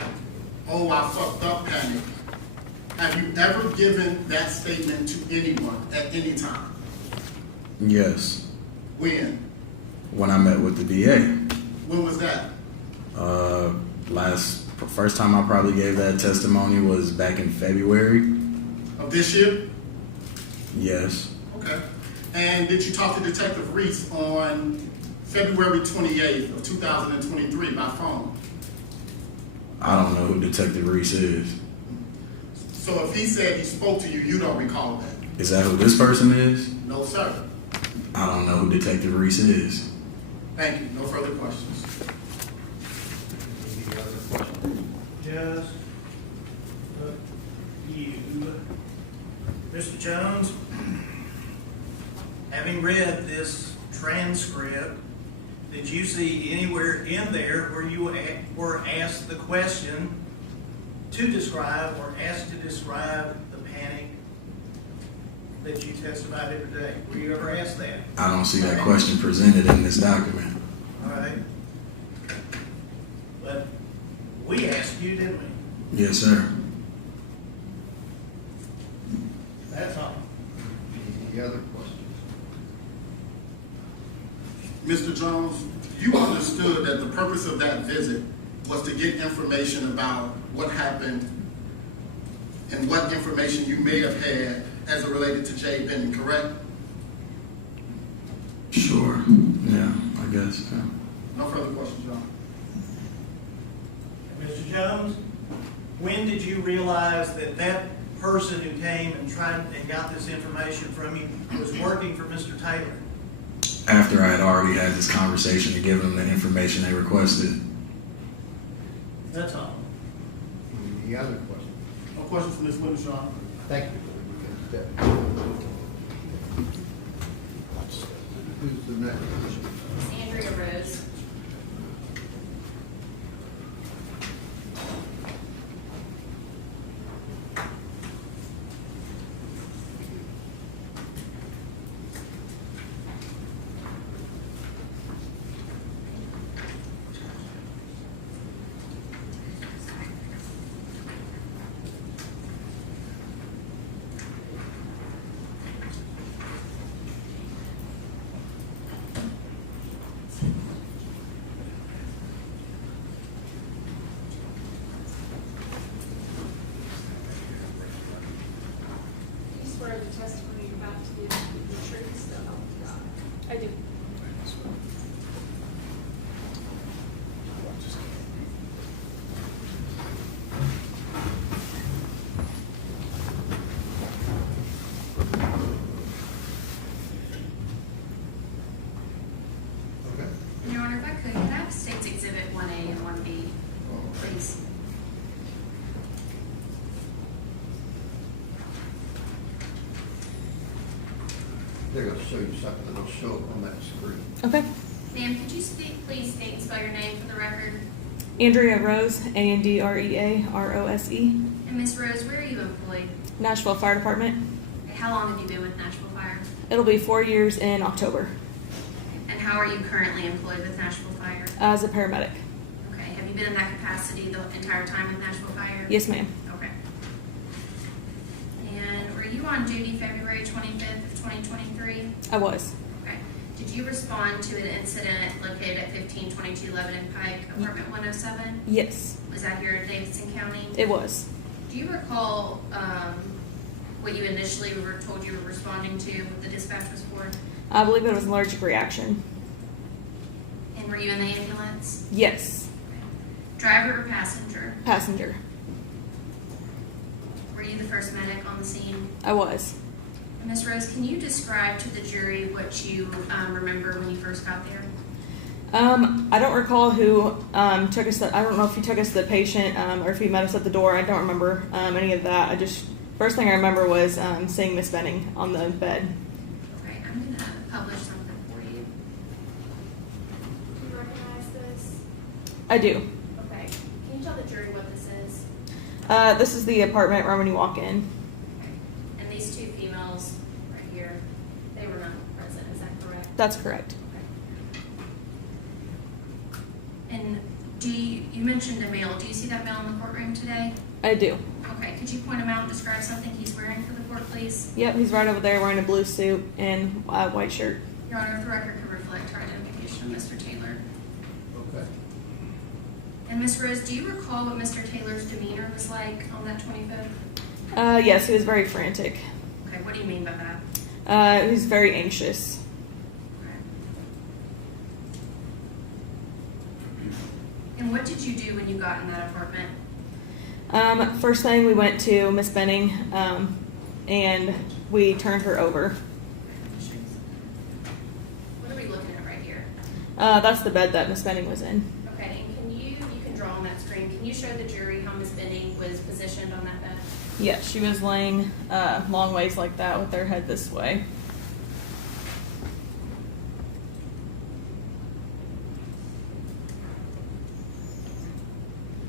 oh, I fucked up, panic. Have you ever given that statement to anyone at any time? Yes. When? When I met with the DA. When was that? First time I probably gave that testimony was back in February. Of this year? Yes. Okay. And did you talk to Detective Reese on February 28th of 2023 by phone? I don't know who Detective Reese is. So if he said he spoke to you, you don't recall that? Is that who this person is? No, sir. I don't know who Detective Reese is. Thank you. No further questions. Any other questions? Just you, Mr. Jones, having read this transcript, did you see anywhere in there where you were asked the question to describe or asked to describe the panic that you testified every day? Were you ever asked that? I don't see that question presented in this document. All right. But we asked you, didn't we? Yes, sir. That's all. Any other questions? Mr. Jones, you understood that the purpose of that visit was to get information about what happened and what information you may have had as it related to Jade Benning, correct? Sure. Yeah, I guess. Yeah. No further questions, John. Mr. Jones, when did you realize that that person who came and got this information from you was working for Mr. Taylor? After I had already had this conversation to give them the information they requested. That's all. Any other questions? No questions from Ms. Winshaw. Thank you. Who's the next? Andrea Rose. Do you swear the testimony you're about to give the truth, so help you God? I do. Okay. Your Honor, if I could I have State's Exhibit 1A and 1B, please? They're going to show you something that'll show up on that screen. Okay. Ma'am, could you please state and spell your name for the record? Andrea Rose, Andrearose. And Ms. Rose, where are you employed? Nashville Fire Department. How long have you been with Nashville Fire? It'll be 4 years in October And how are you currently employed with Nashville Fire? as a paramedic. Okay, have you been in that capacity the entire time with Nashville Fire? Yes, ma'am. Okay. And were you on duty February 25th of 2023? I was. Okay. Did you respond to an incident located at 1522 Lebanon Pike, apartment 107? Yes, Was that here in Davidson County? it was. Do you recall what you initially were told you were responding to, what the dispatch was for? I believe it was an allergic reaction. And were you in the ambulance? Yes, Driver or passenger? passenger. Were you the first medic on the scene? I was. Ms. Rose, can you describe to the jury what you remember when you first got there? I don't recall who took us. I don't know if he took us to the patient or if he met us at the door. I don't remember any of that. First thing I remember was seeing Miss Benning on the bed. Okay, I'm going to publish something for you. Do you recognize this? I do. Okay, can you tell the jury what this is? This is the apartment right when you walk in. Okay. And these two females right here, they were not present, is that correct? That's correct. And you mentioned a male. Do you see that male in the courtroom today? I do. Okay, could you point him out and describe something he's wearing for the court, please? Yep, he's right over there wearing a blue suit and a white shirt. Your Honor, if the record could reflect our identification of Mr. Taylor. Okay. And Ms. Rose, do you recall what Mr. Taylor's demeanor was like on that 25th? Yes, he was very frantic. Okay, what do you mean by that? Who's very anxious. And what did you do when you got in that apartment? First thing, we went to Miss Benning, and we turned her over. What are we looking at right here? That's the bed that Miss Benning was in. Okay, and you can draw on that screen. Can you show the jury how Miss Benning was positioned on that bed? Yeah, she was laying long ways like that with her head this way.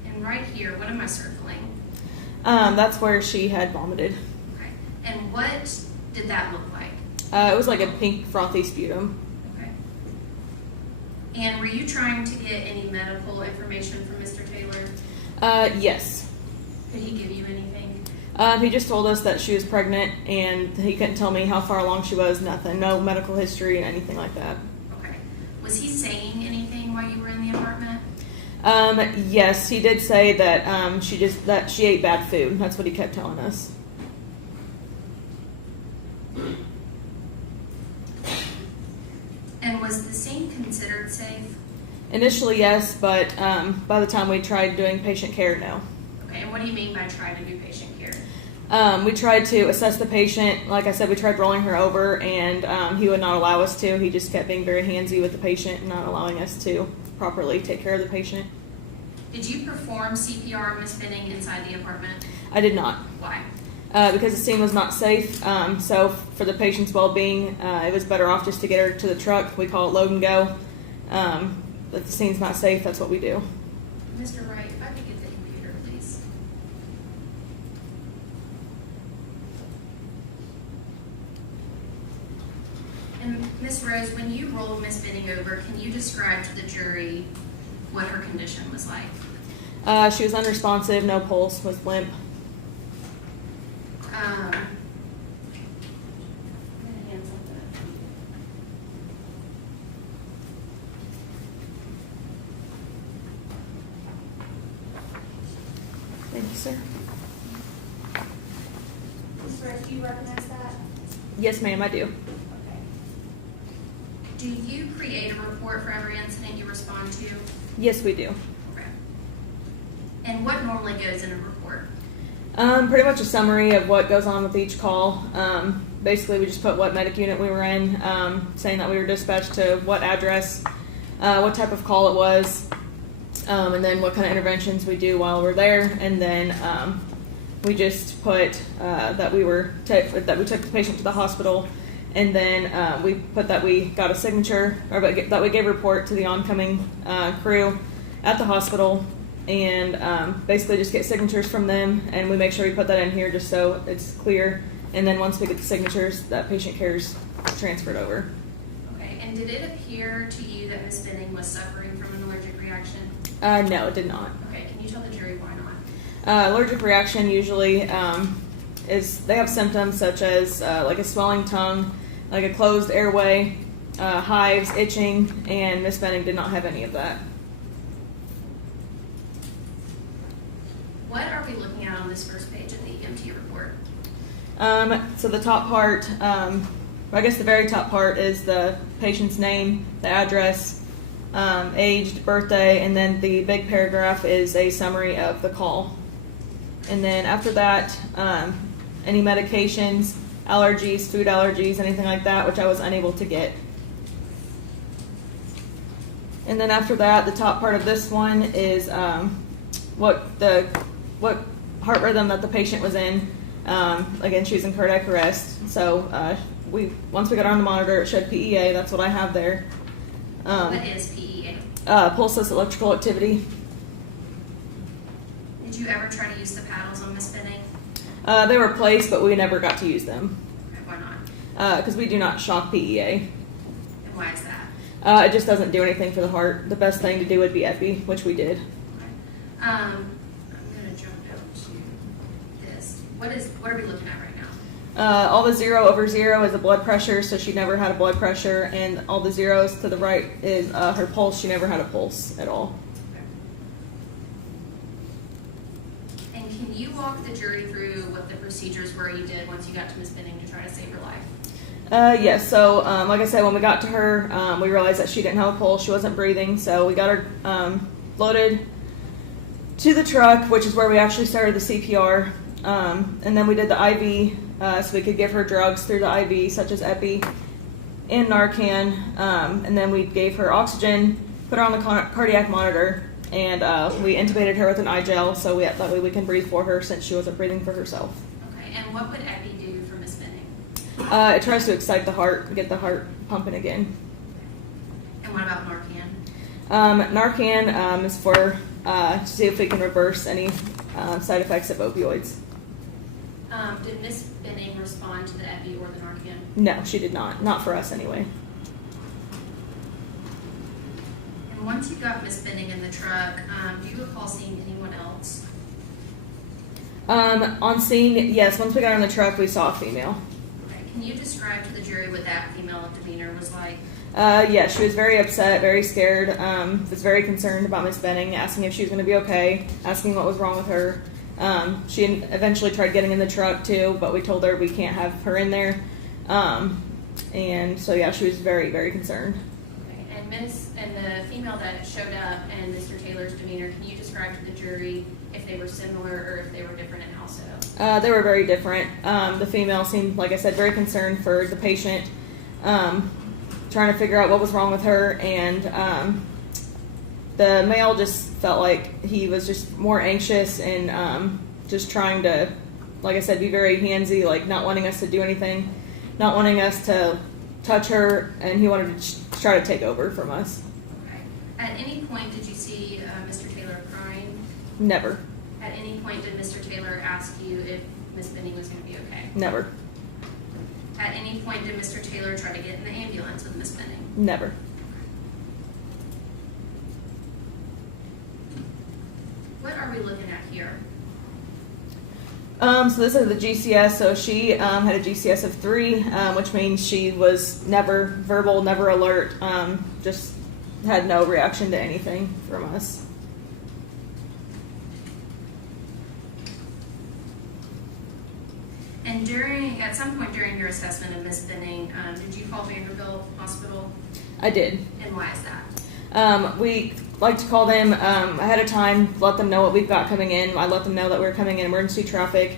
And right here, what am I circling? That's where she had vomited. Okay. And what did that look like? It was like a pink frothy sputum. Okay. And were you trying to get any medical information from Mr. Taylor? Yes. Did he give you anything? He just told us that she was pregnant, and he couldn't tell me how far along she was, nothing. No medical history and anything like that. Okay. Was he saying anything while you were in the apartment? Yes, he did say that she ate bad food. That's what he kept telling us. And was the scene considered safe? Initially, yes, but by the time we tried doing patient care, no. Okay, and what do you mean by try to do patient care? We tried to assess the patient. Like I said, we tried rolling her over, and he would not allow us to. He just kept being very handsy with the patient and not allowing us to properly take care of the patient. Did you perform CPR on Miss Benning inside the apartment? I did not. Why? Because the scene was not safe. So for the patient's well-being, it was better off just to get her to the truck. We call it load and go. If the scene's not safe, that's what we do. Mr. Wright, if I could get the computer, please. And Miss Rose, when you rolled Miss Benning over, can you describe to the jury what her condition was like? She was unresponsive, no pulse, was limp. I'm gonna hand something up. Thank you, sir. Ms. Rose, do you recognize that? Yes, ma'am, I do. Okay. Do you create a report for every incident you respond to? Yes, we do. Okay. And what normally goes in a report? Pretty much a summary of what goes on with each call. Basically, we just put what medic unit we were in, saying that we were dispatched to what address, what type of call it was, and then what kind of interventions we do while we're there. And then we just put that we took the patient to the hospital, and then we put that we got a signature, or that we gave a report to the oncoming crew at the hospital. And basically just get signatures from them, and we make sure we put that in here just so it's clear. And then once we get the signatures, that patient care is transferred over. Okay, and did it appear to you that Miss Benning was suffering from an allergic reaction? No, it did not. Okay, can you tell the jury why not? Allergic reaction usually is they have symptoms such as like a swelling tongue, like a closed airway, hives, itching, and Miss Benning did not have any of that. What are we looking at on this first page of the EMT report? So the top part, I guess the very top part is the patient's name, the address, age, birthday, and then the big paragraph is a summary of the call. And then after that, any medications, allergies, food allergies, anything like that, which I was unable to get. And then after that, the top part of this one is what heart rhythm that the patient was in. Again, she was in cardiac arrest. So once we got her on the monitor, it showed PEA. That's what I have there. What is PEA? Pulseless electrical activity. Did you ever try to use the paddles on Miss Benning? They were placed, but we never got to use them. Okay, why not? Because we do not shock PEA. And why is that? It just doesn't do anything for the heart. The best thing to do would be epi, which we did. I'm going to jump down to this. What are we looking at right now? All the 0 over 0 is the blood pressure, so she never had a blood pressure, and all the zeros to the right is her pulse. She never had a pulse at all. And can you walk the jury through what the procedures were you did once you got to Miss Benning to try to save her life? Yes. So, like I said, when we got to her, we realized that she didn't have a pulse. She wasn't breathing. So we got her loaded to the truck, which is where we actually started the CPR. And then we did the IV, so we could give her drugs through the IV, such as Epi and Narcan. And then we gave her oxygen, put her on the cardiac monitor, and we intubated her with an eye gel, so that way we can breathe for her since she wasn't breathing for herself. Okay, and what would Epi do for Miss Benning? It tries to excite the heart, get the heart pumping again. And what about Narcan? Narcan is for to see if we can reverse any side effects of opioids. Did Miss Benning respond to the Epi or the Narcan? No, she did not. Not for us anyway. And once you got Miss Benning in the truck, do you recall seeing anyone else? On scene, yes. Once we got her in the truck, we saw a female. Okay. Can you describe to the jury what that female demeanor was like? Yeah, she was very upset, very scared, was very concerned about Miss Benning, asking if she was going to be okay, asking what was wrong with her. She eventually tried getting in the truck too, but we told her we can't have her in there. And so yeah, she was very, very concerned. Okay. And the female that showed up and Mr. Taylor's demeanor, can you describe to the jury if they were similar or if they were different in also? They were very different. The female seemed, like I said, very concerned for the patient, trying to figure out what was wrong with her, and the male just felt like he was just more anxious and just trying to, like I said, be very handsy, like not wanting us to do anything, not wanting us to touch her, and he wanted to try to take over from us. Okay. At any point did you see Mr. Taylor crying? Never. At any point did Mr. Taylor ask you if Miss Benning was going to be okay? Never. At any point did Mr. Taylor try to get in the ambulance with Miss Benning? Never. What are we looking at here? So this is the GCS. So she had a GCS of 3, which means she was never verbal, never alert, just had no reaction to anything from us. And at some point during your assessment of Miss Benning, did you call Vanderbilt Hospital? I did. And why is that? We like to call them ahead of time, let them know what we've got coming in. I let them know that we're coming in emergency traffic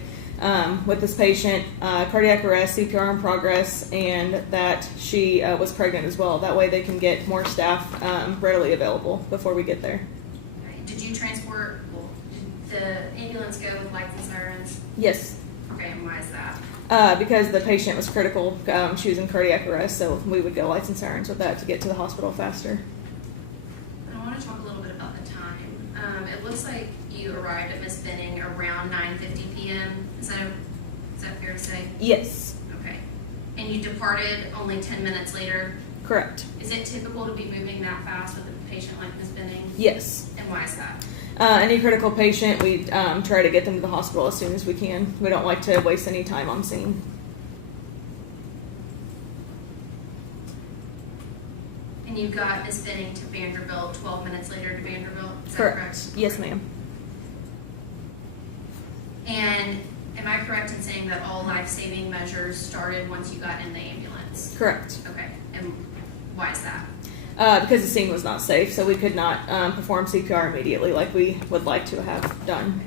with this patient, cardiac arrest, CPR in progress, and that she was pregnant as well. That way they can get more staff readily available before we get there. Right. Did you transport, did the ambulance go with lights and sirens? Yes. Okay, and why is that? Because the patient was critical. She was in cardiac arrest, so we would go lights and sirens with that to get to the hospital faster. I want to talk a little bit about the time. It looks like you arrived at Miss Benning around 9:50 p.m. Is that fair to say? Yes. Okay. And you departed only 10 minutes later? Correct. Is it typical to be moving that fast with a patient like Miss Benning? Yes. And why is that? Any critical patient, we try to get them to the hospital as soon as we can. We don't like to waste any time on scene. And you got Miss Benning to Vanderbilt 12 minutes later to Vanderbilt? Is that Correct. Yes, ma'am. And am I correct in saying that all life-saving measures started once you got in the ambulance? Correct. Okay. And why is that? Because the scene was not safe, so we could not perform CPR immediately like we would like to have done.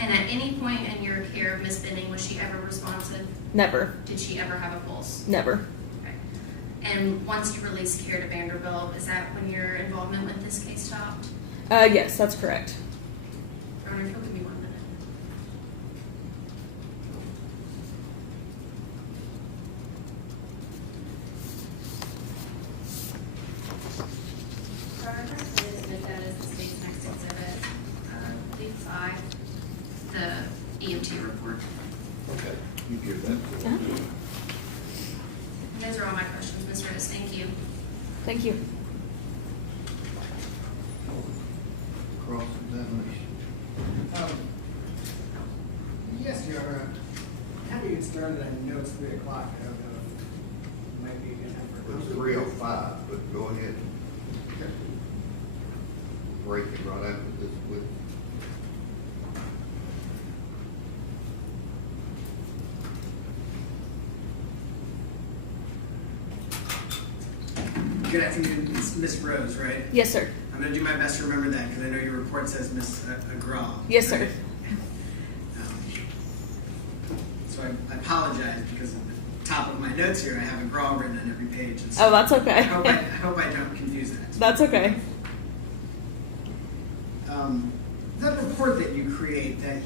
And at any point in your care of Miss Benning, was she ever responsive? Never. Did she ever have a pulse? Never. Okay. And once you released care to Vanderbilt, is that when your involvement with this case stopped? Yes, that's correct. Runner, give me 1 minute. That is the state's next exhibit, I think 5, the EMT report. Okay, you give that to Uh-huh. me. Those are all my questions, Ms. Rose. Thank you. Thank you. Cross-examination. Yes, Your Honor. I'm happy to get started. I know it's 3 o'clock. I don't know if it might be a good time for a It's 3:05, but go ahead. Breaking right after this with. Good afternoon, it's Miss Rose, right? Yes, sir. I'm going to do my best to remember that because I know your report says Miss Agrawal. Yes, sir. Right? So I apologize because at the top of my notes here, I have Agrawal written on every page. And so Oh, that's okay. I hope I don't confuse that. That's okay. That report that you create that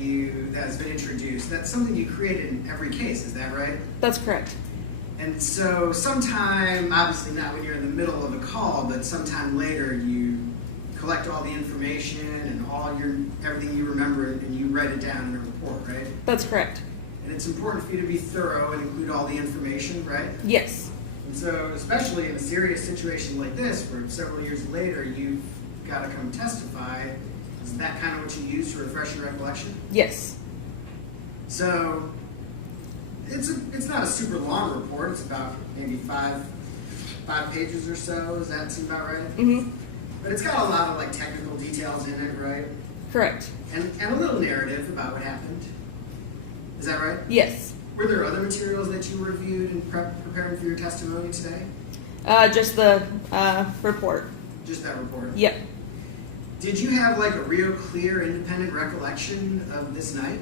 has been introduced, that's something you create in every case, is that right? That's correct. And so sometime, obviously not when you're in the middle of a call, but sometime later you collect all the information and everything you remember and you write it down in a report, right? That's correct. And it's important for you to be thorough and include all the information, right? Yes. And so especially in a serious situation like this, where several years later you've got to come testify, is that kind of what you use to refresh your recollection? Yes. So it's not a super long report. It's about maybe five pages or so. Does that seem about right? Mm-hmm. But it's got a lot of like technical details in it, right? Correct. And a little narrative about what happened. Is that right? Yes. Were there other materials that you reviewed in preparing for your testimony today? Just the report. Just that report? Yep. Did you have like a real clear, independent recollection of this night?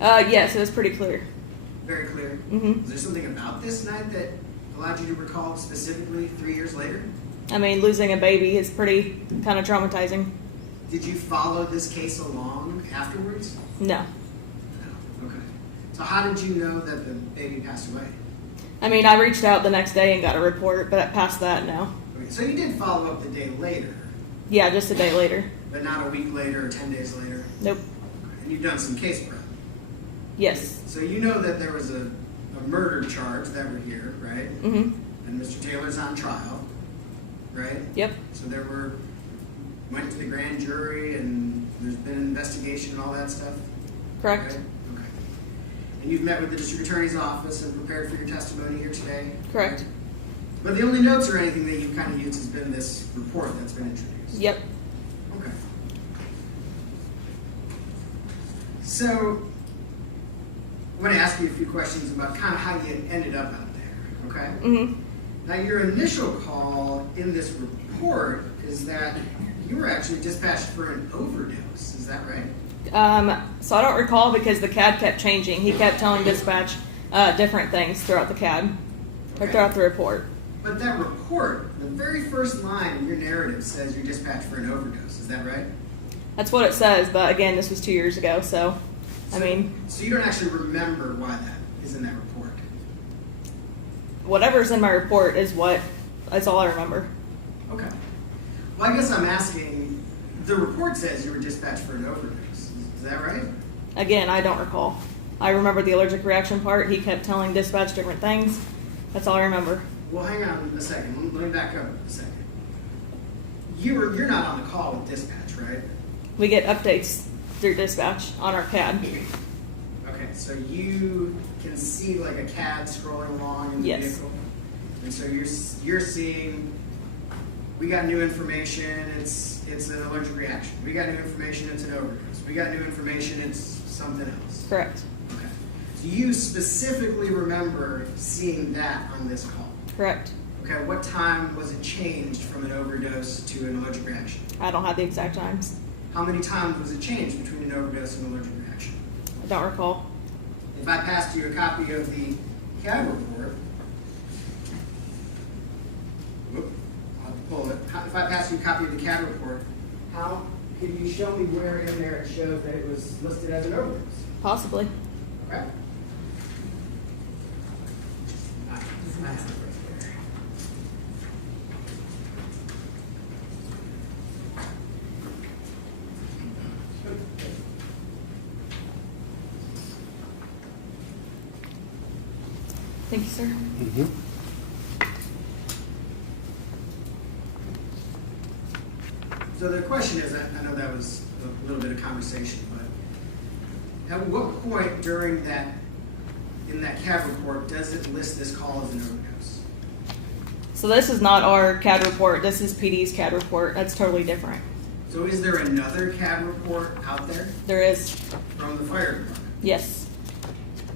Yes, it was pretty clear. Very clear? Mm-hmm. Was there something about this night that allowed you to recall specifically 3 years later? I mean, losing a baby is pretty kind of traumatizing. Did you follow this case along afterwards? No. No. Okay. So how did you know that the baby passed away? I mean, I reached out the next day and got a report, but past that, no. Okay. So you did follow up the day later? Yeah, just a day later. But not a week later or 10 days later? Nope. Okay. And you've done some case prep? Yes. So you know that there was a murder charge that we're here, right? Mm-hmm. And Mr. Taylor's on trial, right? Yep. So went to the grand jury and there's been an investigation and all that stuff? Correct. Okay. And you've met with the district attorney's office and prepared for your testimony here today? Correct. But the only notes or anything that you've kind of used has been this report that's been introduced? Yep. Okay. So, I want to ask you a few questions about kind of how you ended up out there, okay? Mm-hmm. Now, your initial call in this report is that you were actually dispatched for an overdose. Is that right? So I don't recall because the CAD kept changing. He kept telling dispatch different things throughout the CAD, or throughout the report. But that report, the very first line in your narrative says you're dispatched for an overdose. Is that right? That's what it says, but again, this was 2 years ago, so I mean... So you don't actually remember why that is in that report? Whatever's in my report is that's all I remember. Okay. Well, I guess I'm asking, the report says you were dispatched for an overdose. Is that right? Again, I don't recall. I remember the allergic reaction part. He kept telling dispatch different things. That's all I remember. Well, hang on a second. Let me back up a second. You're not on the call with dispatch, right? We get updates through dispatch on our CAD. Okay, so you can see like a CAD scrolling along in the vehicle? And so you're seeing, we got new information, it's an allergic reaction. We got new information, it's an overdose. We got new information, it's something else. Correct. Okay. So you specifically remember seeing that on this call? Correct. Okay, what time was it changed from an overdose to an allergic reaction? I don't have the exact times. How many times was it changed between an overdose and an allergic reaction? I don't recall. If I passed you a copy of the CAD report, I'll have to pull it. If I passed you a copy of the CAD report, How can you show me where in there it shows that it was listed as an overdose? Possibly. Okay. Thank you, sir. Mm-hmm. So the question is, I know that was a little bit of conversation, but at what point during that, in that CAD report, does it list this call as an overdose? So this is not our CAD report. This is PD's CAD report. That's totally different. So is there another CAD report out there? There is. From the fire department? Yes.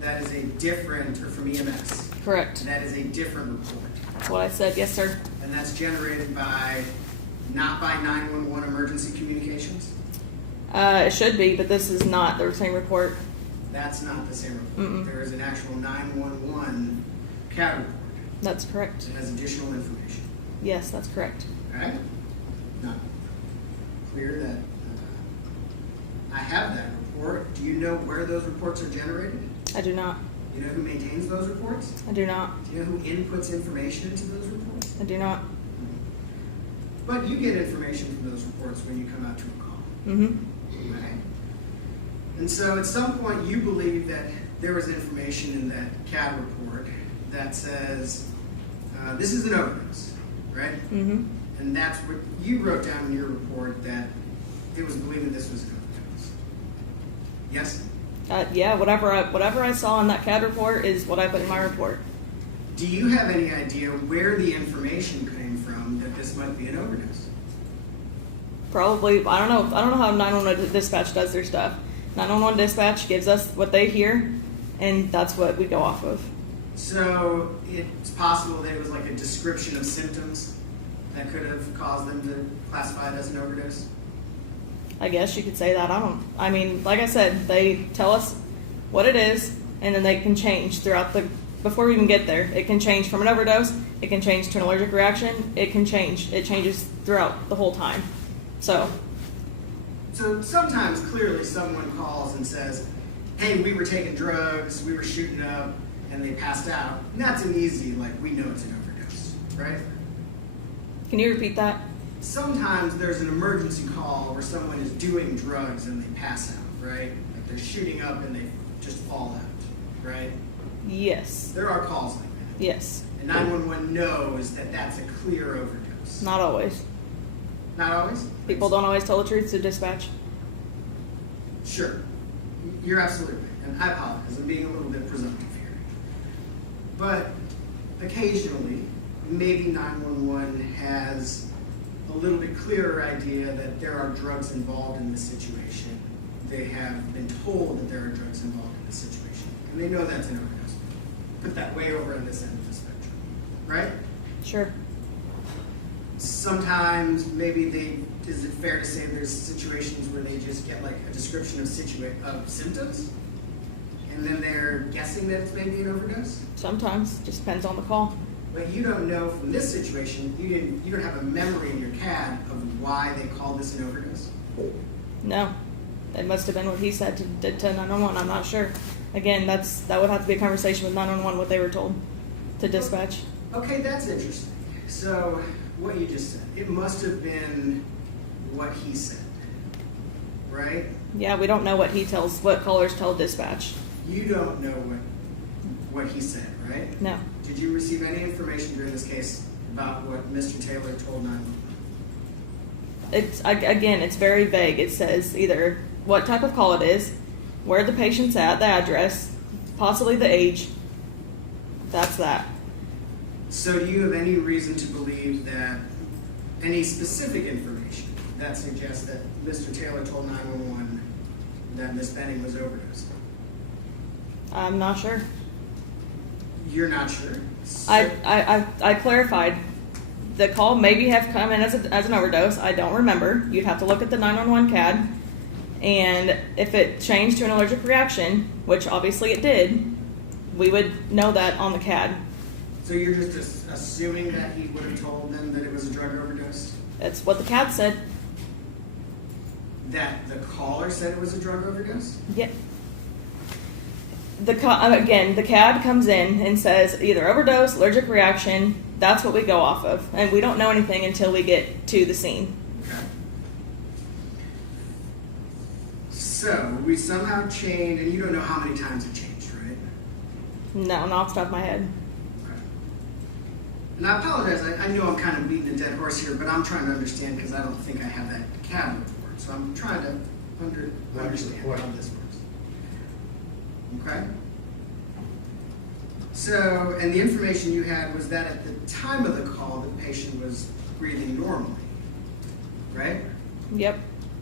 That is a different, or from EMS? Correct. That is a different report. That's what I said. Yes, sir. And that's generated by, not by 911 emergency communications? It should be, but this is not the same report. That's not the same report. Mm-mm. There is an actual 911 CAD report. That's correct. It has additional information. Yes, that's correct. All right? Now, clear that I have that report. Do you know where those reports are generated? I do not. Do you know who maintains those reports? I do not. Do you know who inputs information into those reports? I do not. But you get information from those reports when you come out to a call. Mm-hmm. Right? And so at some point you believe that there was information in that CAD report that says, this is an overdose, right? Mm-hmm. And that's what you wrote down in your report, that it was believed that this was an overdose. Yes? Yeah, whatever I saw in that CAD report is what I put in my report. Do you have any idea where the information came from that this might be an overdose? Probably, I don't know how 911 dispatch does their stuff. 911 dispatch gives us what they hear, and that's what we go off of. So it's possible that it was like a description of symptoms that could have caused them to classify it as an overdose? I guess you could say that. I mean, like I said, they tell us what it is, and then they can change throughout before we even get there. It can change from an overdose, it can change to an allergic reaction, it can change. It changes throughout the whole time. So sometimes clearly someone calls and says, hey, we were taking drugs, we were shooting up, and they passed out. And that's an easy, like, we know it's an overdose, right? Can you repeat that? Sometimes there's an emergency call where someone is doing drugs and they pass out, right? Like they're shooting up and they just fall out, right? Yes. There are calls like that. Yes. And 911 knows that that's a clear overdose. Not always. Not always? People don't always tell the truth to dispatch. Sure. You're absolutely right. And I apologize. I'm being a little bit presumptive here. But occasionally, maybe 911 has a little bit clearer idea that there are drugs involved in this situation. They have been told that there are drugs involved in this situation. And they know that's an overdose. Put that way over on this end of the spectrum. Right? Sure. Sometimes maybe is it fair to say there's situations where they just get like a description of symptoms? And then they're guessing that it's maybe an overdose? Sometimes. Just depends on the call. But you don't know from this situation, you don't have a memory in your CAD of why they called this an overdose? No. It must have been what he said to 911. I'm not sure. Again, that would have to be a conversation with 911 what they were told to dispatch. Okay, that's interesting. So what you just said, it must have been what he said, right? Yeah, we don't know what callers tell dispatch. You don't know what he said, right? No. Did you receive any information during this case about what Mr. Taylor told 911? It's very vague. It says either what type of call it is, where the patient's at, the address, possibly the age. That's that. So do you have any reason to believe that any specific information that suggests that Mr. Taylor told 911 that Ms. Benning was overdosing? I'm not sure. You're not sure? So I clarified. The call maybe have come in as an overdose. I don't remember. You'd have to look at the 911 CAD, and if it changed to an allergic reaction, which obviously it did, we would know that on the CAD. So you're just assuming that he would have told them that it was a drug overdose? That's what the CAD said. That the caller said it was a drug overdose? Yeah. The CAD comes in and says either overdose, allergic reaction. That's what we go off of, and we don't know anything until we get to the scene. Okay. So we somehow changed, and you don't know how many times it changed, right? No, not off the top of my head. Okay. And I apologize. I know I'm kind of beating a dead horse here, but I'm trying to understand because I don't think I have that CAD report. So I'm trying to understand how this works. Okay? So, and the information you had was that at the time of the call, the patient was breathing normally, right? Yep.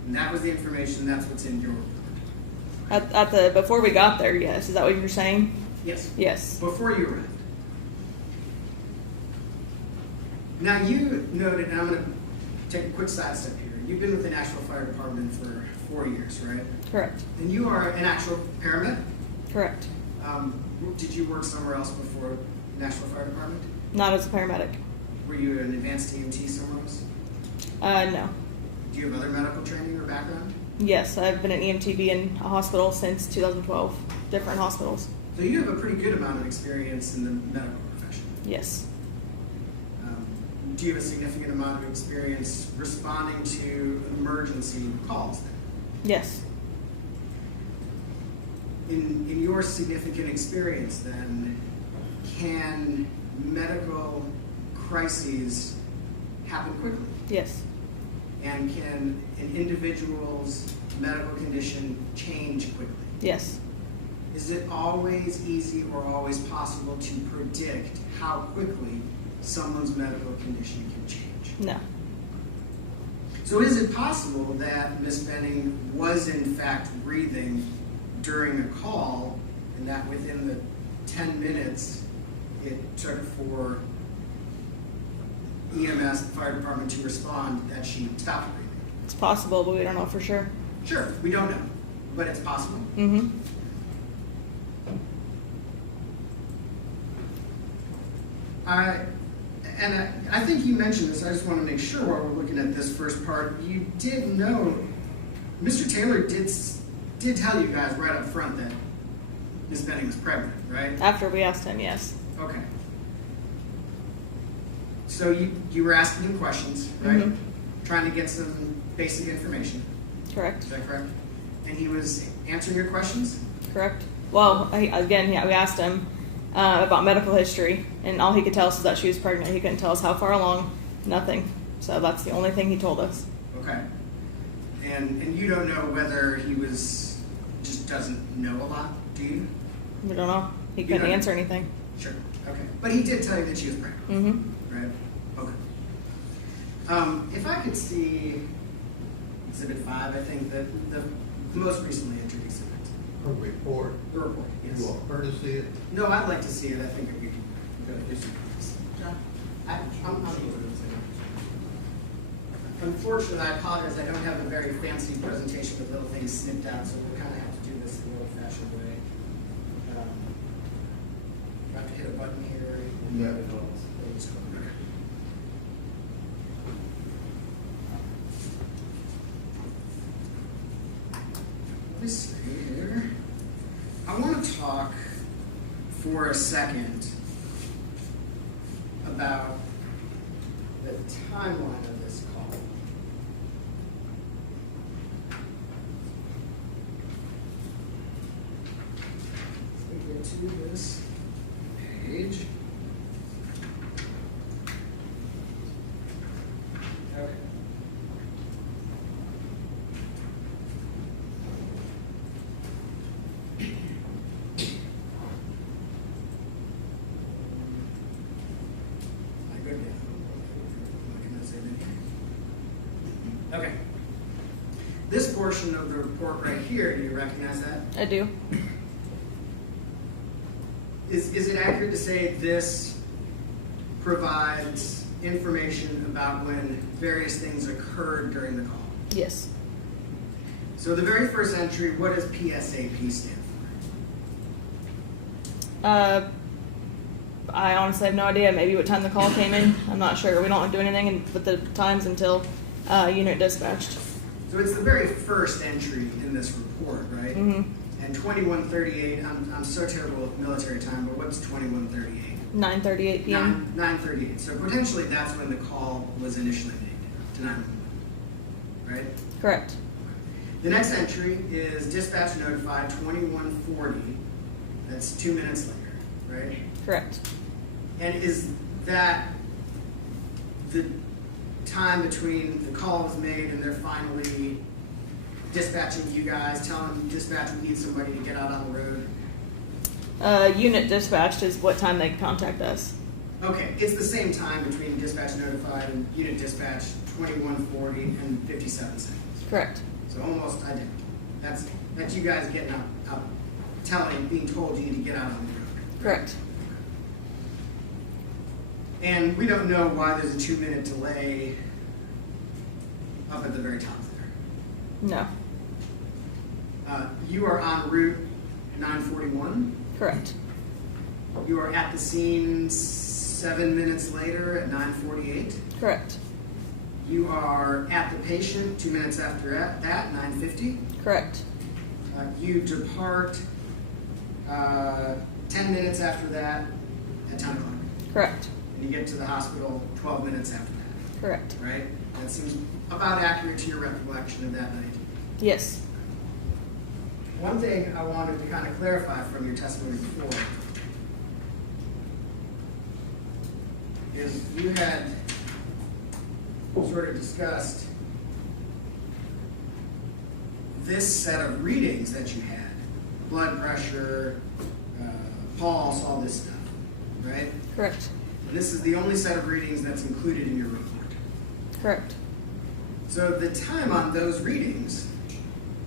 And that was the information, that's what's in your report. Before we got there, yes. Is that what you're saying? Yes. Yes. Before you arrived. Now you noted, and I'm going to take a quick side step here. You've been with the Nashville Fire Department for 4 years, right? Correct. And you are an actual paramedic? Correct. Did you work somewhere else before Nashville Fire Department? Not as a paramedic. Were you an advanced EMT somewhere else? No. Do you have other medical training or background? Yes, I've been an EMTB in a hospital since 2012, different hospitals. So you have a pretty good amount of experience in the medical profession. Yes. Do you have a significant amount of experience responding to emergency calls then? Yes. In your significant experience then, can medical crises happen quickly? Yes. And can an individual's medical condition change quickly? Yes. Is it always easy or always possible to predict how quickly someone's medical condition can change? No. So is it possible that Ms. Benning was in fact breathing during a call, and that within the 10 minutes it took for EMS, the fire department, to respond, that she stopped breathing? It's possible, but we don't know for sure. Sure, we don't know, but it's possible. Mm-hmm. I think you mentioned this. I just want to make sure while we're looking at this first part, you did know, Mr. Taylor did tell you guys right up front that Ms. Benning was pregnant, right? After we asked him, yes. Okay. So you were asking him questions, right? Mm-hmm. Trying to get some basic information. Correct. Is that correct? And he was answering your questions? Correct. Well, we asked him about medical history, and all he could tell us is that she was pregnant. He couldn't tell us how far along, nothing. So that's the only thing he told us. Okay. And you don't know whether he just doesn't know a lot, do you? We don't know. He couldn't answer anything. Sure. Okay. But he did tell you that she was pregnant. Mm-hmm. Right? Okay. If I could see Exhibit 5, I think the most recently entered exhibit. A report? The report, yes. You want her to see it? No, I'd like to see it. I think we can go through some of this. John? I'm Unfortunately, I apologize. I don't have a very fancy presentation with little things snipped out, so we'll kind of have to do this the old-fashioned way. I have to hit a button here. Yeah. Okay. Let me see here. I want to talk for a second about the timeline of this call. Let me get to this page. Okay. Okay. This portion of the report right here, do you recognize that? I do. Is it accurate to say this provides information about when various things occurred during the call? Yes. So the very first entry, what does PSAP stand I honestly have no idea. Maybe what time the call came in. I'm not sure. We don't do anything with the times until unit dispatched. So it's the very first entry in this report, right? Mm-hmm. And 2138, I'm so terrible with military time, but what's 2138? 9:38 p.m. 9:38. So potentially that's when the call was initially made to 911, right? Correct. The next entry is dispatch notified 2140. That's 2 minutes later, right? Correct. And is that the time between the call was made and they're finally dispatching you guys, telling dispatch we need somebody to get out on the road? Unit dispatched is what time they contact us. Okay, it's the same time between dispatch notified and unit dispatch, 2140 and 57 seconds. Correct. So almost identical. That's you guys getting out being told you need to get out on the road. Correct. And we don't know why there's a 2-minute delay up at the very top there. No. You are en route 941. Correct. You are at the scene 7 minutes later at 9:48. Correct. You are at the patient 2 minutes after that, 9:50. Correct. You depart 10 minutes after that at 10 o'clock. Correct. And you get to the hospital 12 minutes after that. Correct. Right? That seems about accurate to your recollection of that night. Yes. One thing I wanted to kind of clarify from your testimony before is you had sort of discussed this set of readings that you had, blood pressure, pulse, all this stuff, right? Correct. And this is the only set of readings that's included in your report. Correct. So the time on those readings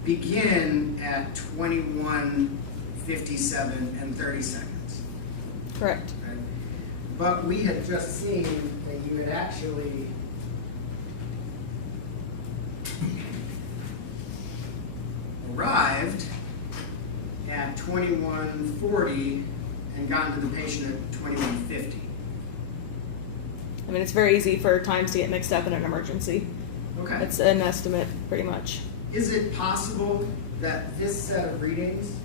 begin at 21:57 and 30 seconds. Correct. Right? But we had just seen that you had actually arrived at 21:40 and gotten to the patient at 21:50. I mean, it's very easy for times to get mixed up in an emergency. Okay. It's an estimate, pretty much. Is it possible that this set of readings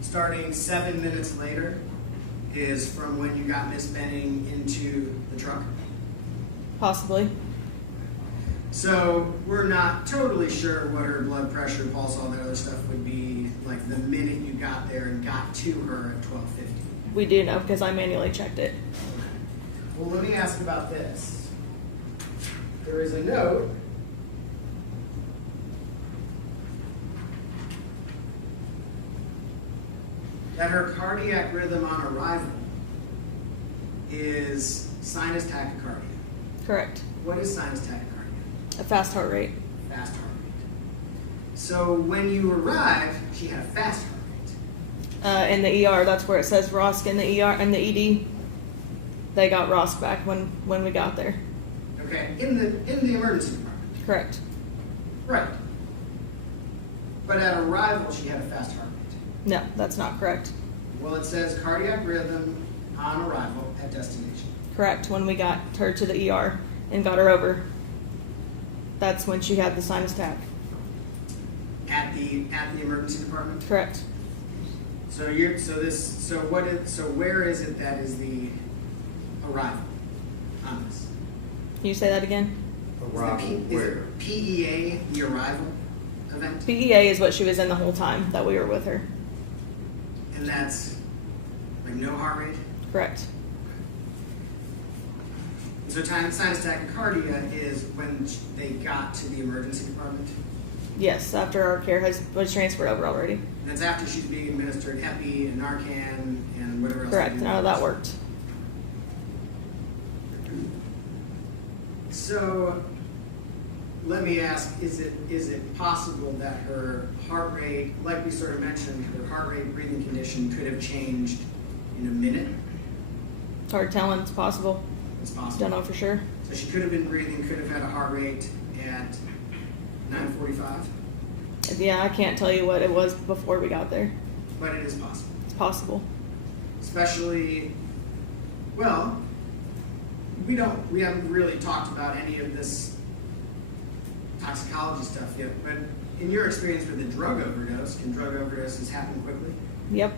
starting 7 minutes later is from when you got Miss Benning into the truck? Possibly. So we're not totally sure what her blood pressure, pulse, all that other stuff would be like the minute you got there and got to her at 12:50. We do know because I manually checked it. Well, let me ask about this. There is a note that her cardiac rhythm on arrival is sinus tachycardia. Correct. What is sinus tachycardia? A fast heart rate. Fast heart rate. So when you arrived, she had a fast heart rate. In the ER, that's where it says ROSC in the ER and the ED. They got ROSC back when we got there. Okay, in the emergency department. Correct. Right. But at arrival, she had a fast heart rate. No, that's not correct. Well, it says cardiac rhythm on arrival at destination. Correct. When we got her to the ER and got her over, that's when she had the sinus tach. At the emergency department. Correct. So where is it that is the arrival on this? Can you say that again? Arrival where? PEA the arrival event? PEA is what she was in the whole time that we were with her. And that's like no heart rate? Correct. So sinus tachycardia is when they got to the emergency department? Yes, after our care was transferred over already. And that's after she's being administered Epi and Narcan and whatever else. Correct. None of that worked. So let me ask, is it possible that her heart rate, like we sort of mentioned, her heart rate breathing condition could have changed in a minute? It's hard telling. It's possible. It's possible. Don't know for sure. So she could have been breathing, could have had a heart rate at 9:45? Yeah, I can't tell you what it was before we got there. But it is possible. It's possible. Especially, well, we haven't really talked about any of this toxicology stuff yet, but in your experience with a drug overdose, can drug overdoses happen quickly? Yep.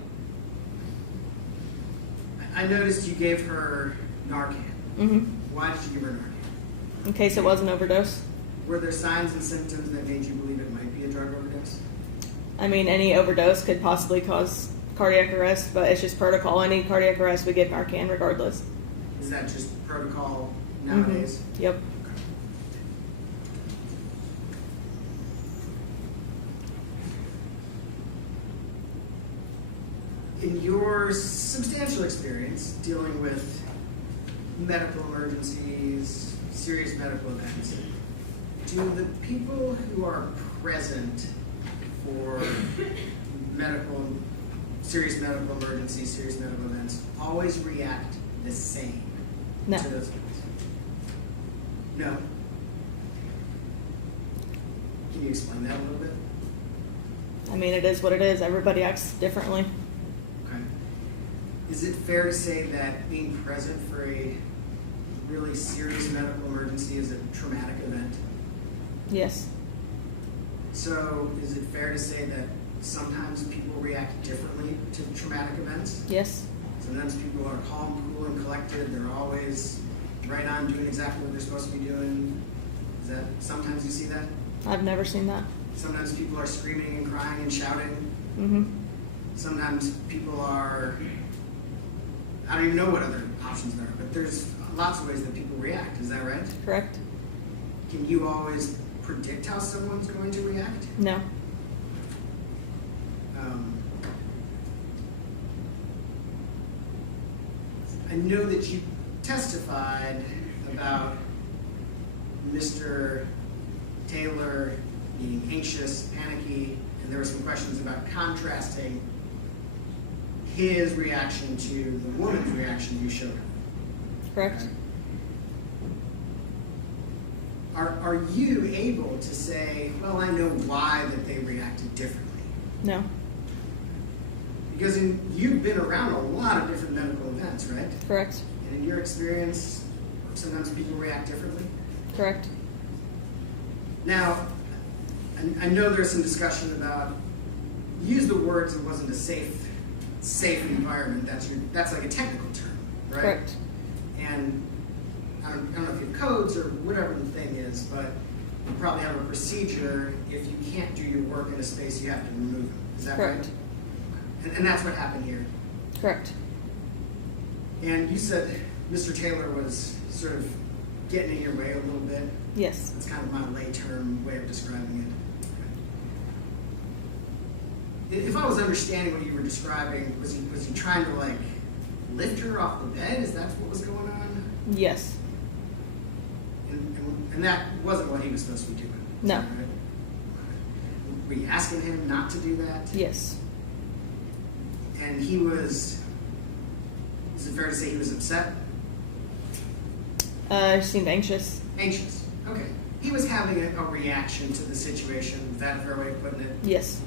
I noticed you gave her Narcan. Mm-hmm. Why did you give her Narcan? In case it was an overdose. Were there signs and symptoms that made you believe it might be a drug overdose? I mean, any overdose could possibly cause cardiac arrest, but it's just protocol. Any cardiac arrest, we give Narcan regardless. Is that just protocol nowadays? Mm-hmm. Yep. In your substantial experience dealing with medical emergencies, serious medical events, do the people who are present for serious medical emergencies, serious medical events, always react the same No. to those events? No. Can you explain that a little bit? I mean, it is what it is. Everybody acts differently. Okay. Is it fair to say that being present for a really serious medical emergency is a traumatic event? Yes. So is it fair to say that sometimes people react differently to traumatic events? Yes. Sometimes people are calm, cool, and collected. They're always right on doing exactly what they're supposed to be doing. Is that sometimes you see that? I've never seen that. Sometimes people are screaming and crying and shouting. Mm-hmm. Sometimes people are, I don't even know what other options there are, but there's lots of ways that people react. Is that right? Correct. Can you always predict how someone's going to react? No. I know that you testified about Mr. Taylor being anxious, panicky, and there were some questions about contrasting his reaction to the woman's reaction you showed him. Correct. Are you able to say, well, I know why that they reacted differently? No. Because you've been around a lot of different medical events, right? Correct. And in your experience, sometimes people react differently? Correct. Now, I know there's some discussion about, use the words it wasn't a safe environment. That's like a technical term, right? Correct. And I don't know if you have codes or whatever the thing is, but you probably have a procedure. If you can't do your work in a space, you have to remove them. Is that Correct. right? And that's what happened here. Correct. And you said Mr. Taylor was sort of getting in your way a little bit. Yes. That's kind of my lay term way of describing it. If I was understanding what you were describing, was he trying to like lift her off the bed? Is that what was going on? Yes. And that wasn't what he was supposed to be doing. No. Right? Were you asking him not to do that? Yes. And he was, is it fair to say he was upset? He seemed anxious. Anxious. Okay. He was having a reaction to the situation. Is that a fair way of putting it? Yes.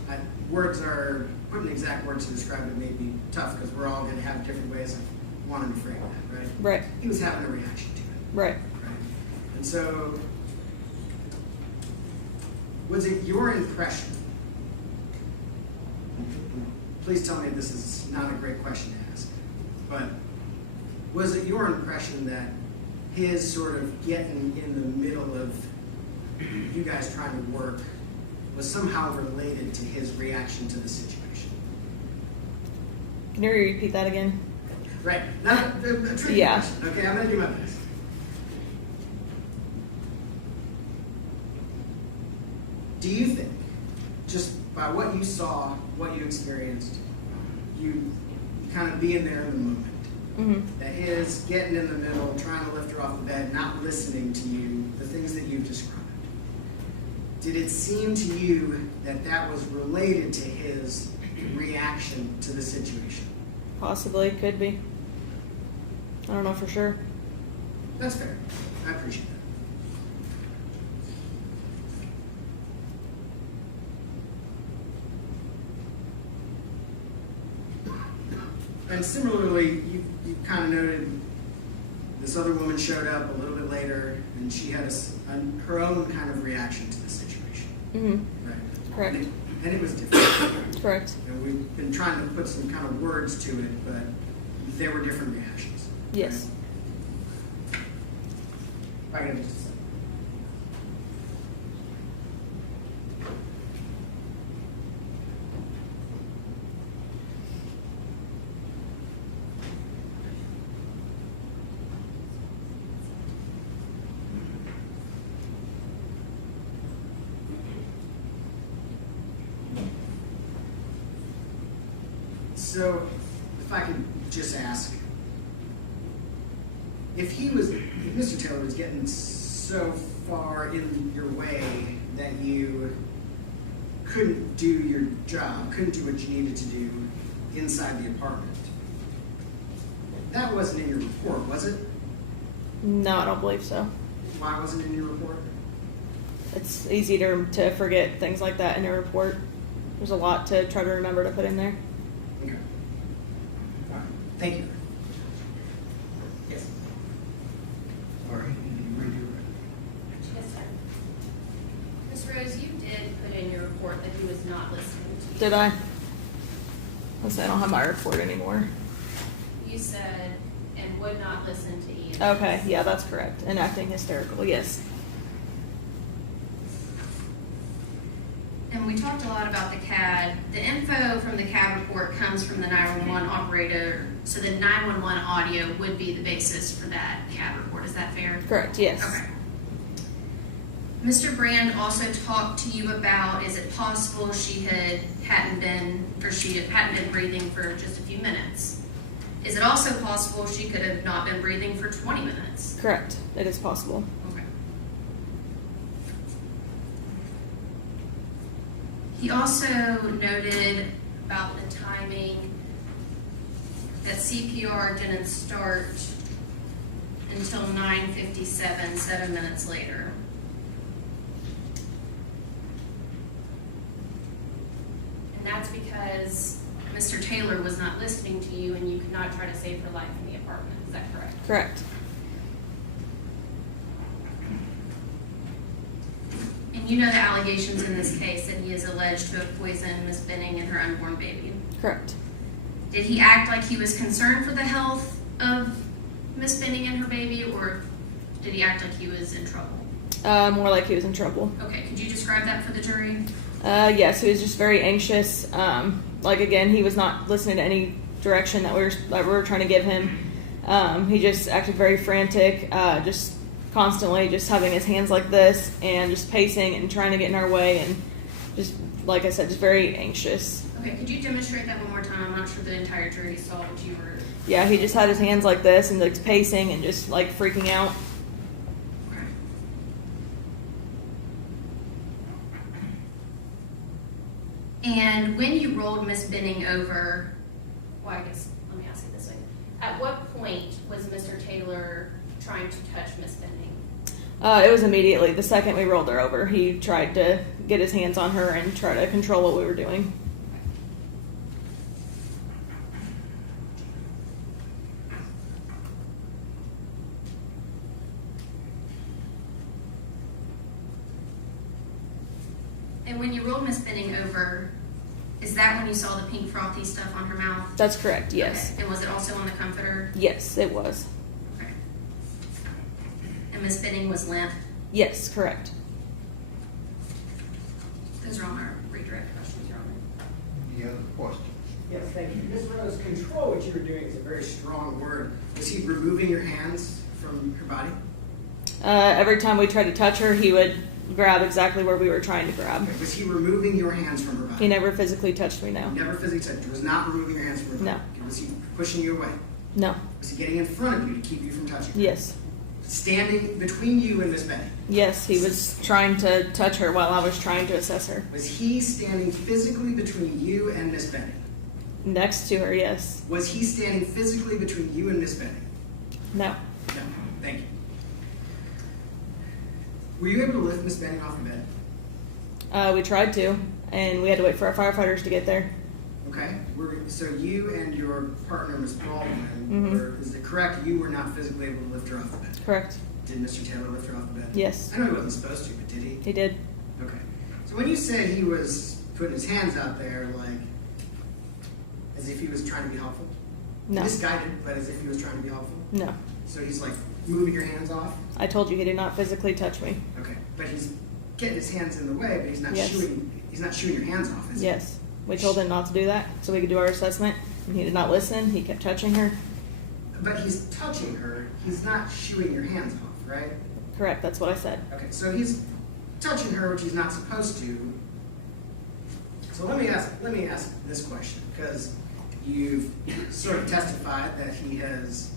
Putting exact words to describe it may be tough because we're all going to have different ways of wanting to frame that, right? Right. He was having a reaction to it. Right. And so, was it your impression? Please tell me if this is not a great question to ask, but was it your impression that his sort of getting in the middle of you guys trying to work was somehow related to his reaction to the situation? Can you repeat that again? Right. Not a tricky question. Okay, I'm going to do my best. Do you think, just by what you saw, what you experienced, you kind of being there in the moment, that his getting in the middle, trying to lift her off the bed, not listening to you, the things that you've described, did it seem to you that that was related to his reaction to the situation? Possibly, could be. I don't know for sure. That's fair. I appreciate that. And similarly, you kind of noted this other woman showed up a little bit later, and she had her own kind of reaction to the situation. Right? Correct. And it was different. Correct. And we've been trying to put some kind of words to it, but there were different reactions. Yes. Right? If I could just So, if I could just ask, if Mr. Taylor was getting so far in your way that you couldn't do your job, couldn't do what you needed to do inside the apartment. That wasn't in your report, was it? No, I don't believe so. Why wasn't it in your report? It's easy to forget things like that in a report. There's a lot to try to remember to put in there. Okay. All right. Thank you. Yes. All right, you ready to Yes, sir. Ms. Rose, you did put in your report that he was not listening to you. Did I? I don't have my report anymore. You said, and would not listen to Ian. Okay, yeah, that's correct. And acting hysterical, yes. And we talked a lot about the CAD. The info from the CAD report comes from the 911 operator, so the 911 audio would be the basis for that CAD report. Is that fair? Correct, yes. Okay. Mr. Brand also talked to you about, is it possible she hadn't been breathing for just a few minutes? Is it also possible she could have not been breathing for 20 minutes? Correct, it is possible. Okay. He also noted about the timing that CPR didn't start until 9:57, 7 minutes later. And that's because Mr. Taylor was not listening to you and you could not try to save her life in the apartment. Is that correct? Correct. And you know the allegations in this case that he is alleged to have poisoned Miss Benning and her unborn baby. Correct. Did he act like he was concerned for the health of Miss Benning and her baby, or did he act like he was in trouble? More like he was in trouble. Okay, could you describe that for the jury? Yes, he was just very anxious. Again, he was not listening to any direction that we were trying to give him. He just acted very frantic, just constantly just having his hands like this and just pacing and trying to get in our way, and just, like I said, just very anxious. Okay, could you demonstrate that one more time? I'm not sure the entire jury saw what you were... Yeah, he just had his hands like this and like pacing and just like freaking out. Okay. And when you rolled Miss Benning over, well, I guess, let me ask it this way. At what point was Mr. Taylor trying to touch Miss Benning? It was immediately. The second we rolled her over, he tried to get his hands on her and try to control what we were doing. And when you rolled Miss Benning over, is that when you saw the pink frothy stuff on her mouth? That's correct, yes. Okay. And was it also on the comforter? Yes, it was. Okay. And Miss Benning was limp? Yes, correct. Those are all my redirect questions, Your Honor. Any other questions? Yes, thank you. Ms. Rose, control what you were doing is a very strong word. Was he removing your hands from her body? Every time we tried to touch her, he would grab exactly where we were trying to grab. Okay. Was he removing your hands from her body? He never physically touched me, no. Never physically touched you. Was not removing your hands from her body? No. Okay. Was he pushing you away? No. Was he getting in front of you to keep you from touching her? Yes. Standing between you and Miss Benning? Yes, he was trying to touch her while I was trying to assess her. Was he standing physically between you and Miss Benning? Next to her, yes. Was he standing physically between you and Miss Benning? No. No. Thank you. Were you able to lift Miss Benning off the bed? We tried to, and we had to wait for our firefighters to get there. Okay. So you and your partner, Ms. Baldwin, is it correct you were not physically able to lift her off the bed? Correct. Did Mr. Taylor lift her off the bed? Yes. I know he wasn't supposed to, but did he? He did. Okay. So when you say he was putting his hands out there, like, as if he was trying to be helpful? No. Misguided, but as if he was trying to be helpful? No. So he's like moving your hands off? I told you he did not physically touch me. Okay. But he's getting his hands in the way, but he's not Yes. shooing your hands off, is he? Yes. We told him not to do that so we could do our assessment, and he did not listen. He kept touching her. But he's touching her, he's not shooing your hands off, right? Correct, that's what I said. Okay, so he's touching her, which he's not supposed to. So let me ask this question, because you've sort of testified that he has,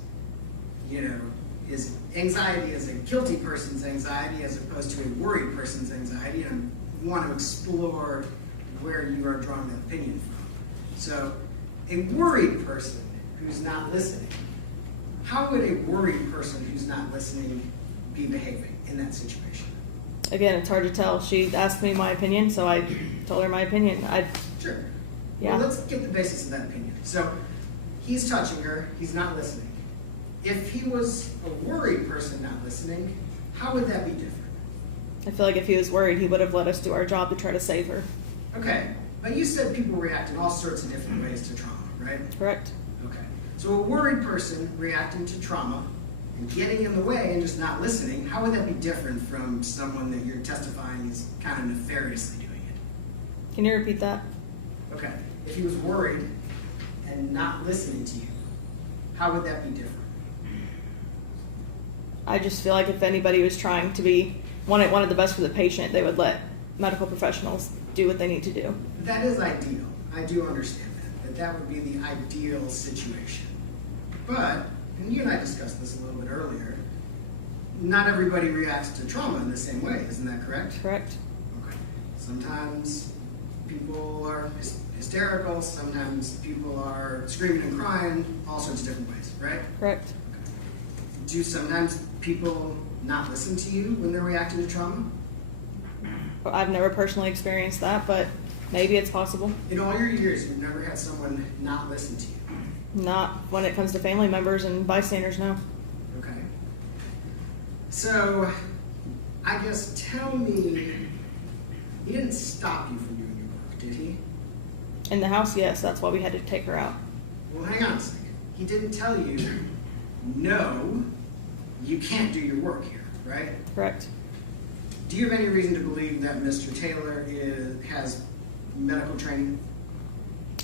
his anxiety is a guilty person's anxiety as opposed to a worried person's anxiety, and I want to explore where you are drawing that opinion from. So, a worried person who's not listening, how would a worried person who's not listening be behaving in that situation? Again, it's hard to tell. She asked me my opinion, so I told her my opinion. Sure. Yeah. Well, let's get the basis of that opinion. So, he's touching her, he's not listening. If he was a worried person not listening, how would that be different? I feel like if he was worried, he would have let us do our job to try to save her. Okay, but you said people react in all sorts of different ways to trauma, right? Correct. Okay. So a worried person reacting to trauma and getting in the way and just not listening, how would that be different from someone that you're testifying is kind of nefariously doing it? Can you repeat that? Okay. If he was worried and not listening to you, how would that be different? I just feel like if anybody was trying to be wanted the best for the patient, they would let medical professionals do what they need to do. That is ideal. I do understand that would be the ideal situation. But, and you and I discussed this a little bit earlier, not everybody reacts to trauma in the same way, isn't that correct? Correct. Okay. Sometimes people are hysterical, sometimes people are screaming and crying, all sorts of different ways, right? Correct. Okay. Do sometimes people not listen to you when they're reacting to trauma? I've never personally experienced that, but maybe it's possible. In all your years, you've never had someone not listen to you? Not when it comes to family members and bystanders, no. Okay. So, I guess tell me, he didn't stop you from doing your work, did he? In the house, yes, that's why we had to take her out. Well, hang on a second. He didn't tell you, no, you can't do your work here, right? Correct. Do you have any reason to believe that Mr. Taylor has medical training?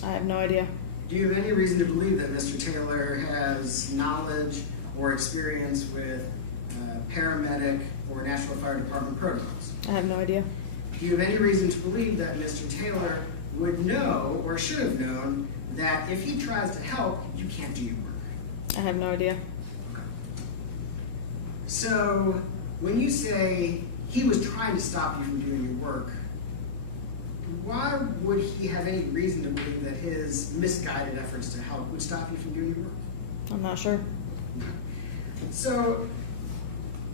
I have no idea. Do you have any reason to believe that Mr. Taylor has knowledge or experience with paramedic or Nashville Fire Department protocols? I have no idea. Do you have any reason to believe that Mr. Taylor would know or should have known that if he tries to help, you can't do your work? I have no idea. Okay. So, when you say he was trying to stop you from doing your work, why would he have any reason to believe that his misguided efforts to help would stop you from doing your work? I'm not sure. So,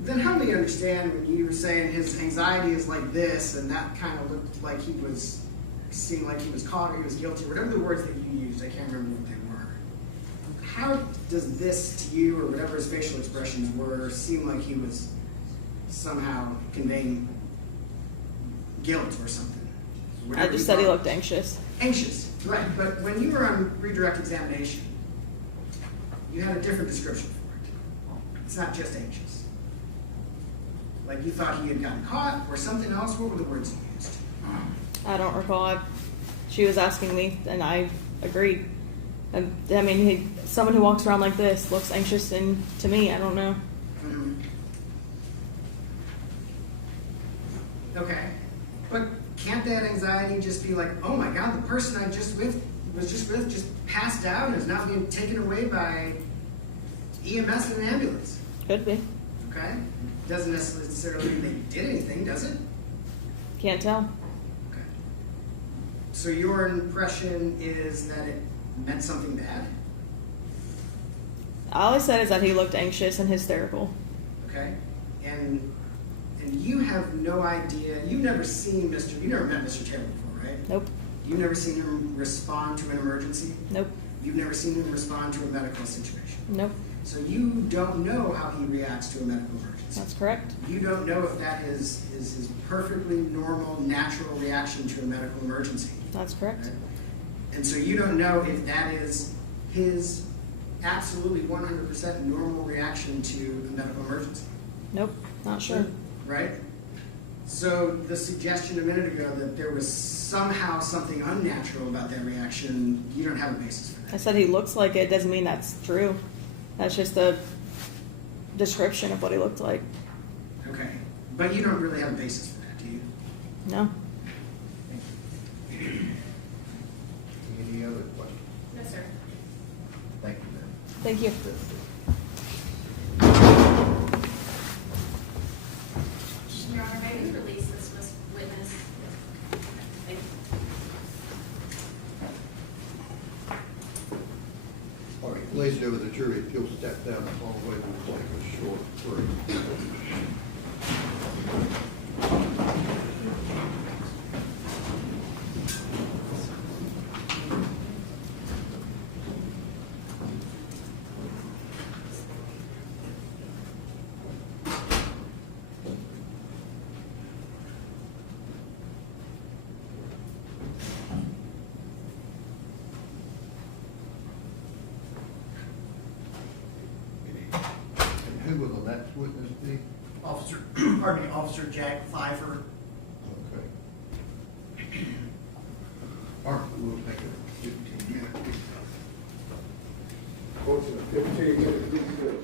then help me understand when you were saying his anxiety is like this, and that kind of looked like he was, seemed like he was caught or he was guilty, whatever the words that you used, I can't remember what they were. How does this to you, or whatever his facial expressions were, seem like he was somehow conveying guilt or something? I just said he looked anxious. Anxious, right. But when you were on redirect examination, you had a different description for it. It's not just anxious. Like you thought he had gotten caught or something else? What were the words you used? I don't recall. She was asking me, and I agreed. I mean, someone who walks around like this looks anxious, and to me, I don't know. Mm-hmm. Okay. But can't that anxiety just be like, oh my God, the person I was just with just passed out and is now being taken away by EMS and an ambulance? Could be. Okay. Doesn't necessarily mean they did anything, does it? Can't tell. Okay. So your impression is that it meant something bad? All I said is that he looked anxious and hysterical. Okay. And you have no idea, you've never met Mr. Taylor before, right? Nope. You've never seen him respond to an emergency? Nope. You've never seen him respond to a medical situation? Nope. So you don't know how he reacts to a medical emergency? That's correct. You don't know if that is his perfectly normal, natural reaction to a medical emergency? That's correct. Right? And so you don't know if that is his absolutely 100% normal reaction to a medical emergency? Nope. Not sure. Right? So the suggestion a minute ago that there was somehow something unnatural about that reaction, you don't have a basis for that. I said he looks like it. Doesn't mean that's true. That's just a description of what he looked like. Okay. But you don't really have a basis for that, do you? No. Any other questions? No, sir. Thank you, ma'am. Thank you. Your Honor, may we release this witness? Thank you. All right, ladies and gentlemen of the jury, if you'll step down the hallway, we'll take a short break. And who will the next witness be? Officer, pardon me, Officer Jack Pfeiffer. Okay. All right, we'll take a 15-minute recess. Court in a 15-minute recess.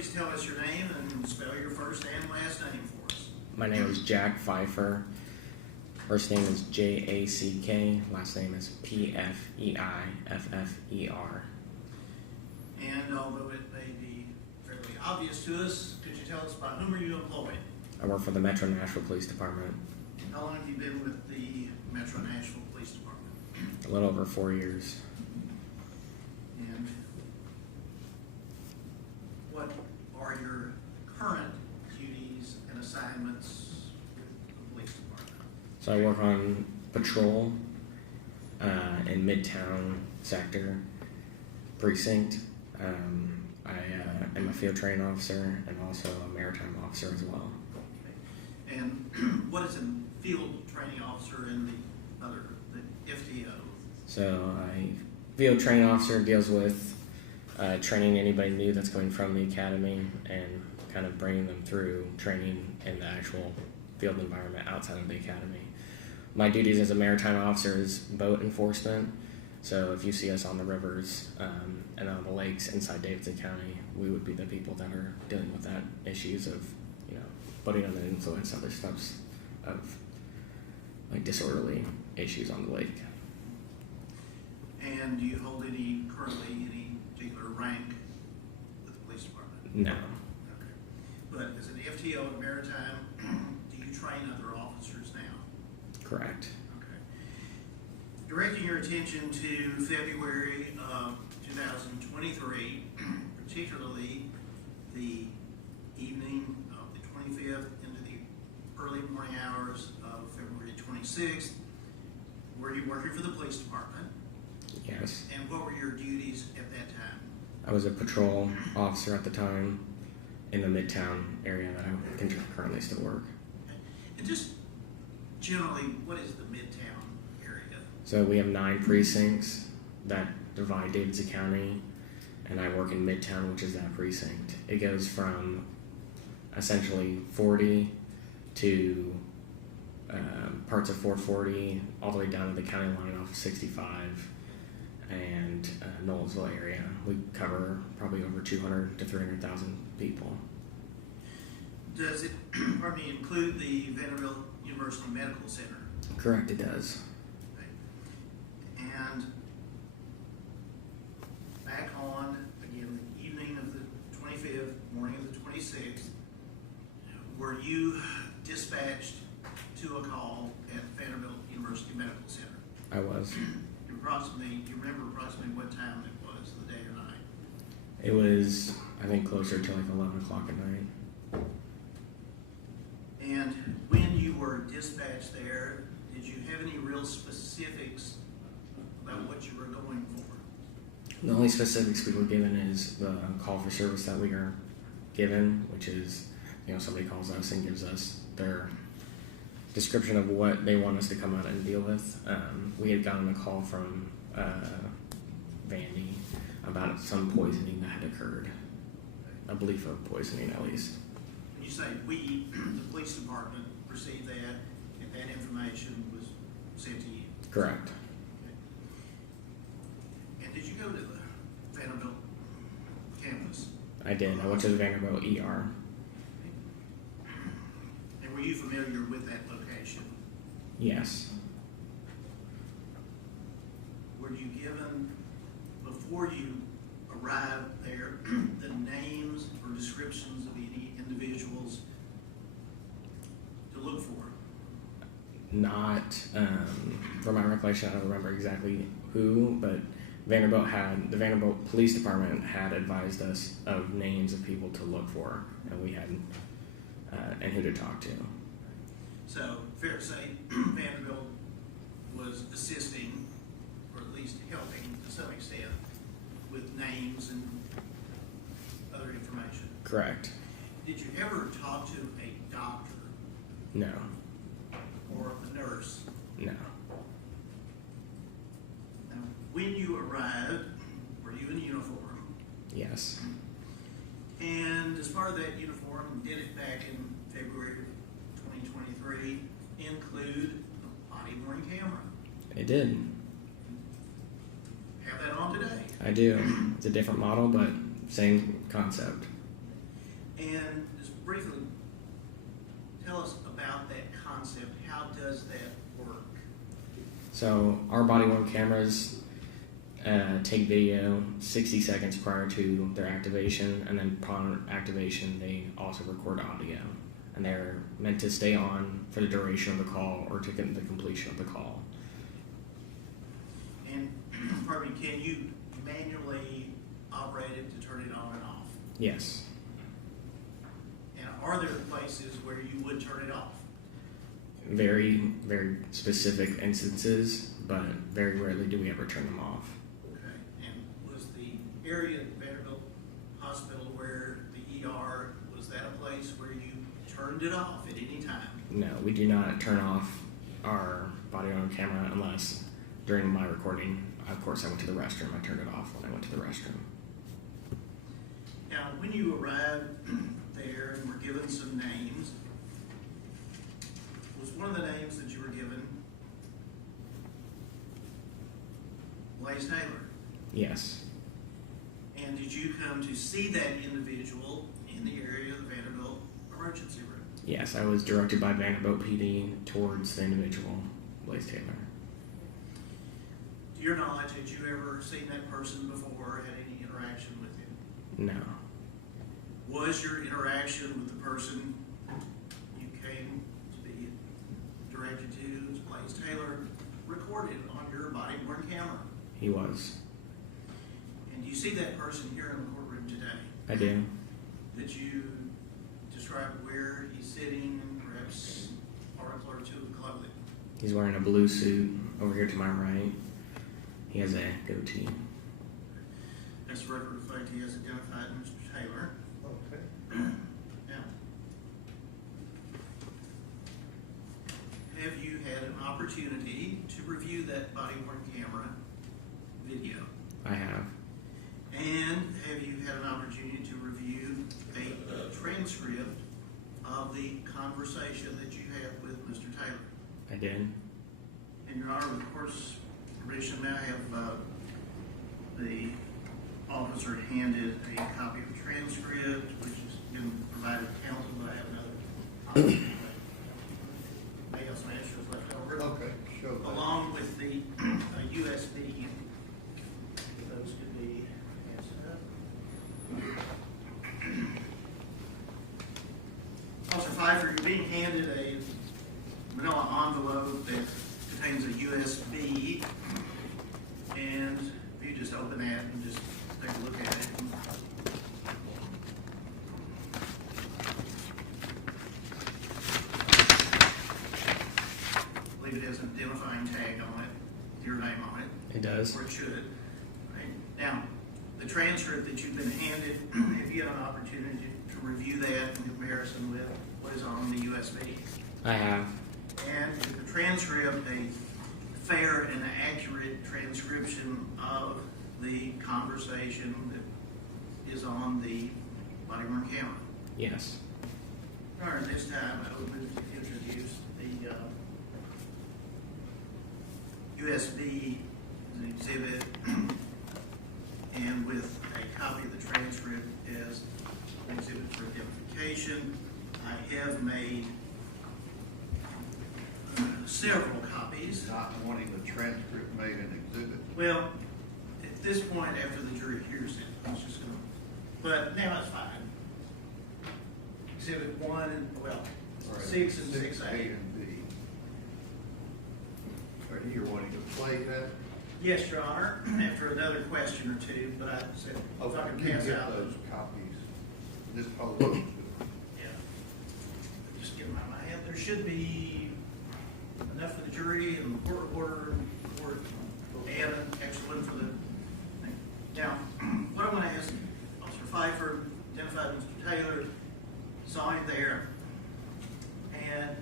please tell us your name and spell your first and last name for us? My name is Jack Pfeiffer. First name is Jack. Last name is Pfeiffer. And although it may be fairly obvious to us, could you tell us about whom are you employed? I work for the Metro Nashville Police Department. How long have you been with the Metro Nashville Police Department? A little over 4 years. And what are your current duties and assignments with the police department? So I work on patrol in Midtown sector precinct. I am a field training officer and also a maritime officer as well. And what is a field training officer in the FTO? So a field training officer deals with training anybody new that's going from the academy and kind of bringing them through training in the actual field environment outside of the academy. My duties as a maritime officer is boat enforcement. So if you see us on the rivers and on the lakes inside Davidson County, we would be the people that are dealing with that issues of, boating under the influence, other stuffs of like disorderly issues on the lake. And do you hold currently any particular rank with the police department? No. Okay. But as an FTO in maritime, do you train other officers now? Correct. Directing your attention to February of 2023, particularly the evening of the 25th into the early morning hours of February 26th, were you working for the police department? Yes. And what were your duties at that time? I was a patrol officer at the time in the Midtown area that I can currently still work. And just generally, what is the Midtown area? So we have 9 precincts that divide Davidson County, and I work in Midtown, which is that precinct. It goes from essentially 40 to parts of 440, all the way down to the county line off of 65 and Knowlesville area. We cover probably over 200 to 300,000 people. Does it include the Vanderbilt University Medical Center? Correct, it does. And back on, again, the evening of the 25th, morning of the 26th, were you dispatched to a call at Vanderbilt University Medical Center? I was. Do you remember approximately what time it was, the day or night? It was, I think, closer to like 11 o'clock at night. And when you were dispatched there, did you have any real specifics about what you were going for? The only specifics we were given is the call for service that we are given, which is, somebody calls us and gives us their description of what they want us to come out and deal with. We had gotten a call from Vandy about some poisoning that had occurred, a belief of poisoning at least. When you say we, the police department, received that, and that information was sent to you? Correct. Okay. And did you go to the Vanderbilt campus? I did. I went to the Vanderbilt ER. And were you familiar with that location? Yes. Were you given, before you arrived there, the names or descriptions of any individuals to look for? Not, from my recollection, I don't remember exactly who, but the Vanderbilt Police Department had advised us of names of people to look for, and we had, and who to talk to. So, fair to say, Vanderbilt was assisting, or at least helping to some extent, with names and other information? Correct. Did you ever talk to a doctor? No. Or a nurse? No. Now, when you arrived, were you in uniform? Yes. And as part of that uniform, did it back in February 2023 include a body worn camera? It did. Have that on today? I do. It's a different model, but same concept. And just briefly, tell us about that concept. How does that work? So our body-worn cameras take video 60 seconds prior to their activation, and then upon activation, they also record audio. And they're meant to stay on for the duration of the call or to get the completion of the call. And, pardon me, can you manually operate it to turn it on and off? Yes. And are there places where you would turn it off? Very, very specific instances, but very rarely do we ever turn them off. Okay. And was the area at Vanderbilt Hospital where the ER, was that a place where you turned it off at any time? No, we do not turn off our body-worn camera unless during my recording, of course, I went to the restroom. I turned it off when I went to the restroom. Now, when you arrived there and were given some names, was one of the names that you were given Blaise Taylor? Yes. And did you come to see that individual in the area of the Vanderbilt emergency room? Yes, I was directed by Vanderbilt PD towards the individual, Blaise Taylor. To your knowledge, had you ever seen that person before, had any interaction with him? No. Was your interaction with the person you came to be directed to, Blaise Taylor, recorded on your body-worn camera? He was. And you see that person here in the courtroom today? I do. Did you describe where he's sitting, perhaps article or two of clothing? He's wearing a blue suit over here to my right. He has a goatee. That's the record reflect he has identified Mr. Taylor. Okay. Now, have you had an opportunity to review that body-worn camera video? I have. And have you had an opportunity to review a transcript of the conversation that you had with Mr. Taylor? I did. And Your Honor, with the court's permission, may I have the officer handed a copy of the transcript, which has been provided to counsel, but I have another copy. May I have some extras left over? Okay, show that. Along with the USB. Those could be passed up. Officer Pfeiffer, you're being handed a manila envelope that contains a USB, and if you just open that and just take a look at it. I believe it has an identifying tag on it, your name on it. It does. Or it should. Right. Now, the transcript that you've been handed, have you had an opportunity to review that in comparison with what is on the USB? I have. And is the transcript a fair and accurate transcription of the conversation that is on the body-worn camera? Yes. All right, this time I would move to introduce the USB as an exhibit, and with a copy of the transcript as an exhibit for identification. I have made several copies. Not wanting the transcript made an exhibit. Well, at this point, after the jury hears it, it's just going to, but now it's fine. Exhibit 1 and, well, Right. 6 and 6A. 6A and B. Are you wanting to play that? Yes, Your Honor, after another question or two, but I said, if I can You pass get out. those copies. This photo. Yeah. Just get them out of my hand. There should be enough for the jury and the court reporter, and an extra one for the thing. Now, what I'm going to ask, Officer Pfeiffer identified Mr. Taylor, saw him there, and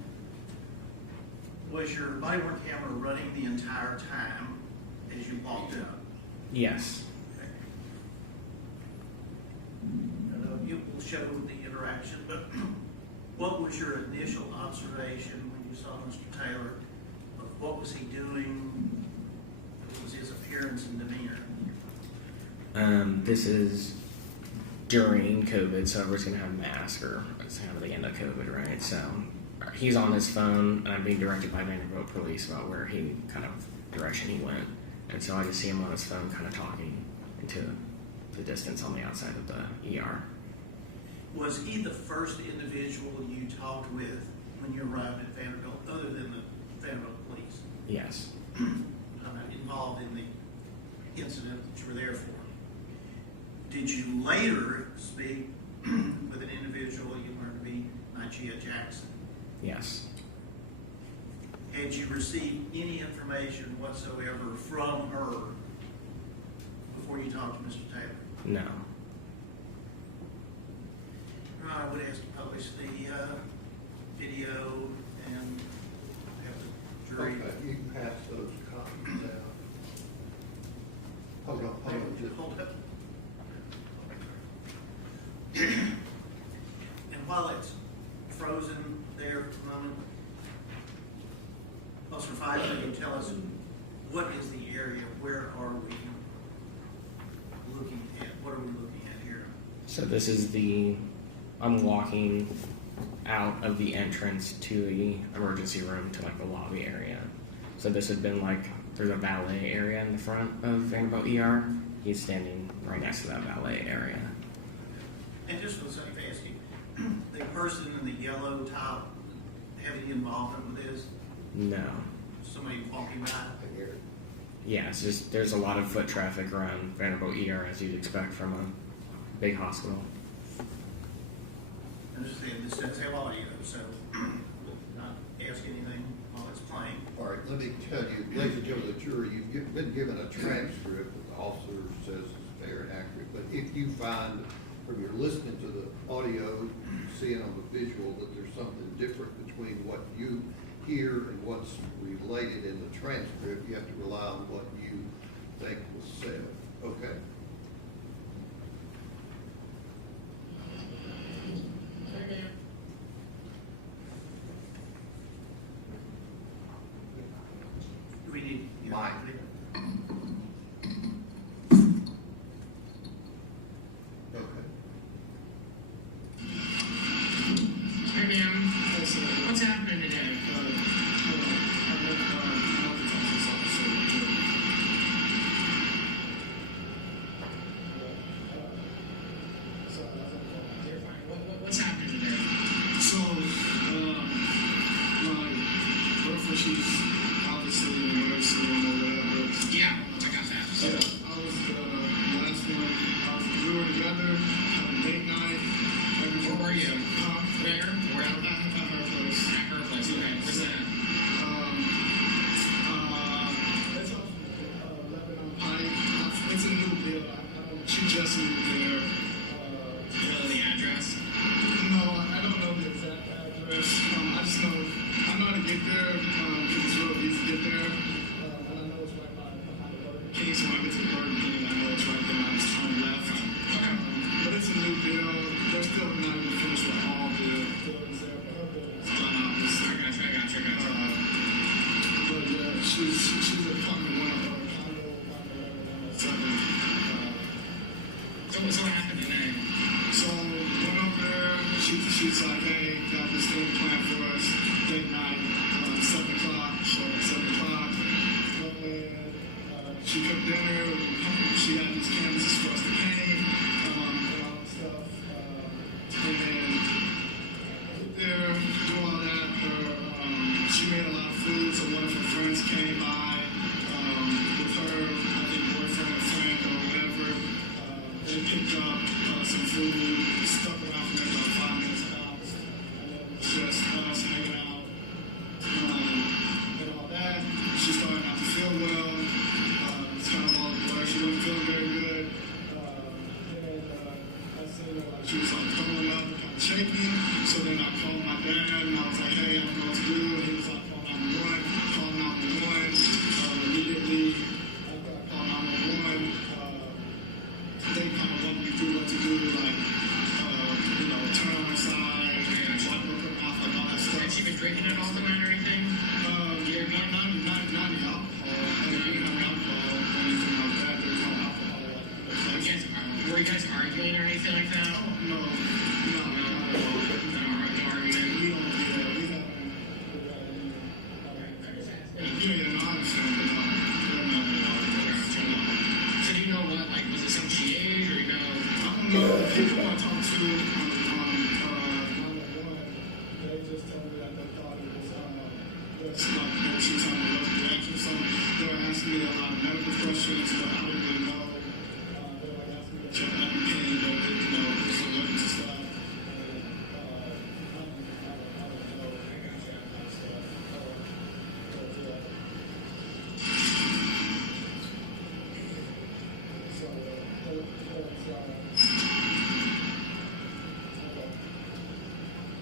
was your body-worn camera running the entire time as you walked up? Yes. Okay. I know you will show the interaction, but what was your initial observation when you saw Mr. Taylor of what was he doing? What was his appearance and demeanor? This is during COVID, so everyone's going to have masks, or it's kind of the end of COVID, right? So he's on his phone, and I'm being directed by Vanderbilt police about where he kind of direction he went. And so I just see him on his phone kind of talking into the distance on the outside of the ER. Was he the first individual you talked with when you arrived at Vanderbilt, other than the Vanderbilt police? Yes. Involved in the incident that you were there for. Did you later speak with an individual you learned to be Nigeria Jackson? Yes. Had you received any information whatsoever from her before you talked to Mr. Taylor? No. I would ask to publish the video and have the jury. Okay, you can pass those copies out. Hold on, just hold up. And while it's frozen there for a moment, Officer Five, can you tell us what is the area? Where are we looking at? What are we looking at here? So this is I'm walking out of the entrance to the emergency room to like the lobby area. So this had been like, there's a valet area in the front of Vanderbilt ER. He's standing right next to that valet area. And just for the sake of asking, the person in the yellow top, have any involvement with this? No. Somebody walking by? Yeah, it's just, there's a lot of foot traffic around Vanderbilt ER as you'd expect from a big hospital. Understand this does have audio, so not ask anything while it's playing. All right, let me tell you, ladies and gentlemen of the jury, you've been given a transcript that the officer says is fair and accurate. But if you find, from your listening to the audio, seeing on the visual, that there's something different between what you hear and what's related in the transcript, you have to rely on what you think was said. Okay? Do we need Mike? Okay. Hey ma'am, what's happening today? What's happening today? So, my girlfriend, she's obviously in the emergency room or whatever. Yeah, I got that. So, I was the last one. We were together on a date night. Where were you? Where? At her place. At her place, okay. Where's that? It's off Lebanon Pike. It's a new bill. She just moved there. Do you know the address? No, I don't know the exact address. I just know, I know how to get there because it's told me that they thought it was stop motion time or reaction. So they were asking me a lot of medical questions, but I didn't really know. They were asking me to check out the pain, but just allergic to stuff.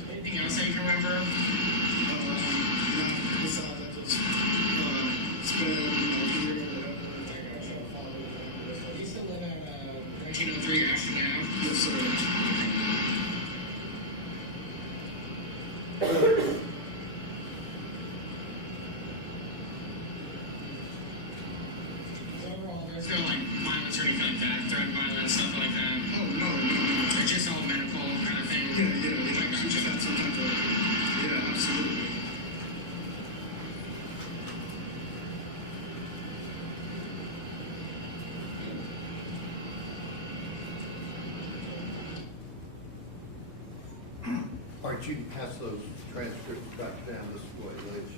Anything else that you can remember? Besides that, just spend, here or whatever. You still live at 1903 Ashton Ave? Yes, sir. There's no like violence or anything like that, threat violence, stuff like that. Oh no. It's just all medical kind of thing. Yeah. Like she just had some type of absolutely. All right, you can pass those transcripts back down this way, ladies.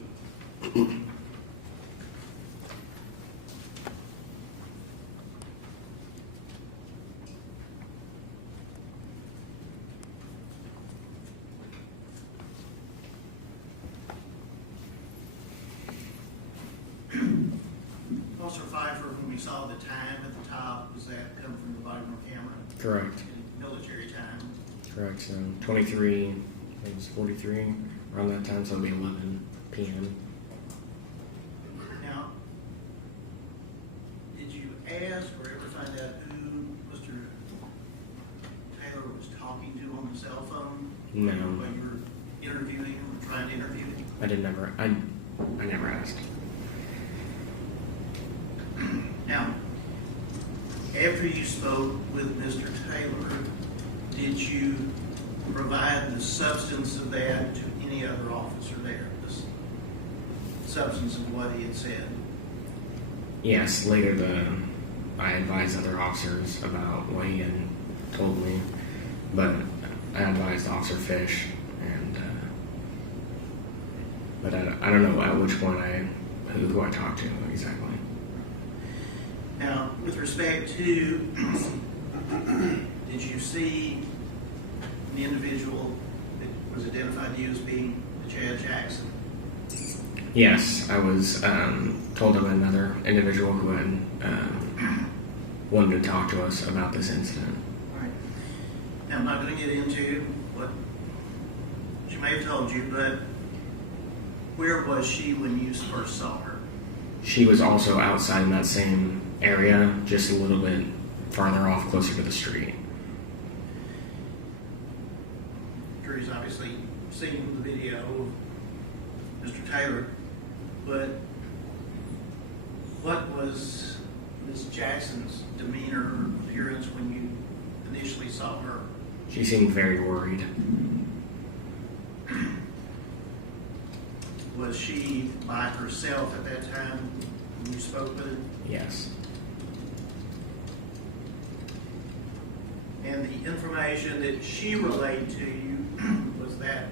Officer Pfeiffer, when we saw the time at the top, was that coming from the body on camera? Correct. Military time. Correct. So 23, I think it's 43 around that time, so it'll be 11 p.m. Now, did you ask or ever find out who Mr. Taylor was talking to on the cell phone? No. When you were interviewing him or trying to interview him? I never asked. Now, after you spoke with Mr. Taylor, did you provide the substance of that to any other officer there? The substance of what he had said? Yes, later I advised other officers about what he had told me, but I advised Officer Fish, and but I don't know at which point who I talked to exactly. Now, with respect to, did you see the individual that was identified to you as being Chad Jackson? Yes, I was told of another individual who had wanted to talk to us about this incident. All right. Now, I'm not going to get into what she may have told you, but where was she when you first saw her? She was also outside in that same area, just a little bit farther off, closer to the street. Drew's obviously seen the video of Mr. Taylor, but what was Ms. Jackson's demeanor or appearance when you initially saw her? She seemed very worried. Was she by herself at that time when you spoke with her? Yes. And the information that she relayed to you, was that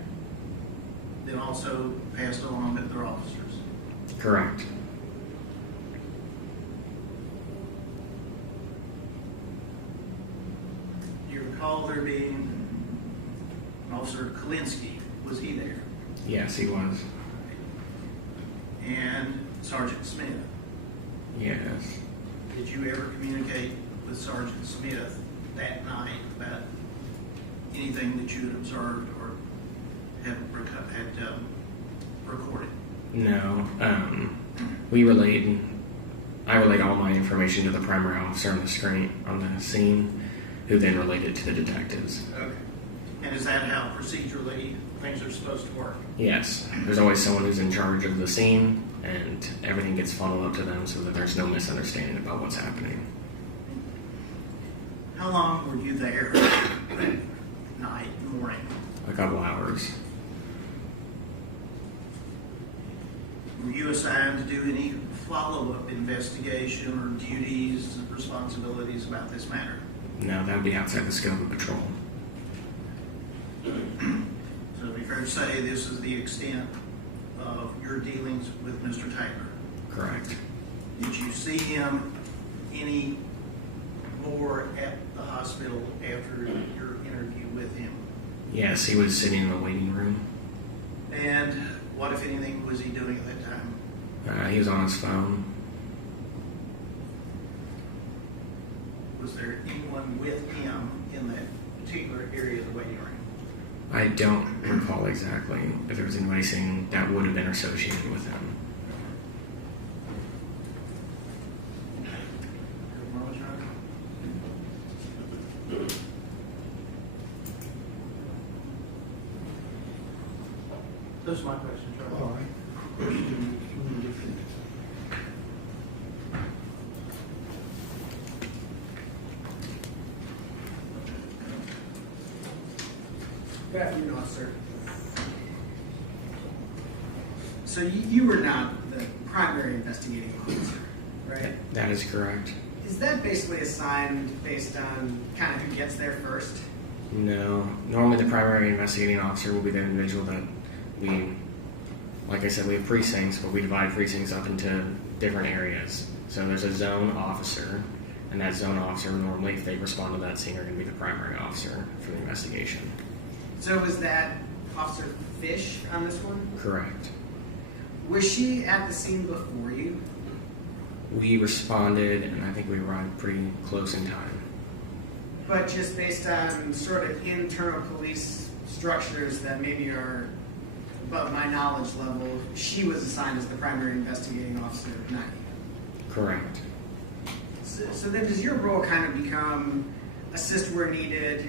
then also passed along to other officers? Correct. Do you recall there being Officer Kalinsky? Was he there? Yes, he was. And Sergeant Smith? Yes. Did you ever communicate with Sergeant Smith that night about anything that you had observed or had recorded? No. I relayed all my information to the primary officer on the scene, who then relayed it to the detectives. Okay. And is that how procedurally things are supposed to work? Yes. There's always someone who's in charge of the scene, and everything gets funneled up to them so that there's no misunderstanding about what's happening. How long were you there that night, morning? A couple hours. Were you assigned to do any follow-up investigation or duties, responsibilities about this matter? No, that would be outside the scope of patrol. So it'd be fair to officers say this is the extent of your dealings with Mr. Taylor. Correct. Did you see him any more at the hospital after your interview with him? Yes, he was sitting in the waiting room. And what, if anything, was he doing at that time? He was on his phone. Was there anyone with him in that particular area of the waiting room? I don't recall exactly if there was anybody sitting that would have been associated with him. Those are my questions, Charlie. All right. Good afternoon, officer. So you were not the primary investigating officer, right? That is correct. Is that basically assigned based on kind of who gets there first? No. Normally the primary investigating officer will be the individual that we, like I said, we have precincts, but we divide precincts up into different areas. So there's a zone officer, and that zone officer normally, if they respond to that scene, are going to be the primary officer for the investigation. So was that Officer Fish on this one? Correct. Was she at the scene before you? We responded, and I think we arrived pretty close in time. But just based on sort of internal police structures that maybe are above my knowledge level, she was assigned as the primary investigating officer, not you. Correct. So then does your role kind of become assist where needed,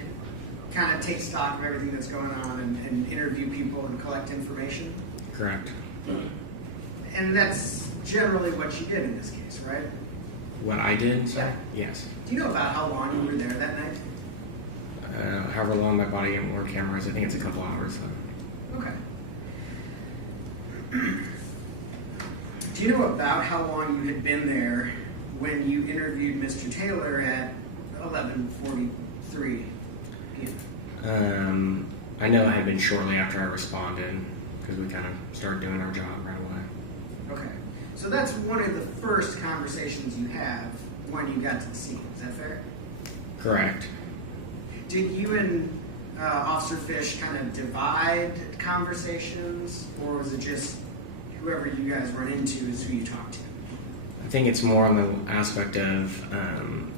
kind of take stock of everything that's going on and interview people and collect information? Correct. And that's generally what you did in this case, right? What I did? Yeah. Yes. Do you know about how long you were there that night? However long my body worn cameras, I think it's a couple hours. Okay. Do you know about how long you had been there when you interviewed Mr. Taylor at 11:43 p.m.? I know it had been shortly after I responded because we kind of started doing our job right away. Okay. So that's one of the first conversations you have when you got to the scene. Is that fair? Correct. Did you and Officer Fish kind of divide conversations, or was it just whoever you guys run into is who you talk to? I think it's more on the aspect of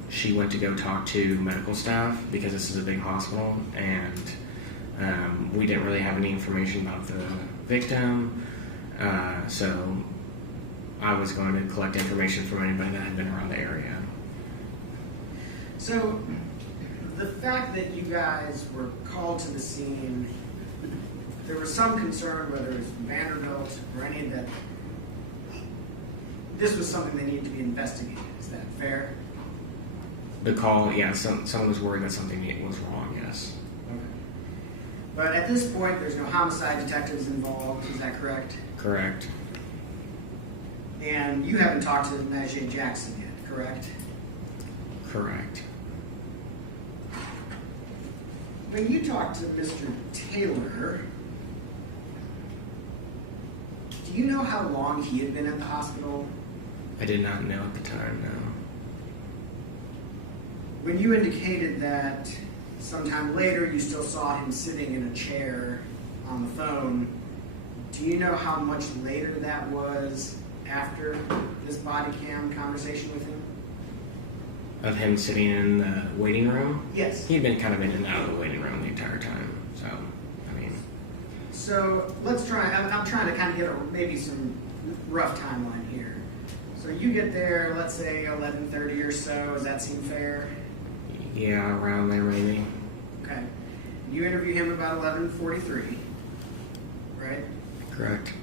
she went to go talk to medical staff because this is a big hospital, and we didn't really have any information about the victim, so I was going to collect information from anybody that had been around the area. So the fact that you guys were called to the scene, there was some concern whether it was Vanderbilt or any of that. This was something that needed to be investigated. Is that fair? The call, yeah, someone was worried that something was wrong, yes. Okay. But at this point, there's no homicide detectives involved. Is that correct? Correct. And you haven't talked to Jade Jackson yet, correct? Correct. When you talked to Mr. Taylor, do you know how long he had been at the hospital? I did not know at the time, no. When you indicated that sometime later you still saw him sitting in a chair on the phone, do you know how much later that was after this body cam conversation with him? Of him sitting in the waiting room? Yes. He'd been kind of in and out of the waiting room the entire time, so, I mean. So let's try, I'm trying to kind of get maybe some rough timeline here. So you get there, let's say 11:30 or so, does that seem fair? Yeah, around there maybe. Okay. You interview him about 11:43, right? Correct.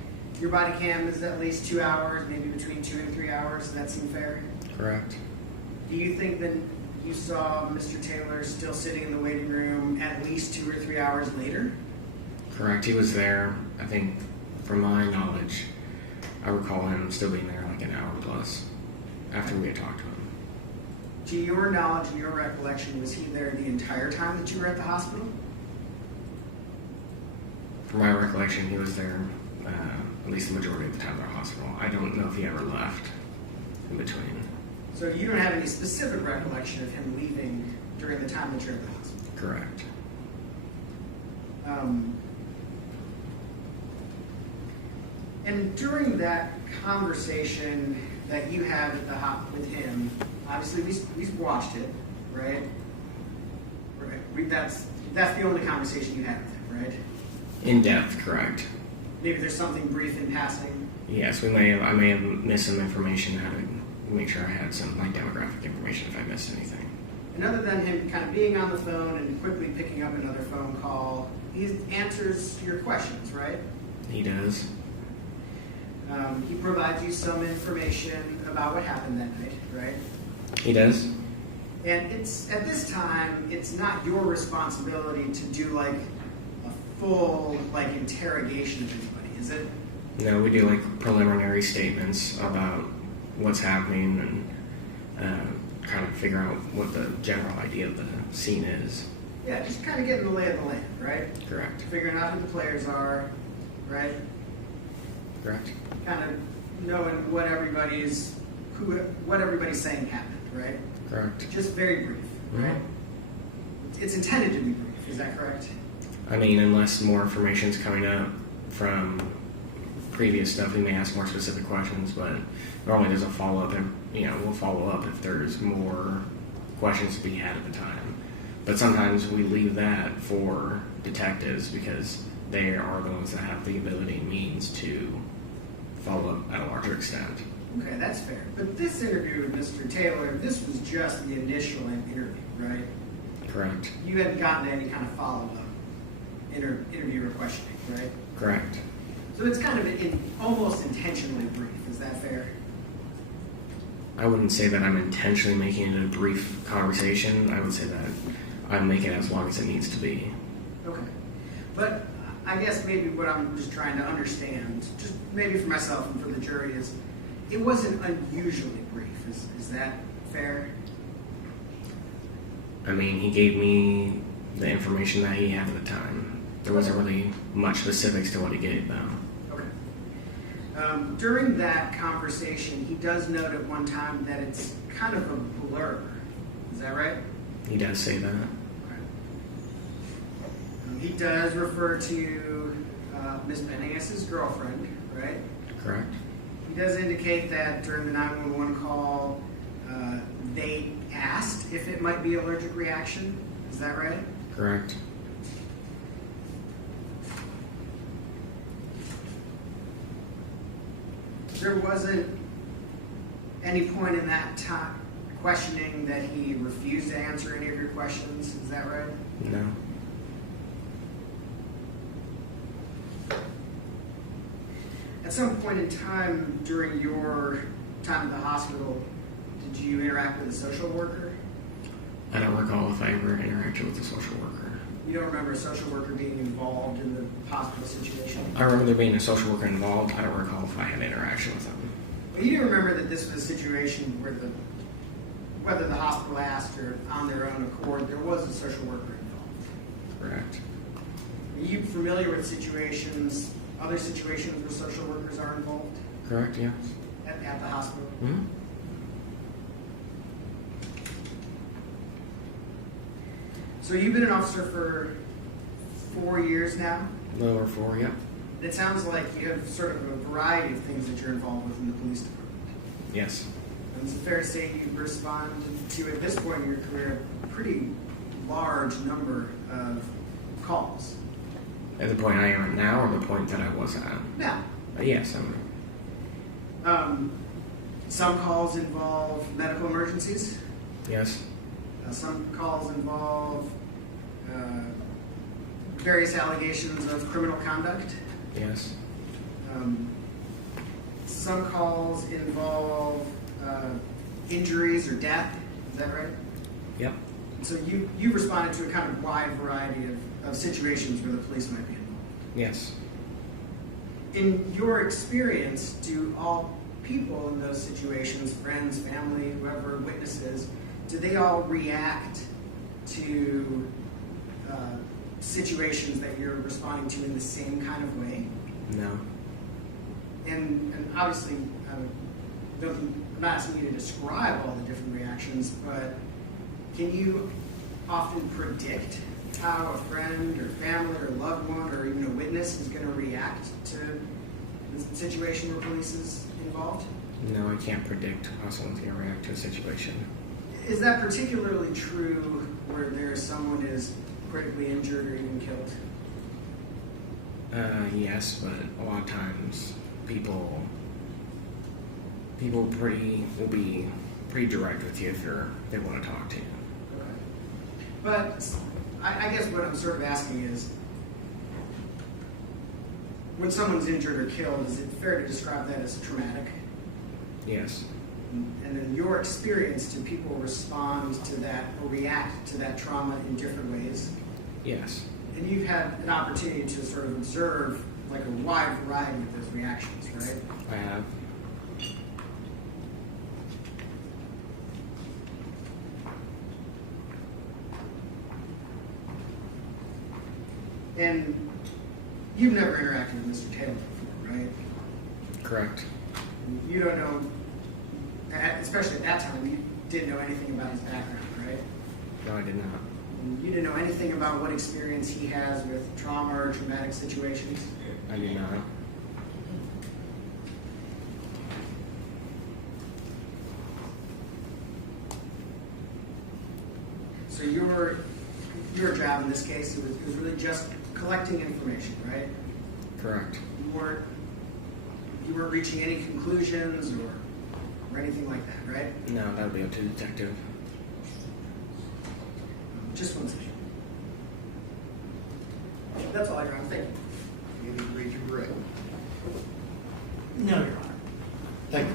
Your body cam is at least 2 hours, maybe between 2 and 3 hours. Does that seem fair? Correct. Do you think that you saw Mr. Taylor still sitting in the waiting room at least 2 or 3 hours later? Correct. He was there, I think, from my knowledge, I recall him still being there like an hour plus after we had talked to him. To your knowledge and your recollection, was he there the entire time that you were at the hospital? From my recollection, he was there at least the majority of the time at the hospital. I don't know if he ever left in between. So you don't have any specific recollection of him leaving during the time that you're at the hospital? Correct. And during that conversation that you had with him, obviously we watched it, right? Right. That's the only conversation you had with him, right? In depth, correct. Maybe there's something brief in passing. Yes, I may have missed some information. How to make sure I had some demographic information if I missed anything. And other than him kind of being on the phone and quickly picking up another phone call, he answers your questions, right? He does. He provides you some information about what happened that night, right? He does. And it's at this time, it's not your responsibility to do like a full interrogation of anybody, is it? No, we do preliminary statements about what's happening and kind of figure out what the general idea of the scene is. Yeah, just kind of getting the lay of the land, right? Correct. Figuring out who the players are, right? Correct. Kind of knowing what everybody's saying happened, right? Correct. Just very brief, right? It's intended to be brief, is that correct? I mean, unless more information's coming up from previous stuff, we may ask more specific questions, but normally there's a follow-up, and we'll follow up if there's more questions to be had at the time. But sometimes we leave that for detectives because they are the ones that have the ability and means to follow up at a larger extent. Okay, that's fair. But this interview with Mr. Taylor, this was just the initial interview, right? Correct. You hadn't gotten to any kind of follow-up interview or questioning, right? Correct. So it's kind of almost intentionally brief. Is that fair? I wouldn't say that I'm intentionally making it a brief conversation. I would say that I make it as long as it needs to be. Okay. But I guess maybe what I'm just trying to understand, just maybe for myself and for the jury, is it wasn't unusually brief. Is that fair? I mean, he gave me the information that he had at the time. There wasn't really much specifics to what he gave, though. Okay. During that conversation, he does note at one time that it's kind of a blur. Is that right? He does say that. He does refer to Ms. Benning as his girlfriend, right? Correct. He does indicate that during the 911 call, they asked if it might be an allergic reaction. Is that right? Correct. There wasn't any point in that time questioning that he refused to answer any of your questions. Is that right? No. At some point in time during your time at the hospital, did you interact with a social worker? I don't recall if I ever interacted with a social worker. You don't remember a social worker being involved in the hospital situation? I remember there being a social worker involved. I don't recall if I had interaction with them. But you do remember that this was a situation where whether the hospital asked or on their own accord, there was a social worker involved. Correct. Are you familiar with other situations where social workers are involved? Correct, yes. At the hospital? Mm-hmm. So you've been an officer for 4 years now? A little over 4, yep. It sounds like you have sort of a variety of things that you're involved with in the police department. Yes. And it's fair to say you've responded to, at this point in your career, a pretty large number of calls. At the point I am at now, or the point that I was at? Now. Yes. Some calls involve medical emergencies. Yes. Some calls involve various allegations of criminal conduct. Yes. Some calls involve injuries or death. Is that right? Yep. So you've responded to a kind of wide variety of situations where the police might be involved. Yes. In your experience, do all people in those situations, friends, family, whoever, witnesses, do they all react to situations that you're responding to in the same kind of way? No. And obviously, I'm not asking you to describe all the different reactions, but can you often predict how a friend or family or loved one or even a witness is going to react to the situation where police is involved? No, I can't predict how someone's going to react to a situation. Is that particularly true where someone is critically injured or even killed? Yes, but a lot of times people will be pretty direct with you if they want to talk to you. But I guess what I'm sort of asking is, when someone's injured or killed, is it fair to describe that as traumatic? Yes. And in your experience, do people respond to that or react to that trauma in different ways? Yes. And you've had an opportunity to sort of observe like a wide variety of those reactions, right? I have. And you've never interacted with Mr. Taylor before, right? Correct. You don't know, especially at that time, you didn't know anything about his background, right? No, I did not. You didn't know anything about what experience he has with trauma or traumatic situations? I do not. So your job in this case, it was really just collecting information, right? Correct. You weren't reaching any conclusions or anything like that, right? No, that would be up to the detective. Just one second. That's all, Your Honor. Thank you. You need to read your break. No, Your Honor. Thank you.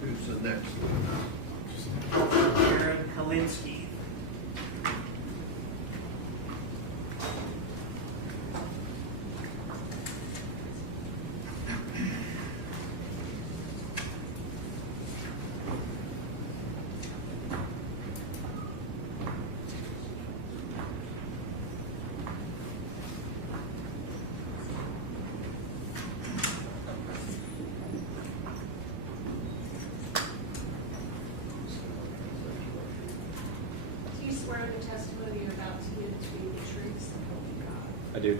Who's the next one? Jared Kalinsky. Do you swear the testimony you're about to give to be the truth, so help you God? I do.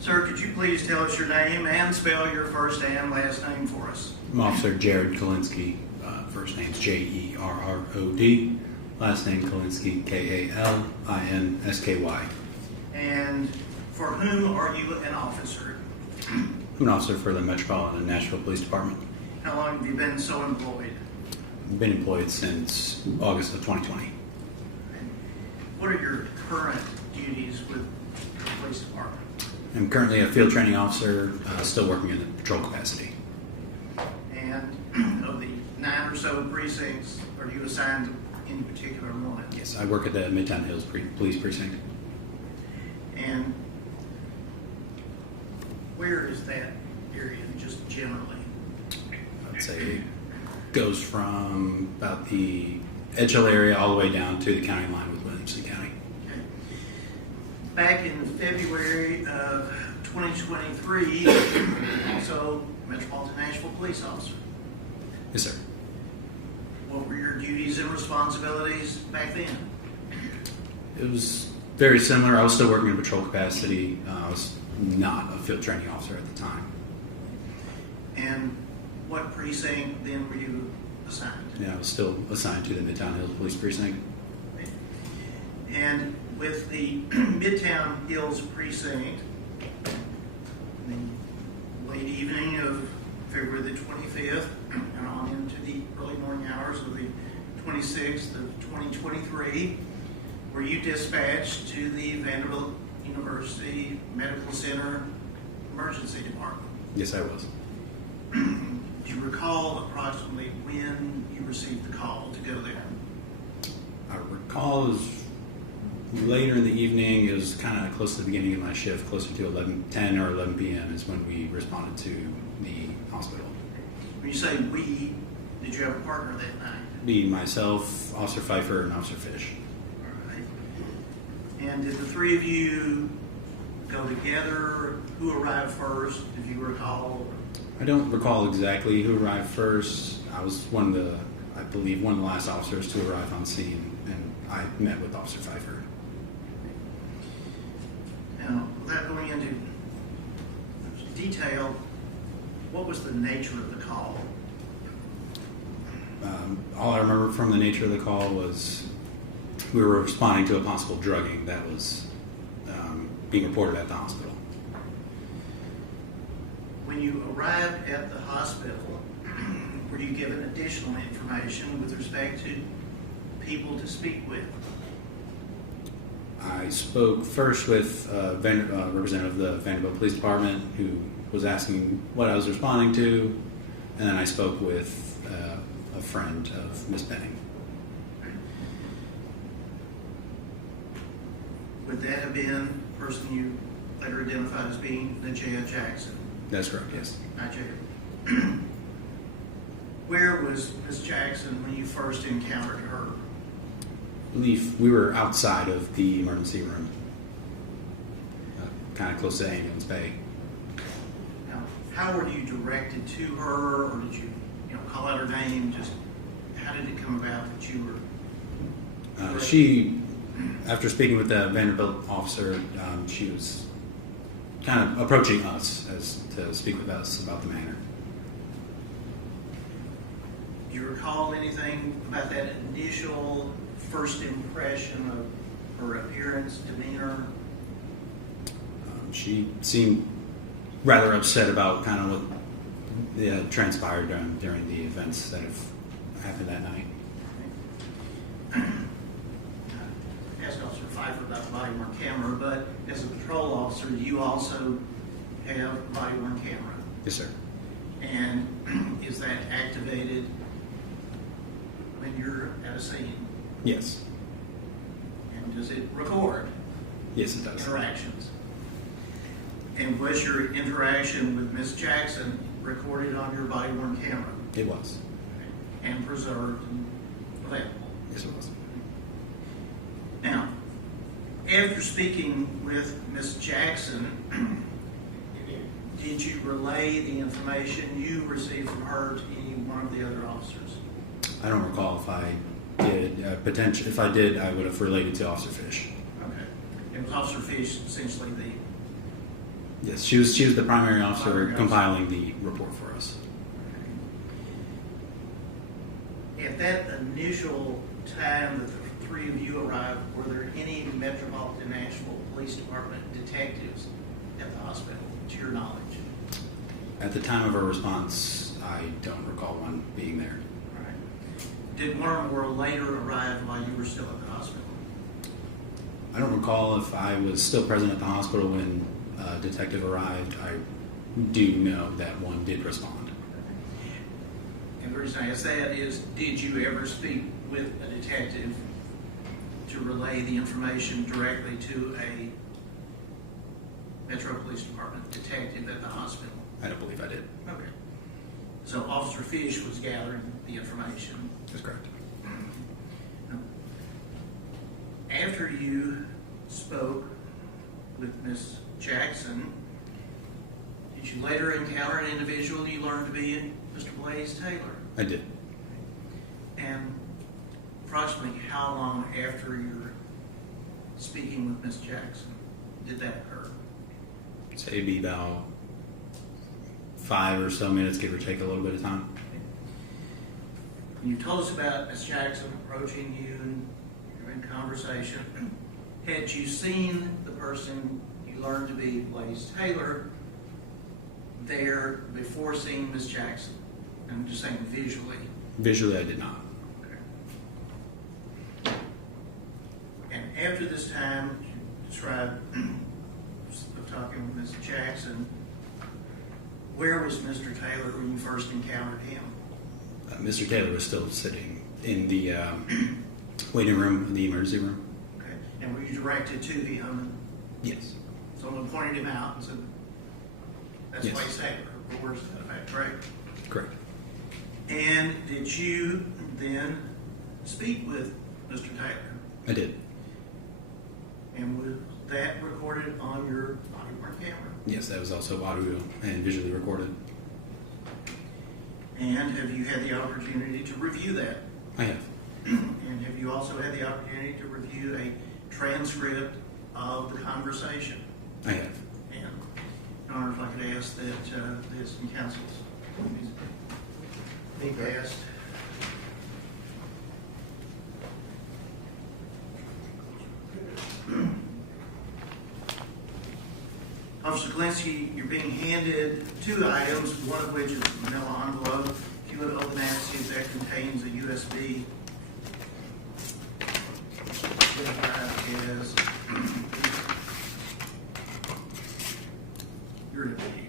Sir, could you please tell us your name and spell your first and last name for us? I'm Officer Jared Kalinsky. First name's Jerrod. Last name Kalinsky, Kalinsky. And for whom are you an officer? I'm an officer for the Metropolitan Nashville Police Department. How long have you been so employed? I've been employed since August of 2020. What are your current duties with the police department? I'm currently a field training officer, still working in the patrol capacity. And of the 9 or so precincts, are you assigned to any particular one? Yes, I work at the Midtown Hills Police Precinct. And where is that area, just generally? I'd say it goes from about the Edge Hill area all the way down to the county line with Williamson County. Okay. Back in February of 2023, also Metropolitan Nashville police officer. Yes, sir. What were your duties and responsibilities back then? It was very similar. I was still working in patrol capacity. I was not a field training officer at the time. And what precinct then were you assigned? Yeah, I was still assigned to the Midtown Hills Police Precinct. And with the Midtown Hills Precinct, the late evening of February the 25th and on into the early morning hours of the 26th of 2023, were you dispatched to the Vanderbilt University Medical Center Emergency Department? Yes, I was. Do you recall approximately when you received the call to go there? I recall it was Later in the evening, it was kind of close to the beginning of my shift, closer to 10 or 11 p.m. is when we responded to the hospital. When you say we, did you have a partner that night? Me, myself, Officer Pfeiffer, and Officer Fish. All right. And did the three of you go together? Who arrived first, if you recall? I don't recall exactly who arrived first. I was I believe one of the last officers to arrive on scene, and I met with Officer Pfeiffer. Now, without going into detail, what was the nature of the call? All I remember from the nature of the call was we were responding to a possible drugging that was being reported at the hospital. When you arrived at the hospital, were you given additional information with respect to people to speak with? I spoke first with a representative of the Vanderbilt Police Department who was asking what I was responding to, and then I spoke with a friend of Ms. Benning. Would that have been the person you later identified as being Najee Jackson? That's correct, yes. Najee. Where was Ms. Jackson when you first encountered her? I believe we were outside of the emergency room, kind of close to ambulance bay. Now, how were you directed to her, or did you call out her name? Just how did it come about that you were? She, after speaking with the Vanderbilt officer, she was kind of approaching us to speak with us about the matter. Do you recall anything about that initial first impression of her appearance, demeanor? She seemed rather upset about kind of what transpired during the events that have happened that night. I asked Officer Pfeiffer about the body-worn camera, but as a patrol officer, you also have a body-worn camera. Yes, sir. And is that activated when you're at a scene? Yes. And does it record? Yes, it does. Interactions. And was your interaction with Ms. Jackson recorded on your body-worn camera? It was. And preserved and available? Yes, it was. Now, after speaking with Ms. Jackson, did you relay the information you received from her to any one of the other officers? I don't recall if I did. If I did, I would have related to Officer Fish. Okay. And was Officer Fish essentially the... Yes, she was the primary officer compiling the report for us. Okay. At that initial time that the three of you arrived, were there any Metropolitan Nashville Police Department detectives at the hospital, to your knowledge? At the time of our response, I don't recall one being there. All right. Did one or more later arrive while you were still at the hospital? I don't recall if I was still present at the hospital when a detective arrived. I do know that one did respond. And the reason I ask that is, did you ever speak with a detective to relay the information directly to a Metro Police Department detective at the hospital? I don't believe I did. Okay. So Officer Fish was gathering the information. That's correct. After you spoke with Ms. Jackson, did you later encounter an individual you learned to be Mr. Blaise Taylor? I did. And approximately how long after your speaking with Ms. Jackson did that occur? Say it'd be about 5 or so minutes, give or take a little bit of time. You told us about Ms. Jackson approaching you and you're in conversation. Had you seen the person you learned to be Blaise Taylor there before seeing Ms. Jackson? I'm just saying visually. Visually, I did not. Okay. And after this time, you described of talking with Ms. Jackson, where was Mr. Taylor when you first encountered him? Mr. Taylor was still sitting in the waiting room, the emergency room. Okay. And were you directed to him? Yes. Someone pointed him out and said, that's Yes. Blaise Taylor, or words to that effect, correct? Correct. And did you then speak with Mr. Taylor? I did. And was that recorded on your body-worn camera? Yes, that was also audio and visually recorded. And have you had the opportunity to review that? I have. And have you also had the opportunity to review a transcript of the conversation? I have. And, Your Honor, if I could ask that the assistant counsels be passed. Officer Kalinsky, you're being handed 2 items, one of which is a manila envelope. If you would open that, see if that contains a USB. Identified as your deputy.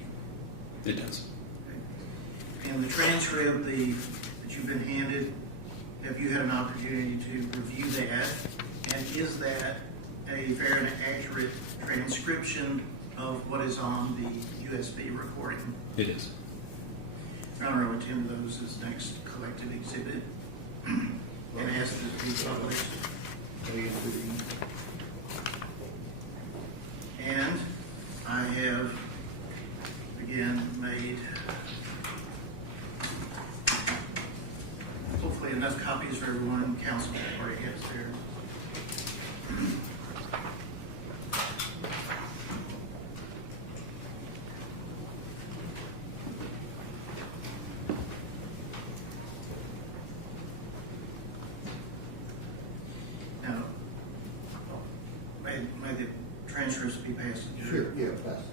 It does. And the transcript that you've been handed, have you had an opportunity to review that? And is that a fair and accurate transcription of what is on the USB recording? It is. Your Honor, I would attend those as next collective exhibit and ask that it be published. And I have, again, made hopefully enough copies for everyone. Counsel already has there. Now, may the transcripts be passed to the jury? Sure, yeah, pass it.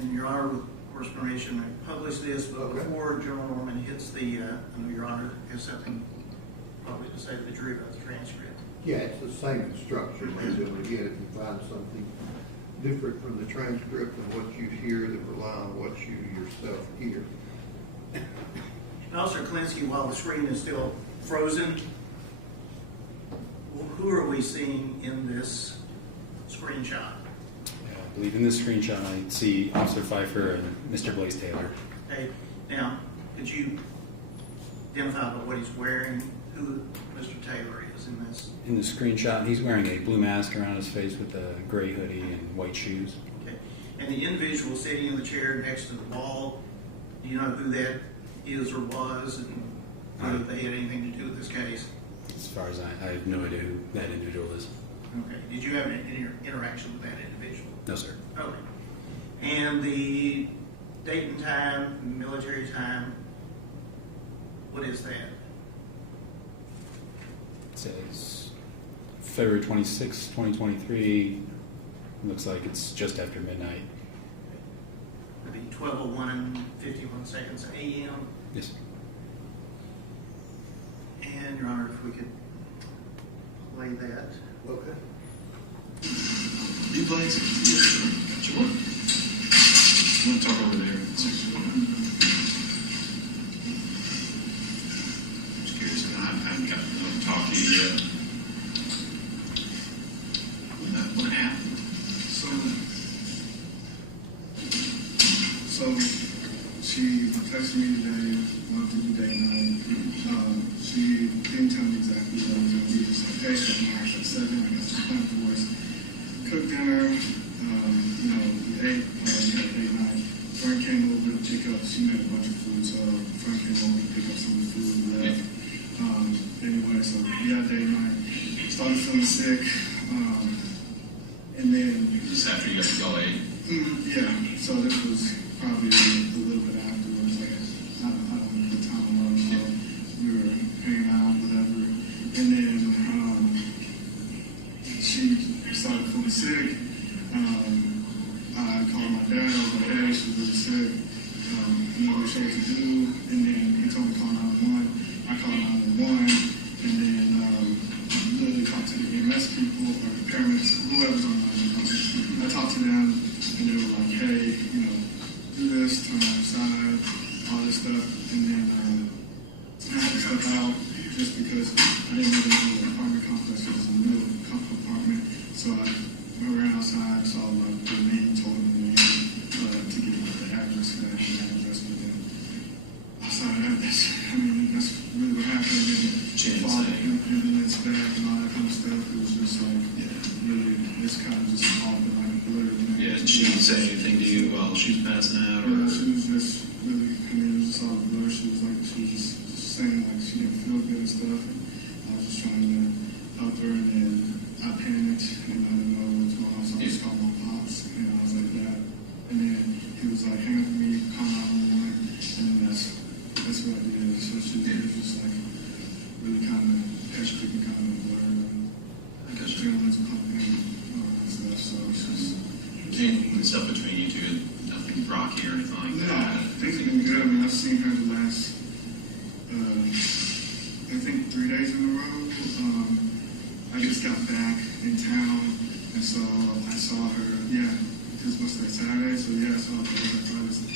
And Your Honor, with course permission, I publish this, but before General Norman hits the, I know Your Honor has something probably to say to the jury about the transcript. Yeah, it's the same instruction, and again, if you find something different from the transcript and what you hear, then rely on what you yourself hear. Officer Kalinsky, while the screen is still frozen, who are we seeing in this screenshot? I believe in this screenshot I see Officer Pfeiffer and Mr. Blaise Taylor. Okay, now, could you identify what he's wearing, who Mr. Taylor is in this? In the screenshot, he's wearing a blue mask around his face with a gray hoodie and white shoes. Okay, and the individual sitting in the chair next to the wall, do you know who that is or was, and whether they had anything to do with this case? As far as I have no idea who that individual is. Okay, did you have any interaction with that individual? No, sir. Okay. And the date and time, military time, what is that? It says February 26, 2023. Looks like it's just after midnight. Would be 12:01 and 51 seconds a.m. Yes. And Your Honor, if we could play that. Okay. You Blaise? Sure. I want to talk over there. Just curious, and I haven't got to talk to you yet. What happened? So she texted me today, wanted to do date night. She didn't tell me exactly what I was going to do. She said, okay, so I'm at 7, I got some plans for us. Cooked dinner, we ate, we had date night. Friend came over to pick up, she made a bunch of food, so friend came over to pick up some of the food we left. Anyway, so we had date night. Started feeling sick, and then... Just after y'all ate? Yeah, so this was probably a little sick. I called my dad. I was like, hey, she's really sick. I'm not really sure what to do. And then he told me to call 911. I called 911. And then literally talked to the EMS people or the paramedics, whoever's on 911. I talked to them, and they were like, hey, you know, do this, turn outside, all this stuff. And then I had to step out just because I didn't really know the apartment complex. It was a new apartment. So I ran outside, saw like the name, told them the name to get the address, and the address. But then outside of that, that's really what happened. And then ambulance back and all that kind of stuff. It was just like, really, it's kind of just all been like a blur. Yeah, did she say anything to you while she was passing out? Or? Yeah, she was just really, it was just all a blur. She was just saying like she didn't feel good and stuff. And I was just trying to help her, and then I panicked and I didn't know what was going on, so I just called my pops, and I was like that. And then he was like, hang up with me, call 911, and then that's what I did. So she was just like really kind of hectic and kind of blurred. And I guess gentlemen's company and all that stuff. So it's just anything stuff between you two, nothing rocky or anything like that. Things have been good. I mean, I've seen her the last, I think 3 days in a row. I just got back in town, and so I saw her, because what's that, Saturday? So I saw her the last 3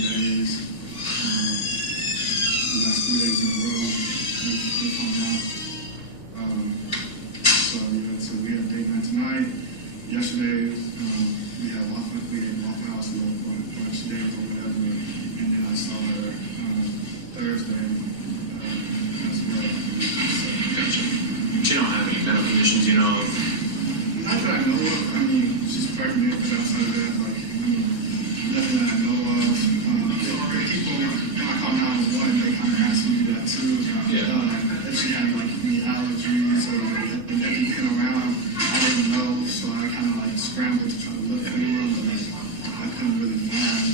days. The last 3 days in a row, we hung out. So we had date night tonight. Yesterday, we had Waffle House a bunch of days or whatever, and then I saw her Thursday as well. Gotcha. She don't have any medical conditions, you know? Not that I know of. I mean, she's pregnant, but outside of that, like, nothing that I know of. People, when I call 911, they kind of ask me that too. If she had like any allergies or everything around, I didn't know, so I kind of like scrambled to try to look anywhere, but like, I couldn't really find.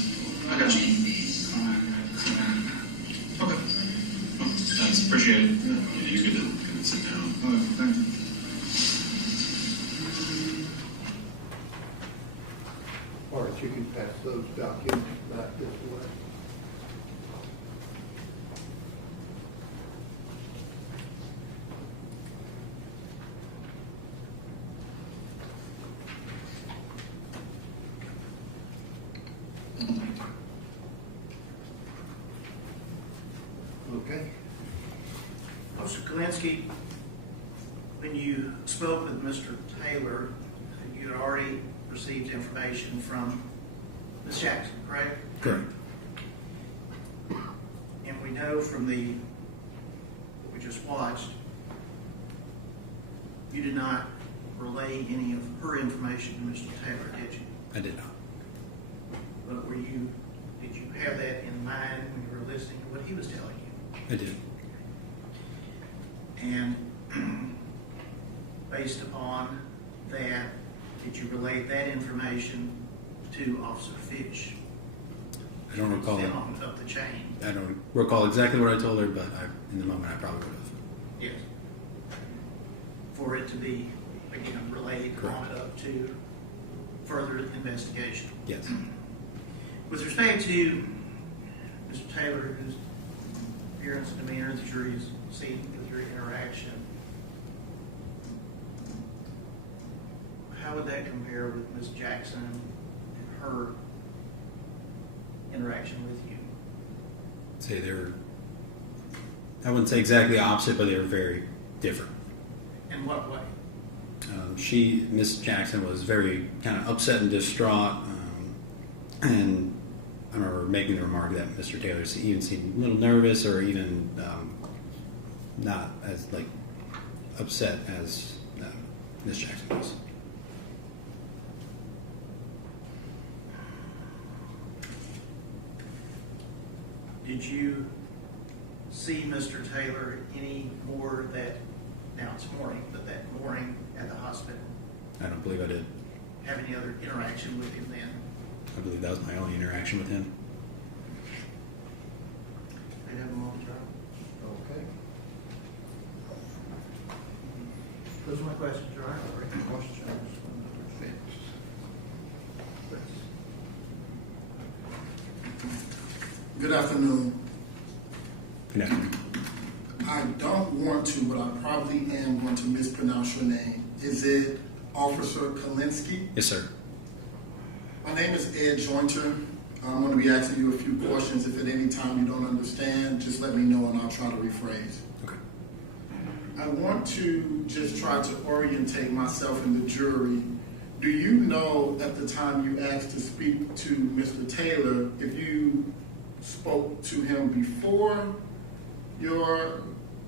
I got you. Okay. Well, thanks. Appreciate it. Yeah, you're good to sit down. Thank you. All right, you can pass those documents back this way. Okay. Officer Kalinsky, when you spoke with Mr. Taylor, you had already received information from Ms. Jackson, correct? Correct. And we know from what we just watched, you did not relay any of her information to Mr. Taylor, did you? I did not. But did you have that in mind when you were listening to what he was telling you? I did. And based upon that, did you relate that information to Officer Fish? I don't recall. Then on up the chain. I don't recall exactly what I told her, but in the moment I probably would have. Yes. For it to be, again, relayed on up to further investigation. Yes. With respect to Mr. Taylor, whose appearance and demeanor the jury has seen with your interaction, how would that compare with Ms. Jackson and her interaction with you? Say I wouldn't say exactly opposite, but they were very different. In what way? Miss Jackson was very kind of upset and distraught, and I remember making the remark that Mr. Taylor even seemed a little nervous or even not as upset as Miss Jackson was. Did you see Mr. Taylor any more now it's morning, but that morning at the hospital? I don't believe I did. Have any other interaction with him then? I believe that was my only interaction with him. They have a moment, John. Okay. Those are my questions, Your Honor. Questions? afternoon. Good afternoon. I don't want to, but I probably am going to mispronounce your name. Is it Officer Kalinsky? Yes, sir. My name is Ed Jointer. I'm going to be asking you a few questions. If at any time you don't understand, just let me know and I'll try to rephrase. Okay. I want to just try to orientate myself and the jury. Do you know at the time you asked to speak to Mr. Taylor if you spoke to him before your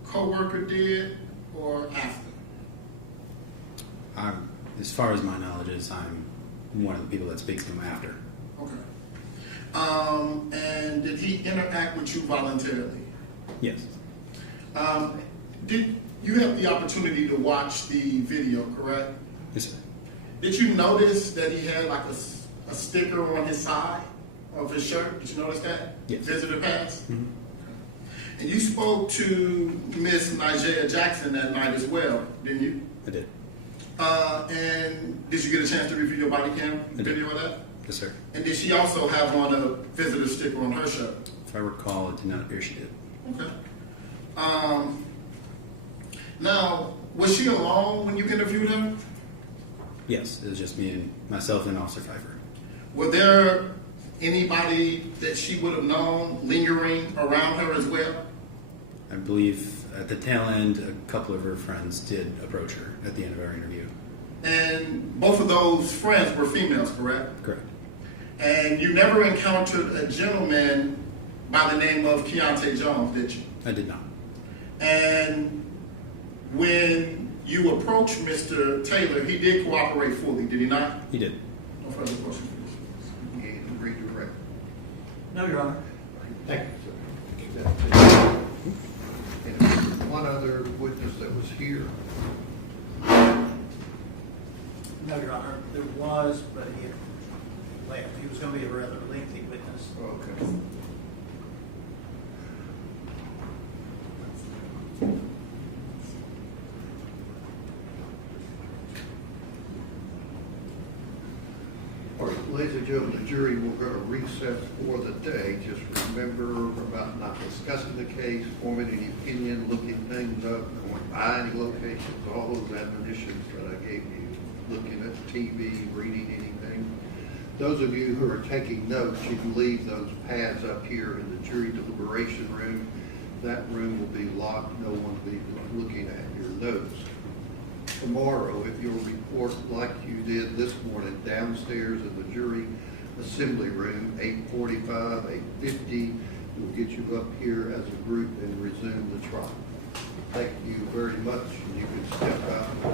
coworker did or after? As far as my knowledge is, I'm one of the people that speaks to him after. Okay. And did he interact with you voluntarily? Yes. Did you have the opportunity to watch the video, correct? Yes, sir. Did you notice that he had like a sticker on his side of his shirt? Did you notice that? Yes. Visitor pass? Mm-hmm. And you spoke to Miss Nigel Jackson that night as well, didn't you? I did. And did you get a chance to review your body cam video of that? Yes, sir. And did she also have on a visitor sticker on her shirt? If I recall, it did not appear she did. Okay. Now, was she alone when you interviewed her? Yes, it was just me and myself and Officer Pfeiffer. Were there anybody that she would have known lingering around her as well? I believe at the tail end, a couple of her friends did approach her at the end of our interview. And both of those friends were females, correct? Correct. And you never encountered a gentleman by the name of Keontae Jones, did you? I did not. And when you approached Mr. Taylor, he did cooperate fully, did he not? He did. No further questions. You can redirect. No, Your Honor. Thank you, sir. And one other witness that was here. No, Your Honor. There was, but he had left. He was going to be a rather lengthy witness. Okay. All right, ladies and gentlemen, the jury will go to recess for the day. Just remember about not discussing the case, forming any opinion, looking things up, going by any locations, all those admonitions that I gave you, looking at TV, reading anything. Those of you who are taking notes, you can leave those pads up here in the jury deliberation room. That room will be locked. No one will be looking at your notes. Tomorrow, if you'll report like you did this morning downstairs in the jury assembly room, 8:45, 8:50, we'll get you up here as a group and resume the trial. Thank you very much, and you can step out.